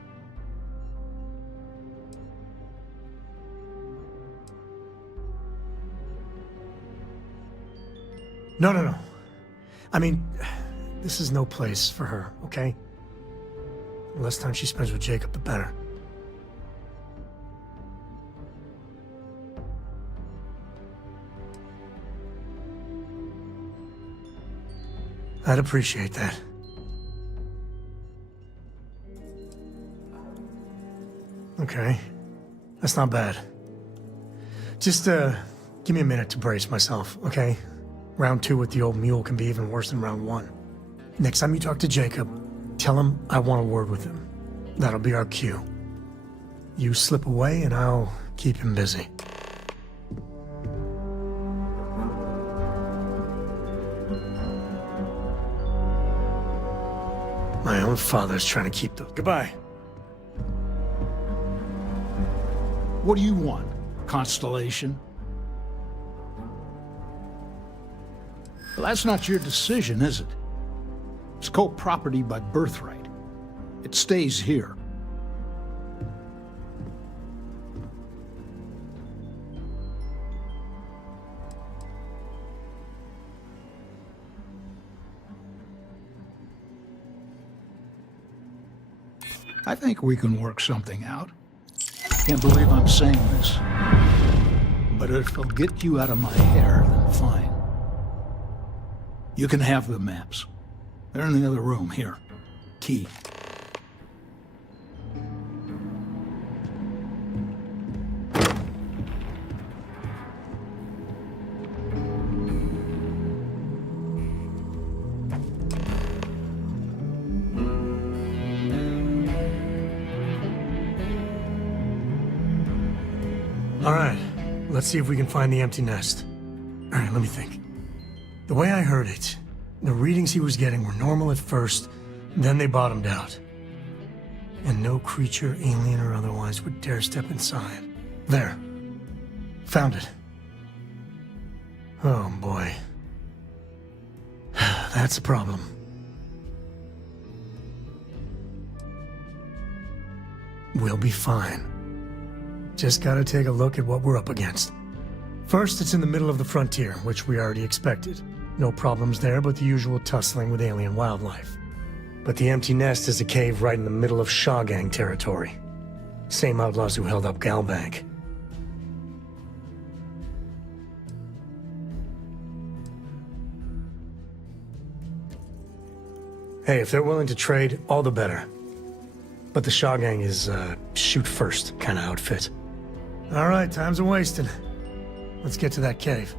No. I mean, this is no place for her, okay? The less time she spends with Jacob, the better. I'd appreciate that. Okay. That's not bad. Just, give me a minute to brace myself, okay? Round 2 with the old mule can be even worse than round 1. Next time you talk to Jacob, tell him I want a word with him. That'll be our cue. You slip away and I'll keep him busy. My own father's trying to keep the... Goodbye. What do you want? Constellation? Well, that's not your decision, is it? It's co-property by birthright. It stays here. I think we can work something out. Can't believe I'm saying this. But if it'll get you out of my hair, then fine. You can have the maps. They're in the other room, here. Key. All right, let's see if we can find the empty nest. All right, let me think. The way I heard it, the readings he was getting were normal at first, then they bottomed out. And no creature, alien or otherwise, would dare step inside. There. Found it. Oh boy. That's a problem. We'll be fine. Just gotta take a look at what we're up against. First, it's in the middle of the frontier, which we already expected. No problems there, but the usual tussling with alien wildlife. But the empty nest is a cave right in the middle of Shawgang territory. Same outlaws who held up Galbank. Hey, if they're willing to trade, all the better. But the Shawgang is, shoot first kind of outfit. All right, time's a wasting. Let's get to that cave.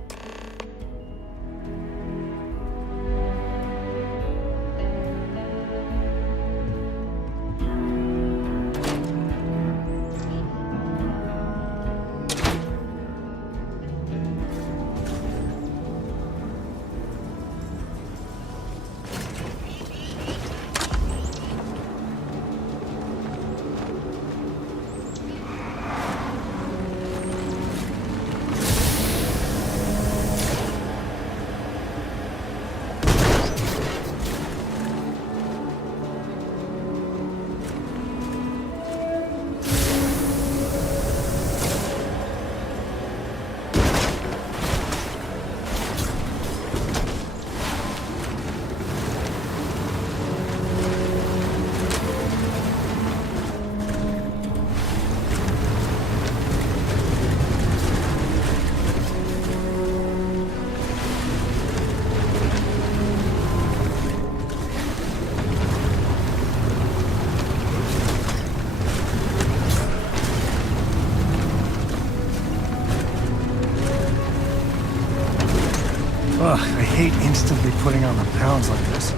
Ugh, I hate instantly putting on the pounds like this.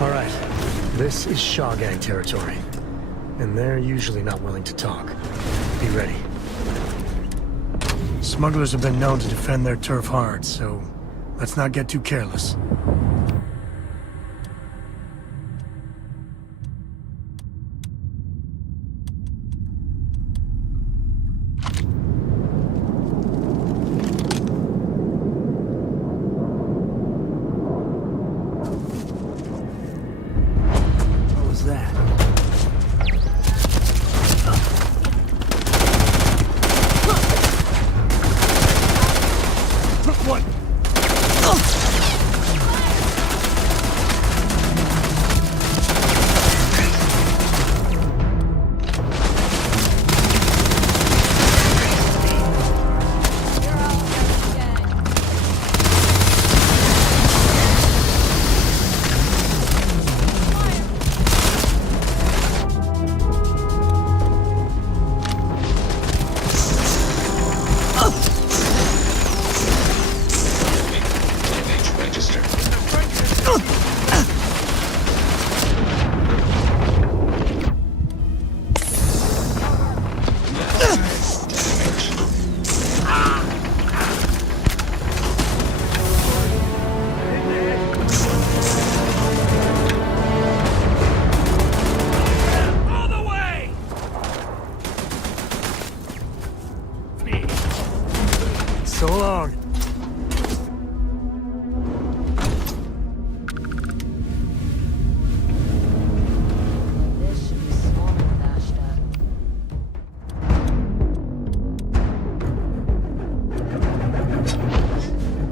All right. This is Shaw Gang territory. And they're usually not willing to talk. Be ready. Smugglers have been known to defend their turf hard, so let's not get too careless. What was that? One! So long.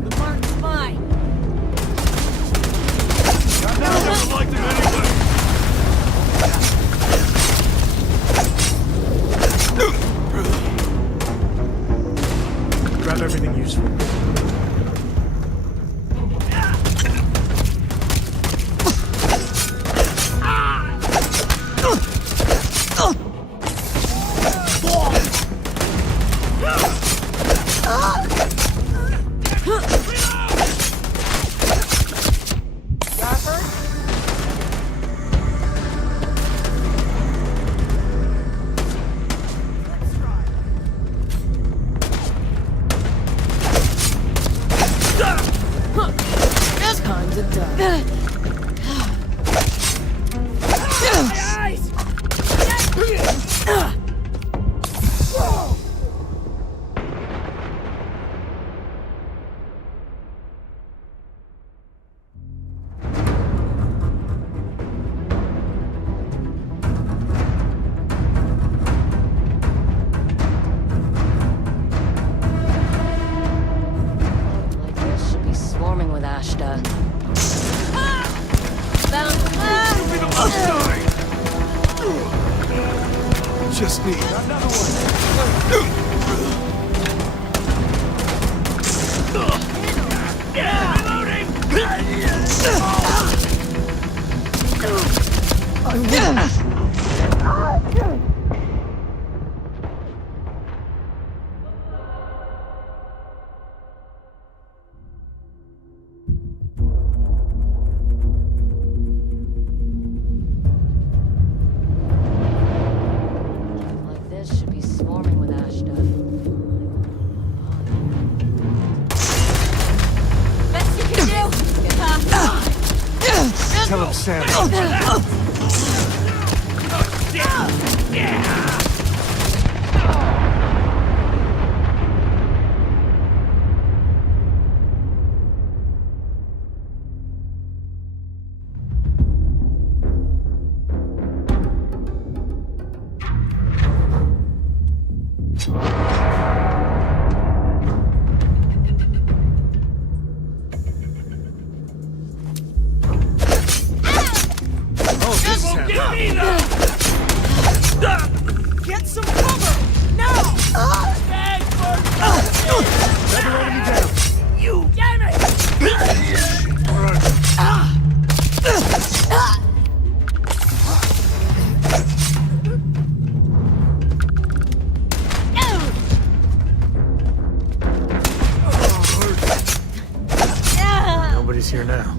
The mark's mine. Grab everything useful. This kind's a done. Swarming with Ashta. Just need another Like this should be swarming with Ashta. Best you can do. Get past. Tell him Sam. Get some cover! Now! You damn it! All right. Nobody's here now.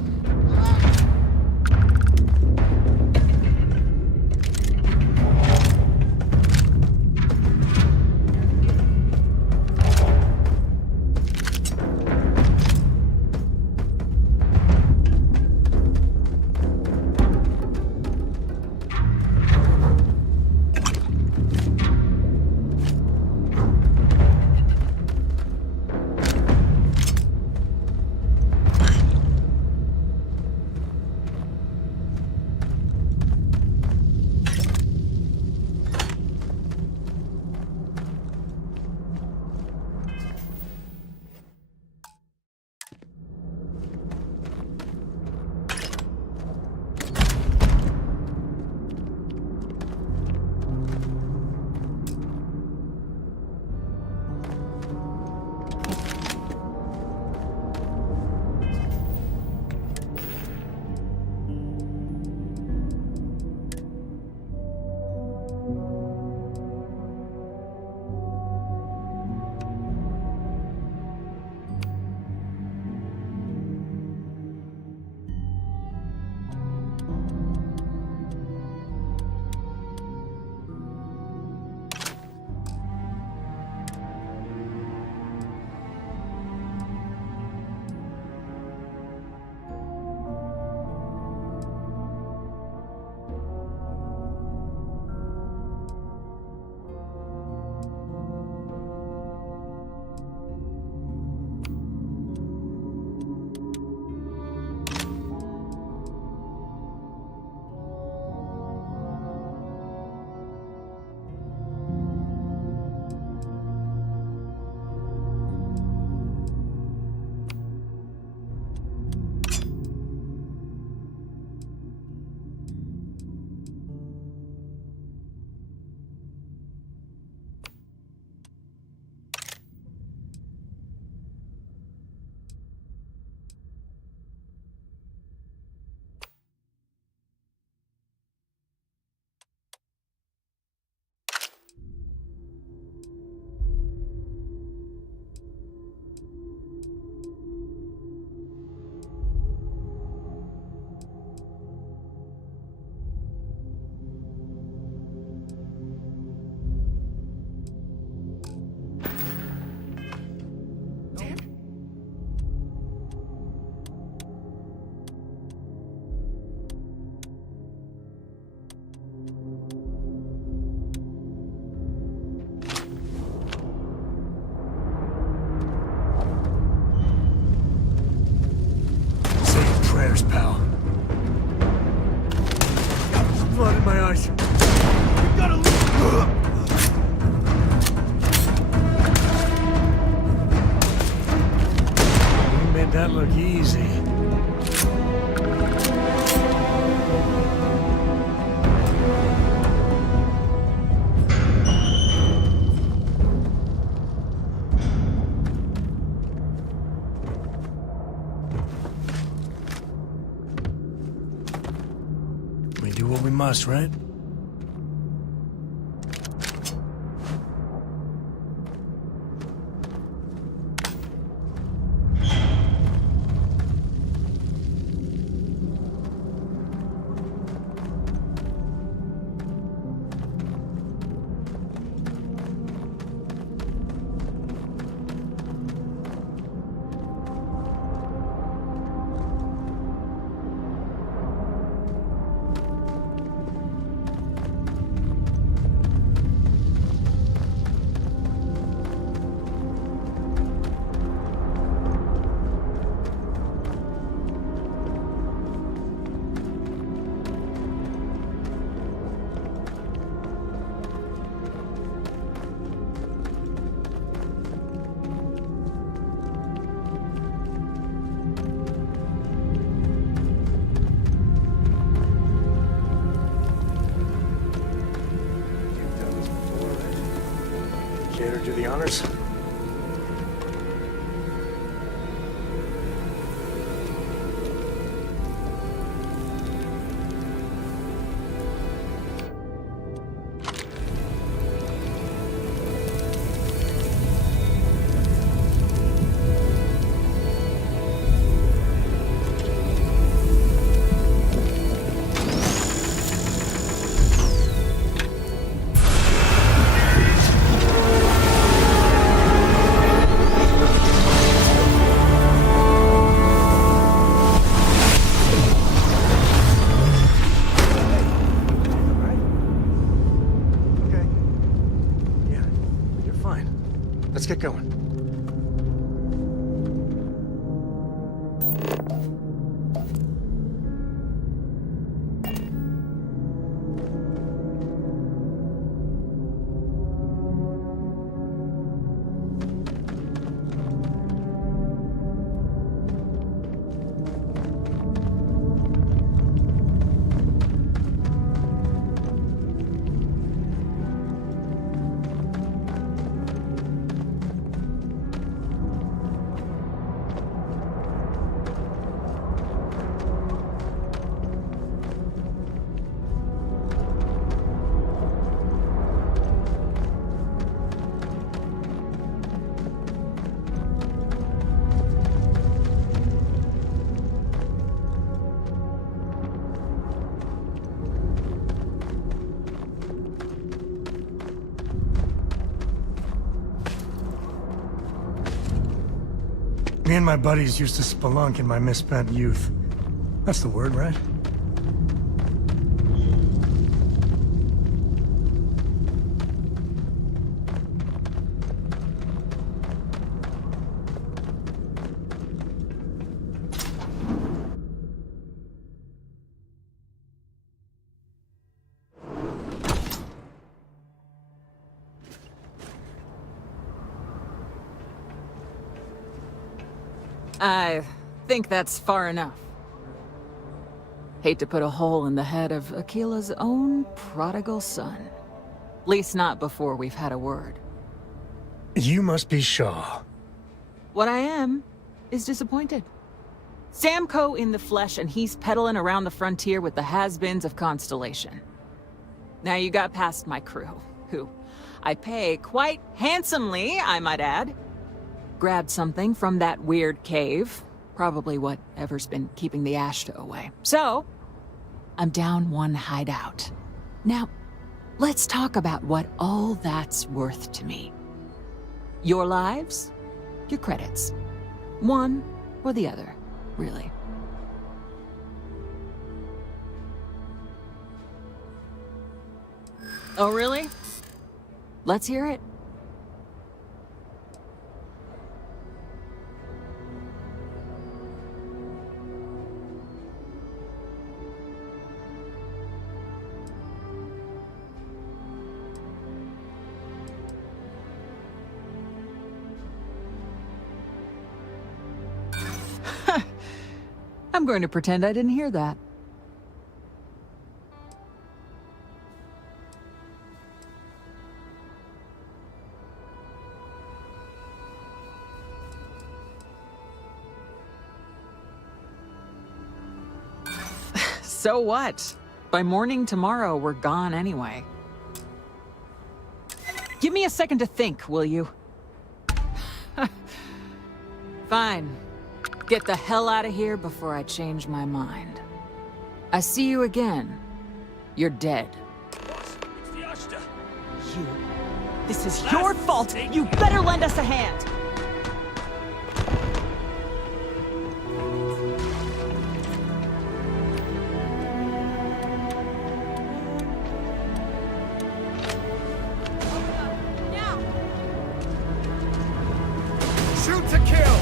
my eyes. You gotta leave. You made that look easy. We do what we must, right? Care to do the honors? Let's get going. Me and my buddies used to spelunk in my misspent youth. That's the word, right? I think that's far enough. Hate to put a hole in the head of Aquila's own prodigal son. At least not before we've had a word. You must be Shaw. What I am is disappointed. Samco in the flesh, and he's peddling around the frontier with the has-beens of Constellation. Now you got past my crew, who I pay quite handsomely, I might add. Grabbed something from that weird cave. Probably whatever's been keeping the Ashta away. So, I'm down one hideout. Now, let's talk about what all that's worth to me. Your lives, your credits. One or the other, really. Oh, really? Let's hear it. I'm going to pretend I didn't hear that. So what? By morning tomorrow, we're gone anyway. Give me a second to think, will you? Fine. Get the hell out of here before I change my mind. I see you again. You're dead. You. This is your fault! You better lend us a hand! Shoot to kill!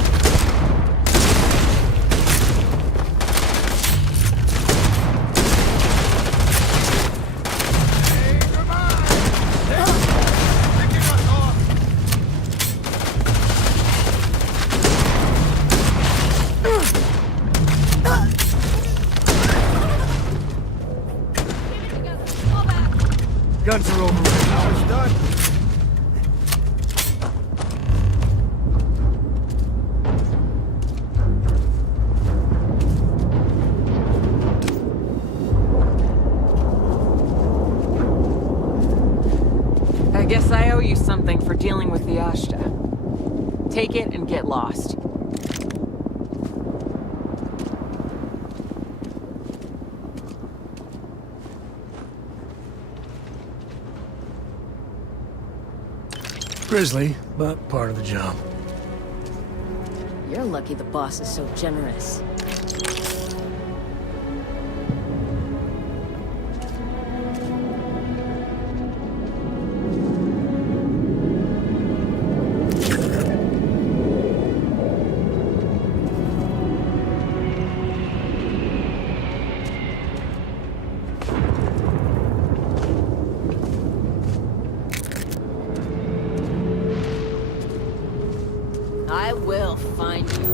Guns are over. Now it's done. I guess I owe you something for dealing with the Ashta. Take it and get lost. Grisly, but part of the job. You're lucky the boss is so generous. I will find you.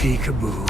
Peekaboo.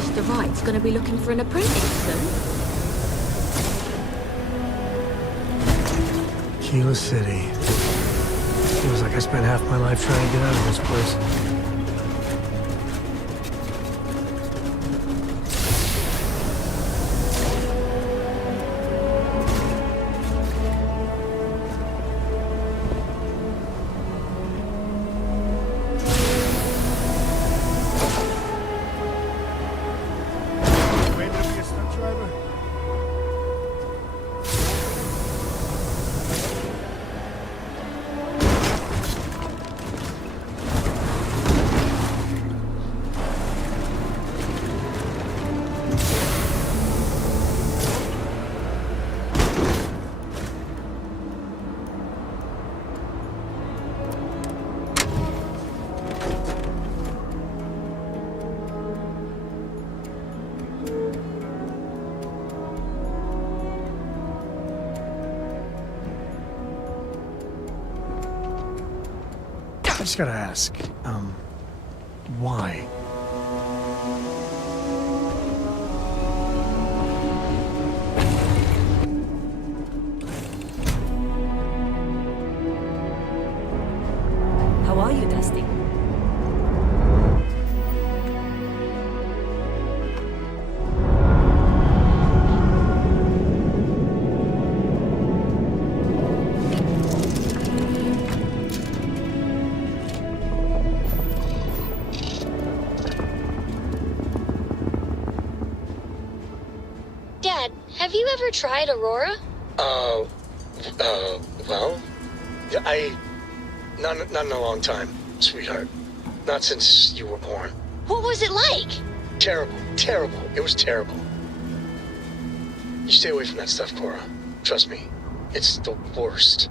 Mr. Wright's gonna be looking for an apprentice soon. Aquila City. Feels like I spent half my life trying to get out of this place. Ready to be a stunt driver? I just gotta ask, why? How are you, Dusty? Dad, have you ever tried Aurora? Well, not in a long time, sweetheart. Not since you were born. What was it like? Terrible. It was terrible. You stay away from that stuff, Cora. Trust me, it's the worst.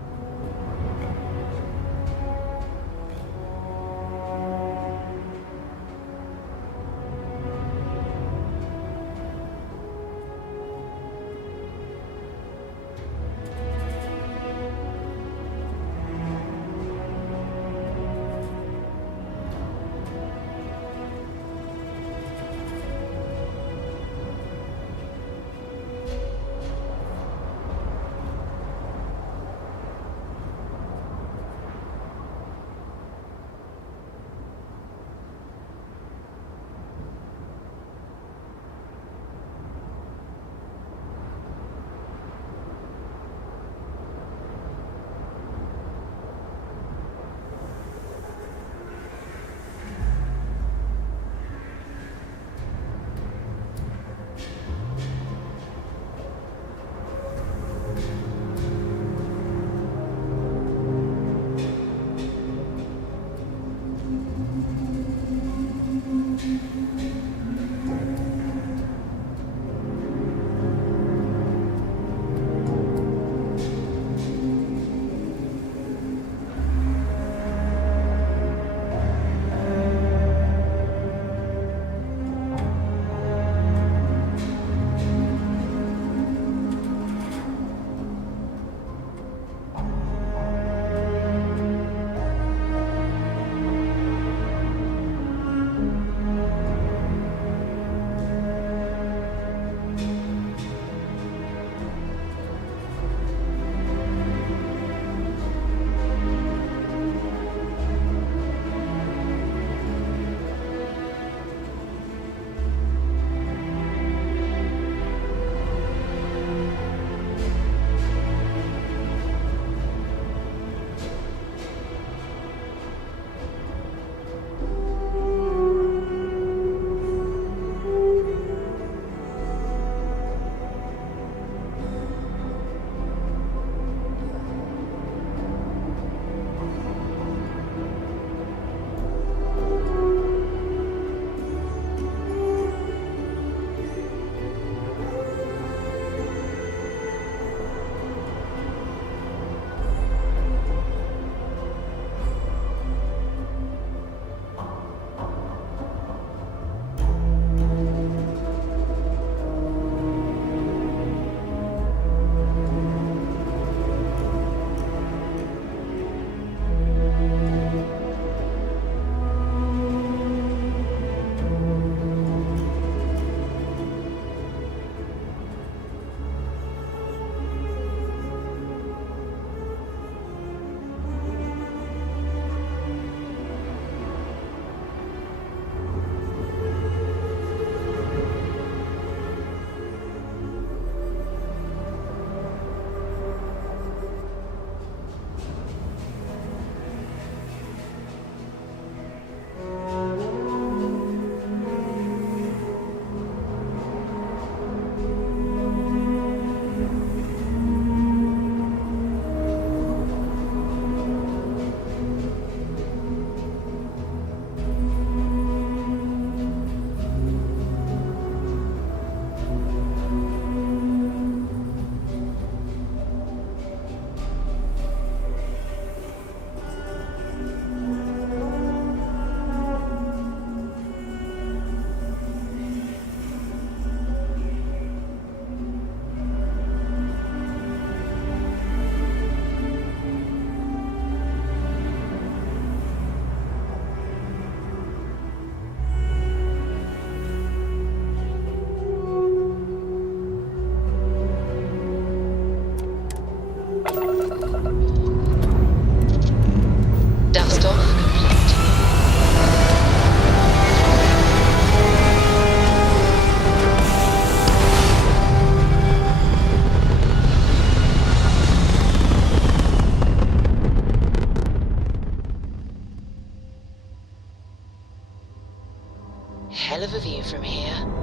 Hell of a view from here.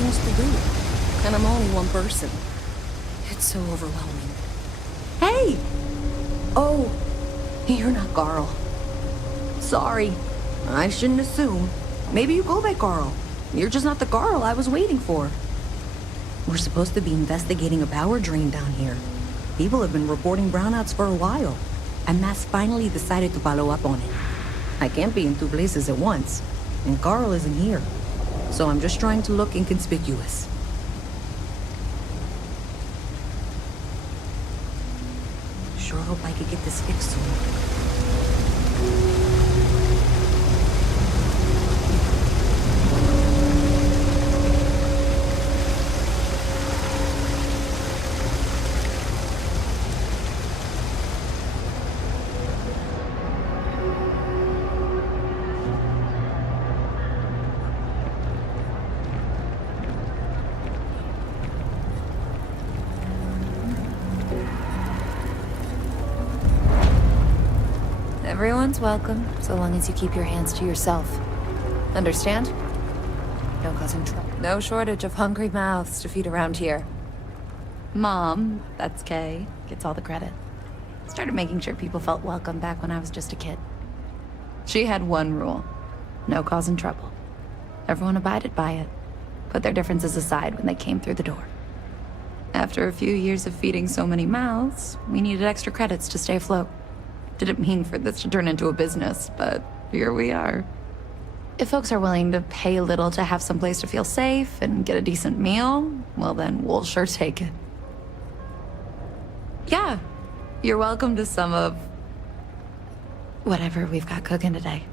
things to do. And I'm only one person. It's so overwhelming. Hey! Oh, you're not Carl. Sorry. I shouldn't assume. Maybe you go by Carl. You're just not the Carl I was waiting for. We're supposed to be investigating a power drain down here. People have been reporting brownouts for a while, and Mass finally decided to follow up on it. I can't be in two places at once, and Carl isn't here. So I'm just trying to look inconspicuous. Sure hope I could get this fixed soon. Everyone's welcome, so long as you keep your hands to yourself. Understand? No causing trouble. No shortage of hungry mouths to feed around here. Mom, that's Kay, gets all the credit. Started making sure people felt welcome back when I was just a kid. She had one rule: no causing trouble. Everyone abided by it, put their differences aside when they came through the door. After a few years of feeding so many mouths, we needed extra credits to stay afloat. Didn't mean for this to turn into a business, but here we are. If folks are willing to pay a little to have some place to feel safe and get a decent meal, well then, we'll sure take it. Yeah, you're welcome to some of whatever we've got cooking today.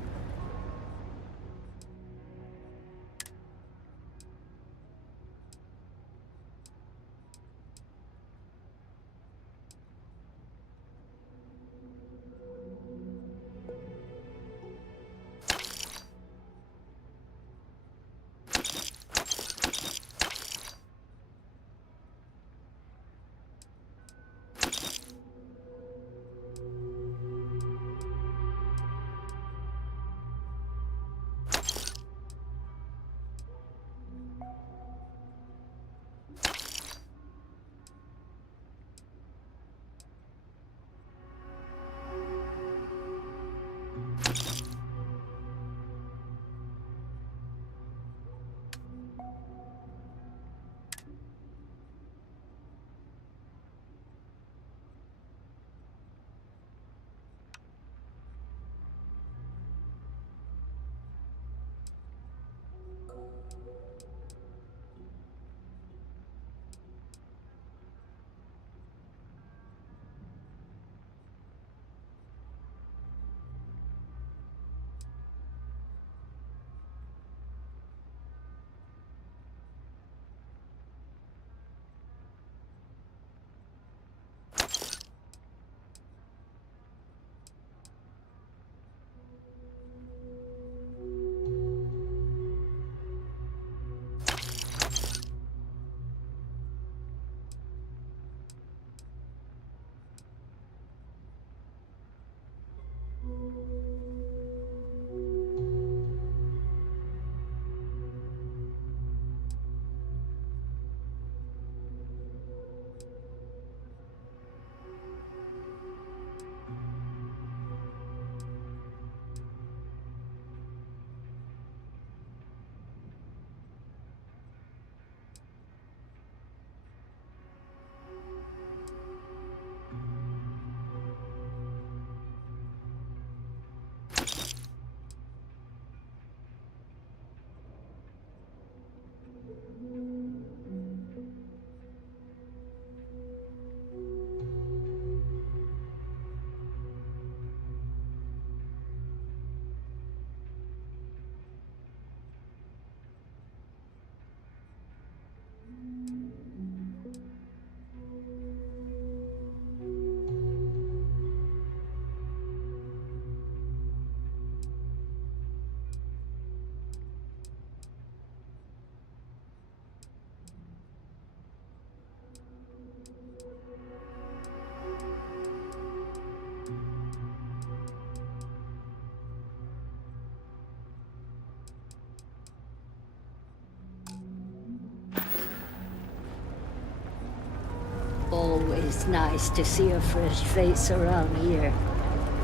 always nice to see a fresh face around here.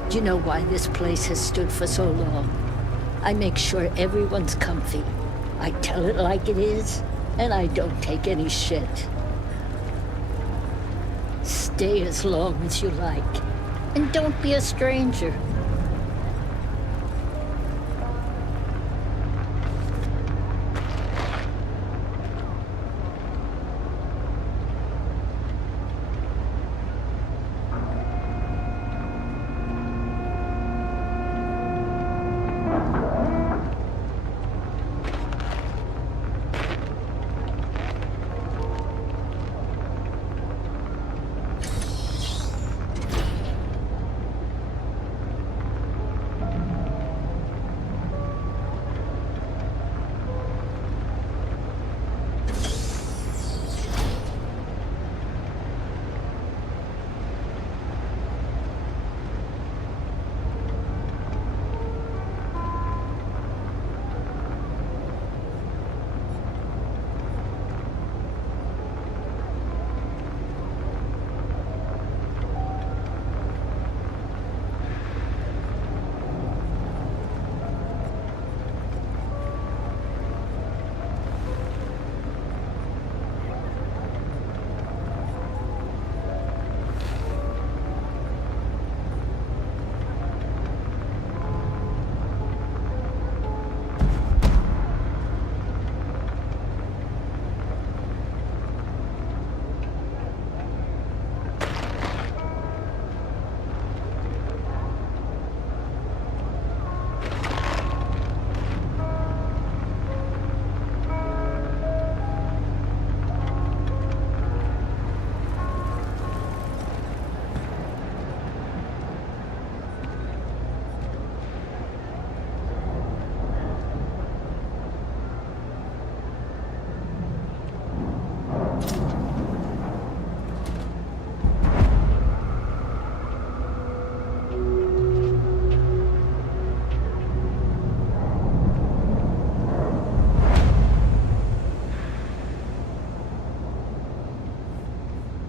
Do you know why this place has stood for so long? I make sure everyone's comfy. I tell it like it is, and I don't take any shit. Stay as long as you like, and don't be a stranger.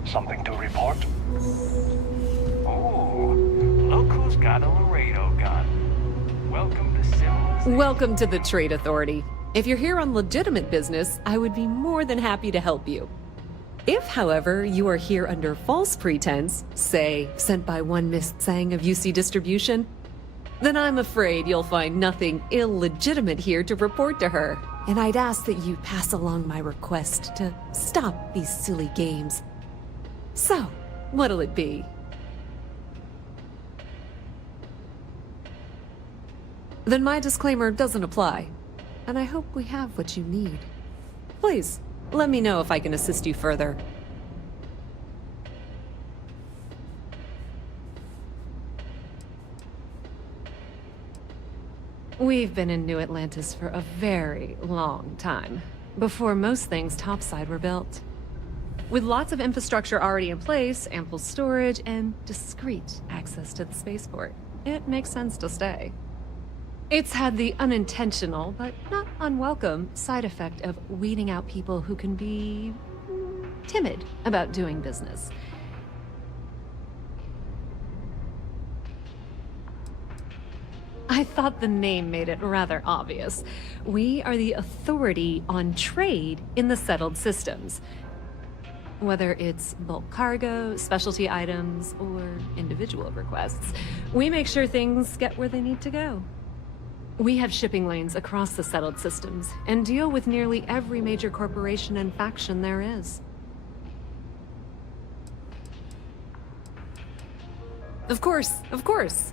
Something to report? Oh, look who's got a Laredo gun. Welcome to civilization. Welcome to the Trade Authority. If you're here on legitimate business, I would be more than happy to help you. If, however, you are here under false pretense, say, sent by one Miss Tsang of UC Distribution, then I'm afraid you'll find nothing illegitimate here to report to her. And I'd ask that you pass along my request to stop these silly games. So, what'll it be? Then my disclaimer doesn't apply, and I hope we have what you need. Please, let me know if I can assist you further. We've been in New Atlantis for a very long time, before most things topside were built. With lots of infrastructure already in place, ample storage, and discreet access to the spaceport, it makes sense to stay. It's had the unintentional, but not unwelcome, side effect of weeding out people who can be timid about doing business. I thought the name made it rather obvious. We are the authority on trade in the settled systems. Whether it's bulk cargo, specialty items, or individual requests, we make sure things get where they need to go. We have shipping lanes across the settled systems, and deal with nearly every major corporation and faction there is. Of course, of course.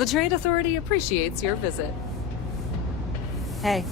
The Trade Authority appreciates your visit. Hey.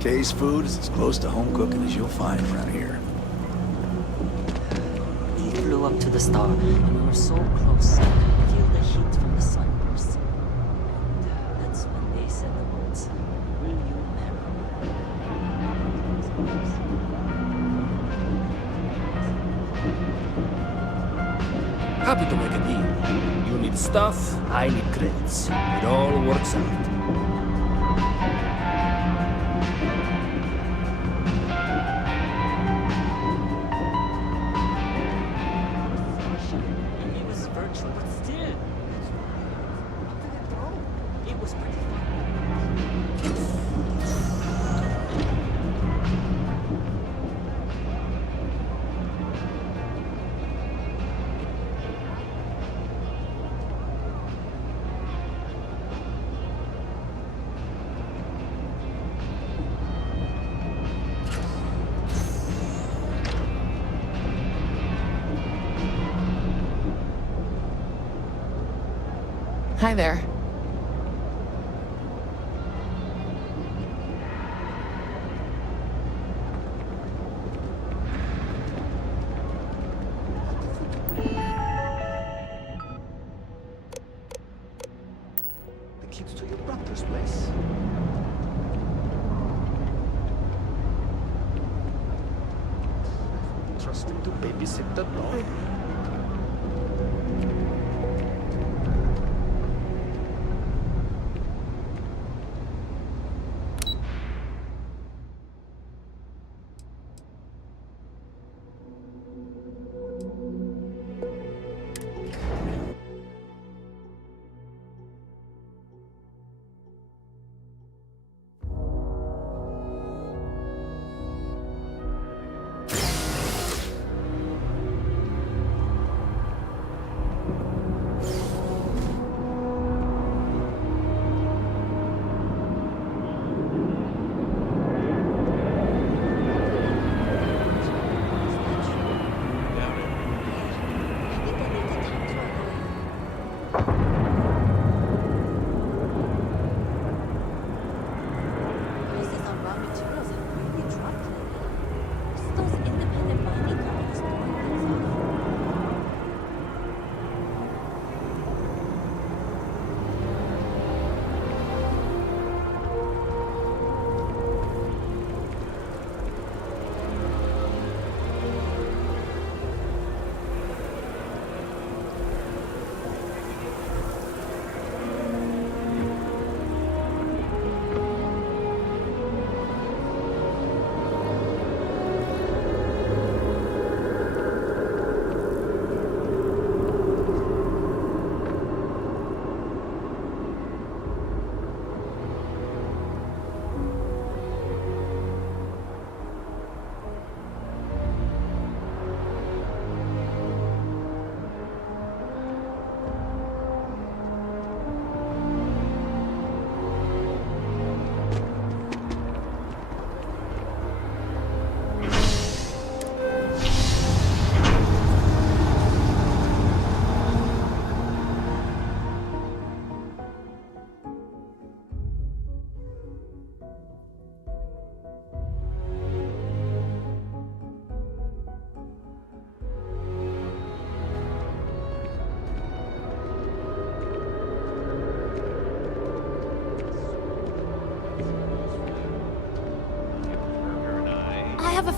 Kay's food is as close to home cooking as you'll find around here. We flew up to the star, and we were so close. I could feel the heat from the sunburst. And that's when they said the words, "Will you marry me?" Happy to make a deal. You need stuff, I need credits. It all works out. It was virtual, but still. How did it go? It was pretty fun. Hi there. The kids to your brother's place. Trust him to babysit the dog.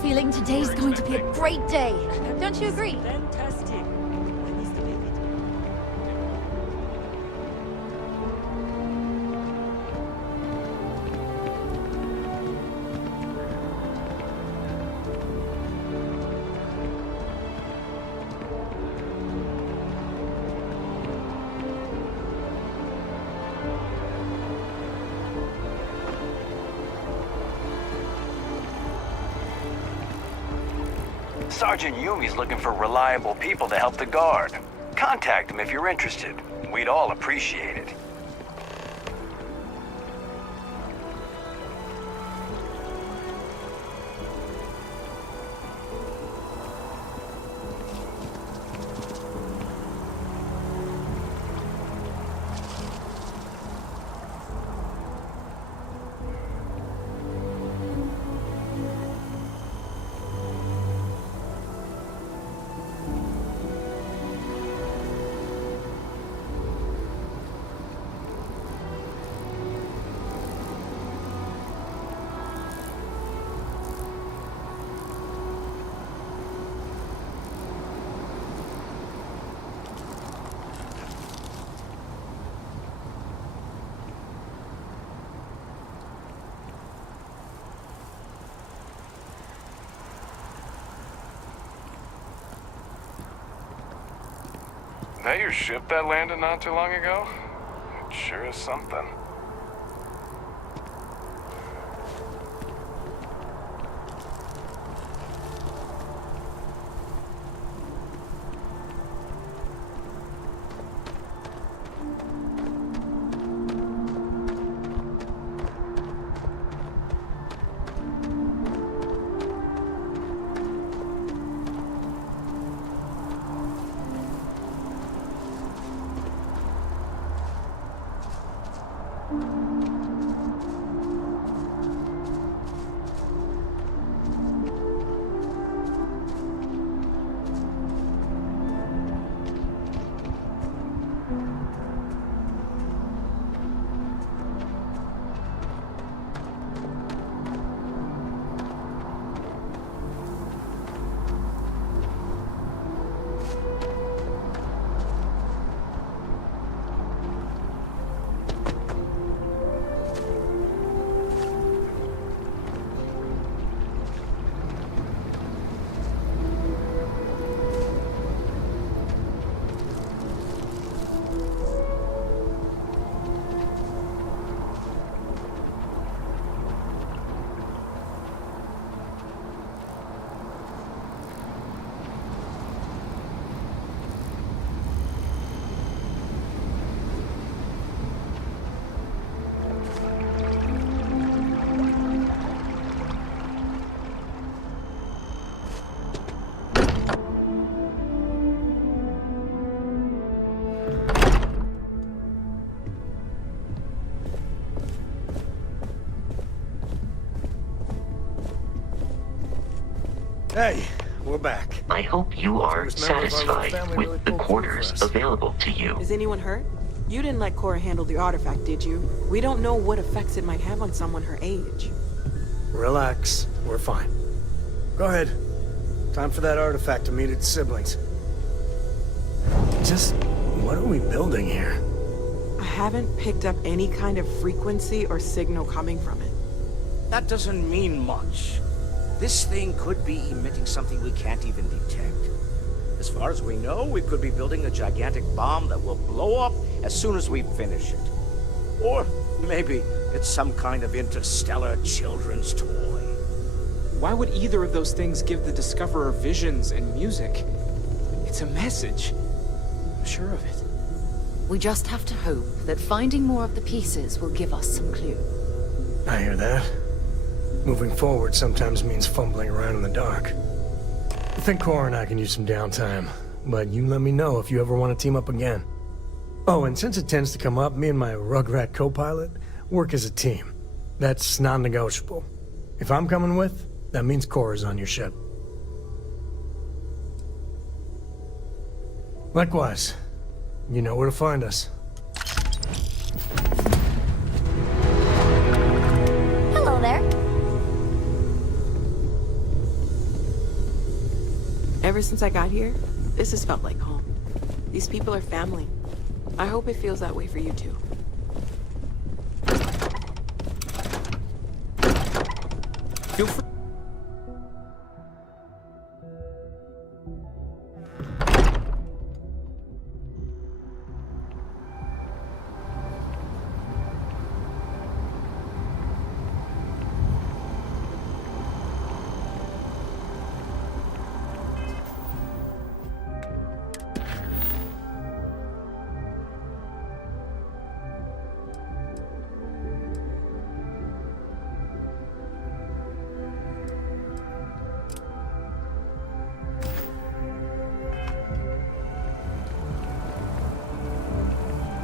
feeling today's going to be a great day. Don't you agree? Fantastic. Sergeant Yumi's looking for reliable people to help the guard. Contact him if you're interested. We'd all appreciate it. That your ship that landed not too long ago? It sure is something. Hey, we're back. I hope you are satisfied with the quarters available to you. Is anyone hurt? You didn't let Cora handle the artifact, did you? We don't know what effects it might have on someone her age. Relax. We're fine. Go ahead. Time for that artifact to meet its siblings. Just what are we building here? I haven't picked up any kind of frequency or signal coming from it. That doesn't mean much. This thing could be emitting something we can't even detect. As far as we know, we could be building a gigantic bomb that will blow up as soon as we finish it. Or maybe it's some kind of interstellar children's toy. Why would either of those things give the Discoverer visions and music? It's a message. I'm sure of it. We just have to hope that finding more of the pieces will give us some clue. I hear that. Moving forward sometimes means fumbling around in the dark. I think Cora and I can use some downtime, but you let me know if you ever want to team up again. Oh, and since it tends to come up, me and my Rugrat co-pilot work as a team. That's non-negotiable. If I'm coming with, that means Cora's on your ship. Likewise, you know where to find us. Hello there. Ever since I got here, this has felt like home. These people are family. I hope it feels that way for you too. Feel free.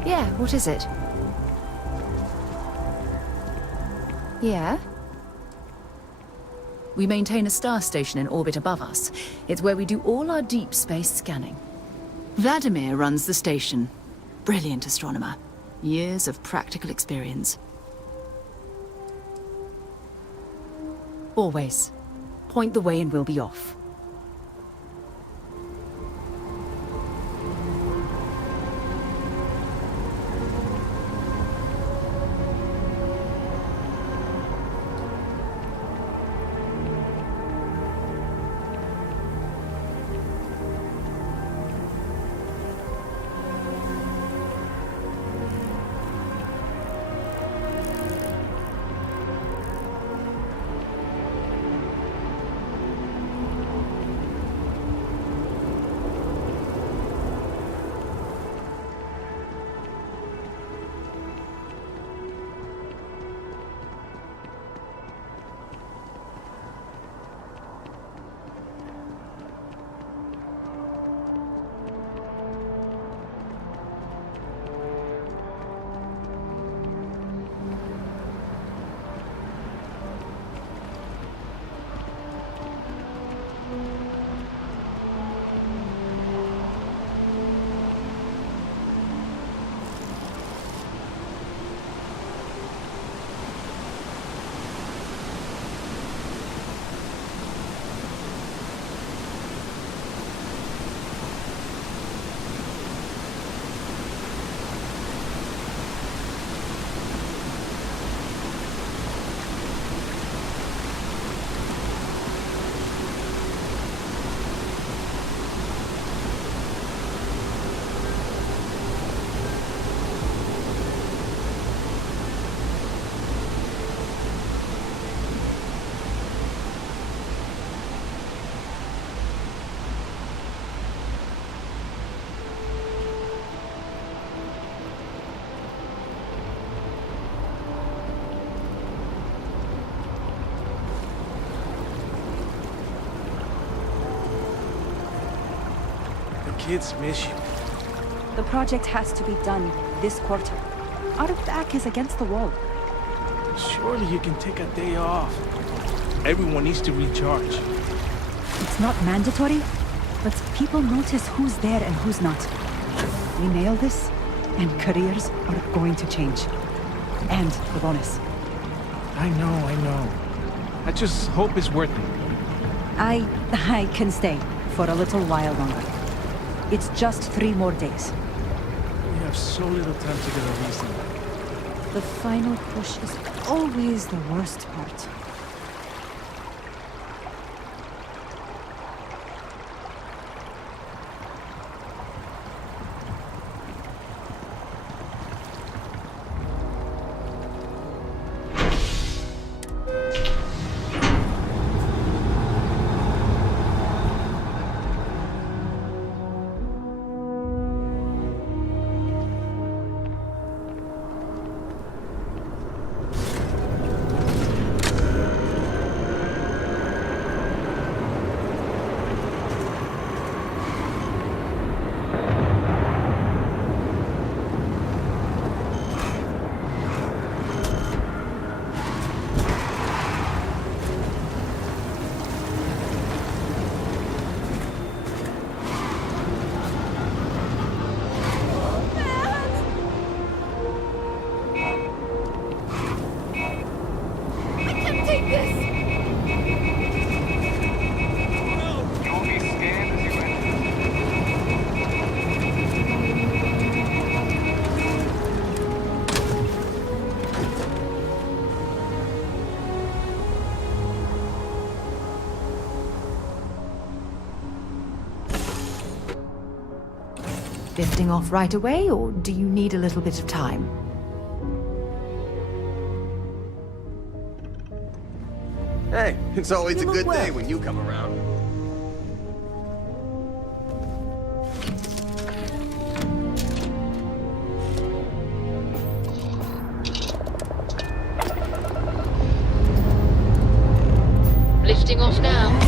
Yeah, what is it? Yeah? We maintain a star station in orbit above us. It's where we do all our deep space scanning. Vladimir runs the station. Brilliant astronomer. Years of practical experience. Always. Point the way and we'll be off. Kids miss you. The project has to be done this quarter. Our back is against the wall. Surely you can take a day off. Everyone needs to recharge. It's not mandatory, but people notice who's there and who's not. We nail this, and careers are going to change. And the bonus. I know. I just hope it's worth it. I can stay for a little while longer. It's just 3 more days. We have so little time to get a reason. The final push is always the worst part. lifting off right away, or do you need a little bit of time? Hey, it's always You a look good well. day when you come around. Lifting off now.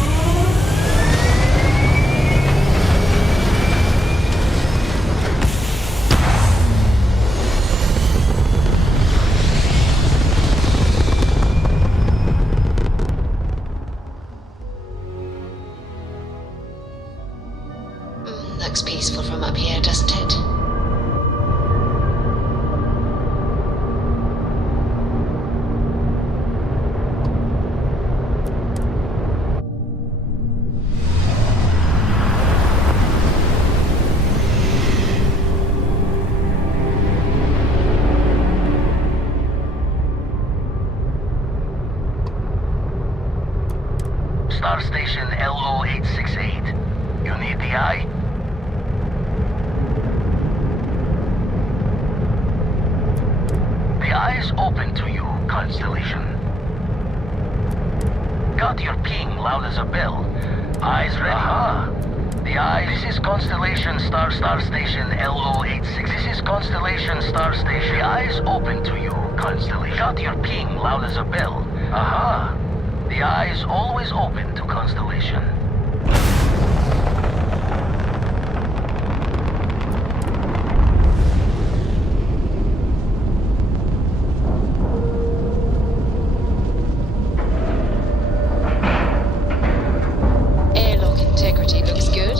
Looks peaceful from up here, doesn't it? Star Station LO868. You need the eye? The eye is open to you, Constellation. Got your ping loud as a bell. Eyes ready? Aha! The eye. This is Constellation Star Station LO86. This is Constellation Star Station. The eye is open to you, Constellation. Got your ping loud as a bell. Aha! The eye is always open to Constellation. Airlock integrity looks good.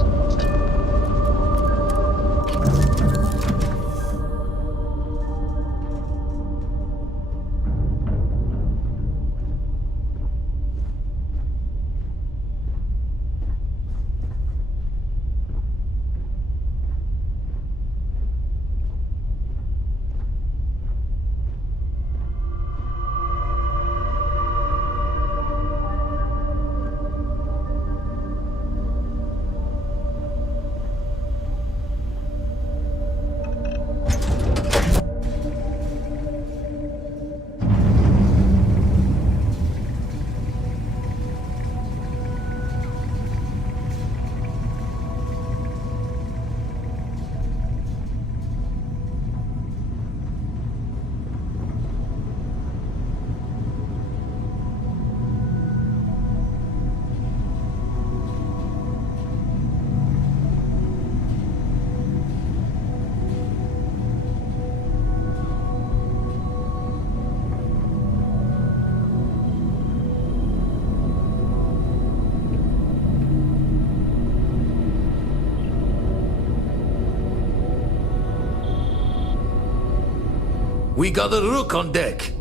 We got a rook on deck.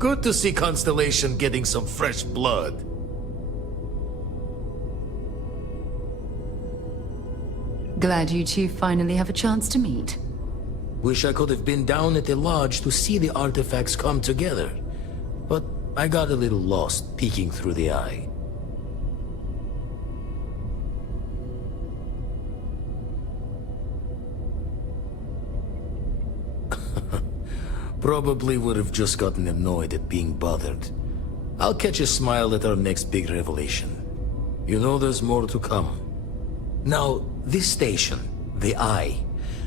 Good to see Constellation getting some fresh blood. Glad you two finally have a chance to meet. Wish I could have been down at the lodge to see the artifacts come together. But I got a little lost peeking through the eye. Probably would have just gotten annoyed at being bothered. I'll catch a smile at our next big revelation. You know there's more to come. Now, this station, the Eye,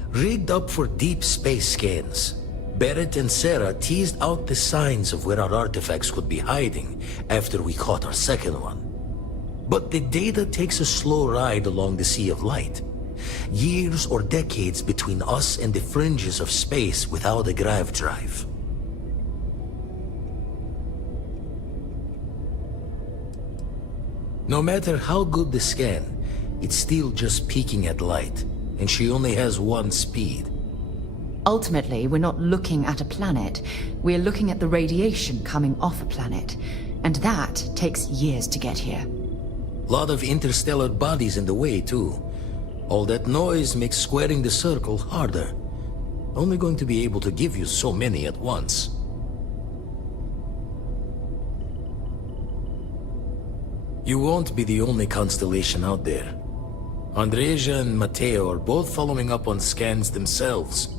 rigged up for deep space scans. Barrett and Sarah teased out the signs of where our artifacts could be hiding after we caught our second one. But the data takes a slow ride along the Sea of Light. Years or decades between us and the fringes of space without a grav drive. No matter how good the scan, it's still just peeking at light, and she only has one speed. Ultimately, we're not looking at a planet. We're looking at the radiation coming off a planet. And that takes years to get here. Lot of interstellar bodies in the way, too. All that noise makes squaring the circle harder. Only going to be able to give you so many at once. You won't be the only constellation out there. Andreja and Matteo are both following up on scans themselves.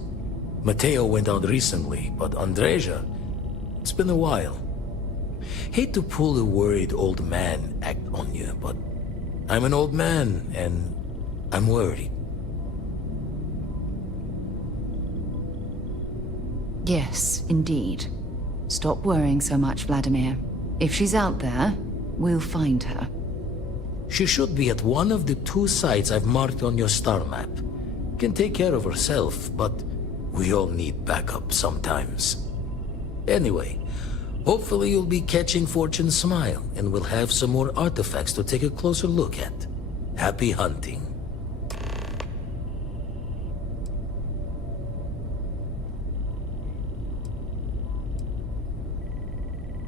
Matteo went out recently, but Andreja, it's been a while. Hate to pull a worried old man act on you, but I'm an old man, and I'm worried. Yes, indeed. Stop worrying so much, Vladimir. If she's out there, we'll find her. She should be at one of the 2 sites I've marked on your star map. Can take care of herself, but we all need backup sometimes. Anyway, hopefully you'll be catching Fortune's smile, and we'll have some more artifacts to take a closer look at. Happy hunting.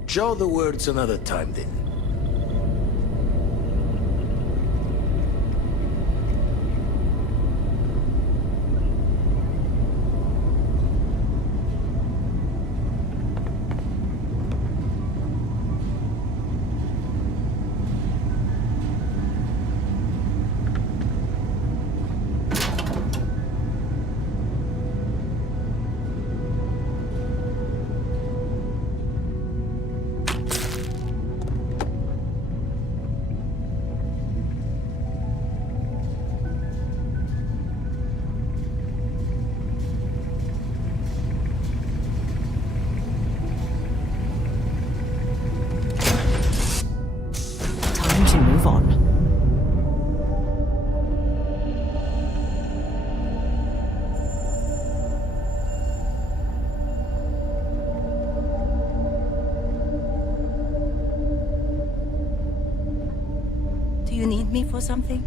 Show the words another time, then. Do you need me for something?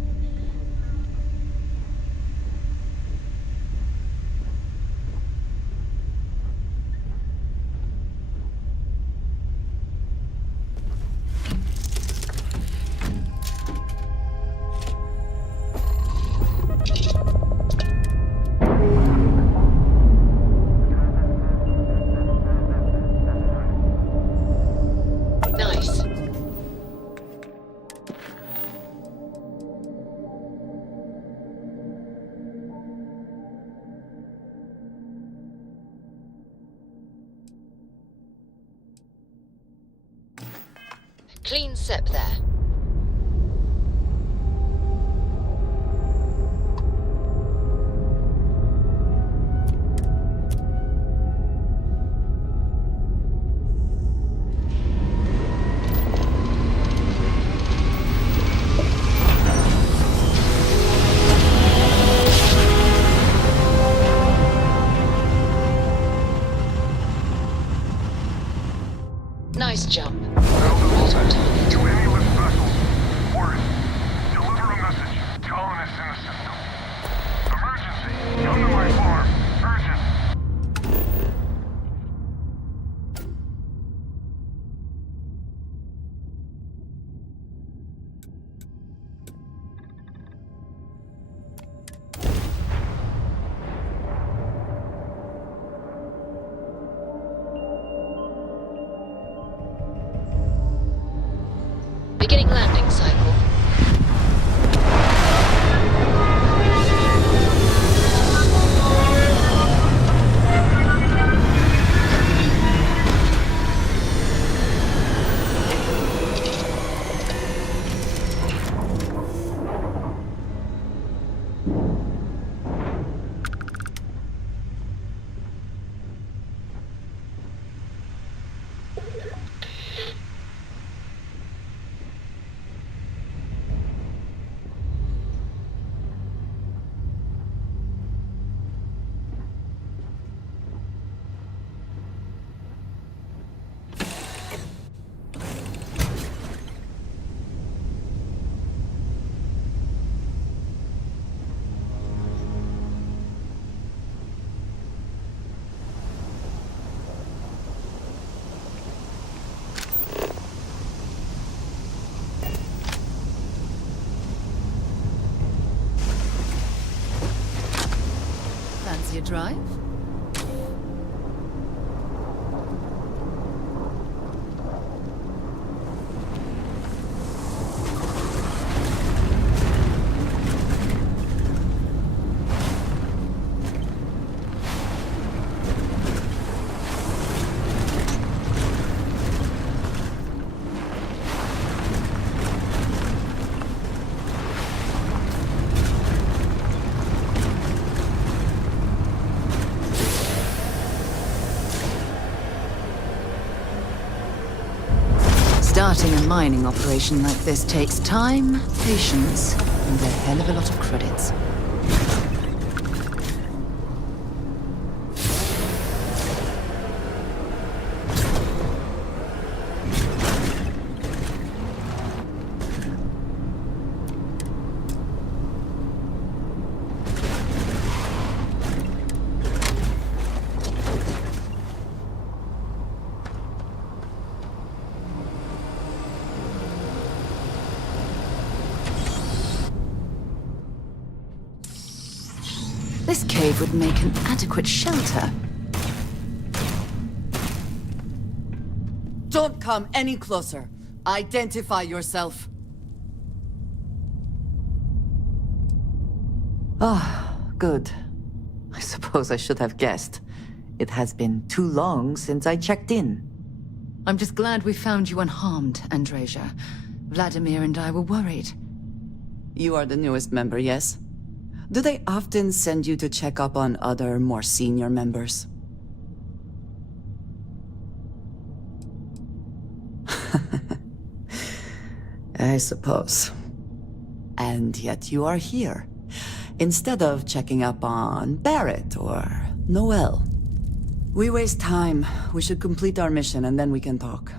Nice. Clean sep there. Nice jump. Right on target. To any lift vessels, Word. Deliver a message. Colonists in the system. Emergency. Come to my farm. Urgent. Beginning landing cycle. Fancy a drive? Starting a mining operation like this takes time, patience, and a hell of a lot of credits. This cave would make an adequate shelter. Don't come any closer. Identify yourself. Ah, good. I suppose I should have guessed. It has been too long since I checked in. I'm just glad we found you unharmed, Andreja. Vladimir and I were worried. You are the newest member, yes? Do they often send you to check up on other, more senior members? I suppose. And yet you are here, instead of checking up on Barrett or Noel. We waste time. We should complete our mission and then we can talk.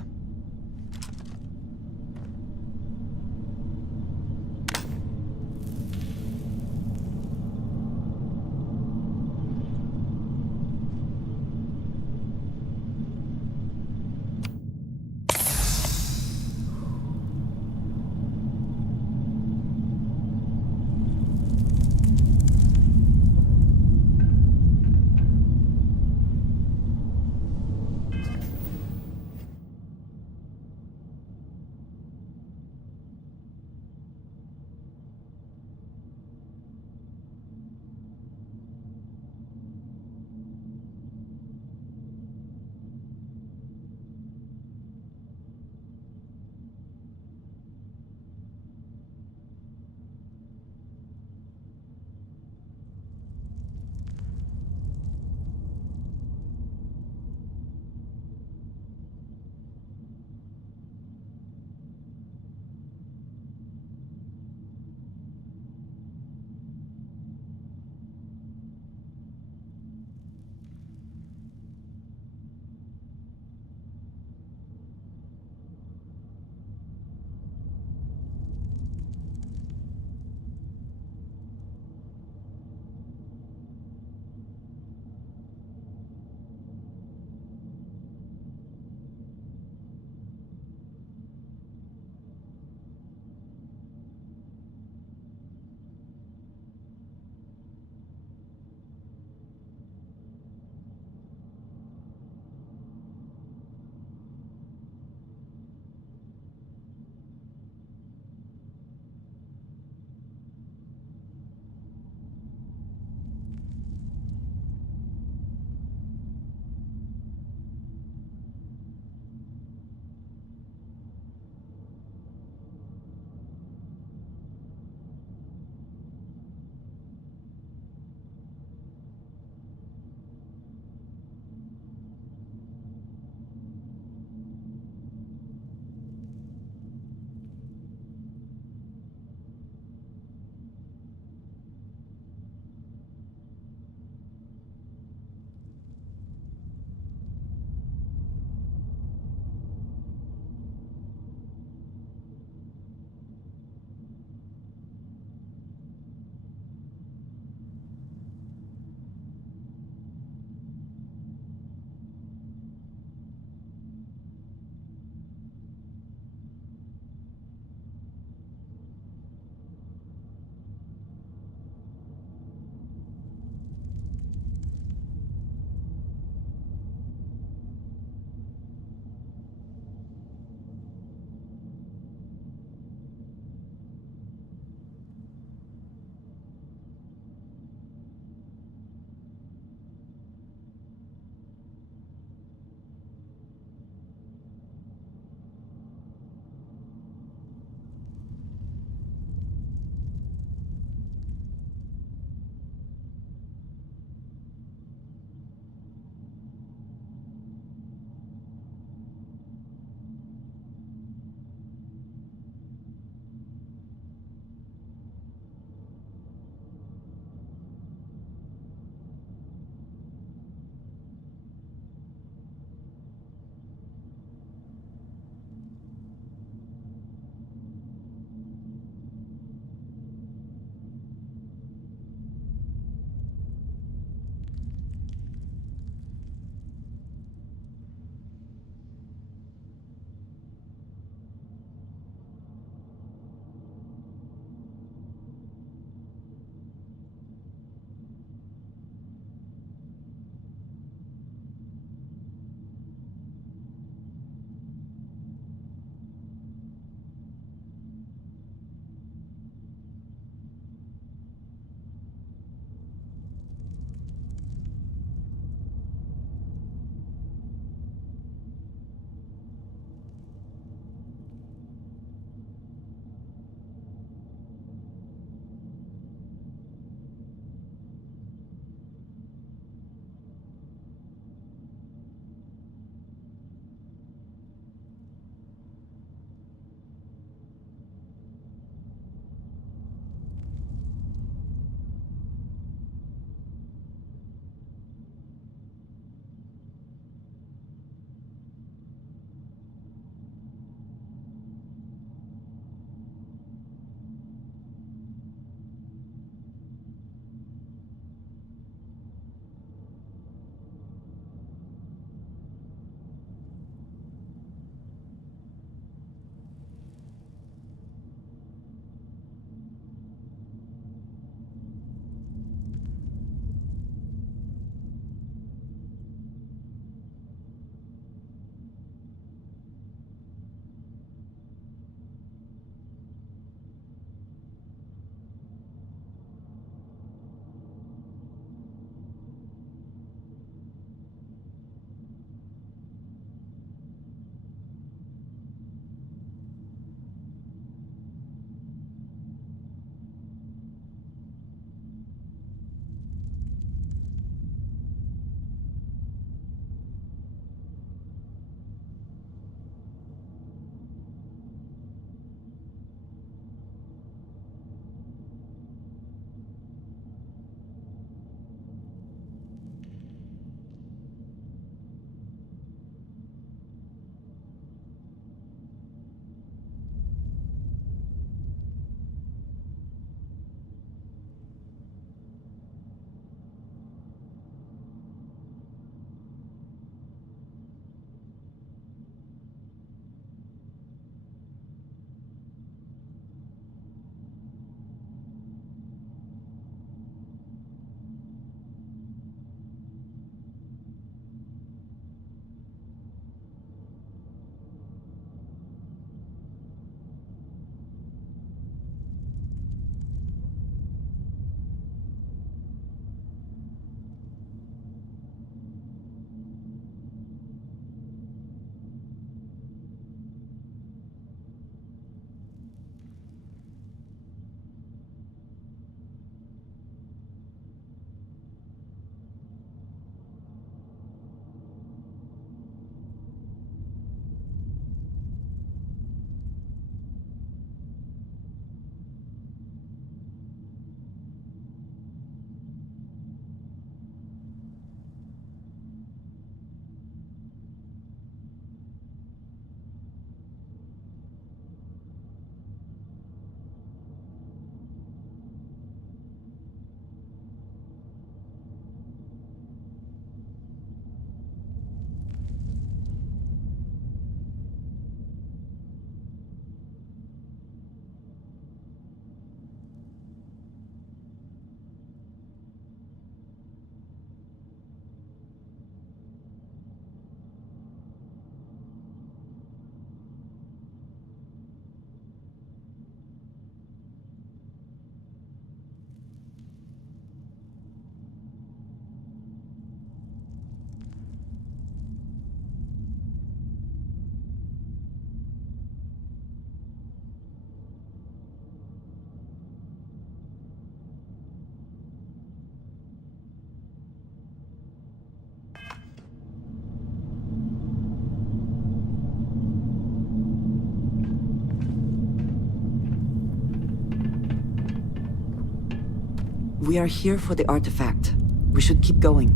We are here for the artifact. We should keep going.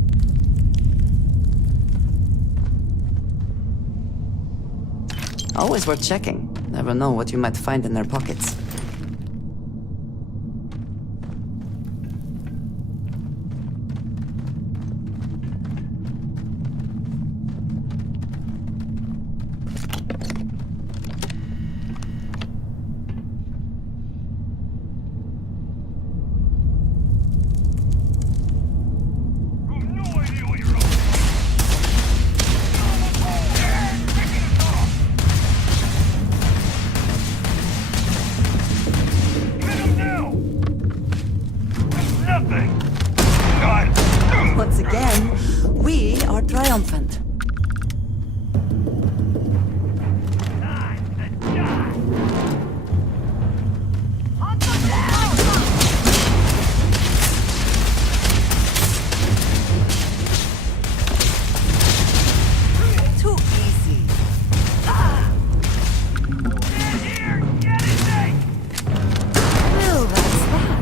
Always worth checking. Never know what you might find in their pockets. Once again, we are triumphant. Too easy. Well, that's that.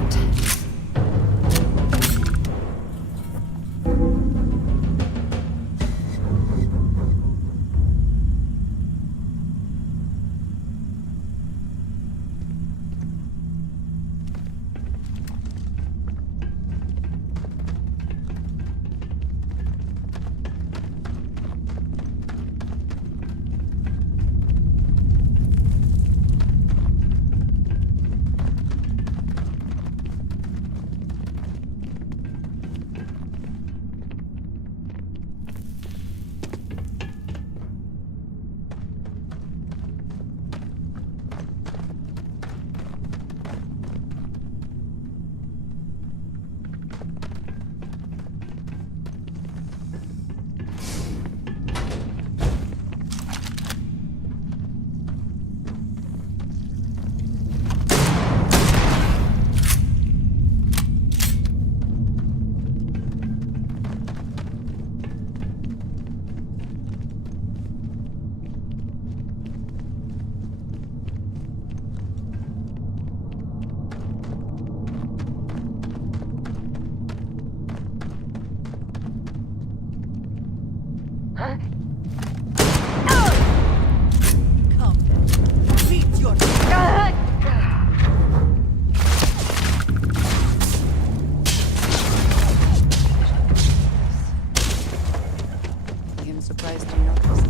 I'm surprised you noticed.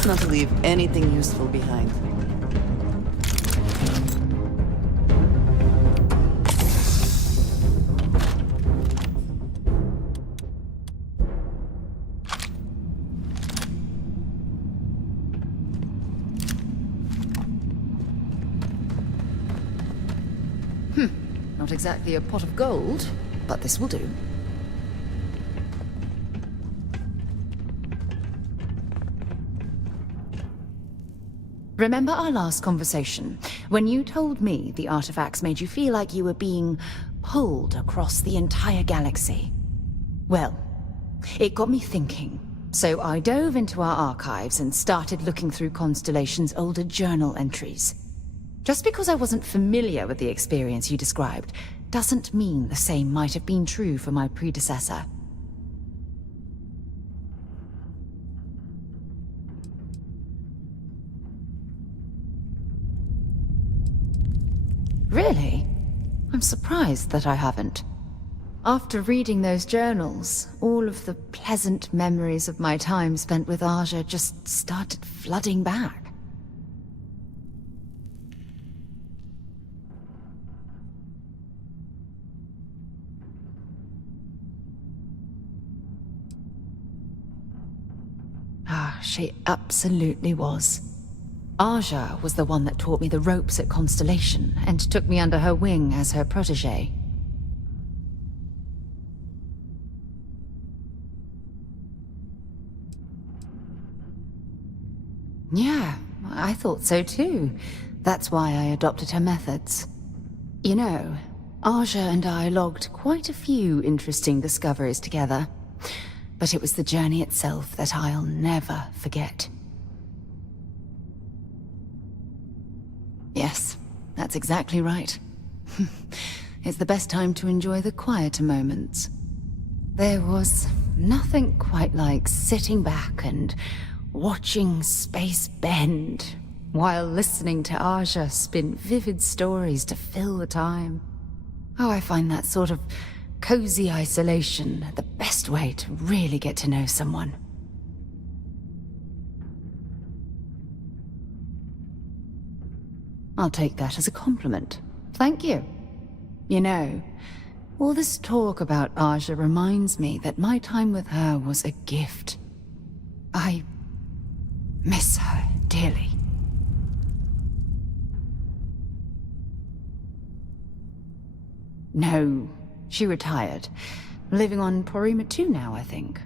Best not to leave anything useful behind. Not exactly a pot of gold, but this will do. Remember our last conversation, when you told me the artifacts made you feel like you were being pulled across the entire galaxy? Well, it got me thinking, so I dove into our archives and started looking through Constellation's older journal entries. Just because I wasn't familiar with the experience you described, doesn't mean the same might have been true for my predecessor. Really? I'm surprised that I haven't. After reading those journals, all of the pleasant memories of my time spent with Aja just started flooding back. She absolutely was. Aja was the one that taught me the ropes at Constellation and took me under her wing as her protege. Yeah, I thought so too. That's why I adopted her methods. You know, Aja and I logged quite a few interesting discoveries together. But it was the journey itself that I'll never forget. Yes, that's exactly right. It's the best time to enjoy the quieter moments. There was nothing quite like sitting back and watching space bend while listening to Aja spin vivid stories to fill the time. Oh, I find that sort of cozy isolation the best way to really get to know someone. I'll take that as a compliment. Thank you. You know, all this talk about Aja reminds me that my time with her was a gift. I miss her dearly. No, she retired. Living on Porima 2 now, I think.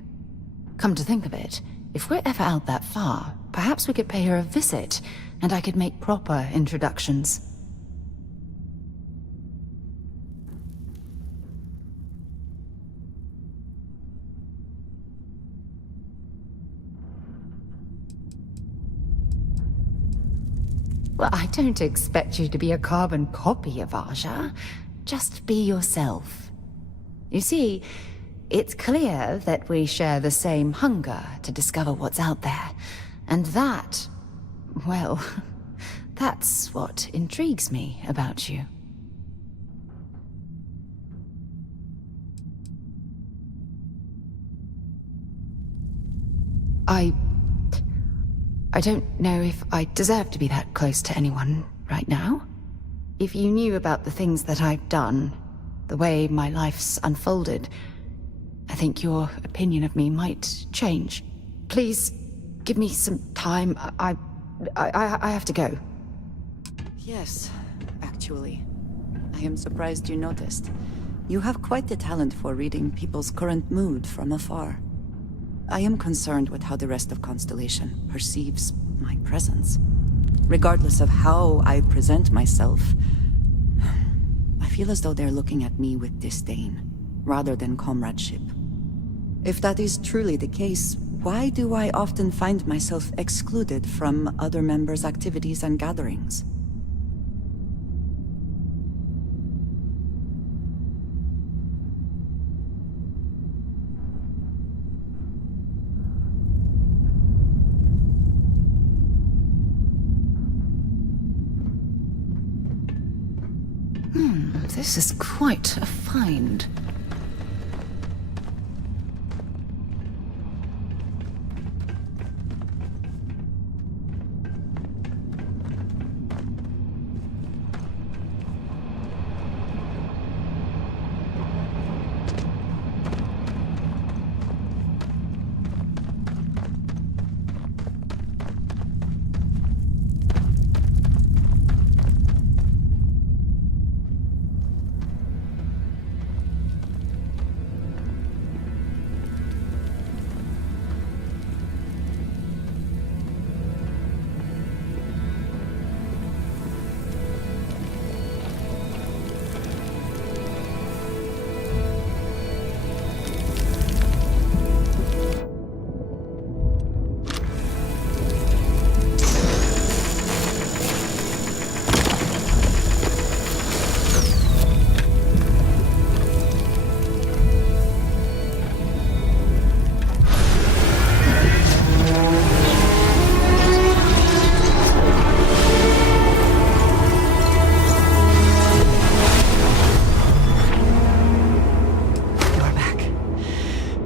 Come to think of it, if we're ever out that far, perhaps we could pay her a visit, and I could make proper introductions. Well, I don't expect you to be a carbon copy of Aja. Just be yourself. You see, it's clear that we share the same hunger to discover what's out there. And that, well, that's what intrigues me about you. I don't know if I deserve to be that close to anyone right now. If you knew about the things that I've done, the way my life's unfolded, I think your opinion of me might change. Please, give me some time. I have to go. Yes, actually. I am surprised you noticed. You have quite the talent for reading people's current mood from afar. I am concerned with how the rest of Constellation perceives my presence. Regardless of how I present myself, I feel as though they're looking at me with disdain, rather than comradeship. If that is truly the case, why do I often find myself excluded from other members' activities and gatherings? This is quite a find.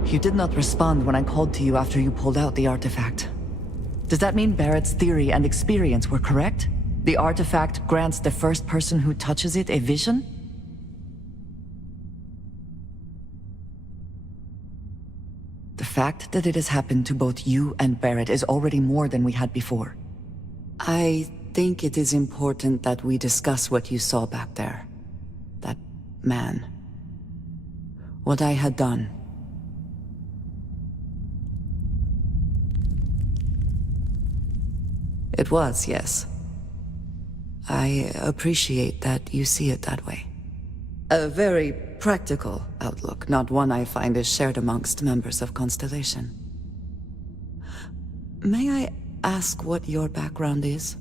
You did not respond when I called to you after you pulled out the artifact. Does that mean Barrett's theory and experience were correct? The artifact grants the first person who touches it a vision? The fact that it has happened to both you and Barrett is already more than we had before. I think it is important that we discuss what you saw back there. That man. What I had done. It was, yes. I appreciate that you see it that way. A very practical outlook, not one I find is shared amongst members of Constellation. May I ask what your background is?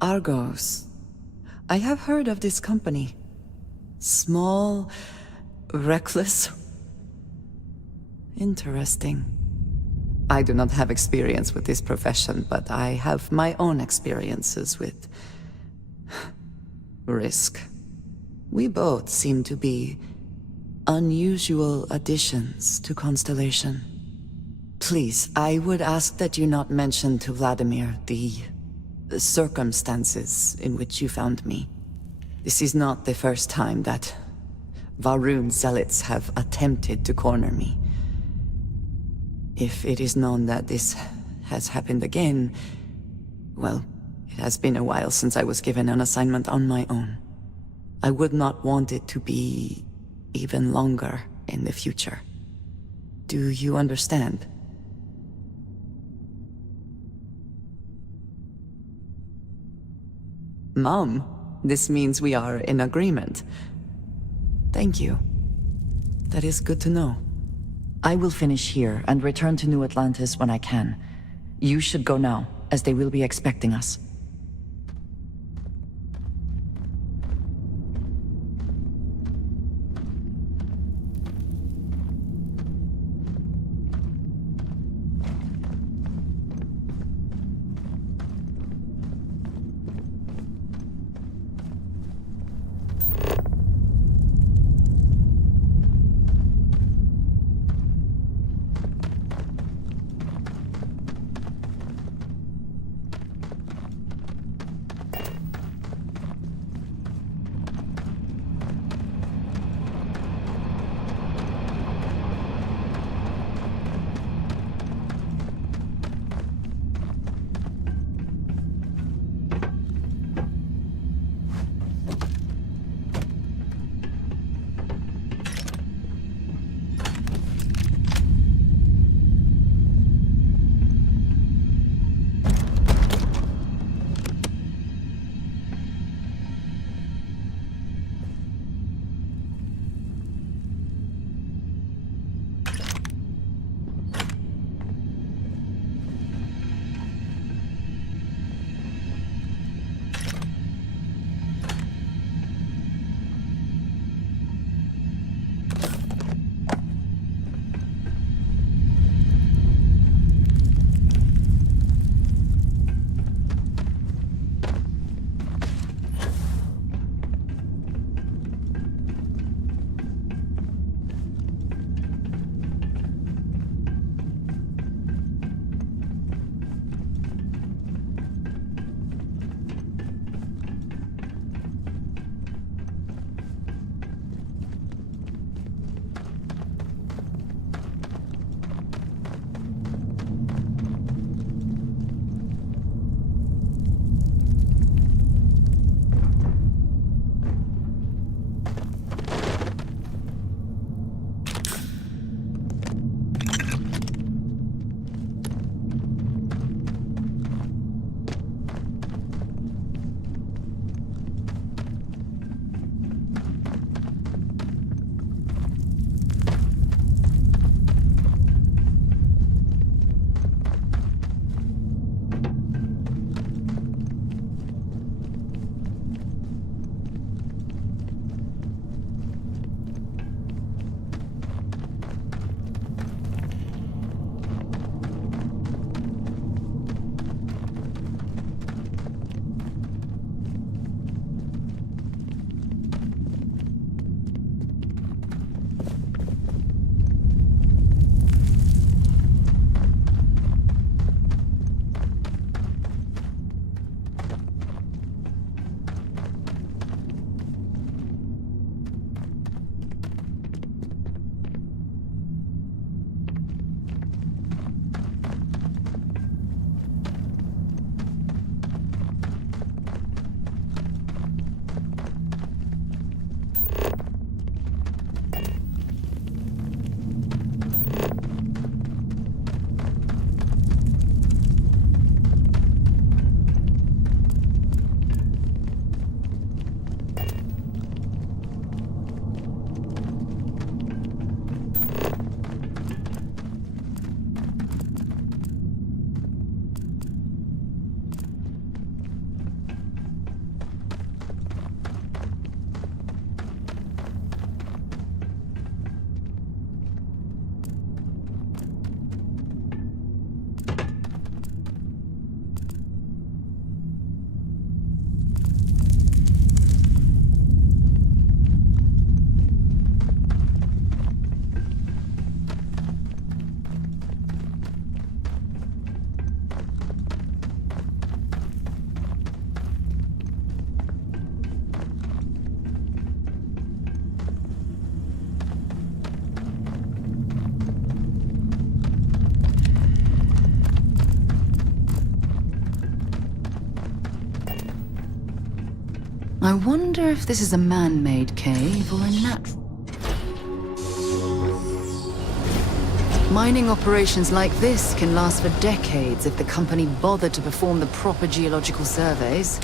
Argos. I have heard of this company. Small, reckless. Interesting. I do not have experience with this profession, but I have my own experiences with risk. We both seem to be unusual additions to Constellation. Please, I would ask that you not mention to Vladimir the circumstances in which you found me. This is not the first time that Varun zealots have attempted to corner me. If it is known that this has happened again, well, it has been a while since I was given an assignment on my own. I would not want it to be even longer in the future. Do you understand? Mom, this means we are in agreement. Thank you. That is good to know. I will finish here and return to New Atlantis when I can. You should go now, as they will be expecting us. I wonder if this is a man-made cave or a natural. Mining operations like this can last for decades if the company bothered to perform the proper geological surveys.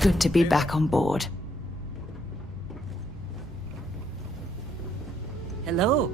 Good to be back on board. Hello.